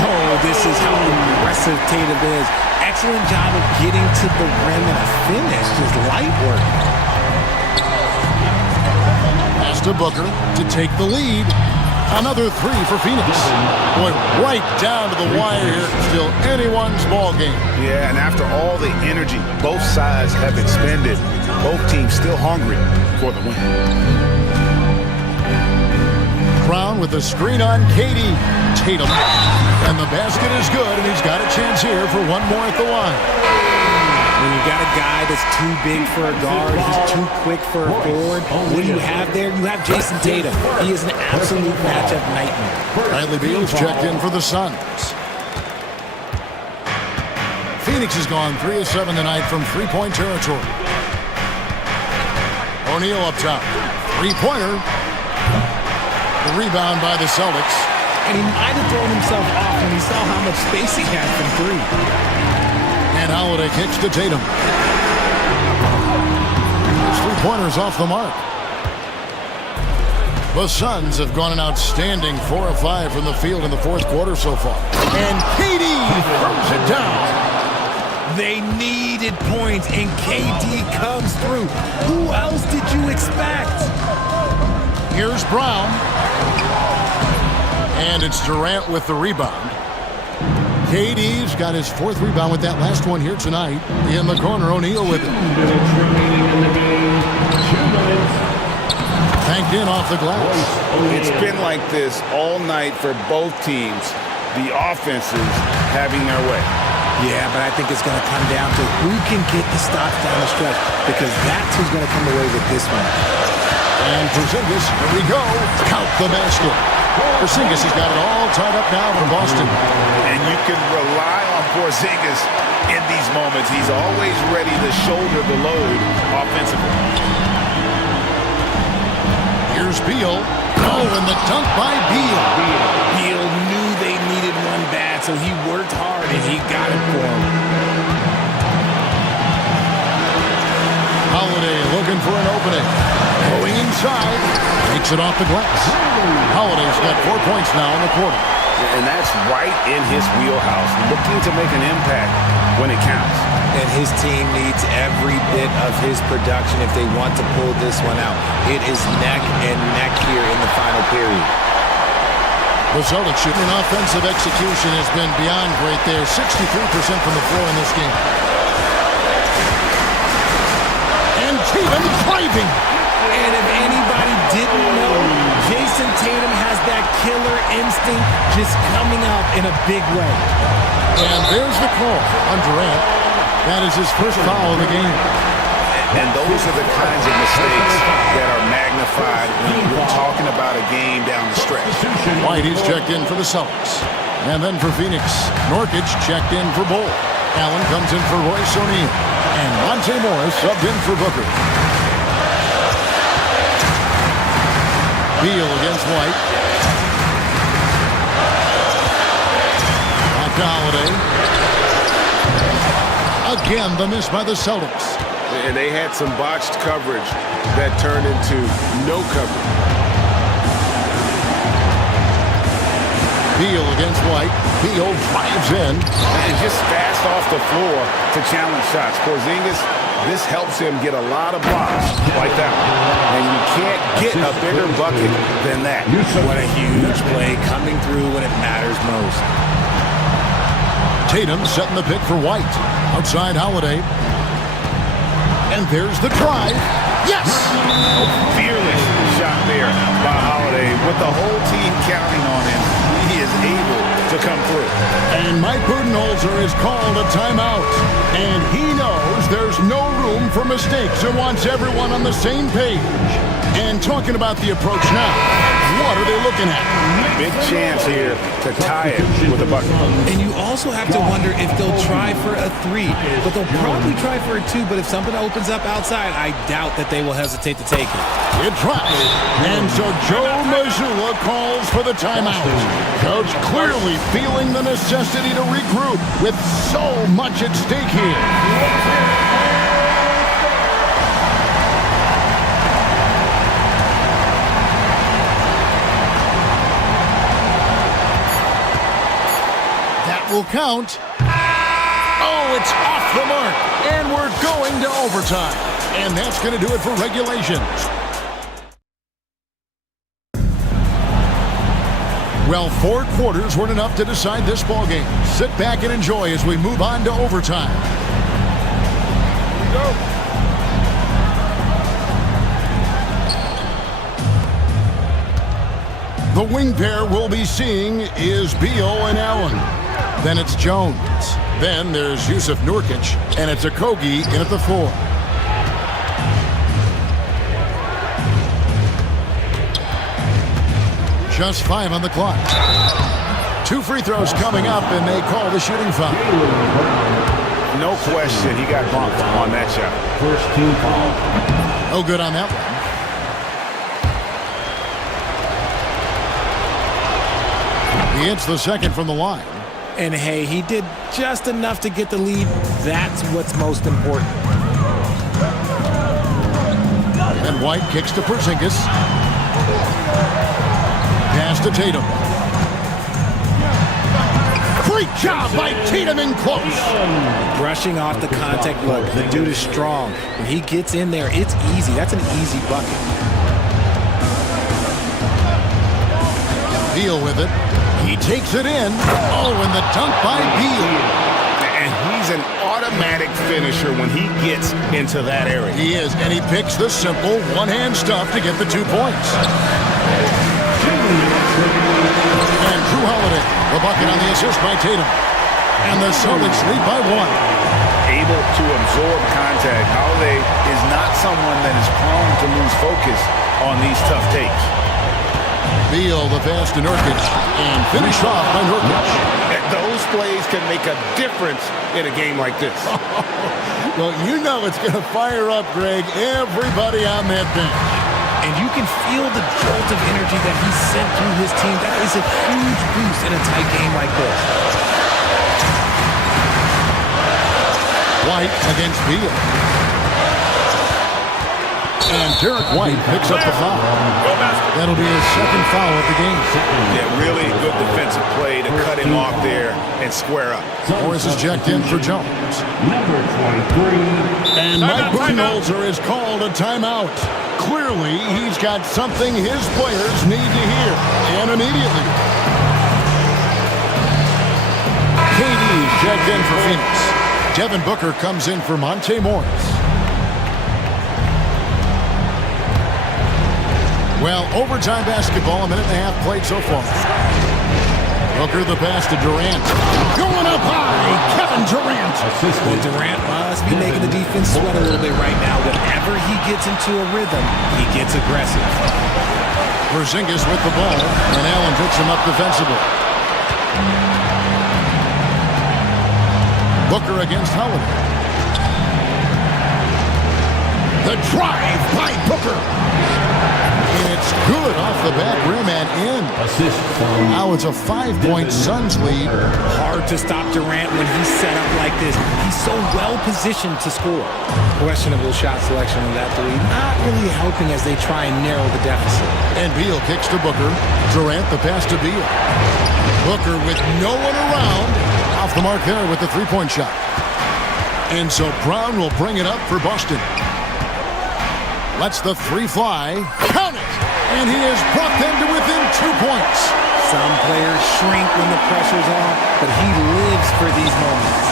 Oh, this is how aggressive Tatum is. excellent job of getting to the rim and a finish. Just light work. Pass to Booker to take the lead. Another three for Phoenix. Boy, right down to the wire here. Still anyone's ball game. Yeah, and after all the energy both sides have expended, both teams still hungry for the win. Brown with the screen on Katie. Tatum. And the basket is good, and he's got a chance here for one more at the line. When you got a guy that's too big for a guard, he's too quick for a forward, what do you have there? You have Jason Tatum. He is an absolute matchup nightmare. Bradley Beal's checked in for the Suns. Phoenix has gone 3 of 7 tonight from three-point territory. O'Neal up top. Three-pointer. The rebound by the Celtics. And he might have thrown himself off when he saw how much space he had from three. And Holiday kicks to Tatum. His three-pointer's off the mark. The Suns have gone an outstanding 4 of 5 from the field in the fourth quarter so far. And KD throws it down. They needed points, and KD comes through. Who else did you expect? Here's Brown. And it's Durant with the rebound. KD's got his fourth rebound with that last one here tonight. In the corner, O'Neal with it. Banked in off the glass. It's been like this all night for both teams. The offenses having their way. Yeah, but I think it's going to come down to who can get the stops down the stretch, because that's who's going to come away with this one. And Porzingis, here we go. Count the basket. Porzingis has got it all tied up now for Boston. And you can rely on Porzingis in these moments. He's always ready to shoulder the load offensively. Here's Beal. Oh, and the dunk by Beal. Beal knew they needed one bad, so he worked hard, and he got it for him. Holiday looking for an opening. Going inside. Takes it off the glass. Holiday's got 4 points now in the quarter. And that's right in his wheelhouse. Looking to make an impact when it counts. And his team needs every bit of his production if they want to pull this one out. It is neck and neck here in the final period. The Celtics shooting offensive execution has been beyond great there. 63% from the floor in this game. And Tatum driving. And if anybody didn't know, Jason Tatum has that killer instinct just coming out in a big way. And there's the call on Durant. That is his first foul of the game. And those are the kinds of mistakes that are magnified when you're talking about a game down the stretch. White is checked in for the Celtics. And then for Phoenix, Nurkic checked in for Bull. Allen comes in for Royce O'Neal. And Monte Morris subbed in for Booker. Beal against White. Back to Holiday. Again, the miss by the Celtics. And they had some botched coverage that turned into no coverage. Beal against White. Beal drives in. And just fast off the floor to challenge shots. Porzingis, this helps him get a lot of blocks like that one. And you can't get a bigger bucket than that. What a huge play coming through when it matters most. Tatum setting the pick for White. Outside Holiday. And there's the drive. Yes! Fearless shot there by Holiday. With the whole team counting on him, he is able to come through. And Mike Budenholzer is called a timeout. And he knows there's no room for mistakes and wants everyone on the same page. And talking about the approach now, what are they looking at? Big chance here to tie it with a bucket. And you also have to wonder if they'll try for a three, but they'll probably try for a two. But if something opens up outside, I doubt that they will hesitate to take it. It tries. And so Joe Mazzulla calls for the timeout. Coach clearly feeling the necessity to regroup with so much at stake here. Will count. Oh, it's off the mark. And we're going to overtime. And that's going to do it for regulation. Well, 4 quarters weren't enough to decide this ball game. Sit back and enjoy as we move on to overtime. Here we go. The wing pair we'll be seeing is Beal and Allen. Then it's Jones. Then there's Yusuf Nurkic, and it's Okogie in at the 4. Just 5 on the clock. 2 free throws coming up, and they call the shooting foul. No question, he got bumped on that shot. First team foul. No good on that one. He hits the second from the line. And hey, he did just enough to get the lead. That's what's most important. And White kicks to Porzingis. Pass to Tatum. Great job by Tatum in close. Brushing off the contact. Look, the dude is strong. When he gets in there, it's easy. That's an easy bucket. Beal with it. He takes it in. Oh, and the dunk by Beal. And he's an automatic finisher when he gets into that area. He is, and he picks the simple one-hand stuff to get the 2 points. And Drew Holiday, the bucket on the assist by Tatum. And the Celtics lead by 1. Able to absorb contact. Holiday is not someone that is prone to lose focus on these tough takes. Beal, the pass to Nurkic, and finished off by Nurkic. Those plays can make a difference in a game like this. Well, you know it's going to fire up, Greg, everybody on that bench. And you can feel the jolt of energy that he sent through his team. That is a huge boost in a tight game like this. White against Beal. And Derek White picks up the foul. That'll be his second foul of the game. Yeah, really good defensive play to cut him off there and square up. Morris is checked in for Jones. Number 23. And Mike Budenholzer is called a timeout. Clearly, he's got something his players need to hear, and immediately. KD checked in for Phoenix. Devin Booker comes in for Monte Morris. Well, overtime basketball, a minute and a half played so far. Booker the pass to Durant. Going up high, Kevin Durant. Well, Durant must be making the defense sweat a little bit right now. Whenever he gets into a rhythm, he gets aggressive. Porzingis with the ball, and Allen picks him up defensively. Booker against Howard. The drive by Booker. And it's good off the back rim and in. Now it's a 5-point Suns lead. Hard to stop Durant when he's set up like this. He's so well positioned to score. Questionable shot selection on that three. Not really helping as they try and narrow the deficit. And Beal kicks to Booker. Durant the pass to Beal. Booker with no one around. Off the mark there with the 3-point shot. And so Brown will bring it up for Boston. Lets the 3 fly. Count it! And he has brought them to within 2 points. Some players shrink when the pressure's on, but he lives for these moments.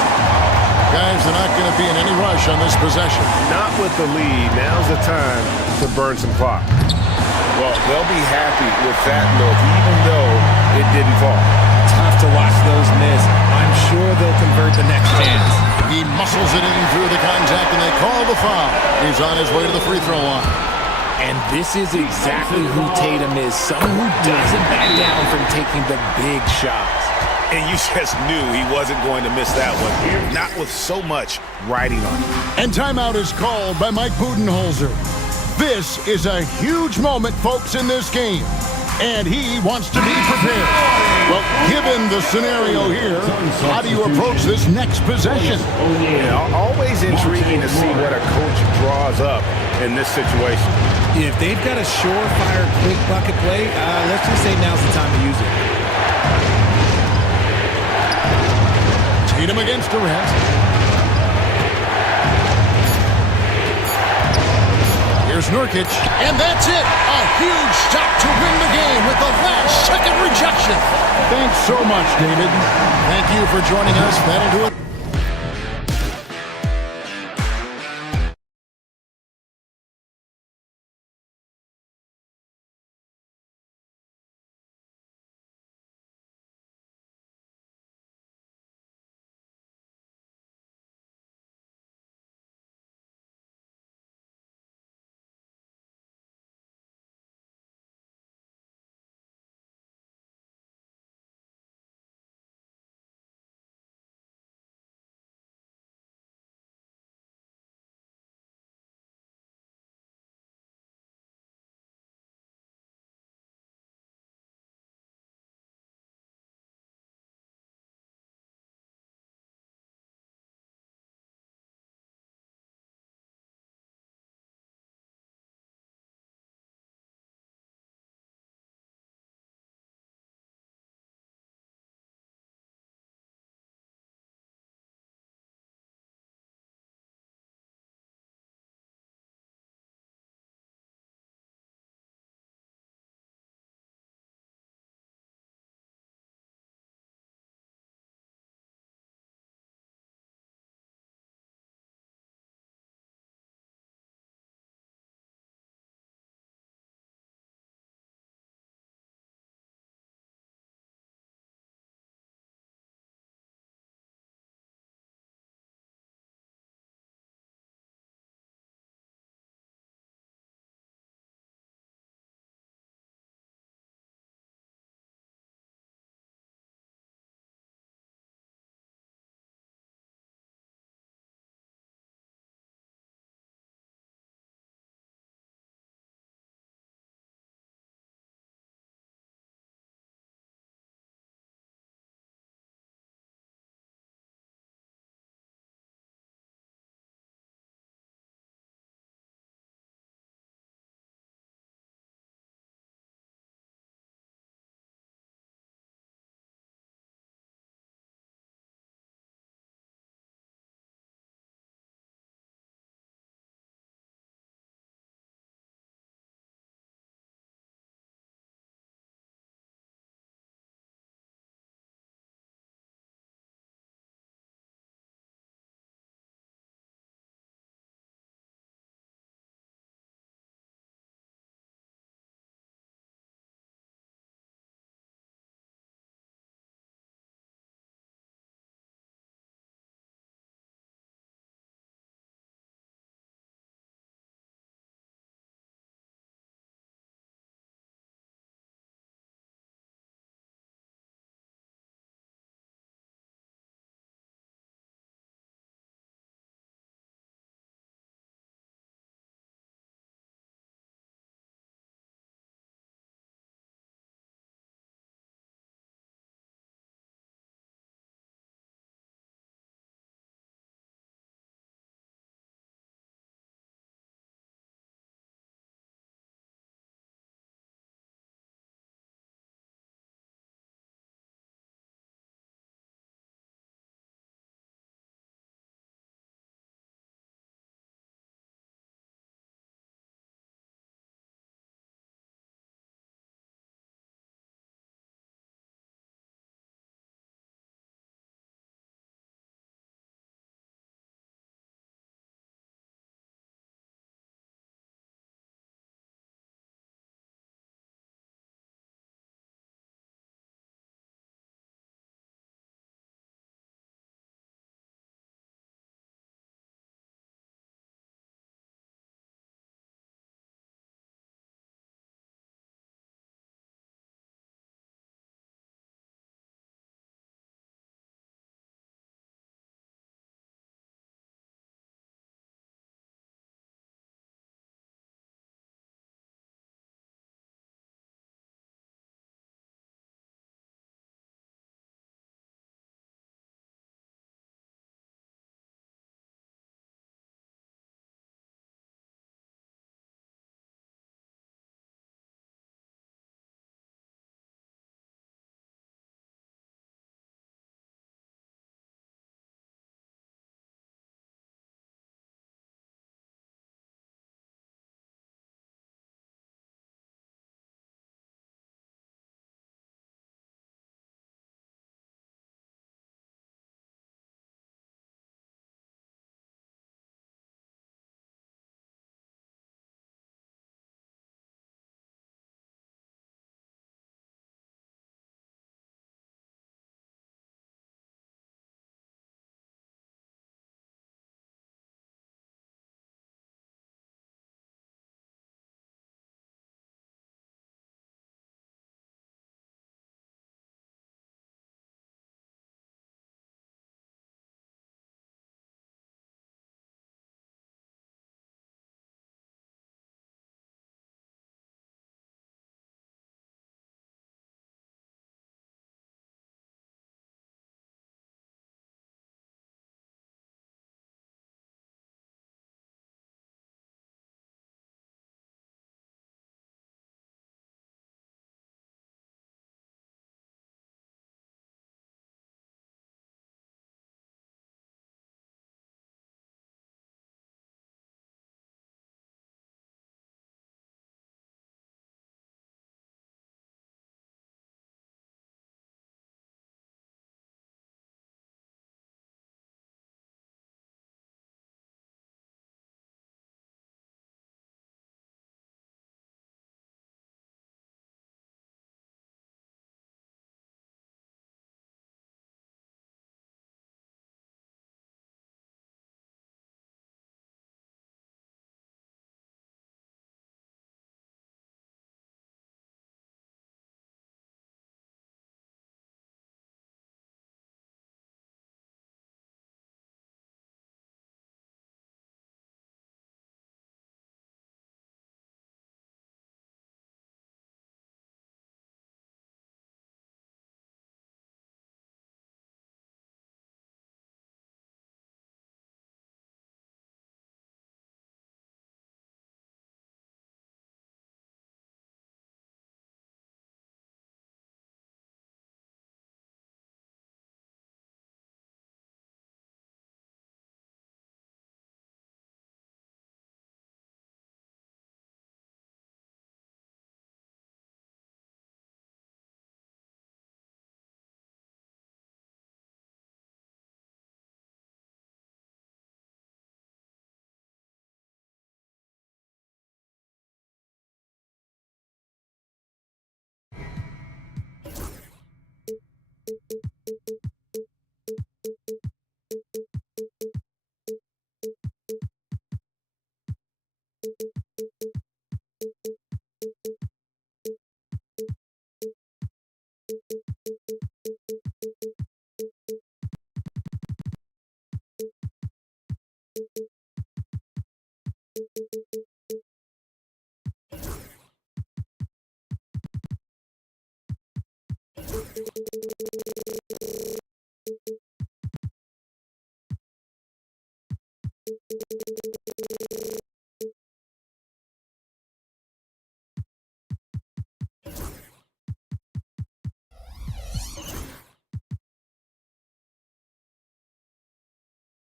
Guys are not going to be in any rush on this possession. Not with the lead. Now's the time to burn some clock. Well, they'll be happy with that look, even though it didn't fall. Tough to watch those miss. I'm sure they'll convert the next chance. He muscles it in through the contact, and they call the foul. He's on his way to the free throw line. And this is exactly who Tatum is. Someone who doesn't back down from taking the big shots. And you just knew he wasn't going to miss that one. Not with so much riding on him. And timeout is called by Mike Budenholzer. This is a huge moment, folks, in this game. And he wants to be prepared. Well, given the scenario here, how do you approach this next possession? Yeah, always intriguing to see what a coach draws up in this situation. If they've got a surefire quick bucket play, let's just say now's the time to use it. Tatum against Durant. Here's Nurkic, and that's it. A huge stop to win the game with the last-second rejection. Thanks so much, David. Thank you for joining us. That'll do it.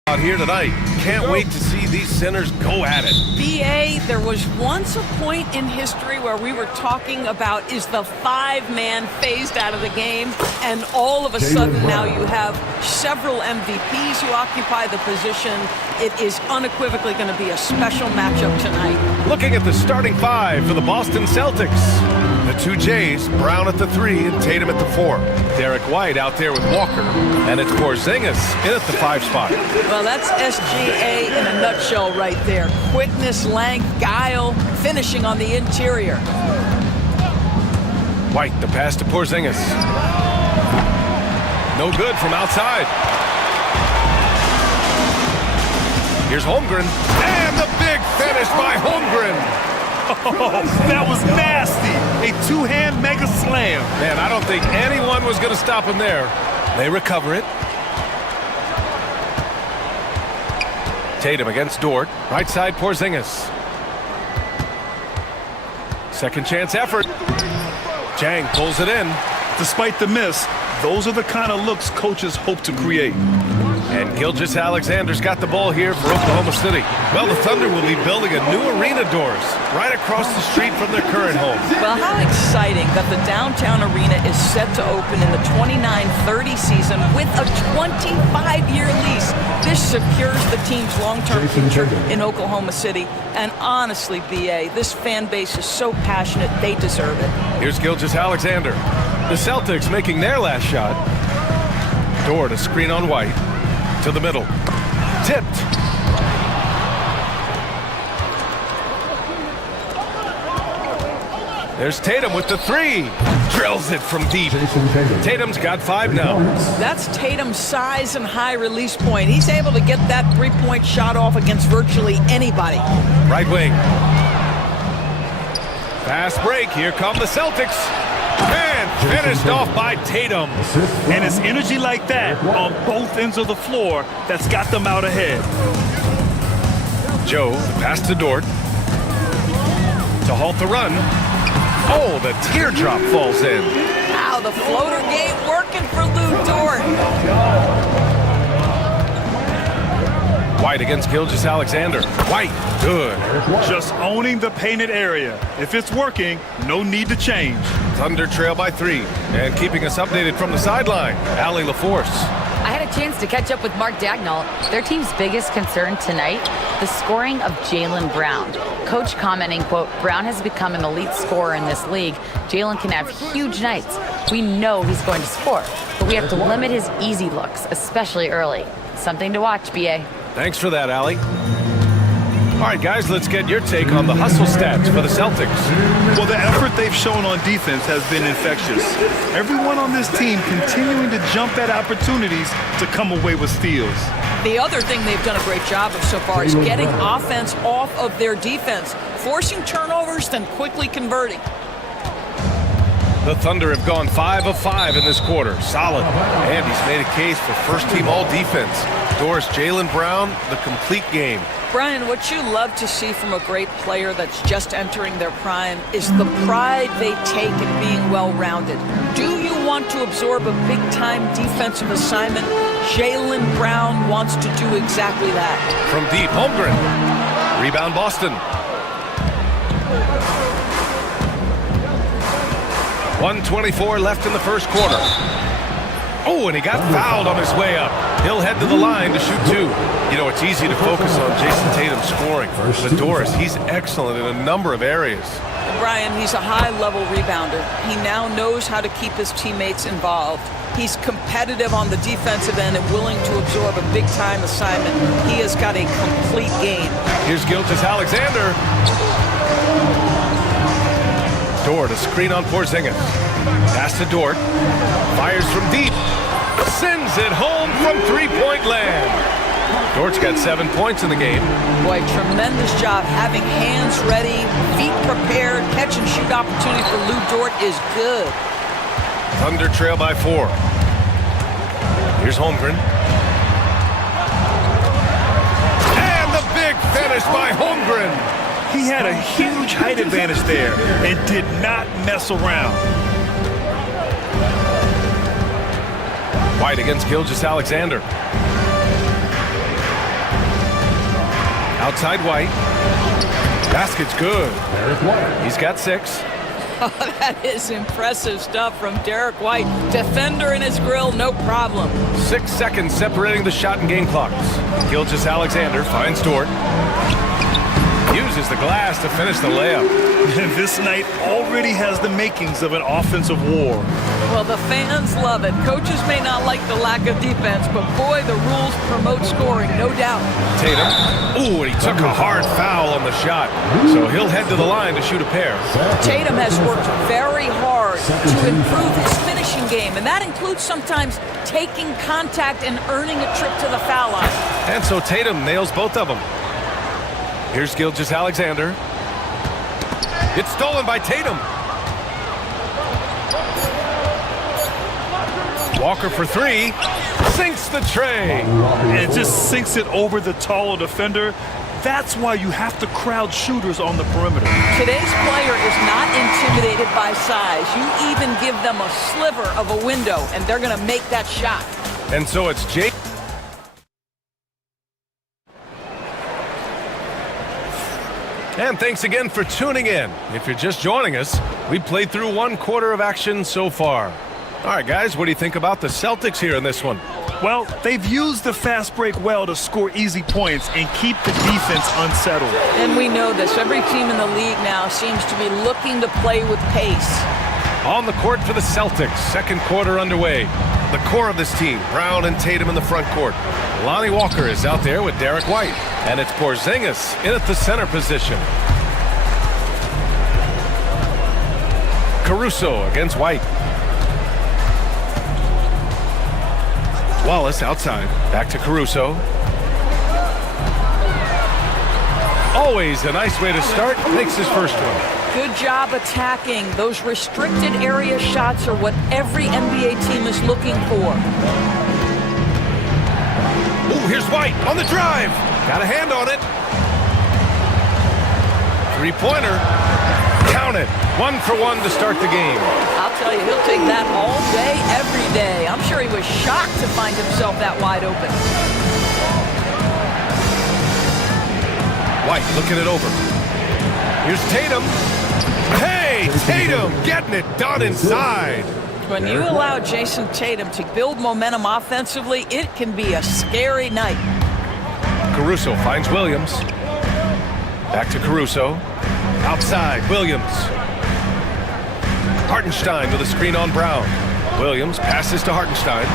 Out here tonight. Can't wait to see these centers go at it. BA, there was once a point in history where we were talking about, is the five-man phased out of the game? And all of a sudden now you have several MVPs who occupy the position. It is unequivocally going to be a special matchup tonight. Looking at the starting five for the Boston Celtics. The two Jays, Brown at the 3 and Tatum at the 4. Derek White out there with Walker. And it's Porzingis in at the 5 spot. Well, that's SGA in a nutshell right there. Quickness, length, guile, finishing on the interior. White, the pass to Porzingis. No good from outside. Here's Holmgren. And the big finish by Holmgren. Oh, that was nasty. A two-hand mega slam. Man, I don't think anyone was going to stop him there. They recover it. Tatum against Dort. Right side, Porzingis. Second chance effort. Jang pulls it in. Despite the miss, those are the kind of looks coaches hope to create. And Gilgeous-Alexander's got the ball here for Oklahoma City. Well, the Thunder will be building a new arena, Doors, right across the street from their current home. Well, how exciting that the downtown arena is set to open in the 29-30 season with a 25-year lease. This secures the team's long-term future in Oklahoma City. And honestly, BA, this fan base is so passionate, they deserve it. Here's Gilgeous-Alexander. The Celtics making their last shot. Dort, a screen on White. To the middle. Tipped. There's Tatum with the 3. Drills it from deep. Tatum's got 5 now. That's Tatum's size and high release point. He's able to get that three-point shot off against virtually anybody. Right wing. Fast break. Here come the Celtics. And finished off by Tatum. And it's energy like that on both ends of the floor that's got them out ahead. Joe, the pass to Dort. To halt the run. Oh, the teardrop falls in. Wow, the floater game working for Lou Dort. White against Gilgeous-Alexander. White, good. Just owning the painted area. If it's working, no need to change. Thunder trail by 3. And keeping us updated from the sideline, Allie LaForce. I had a chance to catch up with Mark Dagnall. Their team's biggest concern tonight, the scoring of Jaylen Brown. Coach commenting, quote, Brown has become an elite scorer in this league. Jaylen can have huge nights. We know he's going to score, but we have to limit his easy looks, especially early. Something to watch, BA. Thanks for that, Allie. All right, guys, let's get your take on the hustle stats for the Celtics. Well, the effort they've shown on defense has been infectious. Everyone on this team continuing to jump at opportunities to come away with steals. The other thing they've done a great job of so far is getting offense off of their defense, forcing turnovers, then quickly converting. The Thunder have gone 5 of 5 in this quarter. Solid. And he's made a case for first-team all-defense. Doris, Jaylen Brown, the complete game. Brian, what you love to see from a great player that's just entering their prime is the pride they take in being well-rounded. Do you want to absorb a big-time defensive assignment? Jaylen Brown wants to do exactly that. From deep, Holmgren. Rebound, Boston. 1:24 left in the first quarter. Oh, and he got fouled on his way up. He'll head to the line to shoot 2. You know, it's easy to focus on Jason Tatum scoring. But Doris, he's excellent in a number of areas. Brian, he's a high-level rebounder. He now knows how to keep his teammates involved. He's competitive on the defensive end and willing to absorb a big-time assignment. He has got a complete game. Here's Gilgeous-Alexander. Dort, a screen on Porzingis. Pass to Dort. Fires from deep. Sends it home from three-point land. Dort's got 7 points in the game. Boy, tremendous job having hands ready, feet prepared. Catch and shoot opportunity for Lou Dort is good. Thunder trail by 4. Here's Holmgren. And the big finish by Holmgren. He had a huge height advantage there and did not mess around. White against Gilgeous-Alexander. Outside White. Basket's good. He's got 6. Oh, that is impressive stuff from Derek White. Defender in his grill, no problem. 6 seconds separating the shot and game clocks. Gilgeous-Alexander finds Dort. Uses the glass to finish the layup. This night already has the makings of an offensive war. Well, the fans love it. Coaches may not like the lack of defense, but boy, the rules promote scoring, no doubt. Tatum. Ooh, and he took a hard foul on the shot. So he'll head to the line to shoot a pair. Tatum has worked very hard to improve his finishing game, and that includes sometimes taking contact and earning a trip to the foul line. And so Tatum nails both of them. Here's Gilgeous-Alexander. It's stolen by Tatum. Walker for 3. Sinks the tray. And just sinks it over the taller defender. That's why you have to crowd shooters on the perimeter. Today's player is not intimidated by size. You even give them a sliver of a window, and they're going to make that shot. And so it's Jake. And thanks again for tuning in. If you're just joining us, we played through 1 quarter of action so far. All right, guys, what do you think about the Celtics here in this one? Well, they've used the fast break well to score easy points and keep the defense unsettled. And we know this. Every team in the league now seems to be looking to play with pace. On the court for the Celtics, 2nd quarter underway. The core of this team, Brown and Tatum in the front court. Lonnie Walker is out there with Derek White. And it's Porzingis in at the center position. Caruso against White. Wallace outside. Back to Caruso. Always a nice way to start. Makes his first one. Good job attacking. Those restricted area shots are what every NBA team is looking for. Ooh, here's White on the drive. Got a hand on it. 3-pointer. Count it. 1 for 1 to start the game. I'll tell you, he'll take that all day, every day. I'm sure he was shocked to find himself that wide open. White looking it over. Here's Tatum. Hey, Tatum getting it done inside. When you allow Jason Tatum to build momentum offensively, it can be a scary night. Caruso finds Williams. Back to Caruso. Outside, Williams. Hartenstein with a screen on Brown. Williams passes to Hartenstein.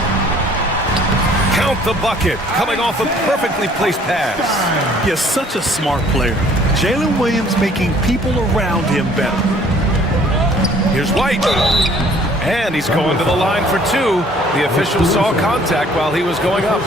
Count the bucket, coming off a perfectly placed pass. He's such a smart player. Jalen Williams making people around him better. Here's White. And he's going to the line for 2. The official saw contact while he was going up.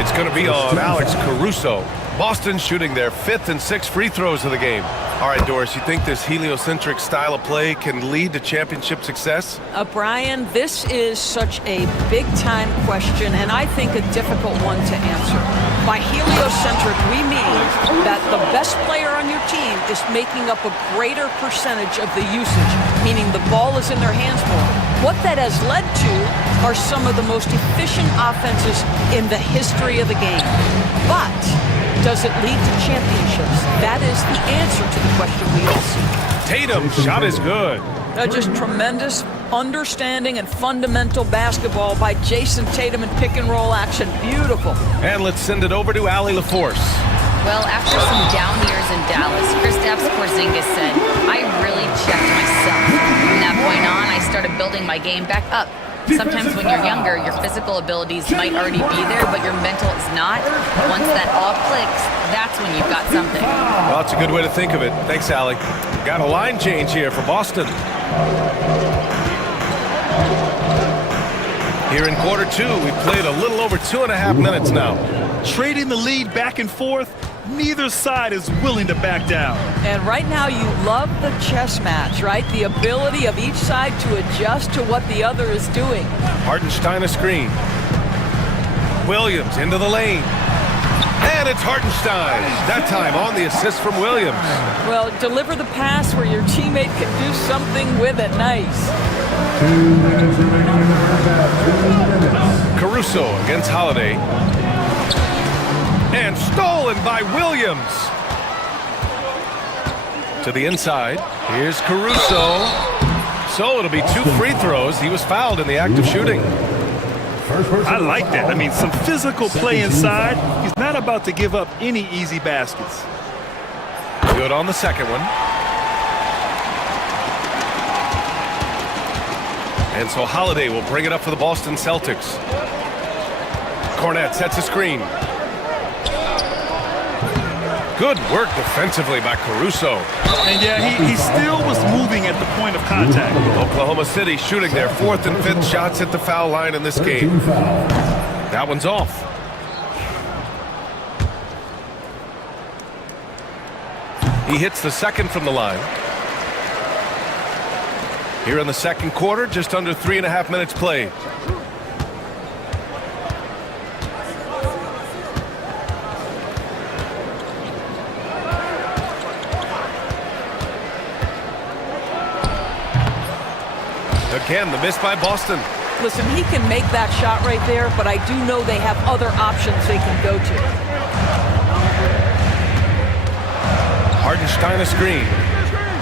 It's going to be on Alex Caruso. Boston shooting their 5th and 6th free throws of the game. All right, Doris, you think this heliocentric style of play can lead to championship success? Brian, this is such a big-time question, and I think a difficult one to answer. By heliocentric, we mean that the best player on your team is making up a greater percentage of the usage, meaning the ball is in their hands more. What that has led to are some of the most efficient offenses in the history of the game. But does it lead to championships? That is the answer to the question we all see. Tatum's shot is good. Just tremendous understanding and fundamental basketball by Jason Tatum in pick-and-roll action. Beautiful. And let's send it over to Allie LaForce. Well, after some down years in Dallas, Kristaps Porzingis said, I really checked myself. From that point on, I started building my game back up. Sometimes when you're younger, your physical abilities might already be there, but your mental is not. Once that all clicks, that's when you've got something. Well, that's a good way to think of it. Thanks, Allie. Got a line change here for Boston. Here in quarter 2, we've played a little over 2.5 minutes now. Trading the lead back and forth, Neither side is willing to back down. And right now you love the chess match, right? The ability of each side to adjust to what the other is doing. Hartenstein a screen. Williams into the lane. And it's Hartenstein. That time on the assist from Williams. Well, deliver the pass where your teammate can do something with it. Nice. 2 minutes remaining in the first half. 2 minutes. Caruso against Holiday. And stolen by Williams. To the inside. Here's Caruso. So it'll be 2 free throws. He was fouled in the act of shooting. I like that. I mean, some physical play inside. He's not about to give up any easy baskets. Good on the second one. And so Holiday will bring it up for the Boston Celtics. Cornette sets a screen. Good work defensively by Caruso. And yeah, he still was moving at the point of contact. Oklahoma City shooting their 4th and 5th shots at the foul line in this game. That one's off. He hits the second from the line. Here in the second quarter, just under 3.5 minutes played. Again, the miss by Boston. Listen, he can make that shot right there, but I do know they have other options they can go to. Hartenstein a screen.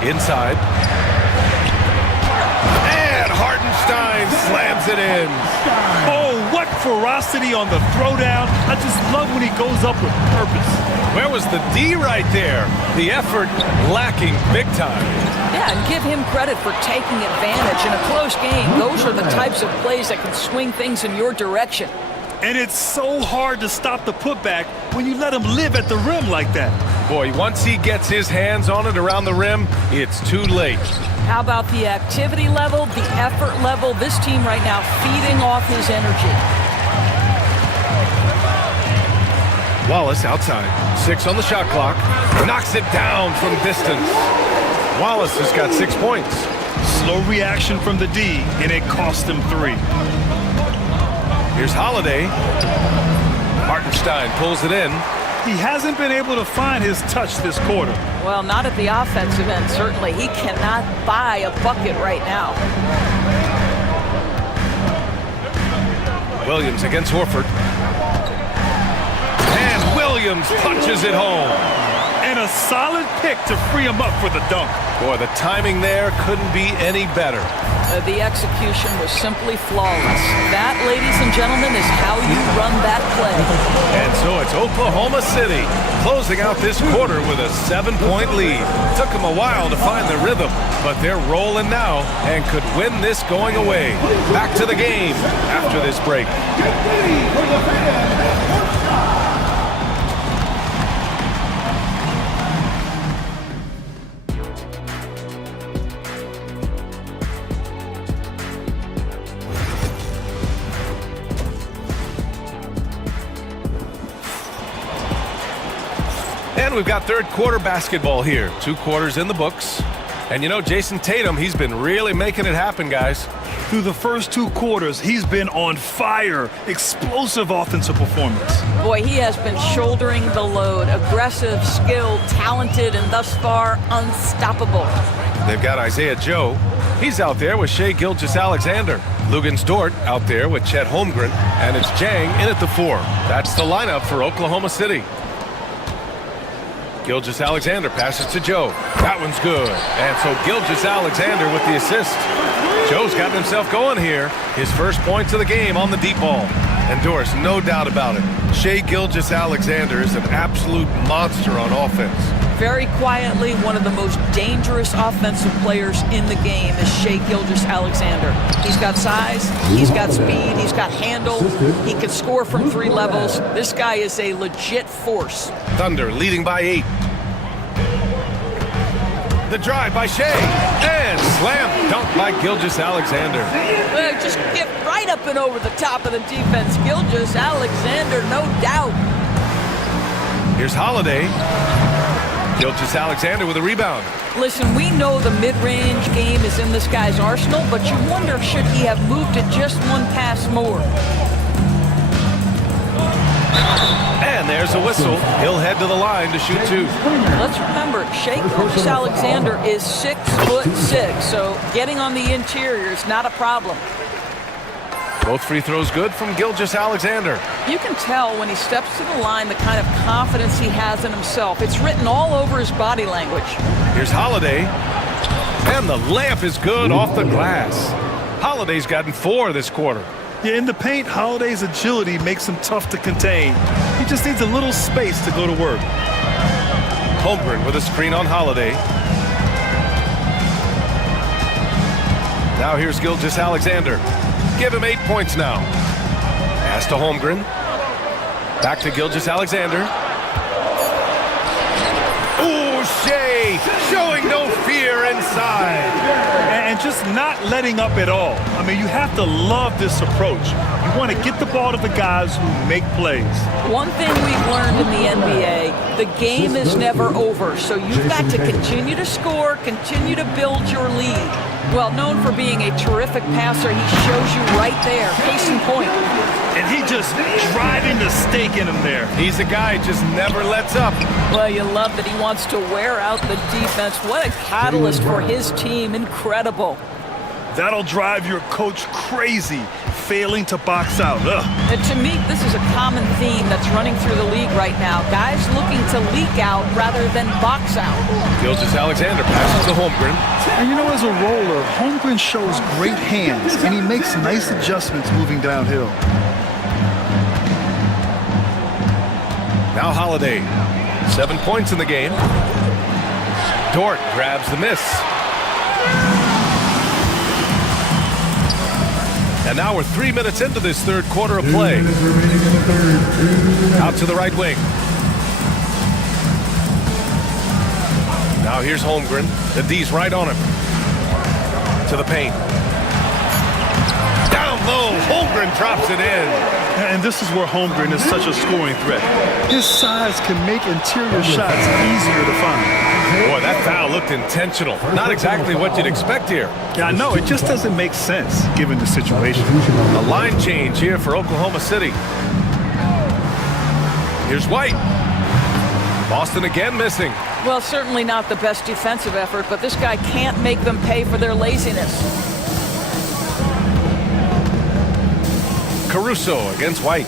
Inside. And Hartenstein slams it in. Oh, what ferocity on the throwdown. I just love when he goes up with purpose. Where was the D right there? The effort lacking big time. Yeah, and give him credit for taking advantage. In a close game, those are the types of plays that can swing things in your direction. And it's so hard to stop the putback when you let him live at the rim like that. Boy, once he gets his hands on it around the rim, it's too late. How about the activity level, the effort level? This team right now feeding off his energy. Wallace outside. 6 on the shot clock. Knocks it down from distance. Wallace has got 6 points. Slow reaction from the D, and it cost him 3. Here's Holiday. Hartenstein pulls it in. He hasn't been able to find his touch this quarter. Well, not at the offensive end, certainly. He cannot buy a bucket right now. Williams against Horford. And Williams punches it home. And a solid pick to free him up for the dunk. Boy, the timing there couldn't be any better. The execution was simply flawless. That, ladies and gentlemen, is how you run that play. And so it's Oklahoma City closing out this quarter with a 7-point lead. Took them a while to find the rhythm, but they're rolling now and could win this going away. Back to the game after this break. Get ready for the fan. And we've got third quarter basketball here. 2 quarters in the books. And you know, Jason Tatum, he's been really making it happen, guys. Through the first 2 quarters, he's been on fire. Explosive offensive performance. Boy, he has been shouldering the load. Aggressive, skilled, talented, and thus far, unstoppable. They've got Isaiah Joe. He's out there with Shai Gilgeous-Alexander. Lugans Dort out there with Chet Holmgren. And it's Jang in at the 4. That's the lineup for Oklahoma City. Gilgeous-Alexander passes to Joe. That one's good. And so Gilgeous-Alexander with the assist. Joe's got himself going here. His first points of the game on the deep ball. And Doris, no doubt about it, Shai Gilgeous-Alexander is an absolute monster on offense. Very quietly, one of the most dangerous offensive players in the game is Shai Gilgeous-Alexander. He's got size, he's got speed, he's got handle, he can score from 3 levels. This guy is a legit force. Thunder leading by 8. The drive by Shai, and slam dunk by Gilgeous-Alexander. Well, just get right up and over the top of the defense. Gilgeous-Alexander, no doubt. Here's Holiday. Gilgeous-Alexander with a rebound. Listen, we know the mid-range game is in this guy's arsenal, but you wonder should he have moved it just one pass more. And there's a whistle. He'll head to the line to shoot two. Let's remember, Gilgeous-Alexander is 6'6", so getting on the interior is not a problem. Both free throws good from Gilgeous-Alexander. You can tell when he steps to the line the kind of confidence he has in himself. It's written all over his body language. Here's Holiday. And the layup is good off the glass. Holiday's gotten 4 this quarter. Yeah, in the paint, Holiday's agility makes him tough to contain. He just needs a little space to go to work. Holmgren with a screen on Holiday. Now here's Gilgeous-Alexander. Give him 8 points now. Pass to Holmgren. Back to Gilgeous-Alexander. Ooh, Shea showing no fear inside. And just not letting up at all. I mean, you have to love this approach. You want to get the ball to the guys who make plays. One thing we've learned in the NBA, the game is never over. So you've got to continue to score, continue to build your lead. Well, known for being a terrific passer, he shows you right there. Case in point. And he just driving the stake in him there. He's a guy who just never lets up. Well, you love that he wants to wear out the defense. What a catalyst for his team. Incredible. That'll drive your coach crazy, failing to box out. Ugh. And to me, this is a common theme that's running through the league right now. Guys looking to leak out rather than box out. Gilgeous-Alexander passes to Holmgren. And you know, as a roller, Holmgren shows great hands, and he makes nice adjustments moving downhill. Now Holiday. 7 points in the game. Dort grabs the miss. And now we're 3 minutes into this third quarter of play. Out to the right wing. Now here's Holmgren. The D's right on him. To the paint. Down low. Holmgren drops it in. And this is where Holmgren is such a scoring threat. His size can make interior shots easier to find. Boy, that foul looked intentional. Not exactly what you'd expect here. Yeah, I know. It just doesn't make sense, given the situation. A line change here for Oklahoma City. Here's White. Boston again missing. Well, certainly not the best defensive effort, but this guy can't make them pay for their laziness. Caruso against White.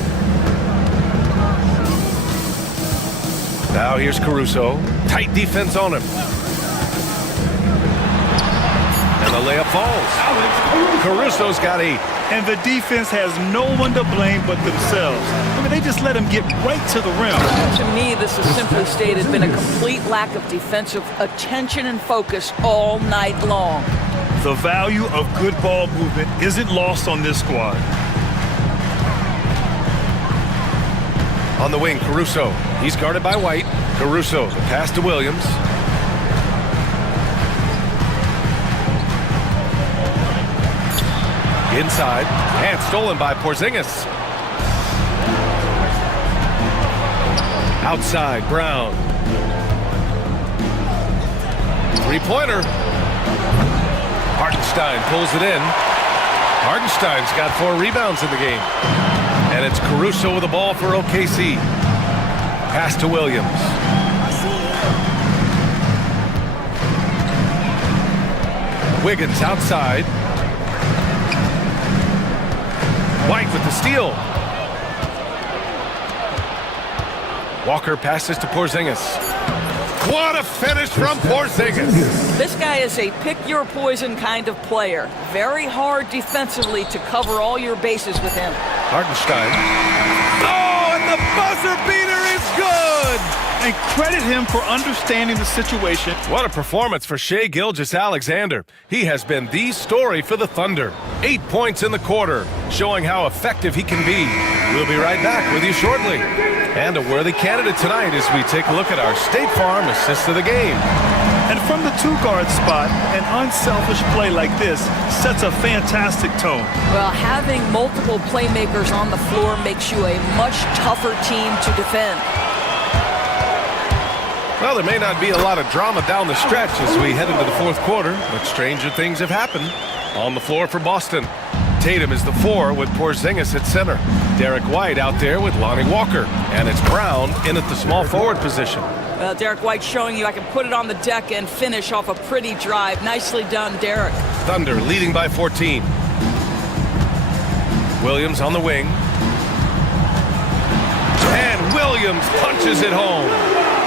Now here's Caruso. Tight defense on him. And the layup falls. Caruso's got 8. And the defense has no one to blame but themselves. I mean, they just let him get right to the rim. To me, this is simply stated been a complete lack of defensive attention and focus all night long. The value of good ball movement isn't lost on this squad. On the wing, Caruso. He's guarded by White. Caruso, the pass to Williams. Inside, and stolen by Porzingis. Outside, Brown. Three-pointer. Hartenstein pulls it in. Hartenstein's got 4 rebounds in the game. And it's Caruso with the ball for OKC. Pass to Williams. Wiggins outside. White with the steal. Walker passes to Porzingis. What a finish from Porzingis. This guy is a pick-your-poison kind of player. Very hard defensively to cover all your bases with him. Hartenstein. Oh, and the buzzer beater is good! And credit him for understanding the situation. What a performance for Shai Gilgeous-Alexander. He has been the story for the Thunder. 8 points in the quarter, showing how effective he can be. We'll be right back with you shortly. And a worthy candidate tonight as we take a look at our State Farm assist of the game. And from the 2-guard spot, an unselfish play like this sets a fantastic tone. Well, having multiple playmakers on the floor makes you a much tougher team to defend. Well, there may not be a lot of drama down the stretch as we head into the fourth quarter, but stranger things have happened. On the floor for Boston, Tatum is the 4 with Porzingis at center. Derek White out there with Lonnie Walker. And it's Brown in at the small forward position. Well, Derek White showing you I can put it on the deck and finish off a pretty drive. Nicely done, Derek. Thunder leading by 14. Williams on the wing. And Williams punches it home.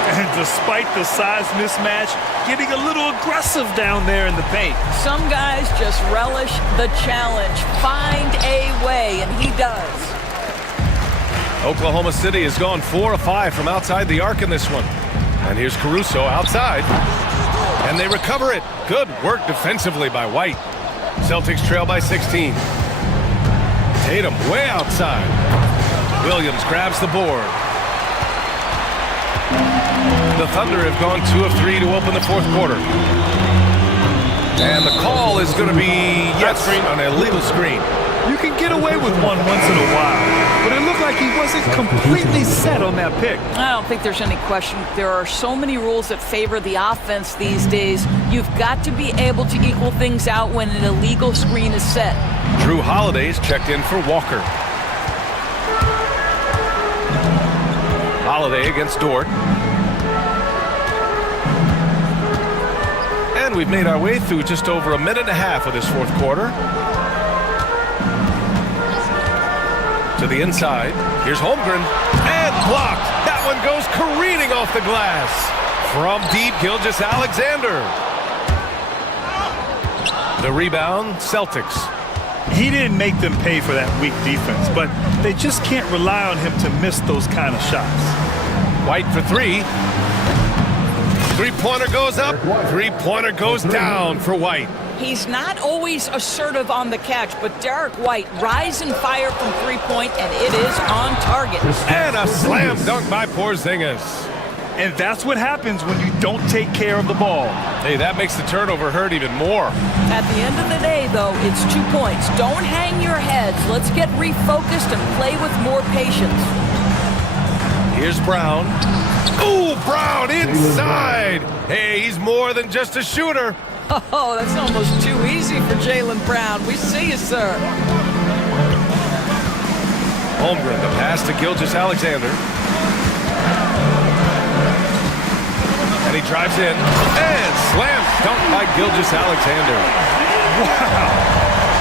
And despite the size mismatch, getting a little aggressive down there in the paint. Some guys just relish the challenge. Find a way, and he does. Oklahoma City has gone 4 of 5 from outside the arc in this one. And here's Caruso outside. And they recover it. Good work defensively by White. Celtics trail by 16. Tatum way outside. Williams grabs the board. The Thunder have gone 2 of 3 to open the fourth quarter. And the call is going to be, yes, an illegal screen. You can get away with one once in a while, but it looked like he wasn't completely set on that pick. I don't think there's any question. There are so many rules that favor the offense these days. You've got to be able to equal things out when an illegal screen is set. Drew Holiday's checked in for Walker. Holiday against Dort. And we've made our way through just over a minute and a half of this fourth quarter. To the inside. Here's Holmgren. And blocked. That one goes careening off the glass. From deep, Gilgeous-Alexander. The rebound, Celtics. He didn't make them pay for that weak defense, but they just can't rely on him to miss those kind of shots. White for 3. Three-pointer goes up. Three-pointer goes down for White. He's not always assertive on the catch, but Derek White rise and fire from three-point, and it is on target. And a slam dunk by Porzingis. And that's what happens when you don't take care of the ball. Hey, that makes the turnover hurt even more. At the end of the day, though, it's 2 points. Don't hang your heads. Let's get refocused and play with more patience. Here's Brown. Ooh, Brown inside. Hey, he's more than just a shooter. Oh, that's almost too easy for Jaylen Brown. We see you, sir. Holmgren, the pass to Gilgeous-Alexander. And he drives in. And slam dunk by Gilgeous-Alexander. Wow.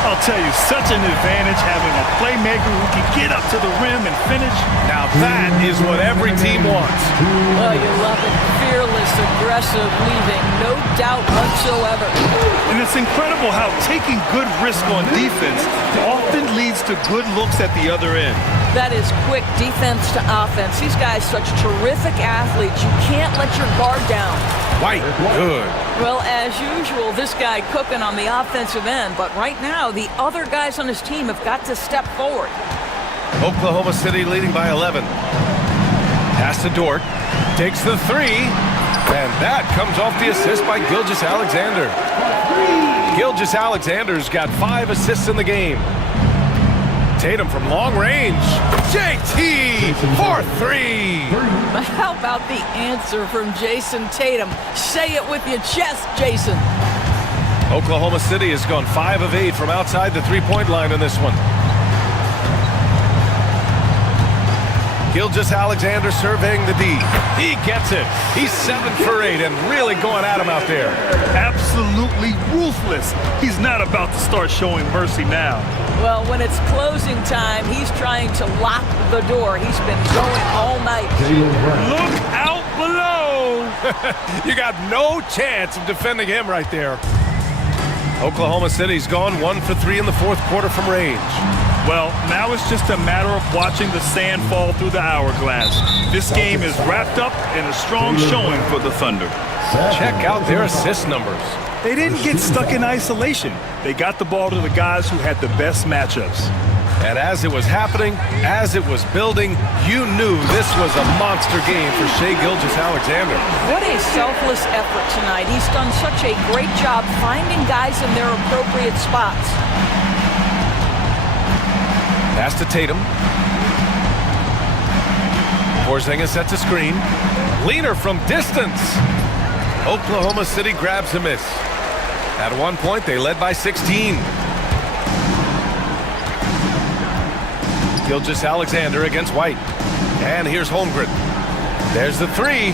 I'll tell you, such an advantage having a playmaker who can get up to the rim and finish. Now that is what every team wants. Oh, you love it. Fearless, aggressive, leaving. No doubt whatsoever. And it's incredible how taking good risk on defense often leads to good looks at the other end. That is quick defense to offense. These guys such terrific athletes. You can't let your guard down. White, good. Well, as usual, this guy cooking on the offensive end, but right now, the other guys on his team have got to step forward. Oklahoma City leading by 11. Pass to Dort. Takes the 3. And that comes off the assist by Gilgeous-Alexander. Gilgeous-Alexander's got 5 assists in the game. Tatum from long range. JT for 3. But how about the answer from Jason Tatum? Say it with your chest, Jason. Oklahoma City has gone 5 of 8 from outside the three-point line in this one. Gilgeous-Alexander surveying the D. He gets it. He's 7 for 8 and really going at him out there. Absolutely ruthless. He's not about to start showing mercy now. Well, when it's closing time, he's trying to lock the door. He's been going all night. Look out below. You got no chance of defending him right there. Oklahoma City's gone 1 for 3 in the fourth quarter from range. Well, now it's just a matter of watching the sand fall through the hourglass. This game is wrapped up in a strong showing for the Thunder. Check out their assist numbers. They didn't get stuck in isolation. They got the ball to the guys who had the best matchups. And as it was happening, as it was building, you knew this was a monster game for Shai Gilgeous-Alexander. What a selfless effort tonight. He's done such a great job finding guys in their appropriate spots. Pass to Tatum. Porzingis sets a screen. Leaner from distance. Oklahoma City grabs a miss. At one point, they led by 16. Gilgeous Alexander against White. And here's Holmgren. There's the three.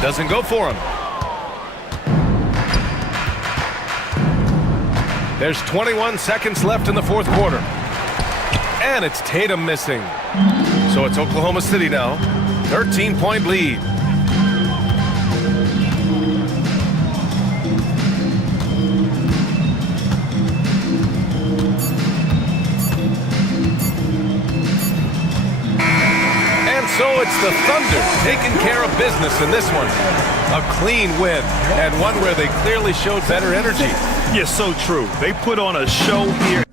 Doesn't go for him. There's 21 seconds left in the fourth quarter. And it's Tatum missing. So it's Oklahoma City now. 13-point lead. So it's the Thunder taking care of business in this one. A clean win, and one where they clearly showed better energy. Yeah, so true. They put on a show here.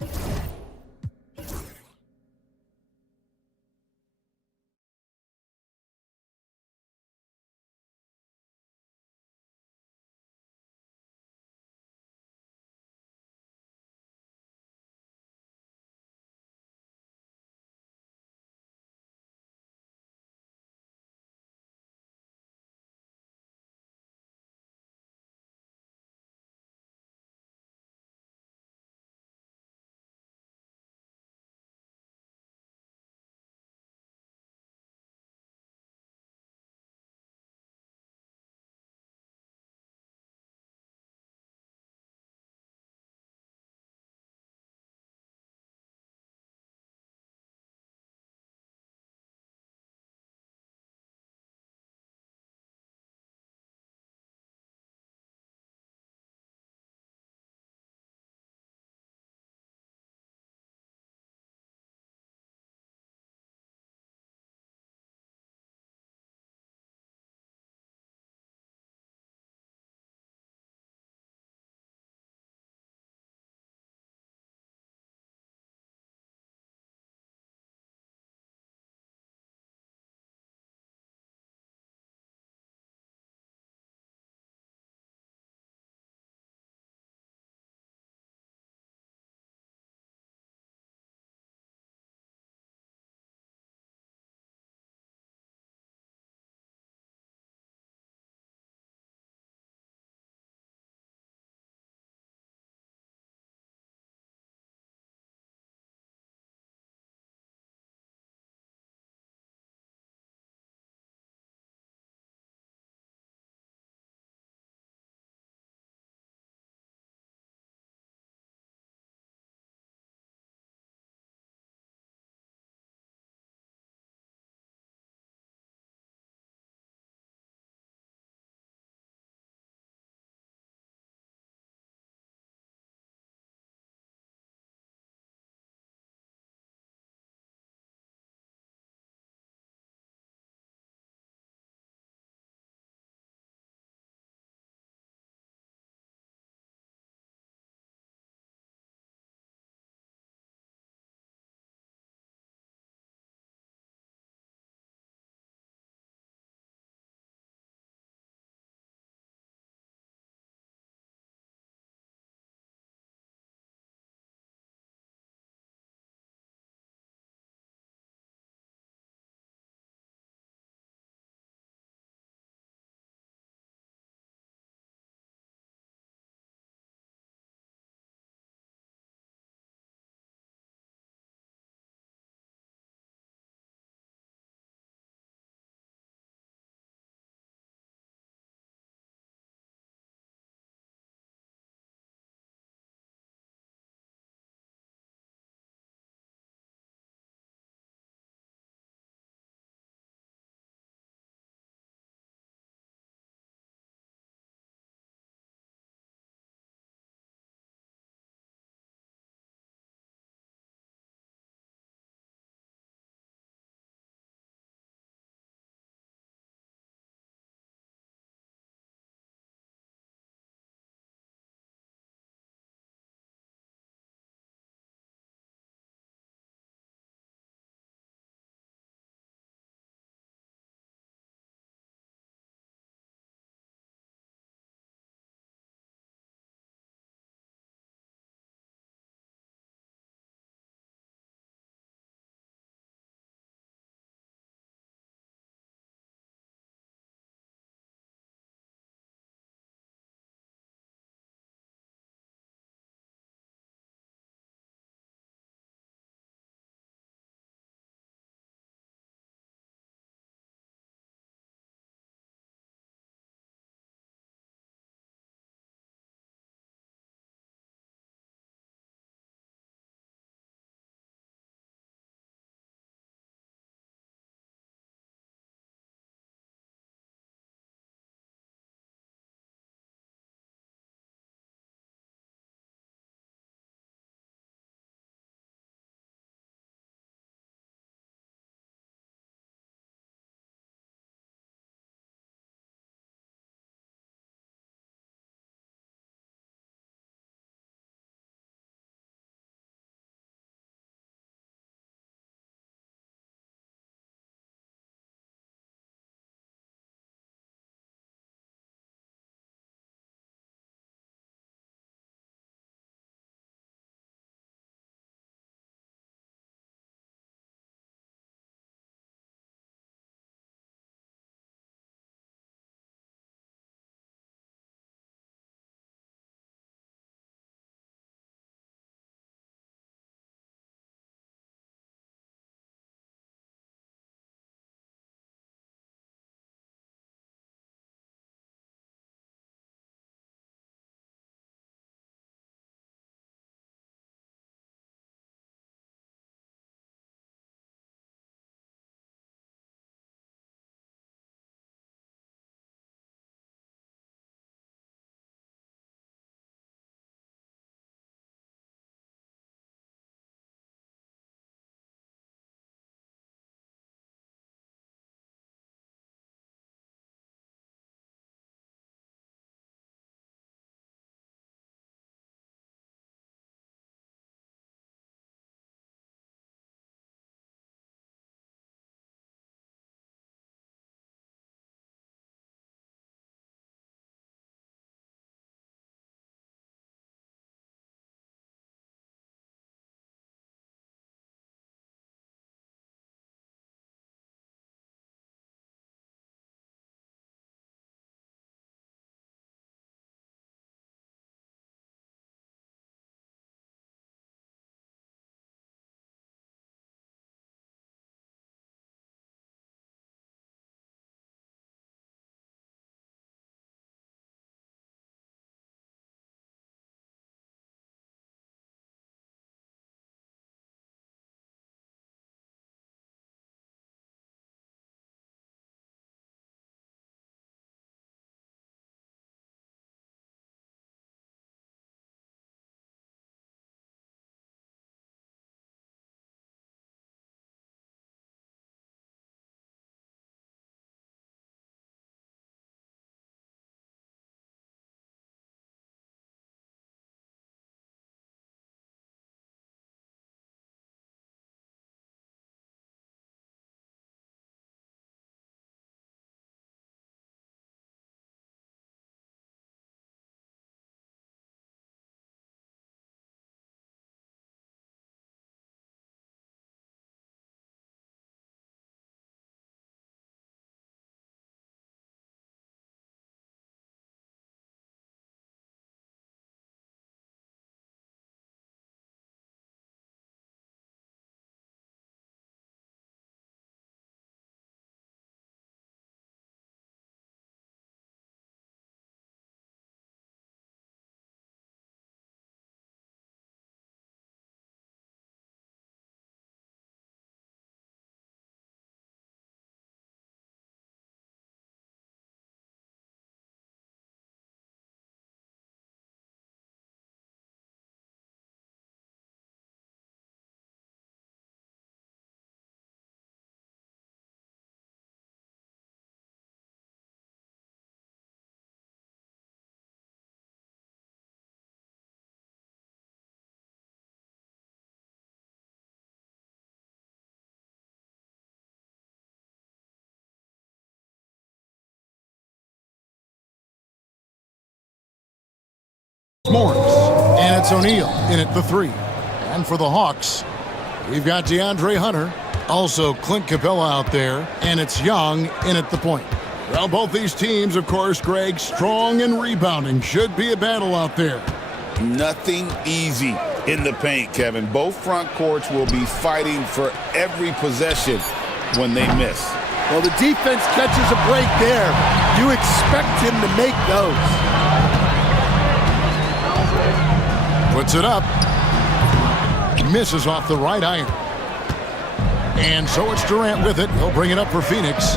Morris, and it's O'Neal in at the 3. And for the Hawks, we've got DeAndre Hunter, also Clint Capella out there, and it's Young in at the point. Well, both these teams, of course, Greg, strong and rebounding. Should be a battle out there. Nothing easy in the paint, Kevin. Both front courts will be fighting for every possession when they miss. Well, the defense catches a break there. You expect him to make those. Puts it up. Misses off the right iron. And so it's Durant with it. He'll bring it up for Phoenix.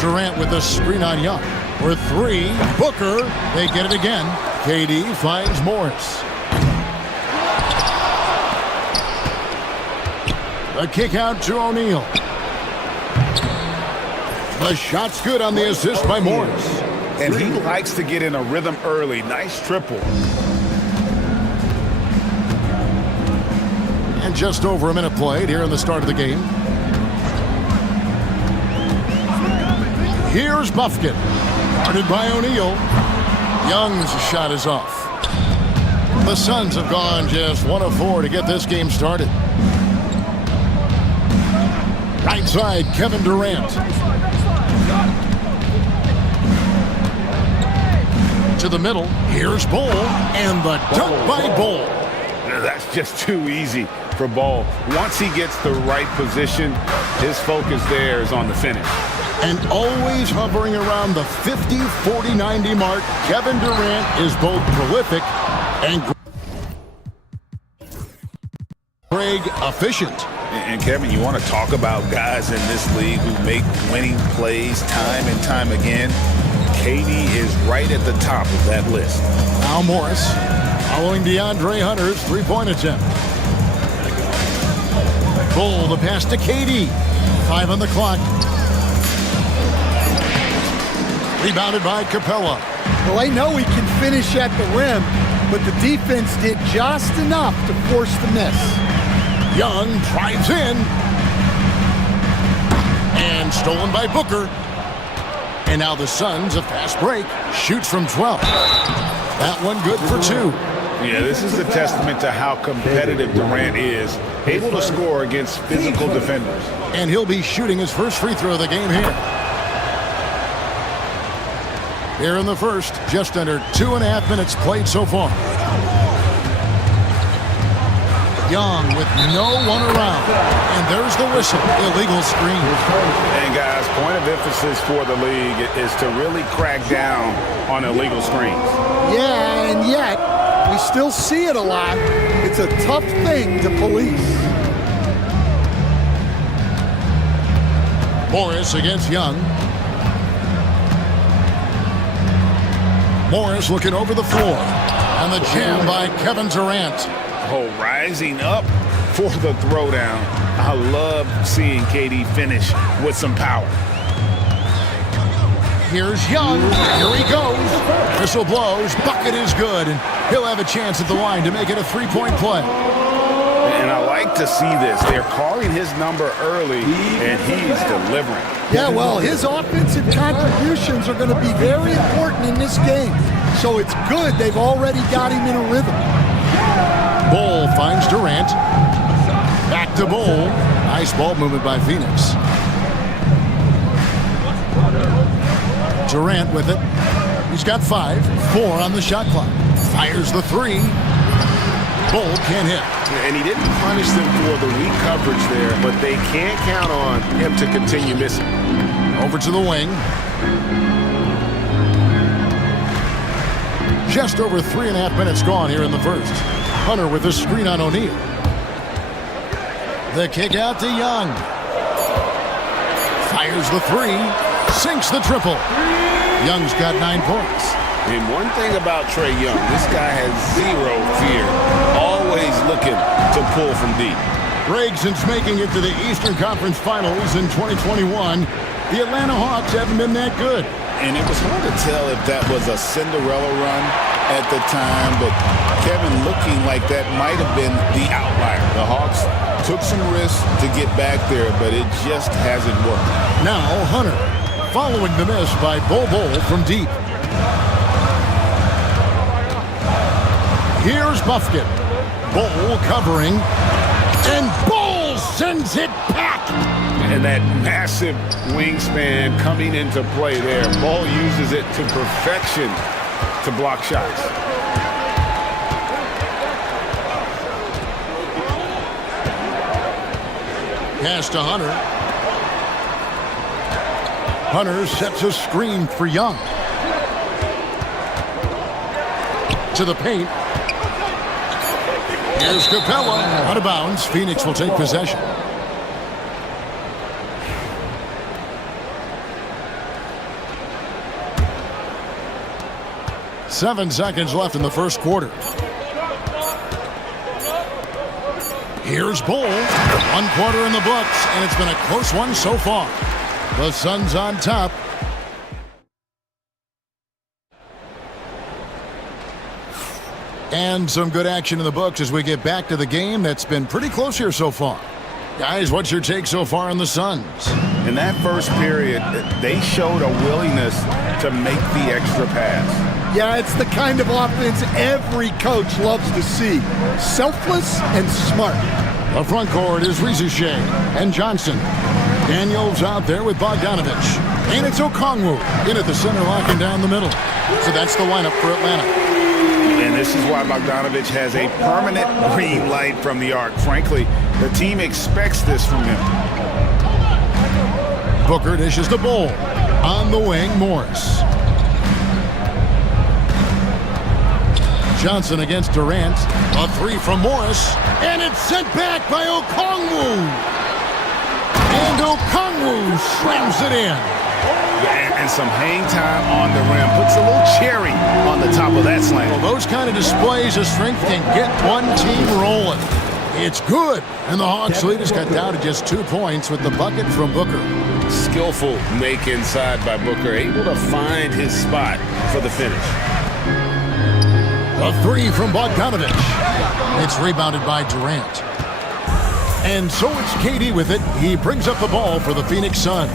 Durant with a screen on Young. For 3, Booker. They get it again. KD finds Morris. The kick out to O'Neal. The shot's good on the assist by Morris. And he likes to get in a rhythm early. Nice triple. And just over a minute played here in the start of the game. Here's Buffkin. Guarded by O'Neal. Young's shot is off. The Suns have gone just 1 of 4 to get this game started. Right side, Kevin Durant. To the middle, here's Bol, and the dunk by Bol. That's just too easy for Bol. Once he gets the right position, his focus there is on the finish. And always hovering around the 50, 40, 90 mark, Kevin Durant is both prolific and Greg efficient. And Kevin, you want to talk about guys in this league who make winning plays time and time again? KD is right at the top of that list. Now Morris following DeAndre Hunter's three-point attempt. Bol, the pass to KD. 5 on the clock. Rebounded by Capella. Well, I know he can finish at the rim, but the defense did just enough to force the miss. Young drives in. And stolen by Booker. And now the Suns, a fast break, shoots from 12. That one good for 2. Yeah, this is a testament to how competitive Durant is, able to score against physical defenders. And he'll be shooting his first free throw of the game here. Here in the first, just under 2.5 minutes played so far. Young with no one around. And there's the whistle. Illegal screen. And guys, point of emphasis for the league is to really crack down on illegal screens. Yeah, and yet we still see it a lot. It's a tough thing to police. Morris against Young. Morris looking over the floor. And the jam by Kevin Durant. Oh, rising up for the throwdown. I love seeing KD finish with some power. Here's Young. Here he goes. Whistle blows. Bucket is good. And he'll have a chance at the line to make it a three-point play. And I like to see this. They're calling his number early, and he's delivering. Yeah, well, his offensive contributions are going to be very important in this game. So it's good they've already got him in a rhythm. Bol finds Durant. Back to Bol. Nice ball movement by Phoenix. Durant with it. He's got 5. 4 on the shot clock. Fires the 3. Bol can't hit. And he didn't punish them for the weak coverage there, but they can't count on him to continue missing. Over to the wing. Just over 3.5 minutes gone here in the first. Hunter with a screen on O'Neal. The kick out to Young. Fires the 3. Sinks the triple. Young's got 9 points. And one thing about Trae Young, this guy has zero fear. Always looking to pull from deep. Greg, since making it to the Eastern Conference Finals in 2021, the Atlanta Hawks haven't been that good. And it was hard to tell if that was a Cinderella run at the time, but Kevin looking like that might have been the outlier. The Hawks took some risks to get back there, but it just hasn't worked. Now Hunter, following the miss by Bol from deep. Here's Buffkin. Bull covering. And Bull sends it back. And that massive wingspan coming into play there. Bull uses it to perfection to block shots. Pass to Hunter. Hunter sets a screen for Young. To the paint. Here's Capella. Out of bounds. Phoenix will take possession. Seven seconds left in the first quarter. Here's Bull. 1 quarter in the books, and it's been a close one so far. The Suns on top. And some good action in the books as we get back to the game that's been pretty close here so far. Guys, what's your take so far on the Suns? In that first period, they showed a willingness to make the extra pass. Yeah, it's the kind of offense every coach loves to see. Selfless and smart. The front court is Rizushea and Johnson. Daniels out there with Bogdanovich. And it's Okongwu in at the center, locking down the middle. So that's the lineup for Atlanta. And this is why Bogdanovich has a permanent green light from the arc. Frankly, the team expects this from him. Booker dishes the Bull. On the wing, Morris. Johnson against Durant. A three from Morris. And it's sent back by Okongwu. And Okongwu slams it in. And some hang time on the rim. Puts a little cherry on the top of that slam. Well, those kind of displays of strength can get one team rolling. It's good. And the Hawks lead has got down to just 2 points with the bucket from Booker. Skillful make inside by Booker. Able to find his spot for the finish. A three from Bogdanovich. It's rebounded by Durant. And so it's KD with it. He brings up the ball for the Phoenix Suns.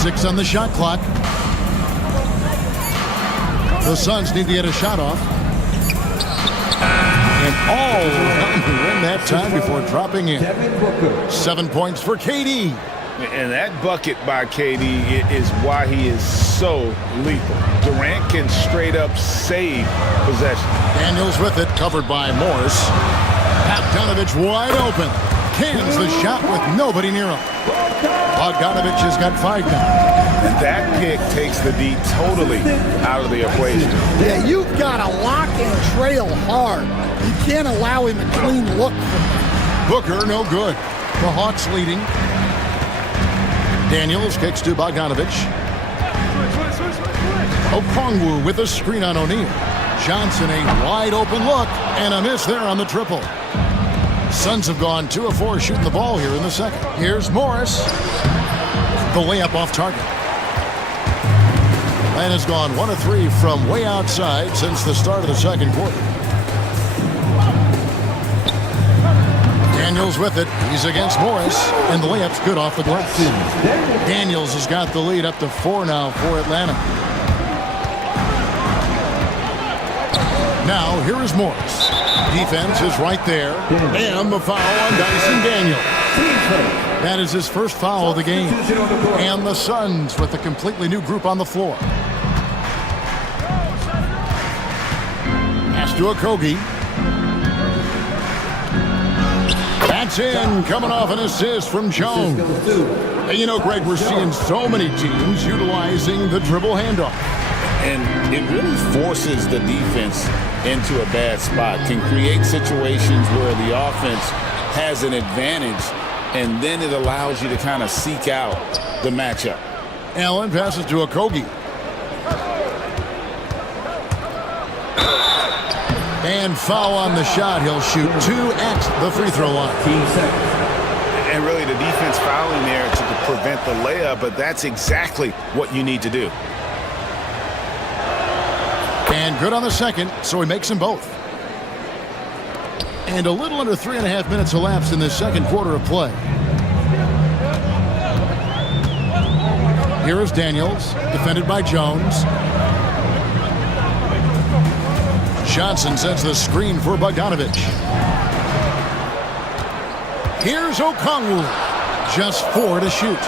Six on the shot clock. The Suns need to get a shot off. And all around the rim that time before dropping in. 7 points for KD. And that bucket by KD is why he is so lethal. Durant can straight up save possession. Daniels with it, covered by Morris. Bogdanovich wide open. Cans the shot with nobody near him. Bogdanovich has got 5 now. And that pick takes the D totally out of the equation. Yeah, you've got to lock and trail hard. You can't allow him a clean look from him. Booker, no good. The Hawks leading. Daniels kicks to Bogdanovich. Okongwu with a screen on O'Neal. Johnson a wide open look and a miss there on the triple. Suns have gone 2 of 4 shooting the ball here in the second. Here's Morris. The layup off target. And has gone 1 of 3 from way outside since the start of the second quarter. Daniels with it. He's against Morris. And the layup's good off the glass. Daniels has got the lead up to 4 now for Atlanta. Now, here is Morris. Defense is right there. And the foul on Dyson Daniels. That is his first foul of the game. And the Suns with a completely new group on the floor. Pass to Okogie. That's in, coming off an assist from Jones. And you know, Greg, we're seeing so many teams utilizing the dribble handoff. And it really forces the defense into a bad spot. Can create situations where the offense has an advantage, and then it allows you to kind of seek out the matchup. Allen passes to Okogie. And foul on the shot. He'll shoot 2 at the free throw line. And really the defense fouling there to prevent the layup, but that's exactly what you need to do. And good on the second, so he makes them both. And a little under 3.5 minutes elapsed in this second quarter of play. Here is Daniels, defended by Jones. Johnson sets the screen for Bogdanovich. Here's Okongwu. Just 4 to shoot.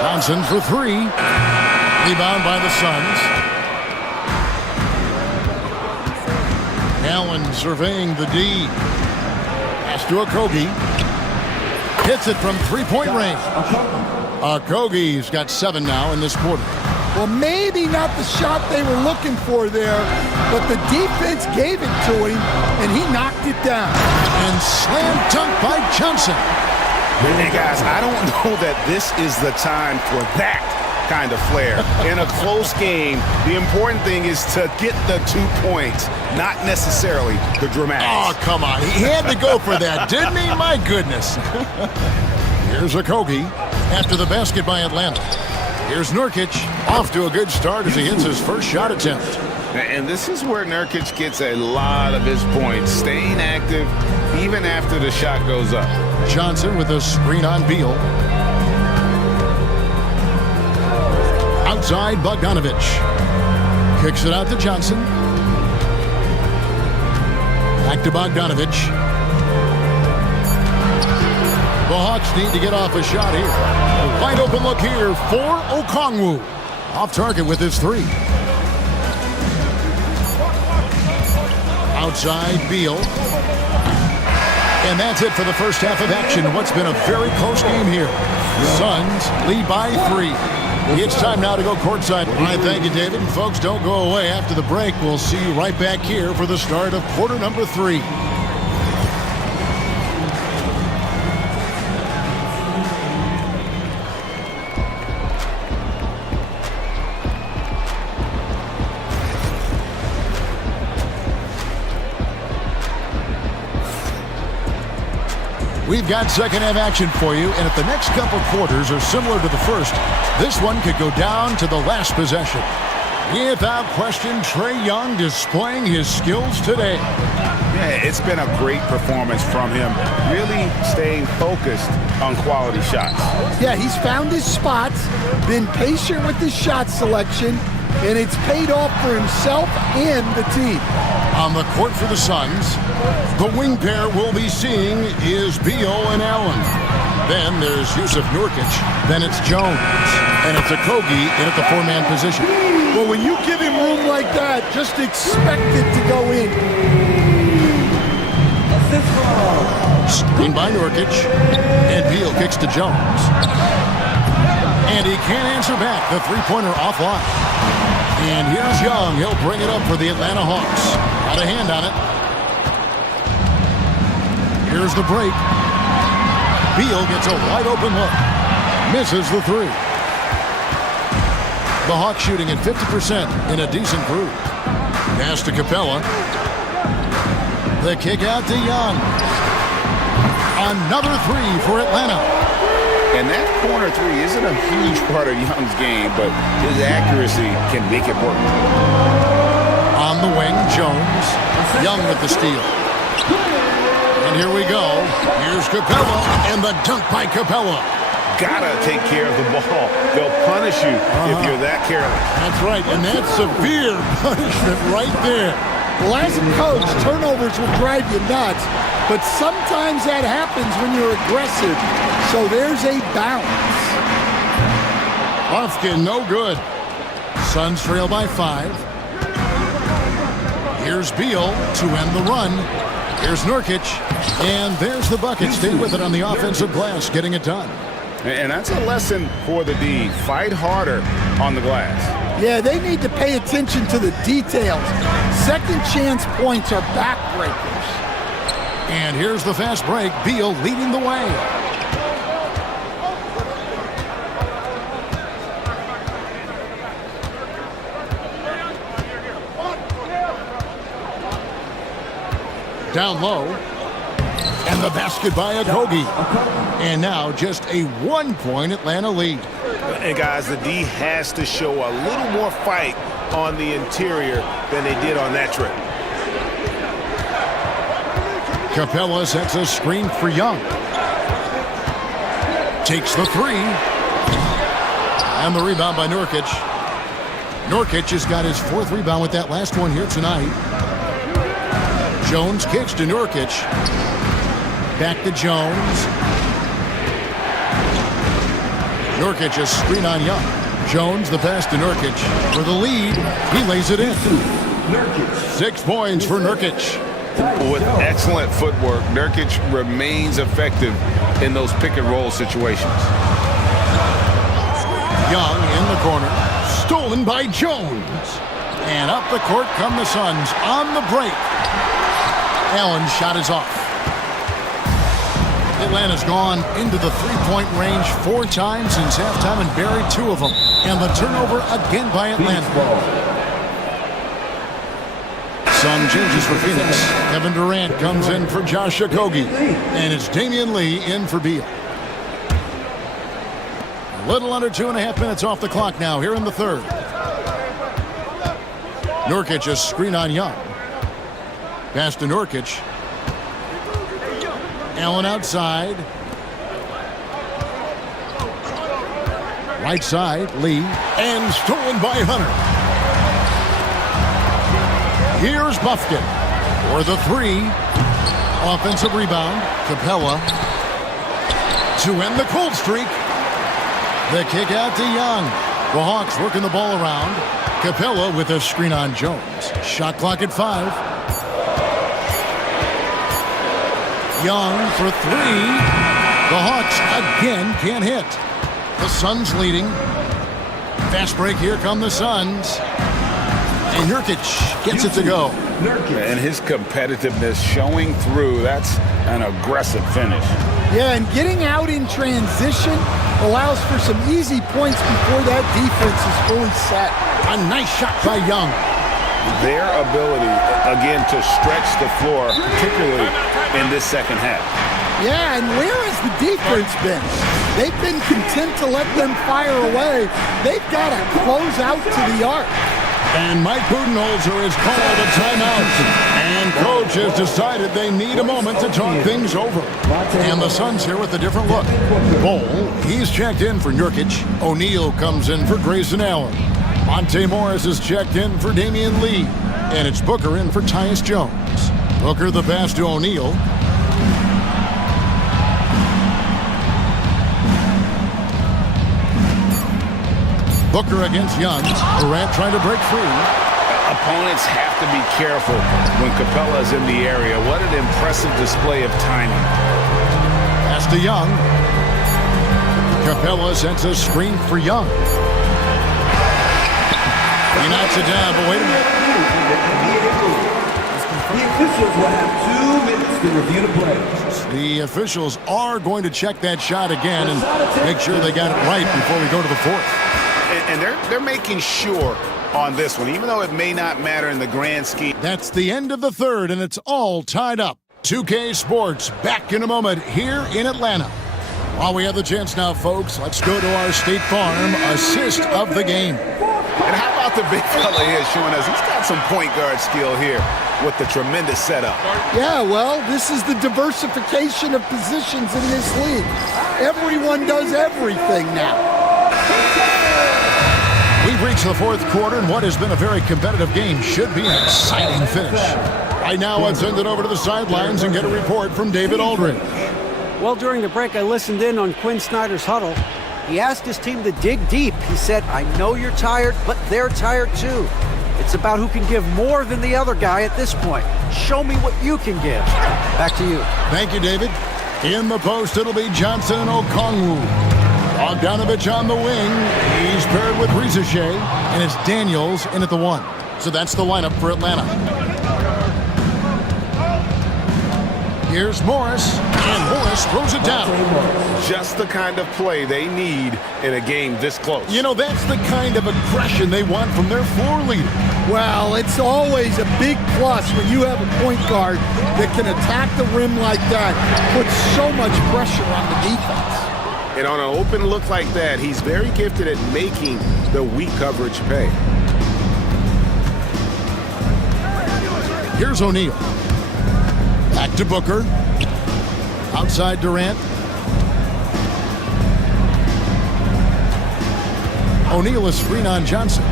Johnson for 3. Rebound by the Suns. Allen surveying the D. Pass to Okogie. Hits it from three-point range. Okogie's got 7 now in this quarter. Well, maybe not the shot they were looking for there, but the defense gave it to him, and he knocked it down. And slam dunk by Johnson. Hey, guys, I don't know that this is the time for that kind of flair. In a close game, the important thing is to get the 2 points, not necessarily the dramatics. Oh, come on. He had to go for that, didn't he? My goodness. Here's Okogie after the basket by Atlanta. Here's Nurkic, off to a good start as he hits his first shot attempt. And this is where Nurkic gets a lot of his points, staying active even after the shot goes up. Johnson with a screen on Beal. Outside, Bogdanovich. Kicks it out to Johnson. Back to Bogdanovich. The Hawks need to get off a shot here. A wide open look here for Okongwu. Off target with his 3. Outside, Beal. And that's it for the first half of action. What's been a very close game here. Suns lead by 3. It's time now to go courtside. I thank you, David. And folks, don't go away after the break. We'll see you right back here for the start of quarter number 3. We've got second half action for you, and if the next couple quarters are similar to the first, this one could go down to the last possession. Without question, Trae Young displaying his skills today. Yeah, it's been a great performance from him, really staying focused on quality shots. Yeah, he's found his spots, been patient with his shot selection, and it's paid off for himself and the team. On the court for the Suns, the wing pair we'll be seeing is Beal and Allen. Then there's Yusuf Nurkic. Then it's Jones. And it's Okogie in at the 4-man position. Well, when you give him room like that, just expect it to go in. Screen by Nurkic. And Beal kicks to Jones. And he can't answer back. The three-pointer offline. And here's Young. He'll bring it up for the Atlanta Hawks. Got a hand on it. Here's the break. Beal gets a wide open look. Misses the 3. The Hawks shooting at 50% in a decent group. Pass to Capella. The kick out to Young. Another 3 for Atlanta. And that corner 3 isn't a huge part of Young's game, but his accuracy can make it work. On the wing, Jones. Young with the steal. And here we go. Here's Capella, and the dunk by Capella. Gotta take care of the ball. They'll punish you if you're that careless. That's right, and that's severe punishment right there. Well, as a coach, turnovers will drive you nuts, but sometimes that happens when you're aggressive. So there's a balance. Lofkin, no good. Suns trail by 5. Here's Beal to end the run. Here's Nurkic, and there's the bucket. Stay with it on the offensive glass, getting it done. And that's a lesson for the D. Fight harder on the glass. Yeah, they need to pay attention to the details. Second chance points are backbreakers. And here's the fast break. Beal leading the way. Down low. And the basket by Okogie. And now just a 1-point Atlanta lead. And guys, the D has to show a little more fight on the interior than they did on that trip. Capella sets a screen for Young. Takes the 3. And the rebound by Nurkic. Nurkic has got his 4th rebound with that last one here tonight. Jones kicks to Nurkic. Back to Jones. Nurkic a screen on Young. Jones the pass to Nurkic. For the lead, he lays it in. 6 points for Nurkic. With excellent footwork, Nurkic remains effective in those pick and roll situations. Young in the corner. Stolen by Jones. And up the court come the Suns on the break. Allen's shot is off. Atlanta's gone into the 3-point range 4 times since halftime and buried 2 of them. And the turnover again by Atlanta. Sun changes for Phoenix. Kevin Durant comes in for Josh Okogie. And it's Damian Lee in for Beal. A little under 2.5 minutes off the clock now here in the 3rd. Nurkic a screen on Young. Pass to Nurkic. Allen outside. Right side, Lee. And stolen by Hunter. Here's Buffkin for the 3. Offensive rebound. Capella to end the cold streak. The kick out to Young. The Hawks working the ball around. Capella with a screen on Jones. Shot clock at 5. Young for 3. The Hawks again can't hit. The Suns leading. Fast break, here come the Suns. And Nurkic gets it to go. And his competitiveness showing through. That's an aggressive finish. Yeah, and getting out in transition allows for some easy points before that defense is fully set. A nice shot by Young. Their ability, again, to stretch the floor, particularly in this second half. Yeah, and where has the defense been? They've been content to let them fire away. They've got to close out to the arc. And Mike Budenholzer has called a timeout. And coach has decided they need a moment to talk things over. And the Suns here with a different look. Bol, he's checked in for Nurkic. O'Neal comes in for Grayson Allen. Monte Morris is checked in for Damian Lee. And it's Booker in for Tyus Jones. Booker the pass to O'Neal. Booker against Young. Durant trying to break free. Opponents have to be careful when Capella is in the area. What an impressive display of timing. Pass to Young. Capella sends a screen for Young. He knocks it down, but wait a minute. The officials will have 2 minutes to review the play. The officials are going to check that shot again and make sure they got it right before we go to the 4th. And they're making sure on this one, even though it may not matter in the grand scheme. That's the end of the 3rd, and it's all tied up. 2K Sports back in a moment here in Atlanta. While we have the chance now, folks, let's go to our State Farm assist of the game. And how about the big fella here showing us he's got some point guard skill here with the tremendous setup. Yeah, well, this is the diversification of positions in this league. Everyone does everything now. We've reached the 4th quarter, and what has been a very competitive game should be an exciting finish. Right now, let's send it over to the sidelines and get a report from David Aldridge. Well, during the break, I listened in on Quinn Snyder's huddle. He asked his team to dig deep. He said, I know you're tired, but they're tired too. It's about who can give more than the other guy at this point. Show me what you can give. Back to you. Thank you, David. In the post, it'll be Johnson and Okongwu. Bogdanovich on the wing. He's paired with Rizachet, and it's Daniels in at the 1. So that's the lineup for Atlanta. Here's Morris, and Morris throws it down. Just the kind of play they need in a game this close. You know, that's the kind of aggression they want from their floor leader. Well, it's always a big plus when you have a point guard that can attack the rim like that, put so much pressure on the defense. And on an open look like that, he's very gifted at making the weak coverage pay. Here's O'Neal. Back to Booker. Outside Durant. O'Neal a screen on Johnson.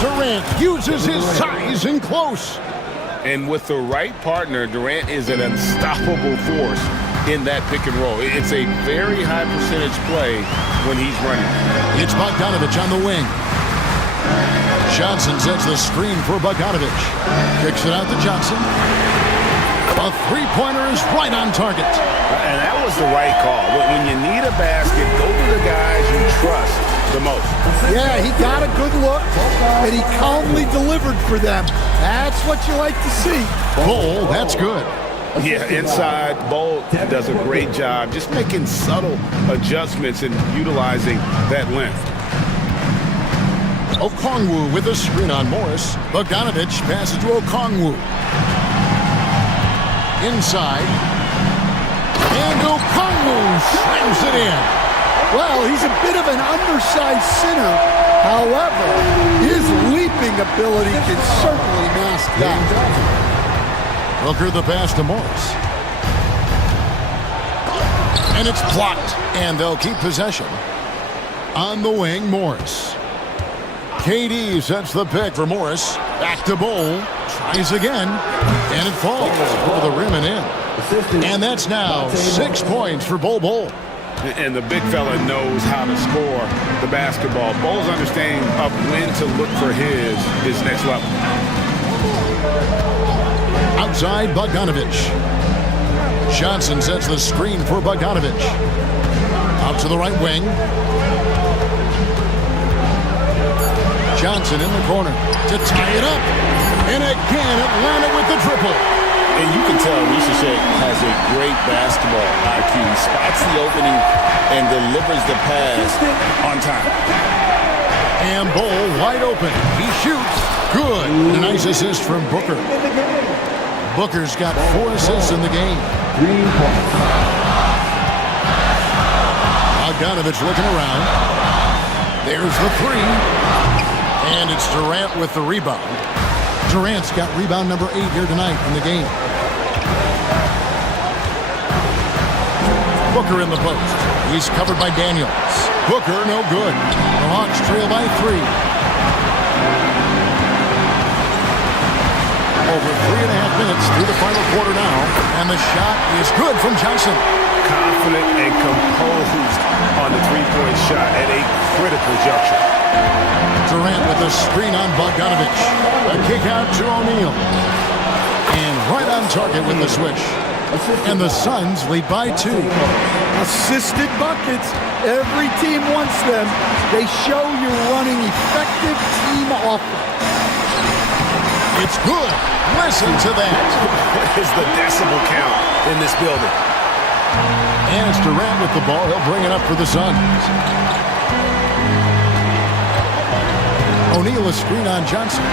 Durant uses his size in close. And with the right partner, Durant is an unstoppable force in that pick and roll. It's a very high percentage play when he's running. It's Bogdanovich on the wing. Johnson sets the screen for Bogdanovich. Kicks it out to Johnson. A three-pointer is right on target. And that was the right call. When you need a basket, go to the guys you trust the most. Yeah, he got a good look, and he calmly delivered for them. That's what you like to see. Bull, that's good. Yeah, inside, Bull does a great job just making subtle adjustments and utilizing that length. Okongwu with a screen on Morris. Bogdanovich passes to Okongwu. Inside. And Okongwu slams it in. Well, he's a bit of an undersized center. However, his leaping ability can certainly mask that. Booker the pass to Morris. And it's blocked. And they'll keep possession. On the wing, Morris. KD sets the pick for Morris. Back to Bull. Tries again. And it falls over the rim and in. And that's now 6 points for Bull. And the big fella knows how to score the basketball. Bull's understanding of when to look for his next level. Outside, Bogdanovich. Johnson sets the screen for Bogdanovich. Out to the right wing. Johnson in the corner to tie it up. And again, Atlanta with the triple. And you can tell Ricochet has a great basketball IQ. He spots the opening and delivers the pass on time. And Bull wide open. He shoots. Good. A nice assist from Booker. Booker's got 4 assists in the game. Bogdanovich looking around. There's the three. And it's Durant with the rebound. Durant's got rebound number 8 here tonight in the game. Booker in the post. He's covered by Daniels. Booker, no good. The Hawks trail by 3. Over 3.5 minutes through the final quarter now. And the shot is good from Johnson. Confident and composed on the three-point shot at a critical juncture. Durant with a screen on Bogdanovich. A kick out to O'Neal. And right on target with the switch. And the Suns lead by 2. Assisted buckets. Every team wants them. They show you're running effective team offense. It's good. Listen to that. What is the decibel count in this building? And it's Durant with the ball. He'll bring it up for the Suns. O'Neal a screen on Johnson.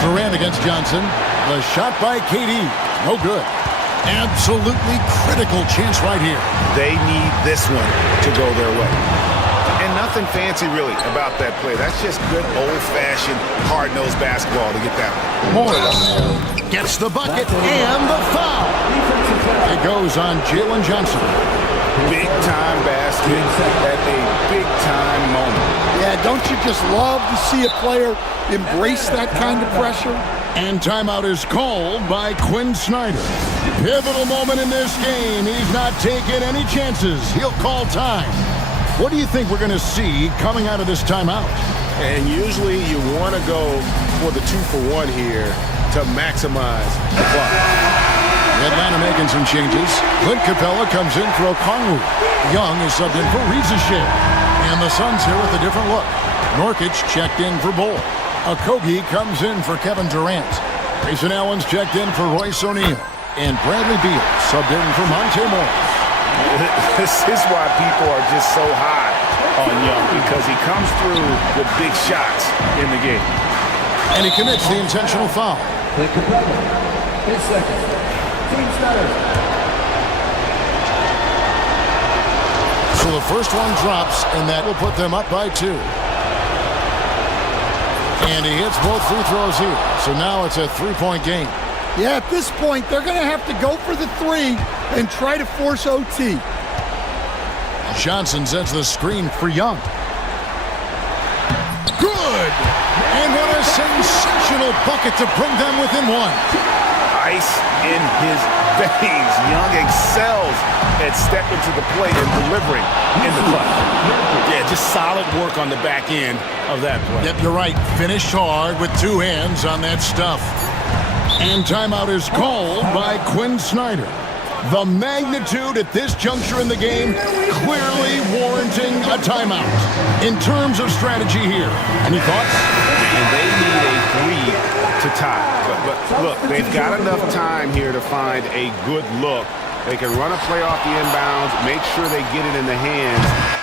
Durant against Johnson. The shot by KD. No good. Absolutely critical chance right here. They need this one to go their way. And nothing fancy really about that play. That's just good old-fashioned hard-nosed basketball to get that one. Morris gets the bucket and the foul. It goes on Jalen Johnson. Big-time basket at a big-time moment. Yeah, don't you just love to see a player embrace that kind of pressure? And timeout is called by Quinn Snyder. Pivotal moment in this game. He's not taking any chances. He'll call time. What do you think we're going to see coming out of this timeout? And usually you want to go for the 2-for-1 here to maximize the clock. Atlanta making some changes. Clint Capella comes in for Okongwu. Young is subbed in for Ricochet. And the Suns here with a different look. Nurkic checked in for Bull. Okogie comes in for Kevin Durant. Grayson Allen's checked in for Royce O'Neal. And Bradley Beal subbed in for Monte Morris. This is why people are just so high on Young, because he comes through with big shots in the game. And he commits the intentional foul. Clint Capella, 8 seconds. Team status. So the first one drops, and that will put them up by 2. And he hits both free throws here. So now it's a 3-point game. Yeah, at this point, they're going to have to go for the 3 and try to force OT. Johnson sets the screen for Young. Good! And what a sensational bucket to bring them within one. Ice in his veins. Young excels at stepping to the plate and delivering in the clutch. Yeah, just solid work on the back end of that play. Yep, you're right. Finished hard with two hands on that stuff. And timeout is called by Quinn Snyder. The magnitude at this juncture in the game clearly warranting a timeout. In terms of strategy here, any thoughts? And they need a three to tie. But look, they've got enough time here to find a good look. They can run a play off the inbounds, make sure they get it in the hands,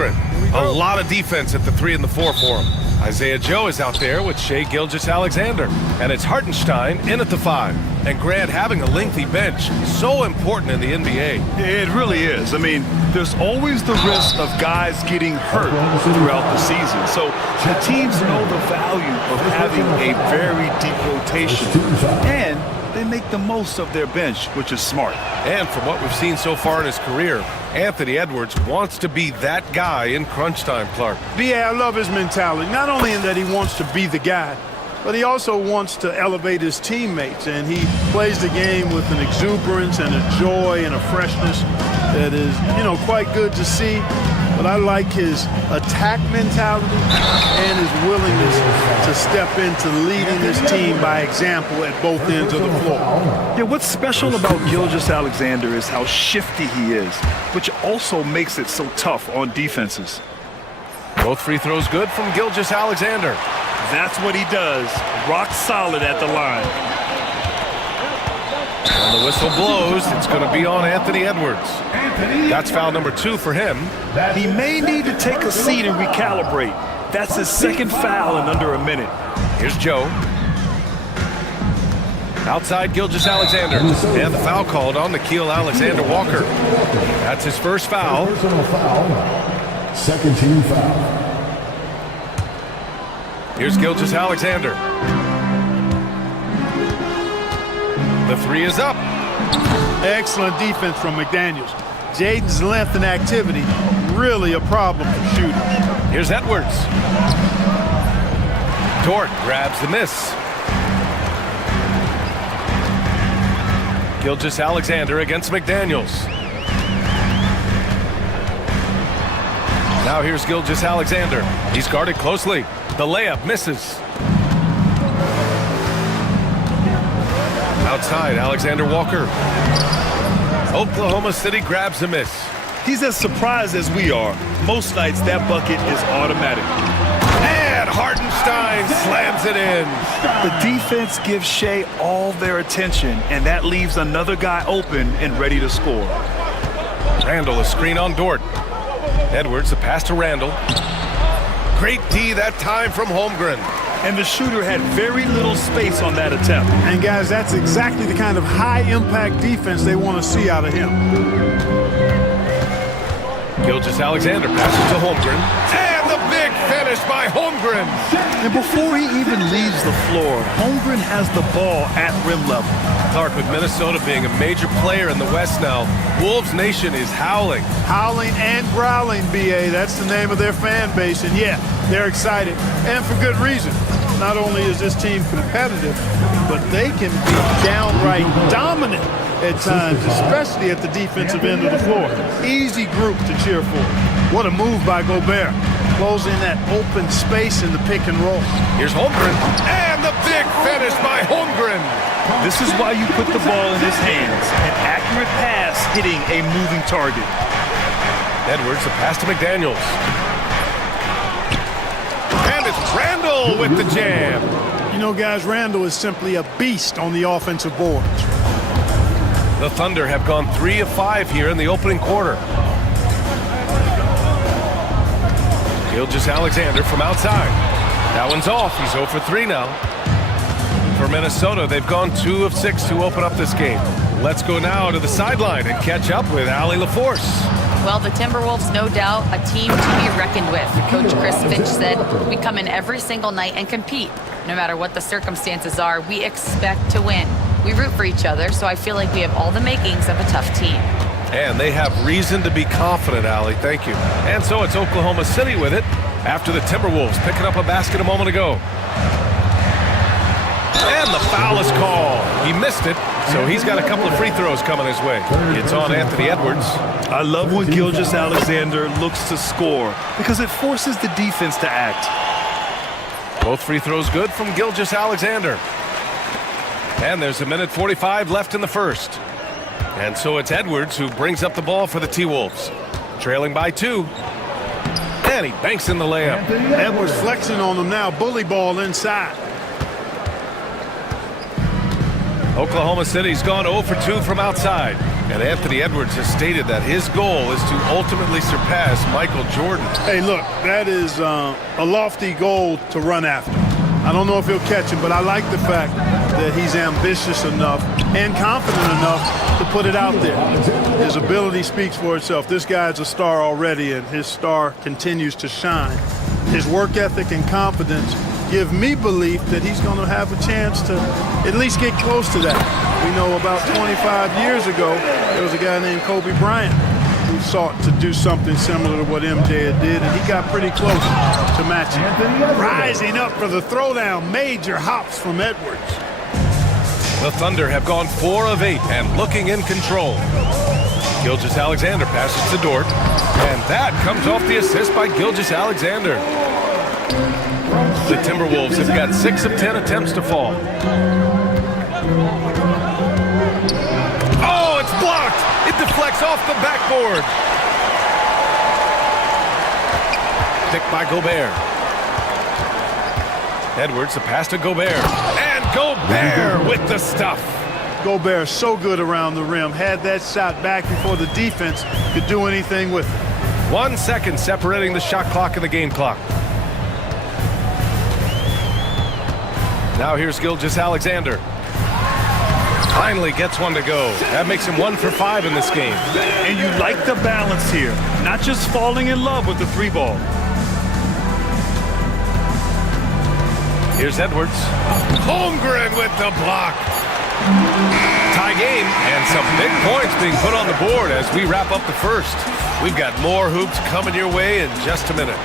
Holmgren. A lot of defense at the 3 and the 4 for him. Isaiah Joe is out there with Shea Gilgeous-Alexander. And it's Hartenstein in at the 5. And Grant having a lengthy bench, so important in the NBA. It really is. I mean, there's always the risk of guys getting hurt throughout the season. So the teams know the value of having a very deep rotation. And they make the most of their bench, which is smart. And from what we've seen so far in his career, Anthony Edwards wants to be that guy in crunch time, Clark. B.A., I love his mentality. Not only in that he wants to be the guy, but he also wants to elevate his teammates. And he plays the game with an exuberance and a joy and a freshness that is, quite good to see. But I like his attack mentality and his willingness to step into leading his team by example at both ends of the floor. Yeah, what's special about Gilgeous-Alexander is how shifty he is, which also makes it so tough on defenses. Both free throws good from Gilgeous-Alexander. That's what he does. Rock solid at the line. When the whistle blows, it's going to be on Anthony Edwards. That's foul number 2 for him. He may need to take a seat and recalibrate. That's his second foul in under a minute. Here's Joe. Outside Gilgeous-Alexander. And the foul called on Nickeil Alexander-Walker. That's his first foul. Personal foul. Second team foul. Here's Gilgeous-Alexander. The 3 is up. Excellent defense from McDaniels. Jaden's length and activity, really a problem for shooters. Here's Edwards. Dort grabs the miss. Gilgeous-Alexander against McDaniels. Now here's Gilgeous-Alexander. He's guarded closely. The layup misses. Outside, Alexander-Walker. Oklahoma City grabs a miss. He's as surprised as we are. Most nights, that bucket is automatic. And Hartenstein slams it in. The defense gives Shea all their attention, and that leaves another guy open and ready to score. Randall, a screen on Dort. Edwards, a pass to Randall. Great D that time from Holmgren. And the shooter had very little space on that attempt. And guys, that's exactly the kind of high-impact defense they want to see out of him. Gilgeous-Alexander passes to Holmgren. And the big finish by Holmgren. And before he even leaves the floor, Holmgren has the ball at rim level. Clark, with Minnesota being a major player in the West now, Wolves Nation is howling. Howling and growling, B.A. That's the name of their fan base. And yeah, they're excited. And for good reason. Not only is this team competitive, but they can be downright dominant at times, especially at the defensive end of the floor. Easy group to cheer for. What a move by Gobert. Closing that open space in the pick and roll. Here's Holmgren. And the big finish by Holmgren. This is why you put the ball in his hands. An accurate pass hitting a moving target. Edwards, a pass to McDaniels. And it's Randall with the jam. You know, guys, Randall is simply a beast on the offensive boards. The Thunder have gone 3 of 5 here in the opening quarter. Gilgeous-Alexander from outside. That one's off. He's 0 for 3 now. For Minnesota, they've gone 2 of 6 to open up this game. Let's go now to the sideline and catch up with Allie LaForce. Well, the Timberwolves, no doubt, a team to be reckoned with. Coach Chris Finch said, we come in every single night and compete. No matter what the circumstances are, we expect to win. We root for each other, so I feel like we have all the makings of a tough team. And they have reason to be confident, Allie. Thank you. And so it's Oklahoma City with it after the Timberwolves picking up a basket a moment ago. And the foul is called. He missed it, so he's got a couple of free throws coming his way. It's on Anthony Edwards. I love when Gilgeous-Alexander looks to score because it forces the defense to act. Both free throws good from Gilgeous-Alexander. And there's 1:45 left in the first. And so it's Edwards who brings up the ball for the T-Wolves. Trailing by 2. And he banks in the layup. Edwards flexing on them now. Bully ball inside. Oklahoma City's gone 0 for 2 from outside. And Anthony Edwards has stated that his goal is to ultimately surpass Michael Jordan. Hey, look, that is a lofty goal to run after. I don't know if he'll catch him, but I like the fact that he's ambitious enough and confident enough to put it out there. His ability speaks for itself. This guy's a star already, and his star continues to shine. His work ethic and confidence give me belief that he's going to have a chance to at least get close to that. We know about 25 years ago, there was a guy named Kobe Bryant who sought to do something similar to what MJ did, and he got pretty close to matching. Rising up for the throwdown, major hops from Edwards. The Thunder have gone 4 of 8 and looking in control. Gilgeous-Alexander passes to Dort, and that comes off the assist by Gilgeous-Alexander. The Timberwolves have got 6 of 10 attempts to fall. Oh, it's blocked! It deflects off the backboard. Picked by Gobert. Edwards, the pass to Gobert. And Gobert with the stuff. Gobert so good around the rim. Had that shot back before the defense could do anything with it. 1 second separating the shot clock and the game clock. Now here's Gilgeous-Alexander. Finally gets one to go. That makes him 1 for 5 in this game. And you like the balance here, not just falling in love with the 3-ball. Here's Edwards. Holmgren with the block. Tie game, and some big points being put on the board as we wrap up the first. We've got more hoops coming your way in just a minute.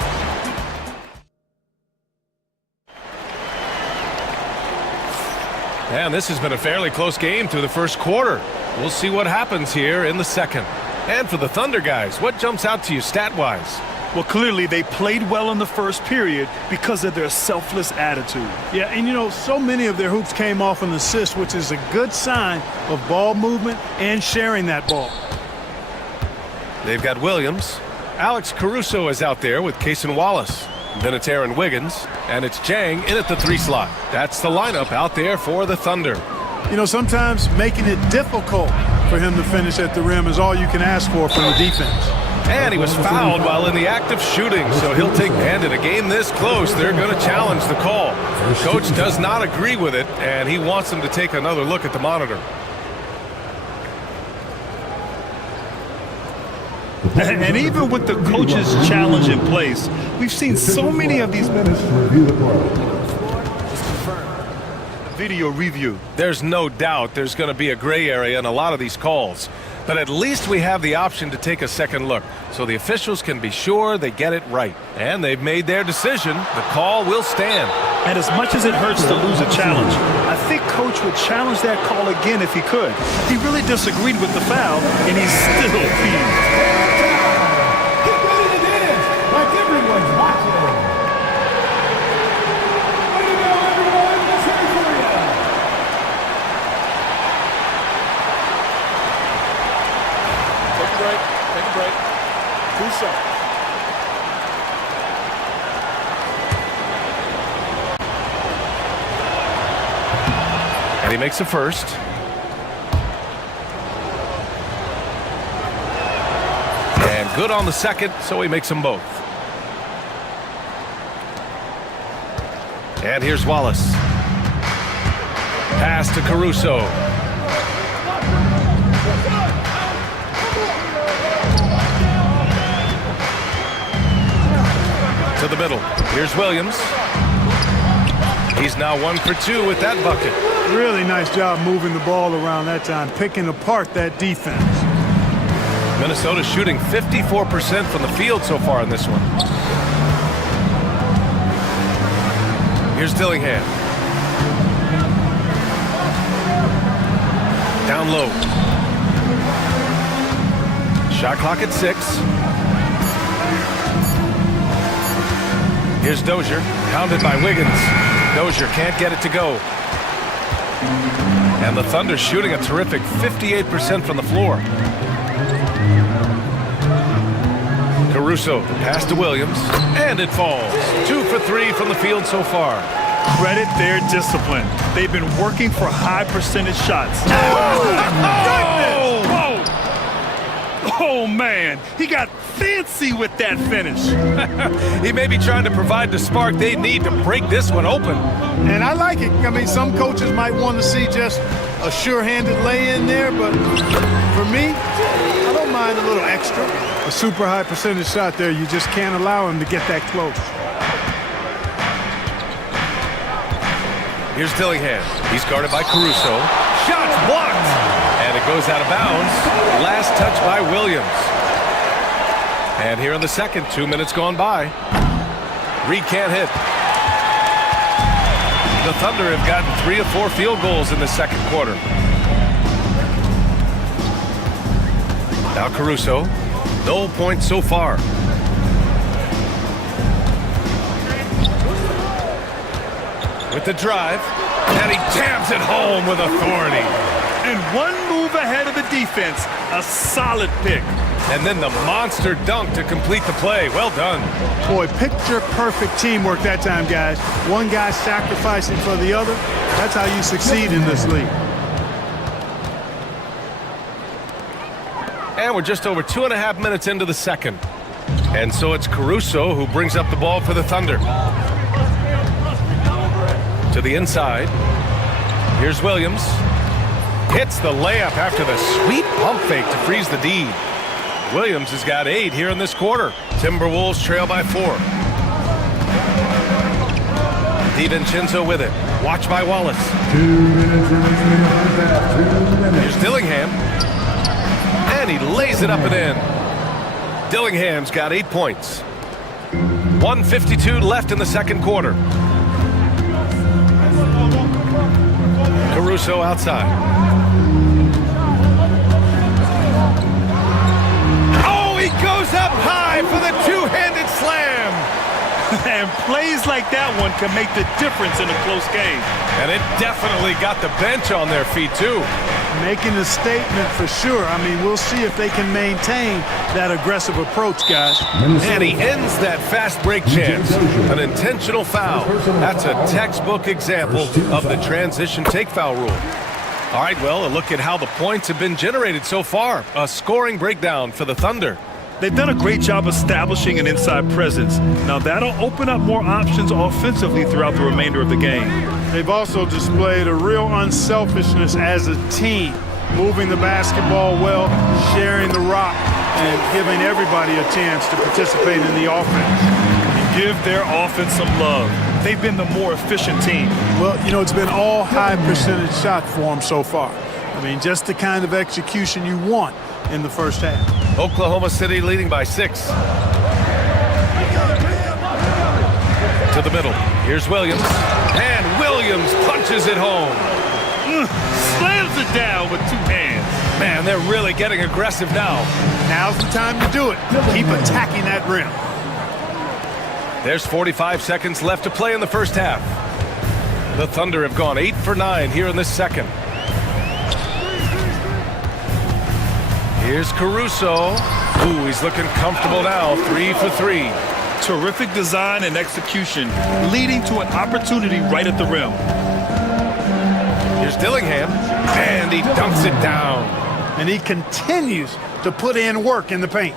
And this has been a fairly close game through the first quarter. We'll see what happens here in the second. And for the Thunder guys, what jumps out to you stat-wise? Well, clearly they played well in the first period because of their selfless attitude. Yeah, and you know, so many of their hoops came off an assist, which is a good sign of ball movement and sharing that ball. They've got Williams. Alex Caruso is out there with Cason Wallace. Then it's Aaron Wiggins, and it's Jang in at the 3 slot. That's the lineup out there for the Thunder. You know, sometimes making it difficult for him to finish at the rim is all you can ask for from the defense. And he was fouled while in the act of shooting, so he'll take, and in a game this close, they're going to challenge the call. Coach does not agree with it, and he wants him to take another look at the monitor. And even with the coach's challenge in place, we've seen so many of these minutes to review the play. video review. There's no doubt there's going to be a gray area in a lot of these calls. But at least we have the option to take a second look, so the officials can be sure they get it right. And they've made their decision. The call will stand. And as much as it hurts to lose a challenge, I think Coach would challenge that call again if he could. He really disagreed with the foul, and he's still peeved. Get ready to dance like everyone's watching. Way to go, everyone. Let's hear it for you. Take a break. Take a break. 2 seconds. And he makes the first. And good on the second, so he makes them both. And here's Wallace. Pass to Caruso. To the middle. Here's Williams. He's now 1 for 2 with that bucket. Really nice job moving the ball around that time, picking apart that defense. Minnesota shooting 54% from the field so far in this one. Here's Dillingham. Down low. Shot clock at 6. Here's Dozier, pounded by Wiggins. Dozier can't get it to go. And the Thunder shooting a terrific 58% from the floor. Caruso, pass to Williams, and it falls. 2 for 3 from the field so far. Credit their discipline. They've been working for high percentage shots. Oh! Whoa! Oh, man, he got fancy with that finish. He may be trying to provide the spark they need to break this one open. And I like it. I mean, some coaches might want to see just a sure-handed lay-in there, but for me, I don't mind a little extra. A super high percentage shot there, you just can't allow him to get that close. Here's Dillingham. He's guarded by Caruso. Shots blocked! And it goes out of bounds. Last touch by Williams. And here in the second, 2 minutes gone by. Reed can't hit. The Thunder have gotten 3 of 4 field goals in the second quarter. Now Caruso. No points so far. With the drive, and he jams it home with authority. And one move ahead of the defense, a solid pick. And then the monster dunk to complete the play. Well done. Boy, picture-perfect teamwork that time, guys. One guy sacrificing for the other. That's how you succeed in this league. And we're just over 2.5 minutes into the second. And so it's Caruso who brings up the ball for the Thunder. To the inside. Here's Williams. Hits the layup after the sweet pump fake to freeze the D. Williams has got 8 here in this quarter. Timberwolves trail by 4. DiVincenzo with it. Watch by Wallace. 2 minutes remaining in the first half. 2 minutes. Here's Dillingham. And he lays it up and in. Dillingham's got 8 points. 1:52 left in the second quarter. Caruso outside. Oh, he goes up high for the two-handed slam. And plays like that one can make the difference in a close game. And it definitely got the bench on their feet, too. Making a statement for sure. I mean, we'll see if they can maintain that aggressive approach, guys. And he ends that fast break chance. An intentional foul. That's a textbook example of the transition take foul rule. All right, well, a look at how the points have been generated so far. A scoring breakdown for the Thunder. They've done a great job establishing an inside presence. Now that'll open up more options offensively throughout the remainder of the game. They've also displayed a real unselfishness as a team, moving the basketball well, sharing the rock, and giving everybody a chance to participate in the offense. And give their offense some love. They've been the more efficient team. Well, you know, it's been all high percentage shots for them so far. I mean, just the kind of execution you want in the first half. Oklahoma City leading by 6. To the middle. Here's Williams. And Williams punches it home. Slams it down with 2 hands. Man, they're really getting aggressive now. Now's the time to do it. Keep attacking that rim. There's 45 seconds left to play in the first half. The Thunder have gone 8 for 9 here in this second. Here's Caruso. Ooh, he's looking comfortable now. 3 for 3. Terrific design and execution, leading to an opportunity right at the rim. Here's Dillingham, and he dunks it down. And he continues to put in work in the paint.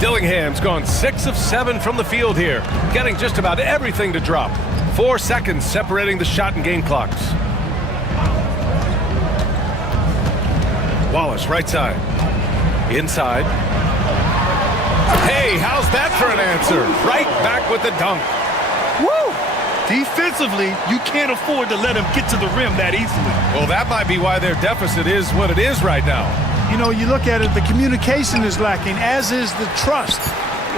Dillingham's gone 6 of 7 from the field here, getting just about everything to drop. 4 seconds separating the shot and game clocks. Wallace, right side. Inside. Hey, how's that for an answer? Right back with the dunk. Woo! Defensively, you can't afford to let him get to the rim that easily. Well, that might be why their deficit is what it is right now. You know, you look at it, the communication is lacking, as is the trust.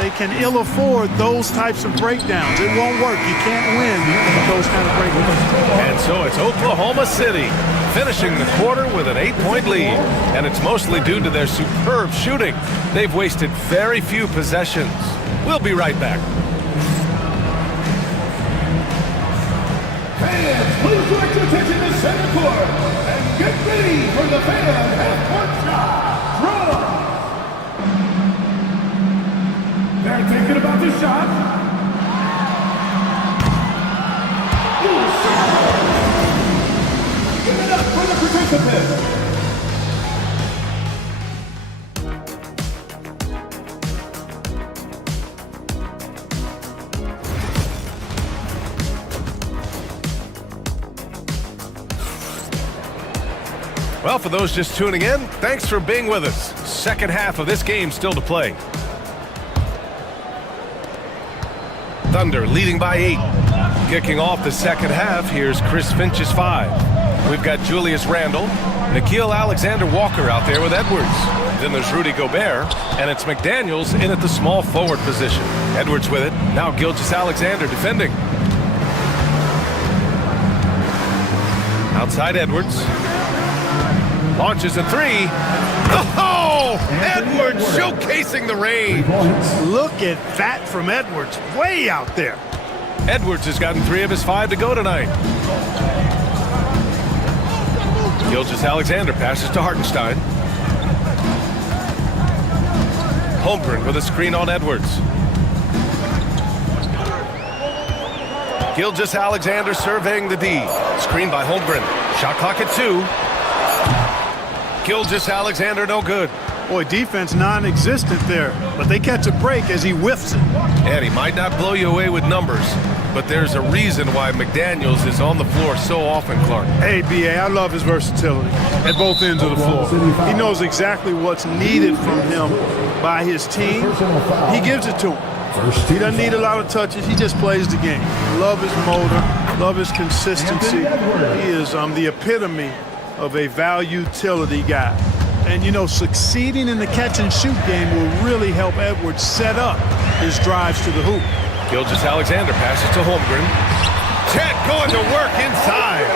They can ill afford those types of breakdowns. It won't work. You can't win with those kind of breakdowns. And so it's Oklahoma City finishing the quarter with an 8-point lead. And it's mostly due to their superb shooting. They've wasted very few possessions. We'll be right back. Fans, please direct your attention to center court and get ready for the fan half-court shot. Draw! They're thinking about the shot. Give it up for the participants. Well, for those just tuning in, thanks for being with us. Second half of this game still to play. Thunder leading by 8. Kicking off the second half, here's Chris Finch's 5. We've got Julius Randle, Nickeil Alexander-Walker out there with Edwards. Then there's Rudy Gobert, and it's McDaniels in at the small forward position. Edwards with it. Now Gilgeous-Alexander defending. Outside Edwards. Launches a 3. Oh! Edwards showcasing the range. Look at that from Edwards. Way out there. Edwards has gotten 3 of his 5 to go tonight. Gilgeous-Alexander passes to Hartenstein. Holmgren with a screen on Edwards. Gilgeous-Alexander surveying the D. Screen by Holmgren. Shot clock at 2. Gilgeous-Alexander no good. Boy, defense non-existent there, but they catch a break as he whiffs it. And he might not blow you away with numbers, but there's a reason why McDaniels is on the floor so often, Clark. Hey, B.A., I love his versatility at both ends of the floor. He knows exactly what's needed from him by his team. He gives it to him. He doesn't need a lot of touches. He just plays the game. Love his motor. Love his consistency. He is the epitome of a value-utility guy. And, you know, succeeding in the catch-and-shoot game will really help Edwards set up his drives to the hoop. Gilgeous-Alexander passes to Holmgren. Chet going to work inside.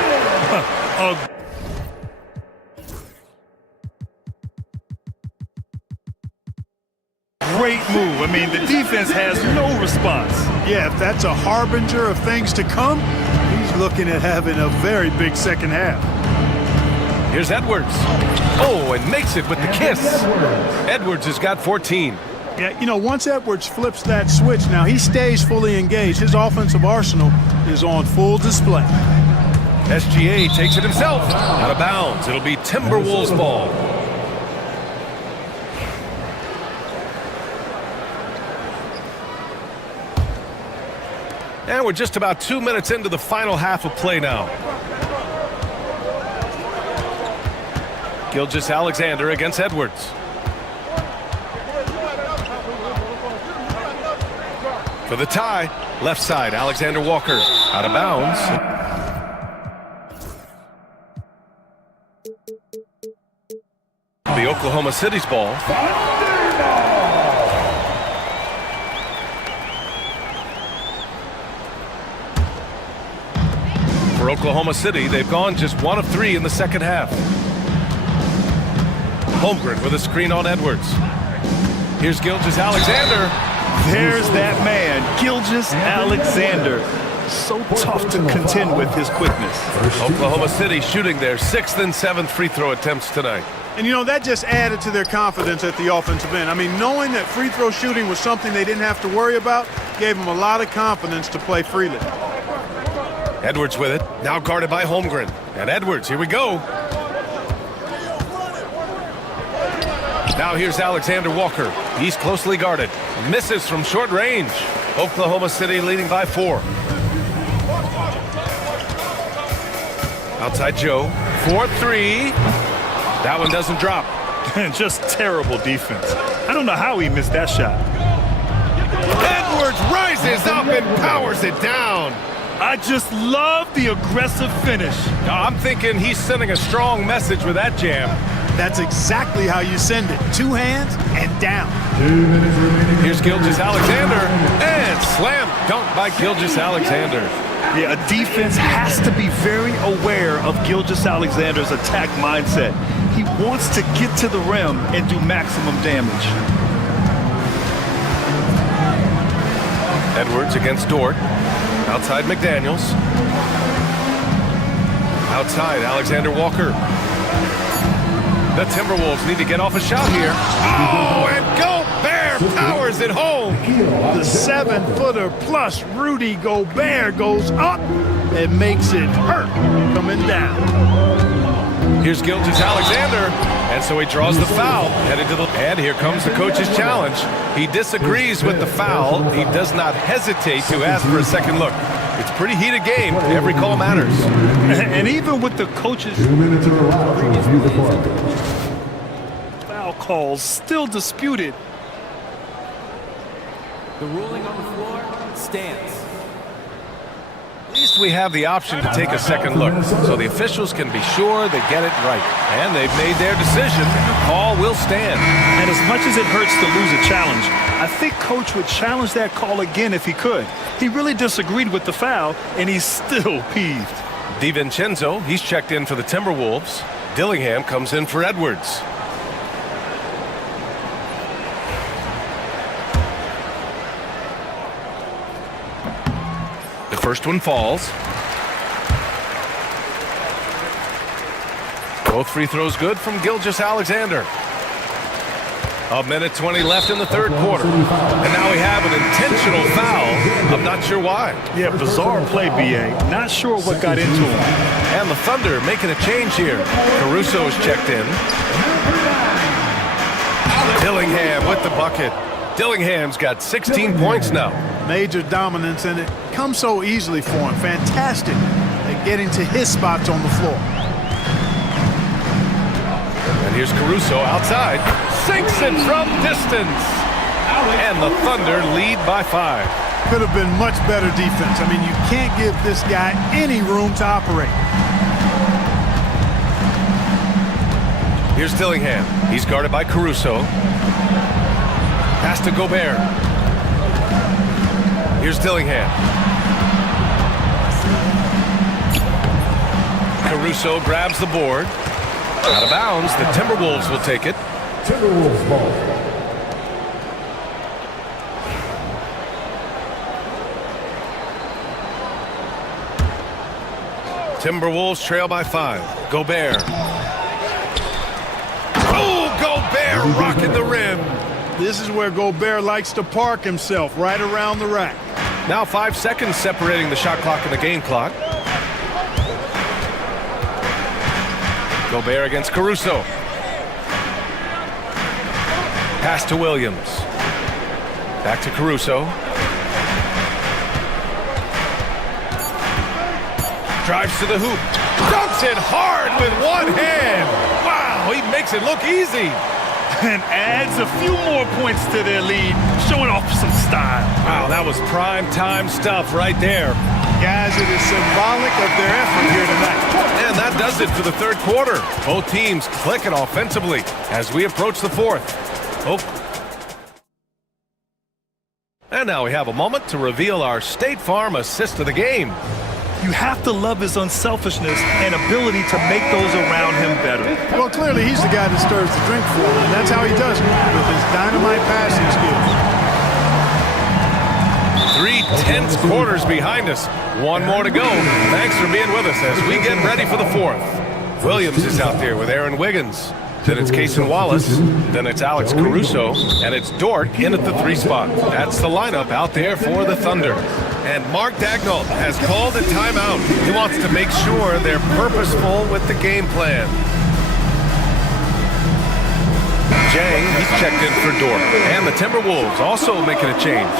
Great move. I mean, the defense has no response. Yeah, if that's a harbinger of things to come, he's looking at having a very big second half. Here's Edwards. Oh, and makes it with the kiss. Edwards has got 14. Yeah, you know, once Edwards flips that switch now, he stays fully engaged. His offensive arsenal is on full display. SGA takes it himself. Out of bounds. It'll be Timberwolves ball. And we're just about 2 minutes into the final half of play now. Gilgeous-Alexander against Edwards. For the tie, left side, Alexander-Walker. Out of bounds. The Oklahoma City's ball. For Oklahoma City, they've gone just 1 of 3 in the second half. Holmgren with a screen on Edwards. Here's Gilgeous-Alexander. There's that man, Gilgeous-Alexander. So tough to contend with his quickness. Oklahoma City shooting their 6th and 7th free throw attempts tonight. And, you know, that just added to their confidence at the offensive end. I mean, knowing that free throw shooting was something they didn't have to worry about gave them a lot of confidence to play freely. Edwards with it, now guarded by Holmgren. And Edwards, here we go. Now here's Alexander-Walker. He's closely guarded. Misses from short range. Oklahoma City leading by 4. Outside Joe. 4-3. That one doesn't drop. Just terrible defense. I don't know how he missed that shot. Edwards rises up and powers it down. I just love the aggressive finish. I'm thinking he's sending a strong message with that jam. That's exactly how you send it. 2 hands and down. 2 minutes remaining. Here's Gilgeous-Alexander. And slam dunk by Gilgeous-Alexander. Yeah, a defense has to be very aware of Gilgeous-Alexander's attack mindset. He wants to get to the rim and do maximum damage. Edwards against Dort. Outside McDaniels. Outside Alexander-Walker. The Timberwolves need to get off a shot here. Oh, and Gobert powers it home. The 7-footer plus Rudy Gobert goes up and makes it hurt coming down. Here's Gilgeous-Alexander, and so he draws the foul. Headed to the and here comes the coach's challenge. He disagrees with the foul. He does not hesitate to ask for a second look. It's a pretty heated game. Every call matters. And even with the coaches' 2 minutes are allowed to review the play. foul calls still disputed. The ruling on the floor stands. At least we have the option to take a second look, so the officials can be sure they get it right. And they've made their decision. The call will stand. And as much as it hurts to lose a challenge, I think Coach would challenge that call again if he could. He really disagreed with the foul, and he's still peeved. DiVincenzo, he's checked in for the Timberwolves. Dillingham comes in for Edwards. The first one falls. Both free throws good from Gilgeous-Alexander. 1:20 left in the third quarter. And now we have an intentional foul. I'm not sure why. Yeah, bizarre play, B.A. Not sure what got into him. And the Thunder making a change here. Caruso's checked in. Dillingham with the bucket. Dillingham's got 16 points now. Major dominance, and it comes so easily for him. Fantastic at getting to his spots on the floor. And here's Caruso outside. Sinks it from distance. And the Thunder lead by 5. Could have been much better defense. I mean, you can't give this guy any room to operate. Here's Dillingham. He's guarded by Caruso. Pass to Gobert. Here's Dillingham. Caruso grabs the board. Out of bounds. The Timberwolves will take it. Timberwolves ball. Timberwolves trail by 5. Gobert. Oh, Gobert rocking the rim. This is where Gobert likes to park himself, right around the rack. Now 5 seconds separating the shot clock and the game clock. Gobert against Caruso. Pass to Williams. Back to Caruso. Drives to the hoop. Dunks it hard with one hand. Wow, he makes it look easy. And adds a few more points to their lead, showing off some style. Wow, that was prime time stuff right there. Guys, it is symbolic of their effort here tonight. And that does it for the third quarter. Both teams clicking offensively as we approach the fourth. Oh. And now we have a moment to reveal our State Farm assist of the game. You have to love his unselfishness and ability to make those around him better. Well, clearly he's the guy that stirs the drink for him, and that's how he does it, with his dynamite passing skills. 3 tense quarters behind us. One more to go. Thanks for being with us as we get ready for the fourth. Williams is out there with Aaron Wiggins. Then it's Cason Wallace. Then it's Alex Caruso. And it's Dort in at the 3 spot. That's the lineup out there for the Thunder. And Mark Daigneault has called a timeout. He wants to make sure they're purposeful with the game plan. Jang, he's checked in for Dort. And the Timberwolves also making a change.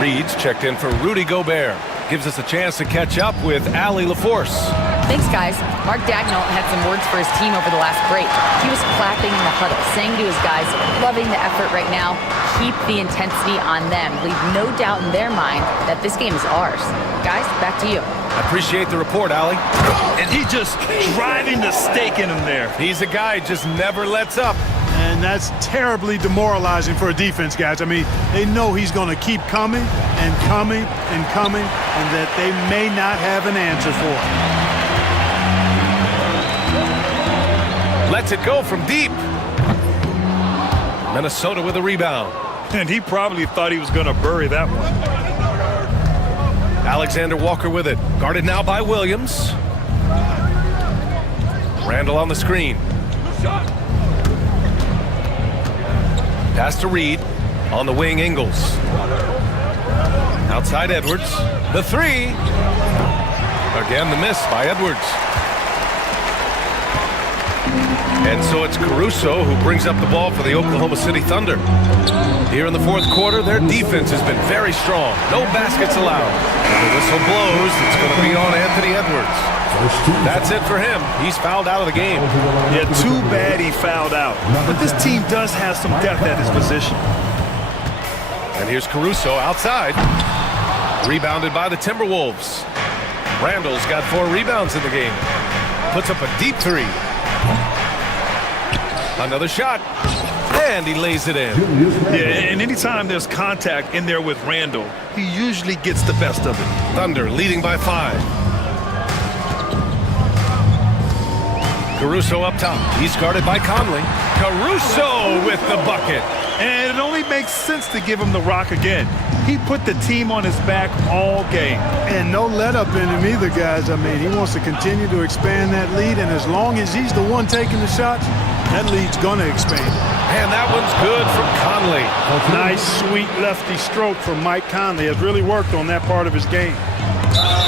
Reed's checked in for Rudy Gobert. Gives us a chance to catch up with Allie LaForce. Thanks, guys. Mark Daigneault had some words for his team over the last break. He was clapping in the huddle, saying to his guys, loving the effort right now, keep the intensity on them. Leave no doubt in their mind that this game is ours. Guys, back to you. I appreciate the report, Allie. And he just driving the stake in him there. He's a guy who just never lets up. And that's terribly demoralizing for a defense, guys. I mean, they know he's going to keep coming and coming and coming, and that they may not have an answer for it. Lets it go from deep. Minnesota with a rebound. And he probably thought he was going to bury that one. Alexander Walker with it. Guarded now by Williams. Randall on the screen. Pass to Reed. On the wing, Ingles. Outside Edwards. The 3. Again, the miss by Edwards. And so it's Caruso who brings up the ball for the Oklahoma City Thunder. Here in the fourth quarter, their defense has been very strong. No baskets allowed. The whistle blows. It's going to be on Anthony Edwards. That's it for him. He's fouled out of the game. Yeah, too bad he fouled out. But this team does have some depth at his position. And here's Caruso outside. Rebounded by the Timberwolves. Randall's got 4 rebounds in the game. Puts up a deep 3. Another shot. And he lays it in. Yeah, and anytime there's contact in there with Randall, he usually gets the best of it. Thunder leading by 5. Caruso up top. He's guarded by Conley. Caruso with the bucket. And it only makes sense to give him the rock again. He put the team on his back all game. And no let up in him either, guys. I mean, he wants to continue to expand that lead, and as long as he's the one taking the shots, that lead's going to expand. And that one's good from Conley. Nice, sweet lefty stroke from Mike Conley. Has really worked on that part of his game.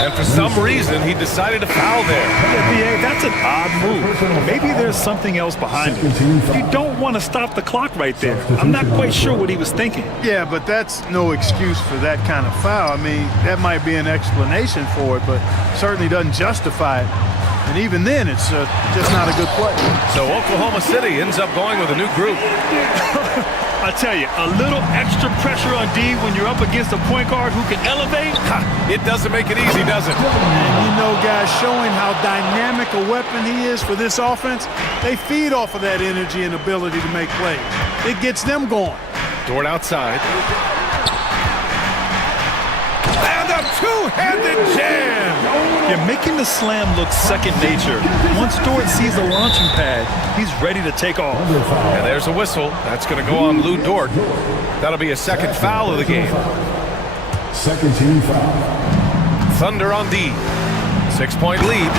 And for some reason, he decided to foul there. Yeah, B.A., that's an odd move. Maybe there's something else behind it. You don't want to stop the clock right there. I'm not quite sure what he was thinking. Yeah, but that's no excuse for that kind of foul. I mean, that might be an explanation for it, but certainly doesn't justify it. And even then, it's just not a good play. So Oklahoma City ends up going with a new group. I tell you, a little extra pressure on D when you're up against a point guard who can elevate. It doesn't make it easy, does it? And you know, guys, showing how dynamic a weapon he is for this offense, they feed off of that energy and ability to make plays. It gets them going. Dort outside. And a two-handed jam! You're making the slam look second nature. Once Dort sees the launching pad, he's ready to take off. And there's a whistle. That's going to go on Lou Dort. That'll be a second foul of the game. Second team foul. Thunder on D. 6-point lead.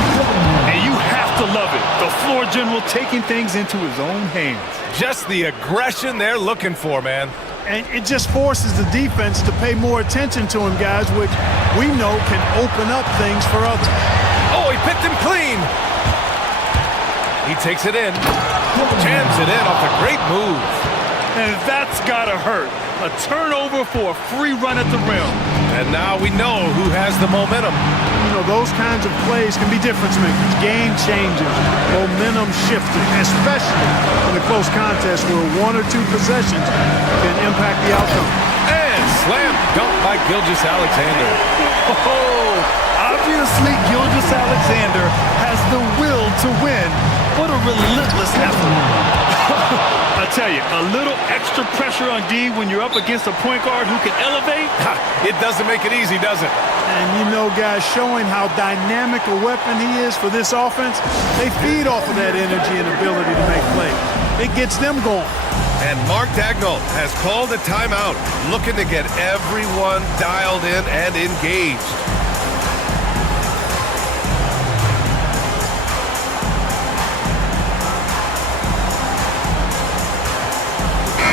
And you have to love it. The floor general taking things into his own hands. Just the aggression they're looking for, man. And it just forces the defense to pay more attention to him, guys, which we know can open up things for others. Oh, he picked him clean. He takes it in. Jams it in off a great move. And that's gotta hurt. A turnover for a free run at the rim. And now we know who has the momentum. You know, those kinds of plays can be difference makers, game changers, momentum shifters, especially in a close contest where 1 or 2 possessions can impact the outcome. And slam dunk by Gilgeous-Alexander. Oh, obviously Gilgeous-Alexander has the will to win. What a relentless effort. I tell you, a little extra pressure on D when you're up against a point guard who can elevate. It doesn't make it easy, does it? And you know, guys, showing how dynamic a weapon he is for this offense, they feed off of that energy and ability to make plays. It gets them going. And Mark Dagnall has called a timeout, looking to get everyone dialed in and engaged.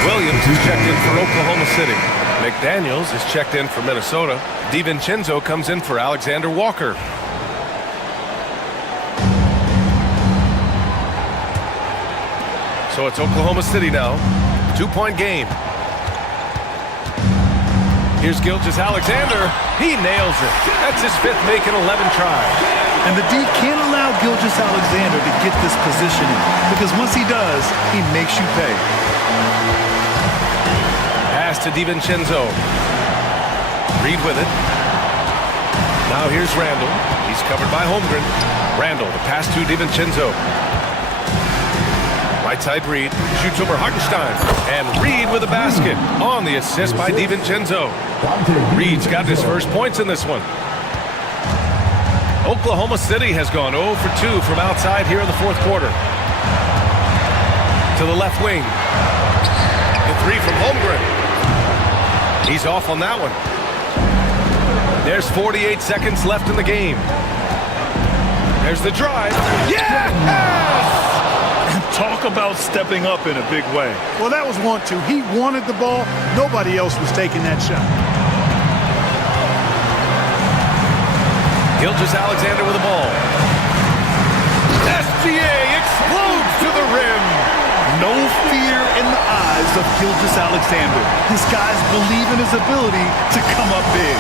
Williams is checked in for Oklahoma City. McDaniels is checked in for Minnesota. DiVincenzo comes in for Alexander Walker. So it's Oklahoma City now. 2-point game. Here's Gilgeous-Alexander. He nails it. That's his 5th make in 11 tries. And the D can't allow Gilgeous-Alexander to get this positioning, because once he does, he makes you pay. Pass to DiVincenzo. Reed with it. Now here's Randall. He's covered by Holmgren. Randall, the pass to DiVincenzo. Right side Reed. Shoots over Hartenstein. And Reed with a basket on the assist by DiVincenzo. Reed's got his first points in this one. Oklahoma City has gone 0 for 2 from outside here in the fourth quarter. To the left wing. The 3 from Holmgren. He's off on that one. There's 48 seconds left in the game. There's the drive. Yes! Talk about stepping up in a big way. Well, that was 1-2. He wanted the ball. Nobody else was taking that shot. Gilgeous-Alexander with the ball. SGA explodes to the rim. of Gilgeous-Alexander. His guys believe in his ability to come up big.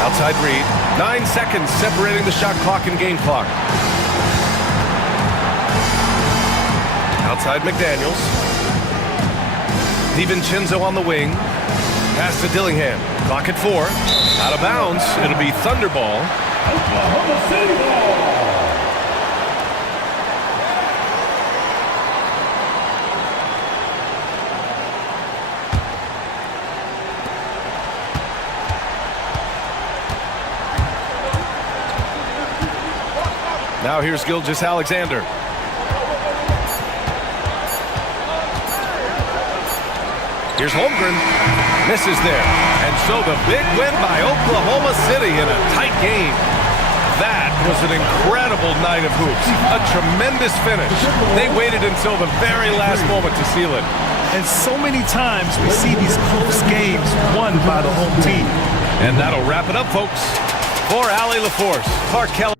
Outside read. 9 seconds separating the shot clock and game clock. Outside McDaniels. DiVincenzo on the wing. Pass to Dillingham. Clock at 4. Out of bounds. It'll be Thunderball. Oklahoma City ball. Now here's Gilgeous-Alexander. Here's Holmgren. Misses there. And so the big win by Oklahoma City in a tight game. That was an incredible night of hoops. A tremendous finish. They waited until the very last moment to seal it. And so many times we see these close games won by the home team. And that'll wrap it up, folks. For Allie LaForce, Clark Kelly.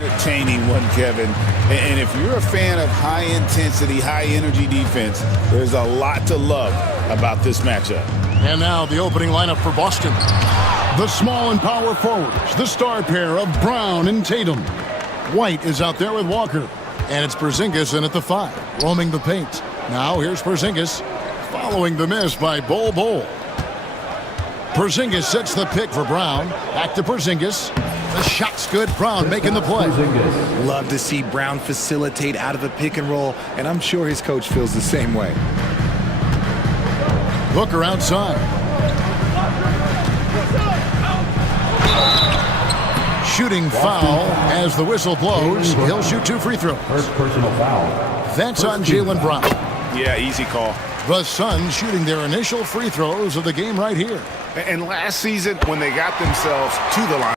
Entertaining one, Kevin. And if you're a fan of high-intensity, high-energy defense, there's a lot to love about this matchup. And now the opening lineup for Boston. The small and power forwards, the star pair of Brown and Tatum. White is out there with Walker. And it's Porzingis in at the 5, roaming the paint. Now here's Porzingis, following the miss by Bol. Porzingis sets the pick for Brown. Back to Porzingis. The shot's good. Brown making the play. Love to see Brown facilitate out of a pick and roll, and I'm sure his coach feels the same way. Booker outside. Shooting foul as the whistle blows. He'll shoot 2 free throws. First personal foul. That's on Jaylen Brown. Yeah, easy call. The Suns shooting their initial free throws of the game right here. And last season, when they got themselves to the line,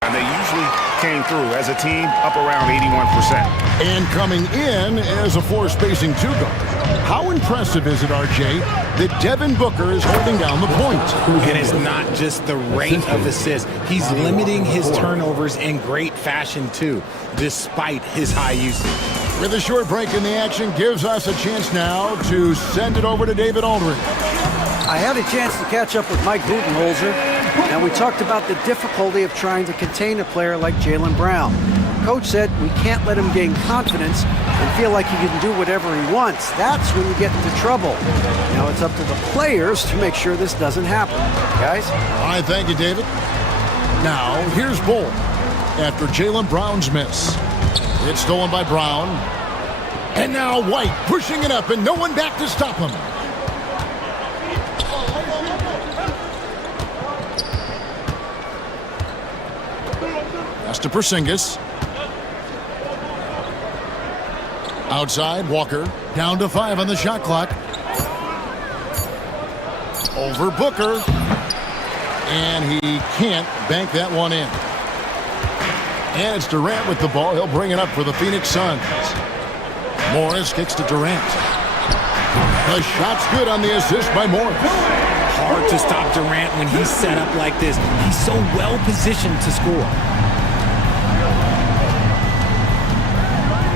and they usually came through as a team up around 81%. And coming in as a 4-spacing 2-guard. How impressive is it, RJ, that Devin Booker is holding down the point? And it's not just the rate of assists. He's limiting his turnovers in great fashion, too, despite his high usage. With a short break in the action, gives us a chance now to send it over to David Aldridge. I had a chance to catch up with Mike Budenholzer, and we talked about the difficulty of trying to contain a player like Jaylen Brown. Coach said we can't let him gain confidence and feel like he can do whatever he wants. That's when you get into trouble. Now it's up to the players to make sure this doesn't happen. Guys? All right, thank you, David. Now, here's Bull after Jaylen Brown's miss. It's stolen by Brown. And now White pushing it up and no one back to stop him. Pass to Porzingis. Outside, Walker. Down to 5 on the shot clock. Over Booker. And he can't bank that one in. And it's Durant with the ball. He'll bring it up for the Phoenix Suns. Morris kicks to Durant. The shot's good on the assist by Morris. Hard to stop Durant when he's set up like this. He's so well positioned to score.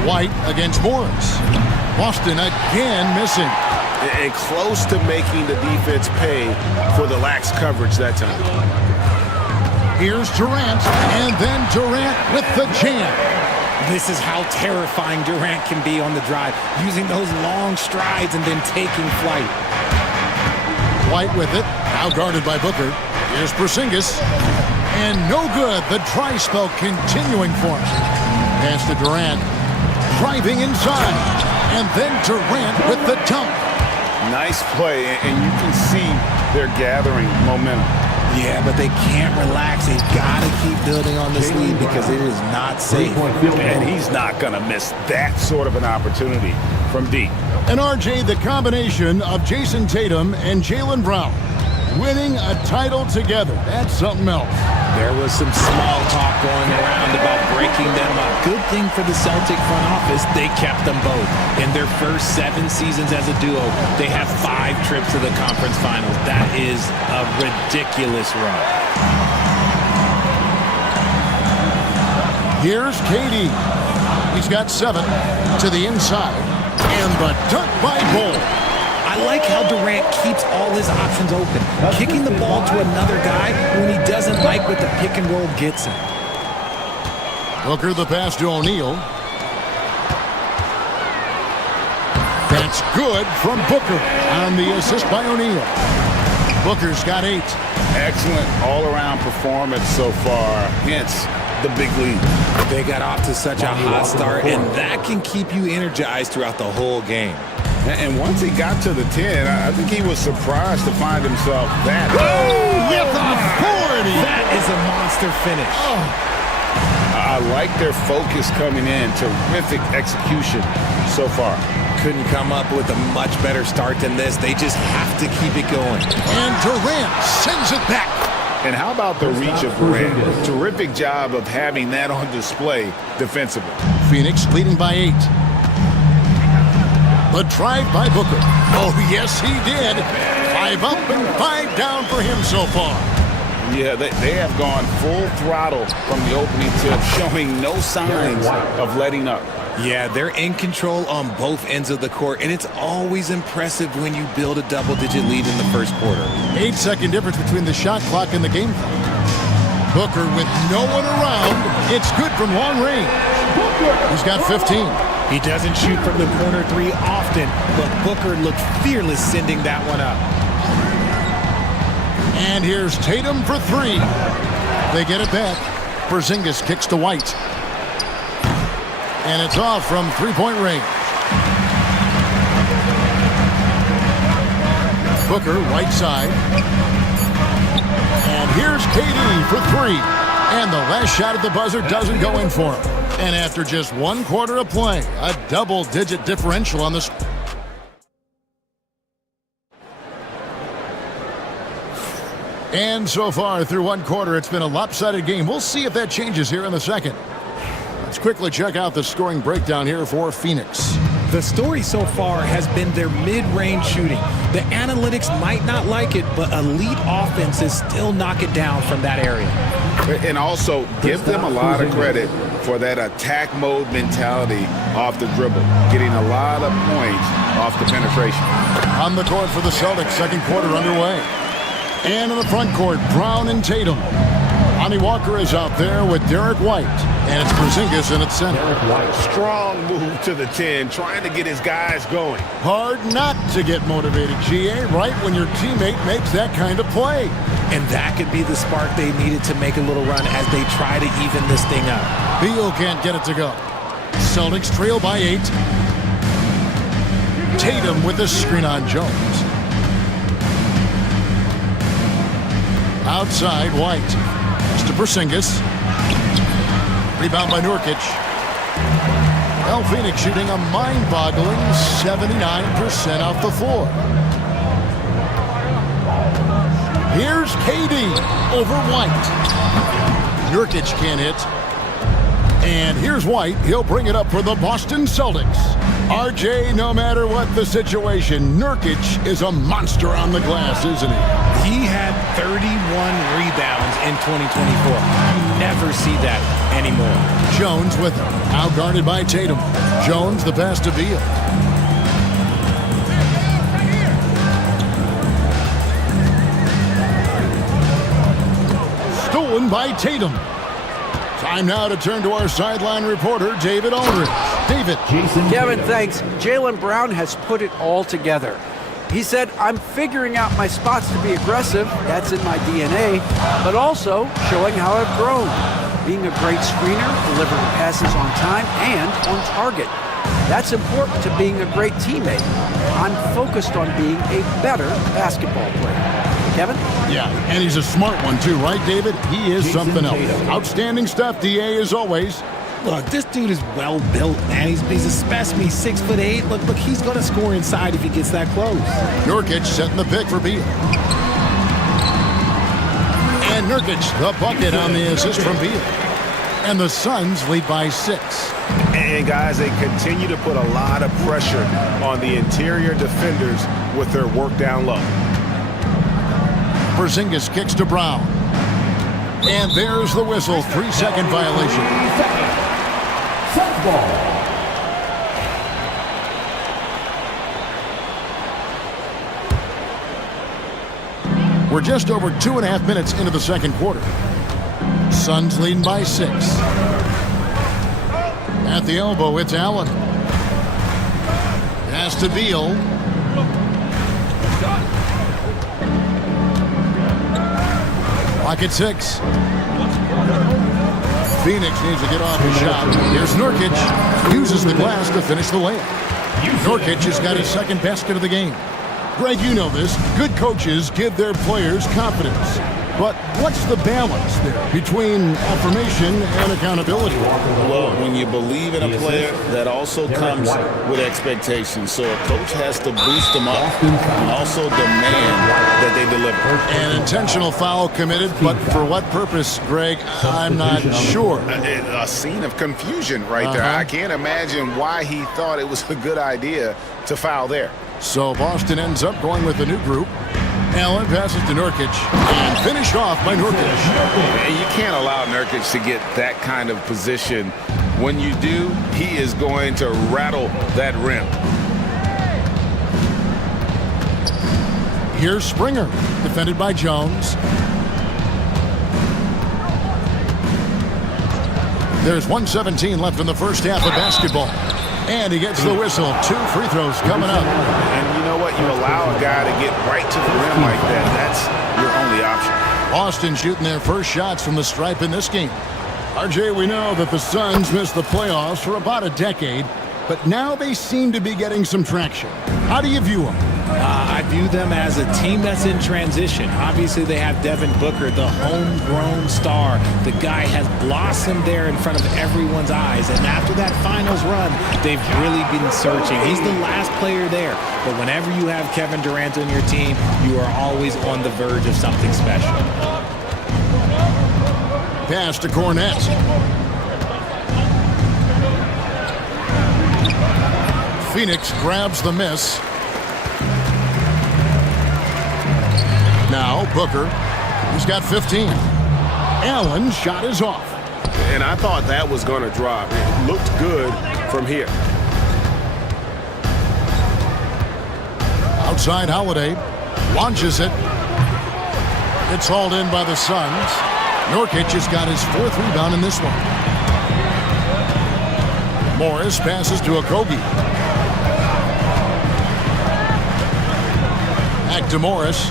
White against Morris. Boston again missing. And close to making the defense pay for the lax coverage that time. Here's Durant, and then Durant with the jam. This is how terrifying Durant can be on the drive, using those long strides and then taking flight. White with it, now guarded by Booker. Here's Porzingis, and no good. The dry spell continuing for him. Pass to Durant, driving inside, and then Durant with the dunk. Nice play, and you can see they're gathering momentum. Yeah, but they can't relax. They've got to keep building on this lead because it is not safe. And he's not going to miss that sort of an opportunity from deep. And RJ, the combination of Jason Tatum and Jaylen Brown winning a title together. That's something else. There was some small talk going around about breaking them up. Good thing for the Celtic front office, they kept them both. In their first 7 seasons as a duo, they have 5 trips to the conference finals. That is a ridiculous run. Here's KD. He's got 7 to the inside. And the dunk by Bull. I like how Durant keeps all his options open, kicking the ball to another guy when he doesn't like what the pick and roll gets him. Booker the pass to O'Neal. That's good from Booker on the assist by O'Neal. Booker's got 8. Excellent all-around performance so far against the big lead. They got off to such a hot start, and that can keep you energized throughout the whole game. And once he got to the 10, I think he was surprised to find himself that. With authority! That is a monster finish. I like their focus coming in. Terrific execution so far. Couldn't come up with a much better start than this. They just have to keep it going. And Durant sends it back. And how about the reach of Durant? Terrific job of having that on display defensively. Phoenix leading by 8. The drive by Booker. Oh, yes, he did. 5 up and 5 down for him so far. Yeah, they have gone full throttle from the opening tip, showing no signs of letting up. Yeah, they're in control on both ends of the court, and it's always impressive when you build a double-digit lead in the first quarter. 8-second difference between the shot clock and the game clock. Booker with no one around. It's good from long range. He's got 15. He doesn't shoot from the corner three often, but Booker looked fearless sending that one up. And here's Tatum for 3. They get it back. Porzingis kicks to White. And it's off from three-point range. Booker, right side. And here's KD for 3. And the last shot at the buzzer doesn't go in for him. And after just 1 quarter of play, a double-digit differential on the score. And so far through 1 quarter, it's been a lopsided game. We'll see if that changes here in the second. Let's quickly check out the scoring breakdown here for Phoenix. The story so far has been their mid-range shooting. The analytics might not like it, but elite offenses still knock it down from that area. And also, give them a lot of credit for that attack mode mentality off the dribble, getting a lot of points off the penetration. On the court for the Celtics, second quarter underway. And in the front court, Brown and Tatum. Lonnie Walker is out there with Derek White. And it's Porzingis in its center. Strong move to the 10, trying to get his guys going. Hard not to get motivated, GA, right when your teammate makes that kind of play. And that could be the spark they needed to make a little run as they try to even this thing up. Beal can't get it to go. Celtics trail by 8. Tatum with the screen on Jones. Outside, White. To Porzingis. Rebound by Nurkic. Well, Phoenix shooting a mind-boggling 79% off the floor. Here's KD over White. Nurkic can't hit. And here's White. He'll bring it up for the Boston Celtics. RJ, no matter what the situation, Nurkic is a monster on the glass, isn't he? He had 31 rebounds in 2024. You never see that anymore. Jones with him. Out guarded by Tatum. Jones, the pass to Beal. Stolen by Tatum. Time now to turn to our sideline reporter, David Aldridge. David. Kevin, thanks. Jaylen Brown has put it all together. He said, I'm figuring out my spots to be aggressive. That's in my DNA. But also showing how I've grown. Being a great screener, delivering passes on time and on target. That's important to being a great teammate. I'm focused on being a better basketball player. Kevin? Yeah, and he's a smart one too, right, David? He is something else. Outstanding stuff, DA, as always. Look, this dude is well built, man. He's a specimen. He's 6'8". Look, he's going to score inside if he gets that close. Nurkic setting the pick for Beal. And Nurkic, the bucket on the assist from Beal. And the Suns lead by 6. And guys, they continue to put a lot of pressure on the interior defenders with their work down low. Porzingis kicks to Brown. And there's the whistle. 3-second violation. Ball. We're just over 2.5 minutes into the second quarter. Suns leading by 6. At the elbow, it's Allen. Pass to Beal. Clock at 6. Phoenix needs to get off the shot. Here's Nurkic. Uses the glass to finish the layup. Nurkic has got his second basket of the game. Greg, you know this. Good coaches give their players confidence. But what's the balance there between affirmation and accountability? Well, when you believe in a player, that also comes with expectations. So a coach has to boost them up and also demand that they deliver. An intentional foul committed, but for what purpose, Greg? I'm not sure. A scene of confusion right there. I can't imagine why he thought it was a good idea to foul there. So Boston ends up going with a new group. Allen passes to Nurkic and finished off by Nurkic. And you can't allow Nurkic to get that kind of position. When you do, he is going to rattle that rim. Here's Springer, defended by Jones. There's 1:17 left in the first half of basketball. And he gets the whistle. 2 free throws coming up. And you know what? You allow a guy to get right to the rim like that. That's your only option. Boston shooting their first shots from the stripe in this game. RJ, we know that the Suns missed the playoffs for about a decade, but now they seem to be getting some traction. How do you view them? I view them as a team that's in transition. Obviously, they have Devin Booker, the homegrown star. The guy has blossomed there in front of everyone's eyes. And after that finals run, they've really been searching. He's the last player there. But whenever you have Kevin Durant on your team, you are always on the verge of something special. Pass to Cornette. Phoenix grabs the miss. Now Booker, he's got 15. Allen's shot is off. And I thought that was going to drop. It looked good from here. Outside Holiday, launches it. It's hauled in by the Suns. Nurkic has got his 4th rebound in this one. Morris passes to Okogie. Back to Morris.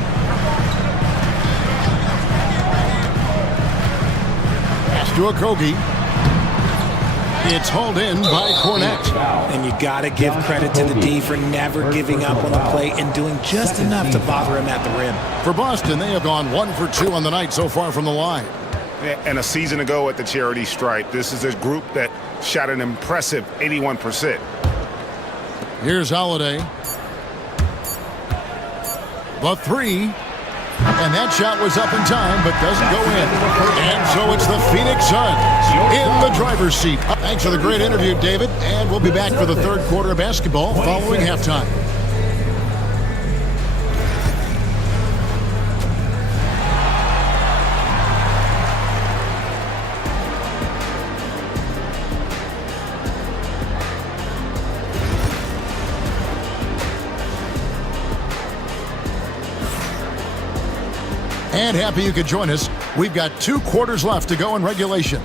To Okogie. It's hauled in by Cornette. And you got to give credit to the D for never giving up on the play and doing just enough to bother him at the rim. For Boston, they have gone 1 for 2 on the night so far from the line. And a season ago at the charity stripe, this is a group that shot an impressive 81%. Here's Holiday. The 3. And that shot was up in time, but doesn't go in. And so it's the Phoenix Suns in the driver's seat. Thanks for the great interview, David. And we'll be back for the 3rd quarter of basketball following halftime. And happy you could join us. We've got 2 quarters left to go in regulation.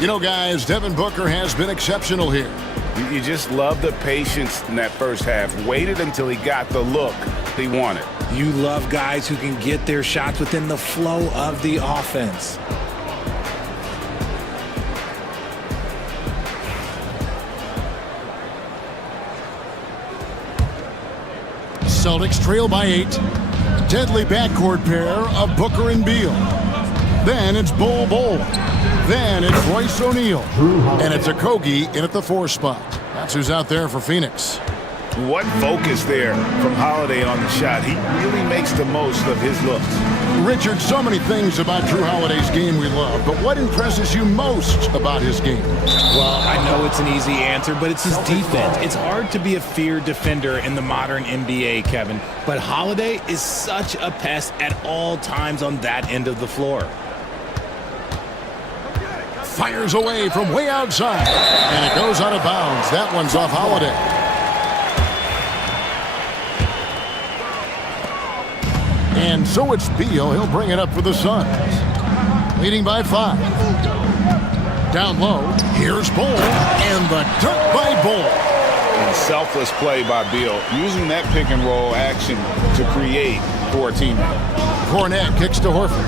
You know, guys, Devin Booker has been exceptional here. You just love the patience in that first half. Waited until he got the look he wanted. You love guys who can get their shots within the flow of the offense. Celtics trail by 8. Deadly backcourt pair of Booker and Beal. Then it's Bol. Then it's Royce O'Neal. And it's Okogie in at the 4 spot. That's who's out there for Phoenix. What focus there from Holiday on the shot. He really makes the most of his looks. Richard, so many things about Jrue Holiday's game we love, but what impresses you most about his game? Well, I know it's an easy answer, but it's his defense. It's hard to be a feared defender in the modern NBA, Kevin. But Holiday is such a pest at all times on that end of the floor. Fires away from way outside, and it goes out of bounds. That one's off Holiday. And so it's Beal. He'll bring it up for the Suns. Leading by 5. Down low. Here's Bol. And the dunk by Bol. And selfless play by Beal. Using that pick and roll action to create for a teammate. Cornette kicks to Horford.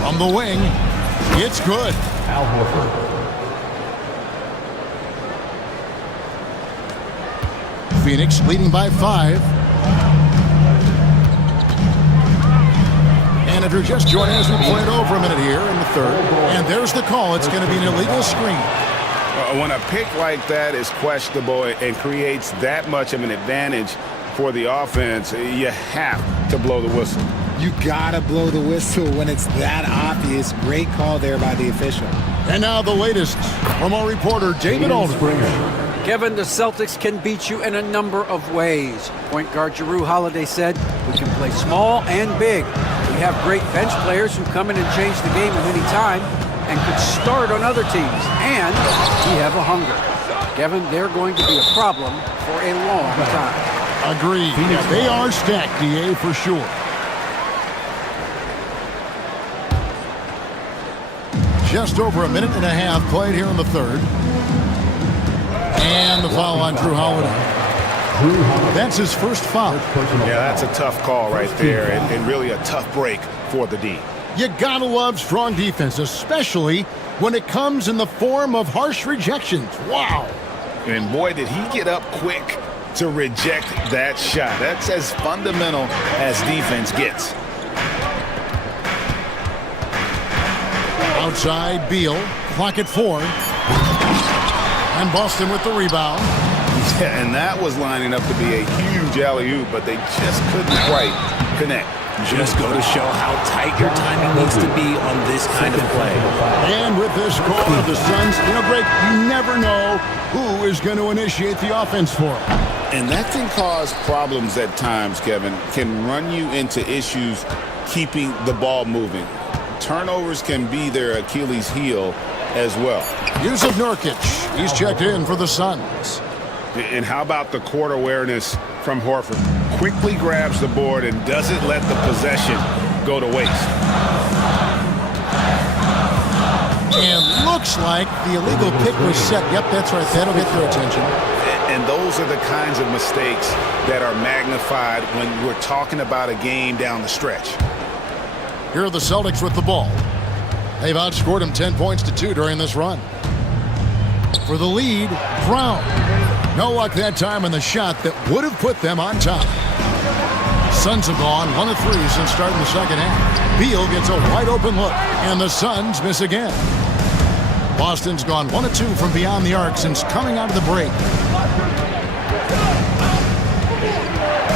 From the wing. It's good. Al Horford. Phoenix leading by 5. And if you're just joining us, we played over a minute here in the 3rd. And there's the call. It's going to be an illegal screen. When a pick like that is questionable and creates that much of an advantage for the offense, you have to blow the whistle. You gotta blow the whistle when it's that obvious. Great call there by the official. And now the latest from our reporter, David Alden. Kevin, the Celtics can beat you in a number of ways. Point guard Jrue Holiday said, we can play small and big. We have great bench players who come in and change the game at any time and could start on other teams. And we have a hunger. Kevin, they're going to be a problem for a long time. Agreed. Yeah, they are stacked, DA, for sure. Just over a minute and a half played here in the third. And the foul on Jrue Holiday. That's his first foul. Yeah, that's a tough call right there, and really a tough break for the D. You gotta love strong defense, especially when it comes in the form of harsh rejections. Wow. And boy, did he get up quick to reject that shot. That's as fundamental as defense gets. Outside, Beal, clock at 4. And Boston with the rebound. Yeah, and that was lining up to be a huge alley-oop, but they just couldn't quite connect. Just go to show how tight your timing needs to be on this kind of play. And with this call of the Suns, Greg, you never know who is going to initiate the offense for them. And that can cause problems at times, Kevin. Can run you into issues keeping the ball moving. Turnovers can be their Achilles heel as well. Yusuf Nurkic, he's checked in for the Suns. And how about the court awareness from Horford? Quickly grabs the board and doesn't let the possession go to waste. And looks like the illegal pick was set. Yep, that's right. That'll get their attention. And those are the kinds of mistakes that are magnified when we're talking about a game down the stretch. Here are the Celtics with the ball. They've outscored them 10 points to 2 during this run. For the lead, Brown. No luck that time in the shot that would have put them on top. Suns have gone 1 of 3 since starting the second half. Beal gets a wide open look, and the Suns miss again. Boston's gone 1 of 2 from beyond the arc since coming out of the break.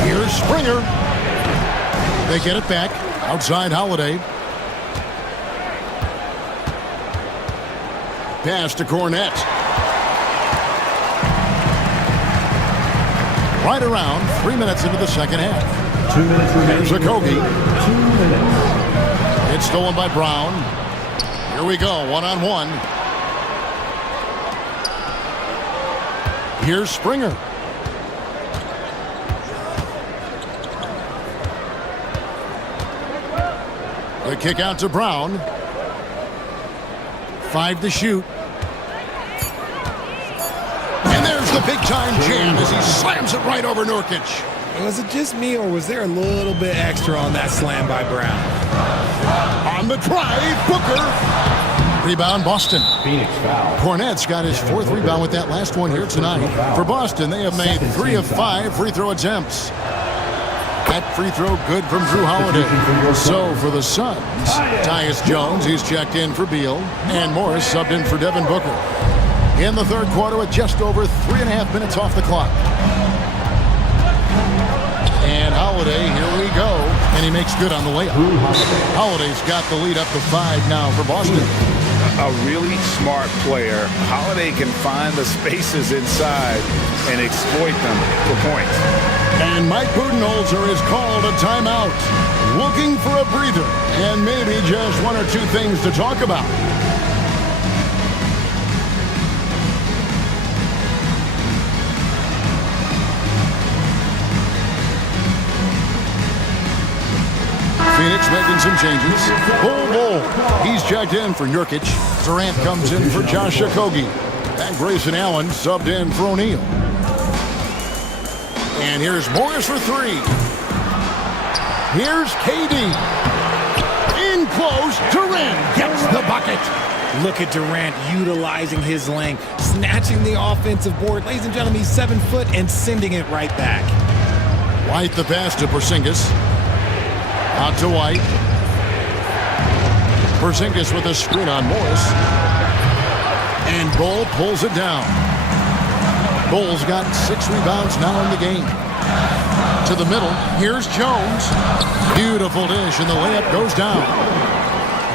Here's Springer. They get it back. Outside Holiday. Pass to Cornette. Right around 3 minutes into the second half. 2 minutes remaining. There's a Kogi. 2 minutes. It's stolen by Brown. Here we go, one-on-one. Here's Springer. The kick out to Brown. 5 to shoot. And there's the big-time jam as he slams it right over Nurkic. Was it just me, or was there a little bit extra on that slam by Brown? On the drive, Booker. Rebound, Boston. Phoenix foul. Cornette's got his 4th rebound with that last one here tonight. For Boston, they have made 3 of 5 free throw attempts. That free throw good from Jrue Holiday. So for the Suns, Tyus Jones, he's checked in for Beal, and Morris subbed in for Devin Booker. In the third quarter with just over 3.5 minutes off the clock. And Holiday, here we go. And he makes good on the layup. Holiday's got the lead up to 5 now for Boston. A really smart player. Holiday can find the spaces inside and exploit them for points. And Mike Budenholzer is called a timeout. Looking for a breather and maybe just 1 or 2 things to talk about. Phoenix making some changes. Bull. He's checked in for Nurkic. Durant comes in for Josh Okogie. And Grayson Allen subbed in for O'Neal. And here's Morris for 3. Here's KD. In close, Durant gets the bucket. Look at Durant utilizing his length, snatching the offensive board. Ladies and gentlemen, he's 7 foot and sending it right back. White the pass to Porzingis. Out to White. Porzingis with a screen on Morris. And Bull pulls it down. Bull's got 6 rebounds now in the game. To the middle. Here's Jones. Beautiful dish, and the layup goes down.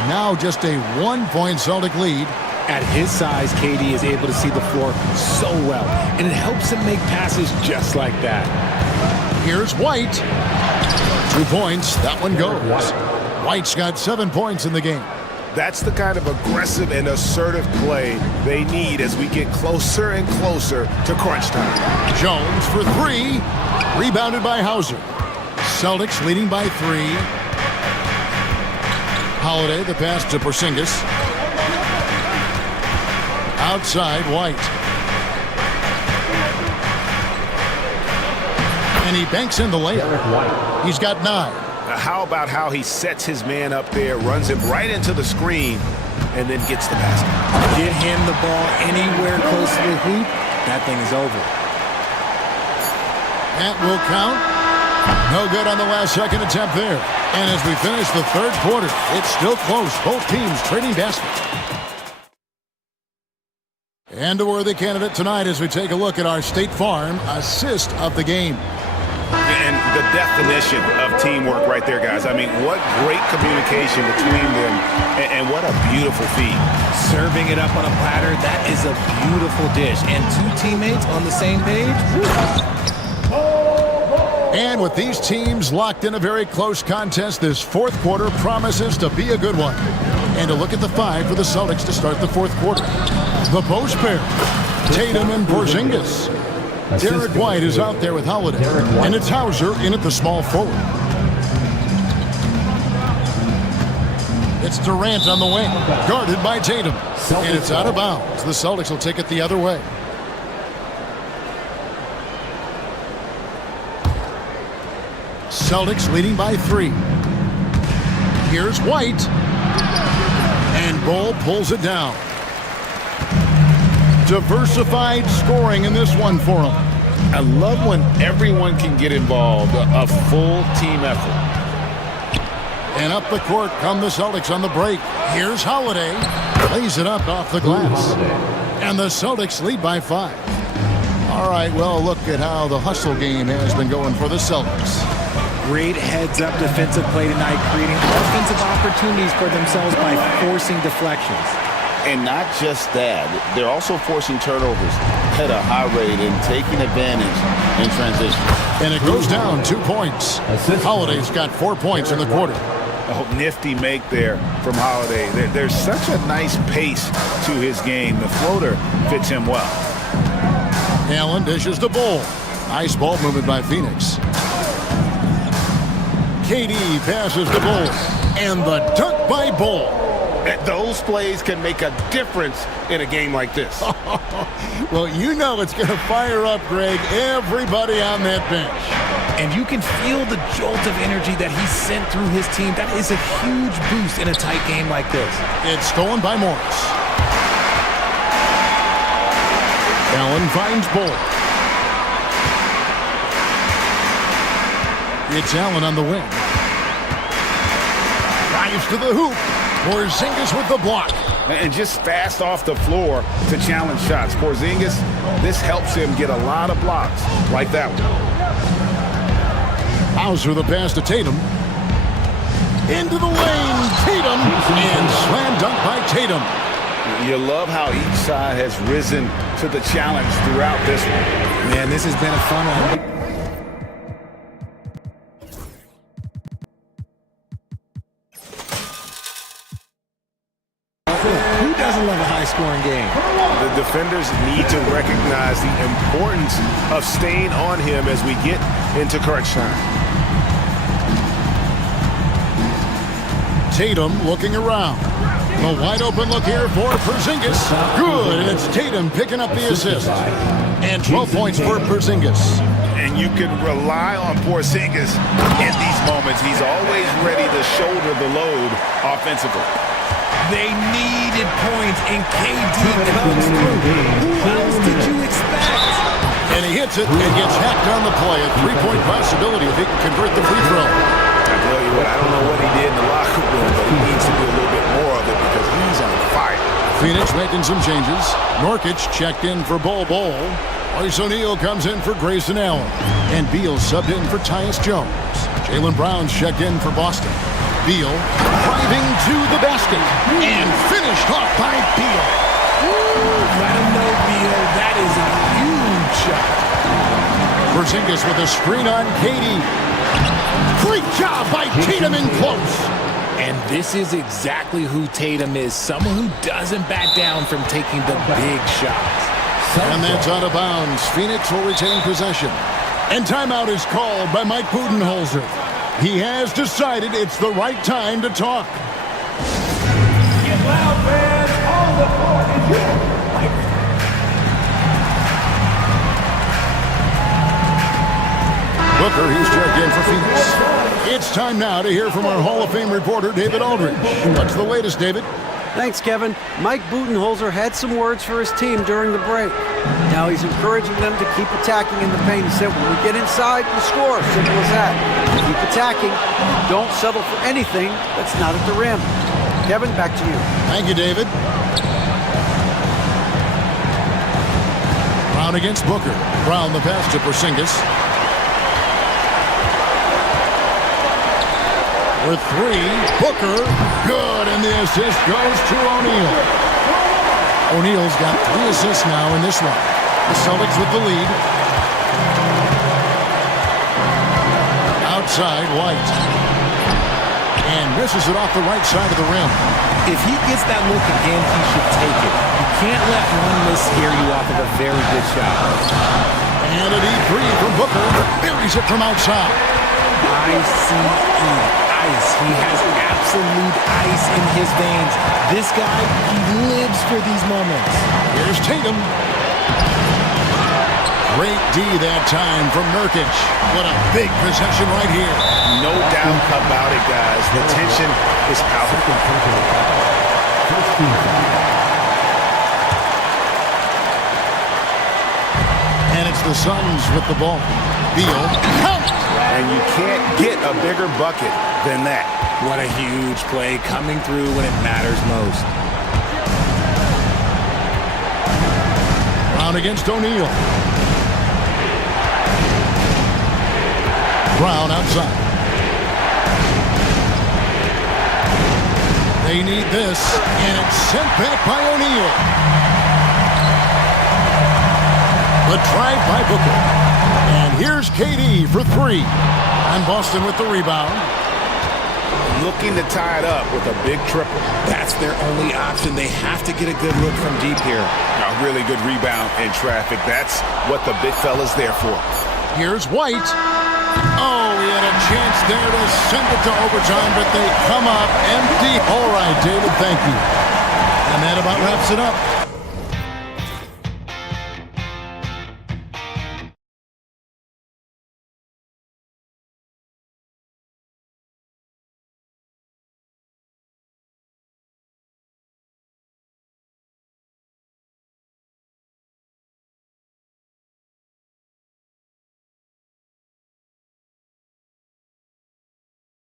Now just a 1-point Celtic lead At his size, KD is able to see the floor so well, and it helps him make passes just like that. Here's White. 2 points. That one goes. White's got 7 points in the game. That's the kind of aggressive and assertive play they need as we get closer and closer to crunch time. Jones for 3. Rebounded by Hauser. Celtics leading by 3. Holiday, the pass to Porzingis. Outside, White. And he banks in the layup. He's got 9. How about how he sets his man up there, runs him right into the screen, and then gets the basket? Get him the ball anywhere close to the hoop, that thing is over. That will count. No good on the last second attempt there. And as we finish the third quarter, it's still close. Both teams trading baskets. And a worthy candidate tonight as we take a look at our State Farm assist of the game. And the definition of teamwork right there, guys. I mean, what great communication between them, and what a beautiful feed. Serving it up on a platter, that is a beautiful dish. And 2 teammates on the same page. And with these teams locked in a very close contest, this fourth quarter promises to be a good one. And a look at the 5 for the Celtics to start the fourth quarter. The post pair, Tatum and Porzingis. Derek White is out there with Holiday. And it's Hauser in at the small forward. It's Durant on the wing, guarded by Tatum. And it's out of bounds. The Celtics will take it the other way. Celtics leading by 3. Here's White. And Bull pulls it down. Diversified scoring in this one for him. I love when everyone can get involved, a full team effort. And up the court come the Celtics on the break. Here's Holiday. Lays it up off the glass. And the Celtics lead by 5. All right, well, look at how the hustle game has been going for the Celtics. Great heads-up defensive play tonight, creating offensive opportunities for themselves by forcing deflections. And not just that, they're also forcing turnovers at a high rate and taking advantage in transition. And it goes down 2 points. Holiday's got 4 points in the quarter. Oh, nifty make there from Holiday. There's such a nice pace to his game. The floater fits him well. Allen dishes the Bull. Nice ball movement by Phoenix. KD passes the Bull. And the dunk by Bull. Those plays can make a difference in a game like this. Well, you know it's going to fire up, Greg, everybody on that bench. And you can feel the jolt of energy that he sent through his team. That is a huge boost in a tight game like this. It's stolen by Morris. Allen finds Bull. It's Allen on the wing. Drives to the hoop. Porzingis with the block. And just fast off the floor to challenge shots. Porzingis, this helps him get a lot of blocks like that one. Hauser the pass to Tatum. Into the lane, Tatum. And slam dunk by Tatum. You love how each side has risen to the challenge throughout this one. Man, this has been a fun one. Who doesn't love a high-scoring game? The defenders need to recognize the importance of staying on him as we get into crunch time. Tatum looking around. The wide open look here for Porzingis. Good, and it's Tatum picking up the assist. And 12 points for Porzingis. And you can rely on Porzingis in these moments. He's always ready to shoulder the load offensively. They needed points, and KD comes through. Who else did you expect? And he hits it and gets hacked on the play. A three-point possibility if he can convert the free throw. I tell you what, I don't know what he did in the locker room, but he needs to do a little bit more of it because he's on fire. Phoenix making some changes. Norkic checked in for Bol Bol. Royce O'Neal comes in for Grayson Allen. And Beal subbed in for Tyus Jones. Jaylen Brown's checked in for Boston. Beal driving to the basket and finished off by Beal. Let him know, Beal. That is a huge shot. Porzingis with a screen on Katie. Great job by Tatum in close. And this is exactly who Tatum is, someone who doesn't back down from taking the big shots. And that's out of bounds. Phoenix will retain possession. And timeout is called by Mike Budenholzer. He has decided it's the right time to talk. Get loud, fans. On the floor is your Booker, he's checked in for Phoenix. It's time now to hear from our Hall of Fame reporter, David Aldridge. What's the latest, David? Thanks, Kevin. Mike Budenholzer had some words for his team during the break. Now he's encouraging them to keep attacking in the paint. He said, when we get inside, we score. Simple as that. Keep attacking. Don't settle for anything that's not at the rim. Kevin, back to you. Thank you, David. Brown against Booker. Brown the pass to Porzingis. With three, Booker, good, and the assist goes to O'Neal. O'Neal's got 3 assists now in this one. The Celtics with the lead. Outside, White. And misses it off the right side of the rim. If he gets that look again, he should take it. You can't let one miss scare you off of a very good shot. And a deep three from Booker. Buries it from outside. ICE. He has absolute ice in his veins. This guy, he lives for these moments. Here's Tatum. Great D that time from Nurkic. What a big possession right here. No doubt about it, guys. The tension is palpable. And it's the Suns with the ball. Beal. Count! And you can't get a bigger bucket than that. What a huge play coming through when it matters most. Brown against O'Neal. Brown outside. They need this, and it's sent back by O'Neal. The drive by Booker. And here's KD for 3. And Boston with the rebound. Looking to tie it up with a big triple. That's their only option. They have to get a good look from deep here. A really good rebound in traffic. That's what the big fella's there for. Here's White. Oh, he had a chance there to send it to overtime, but they come up empty. All right, David, thank you. And that about wraps it up.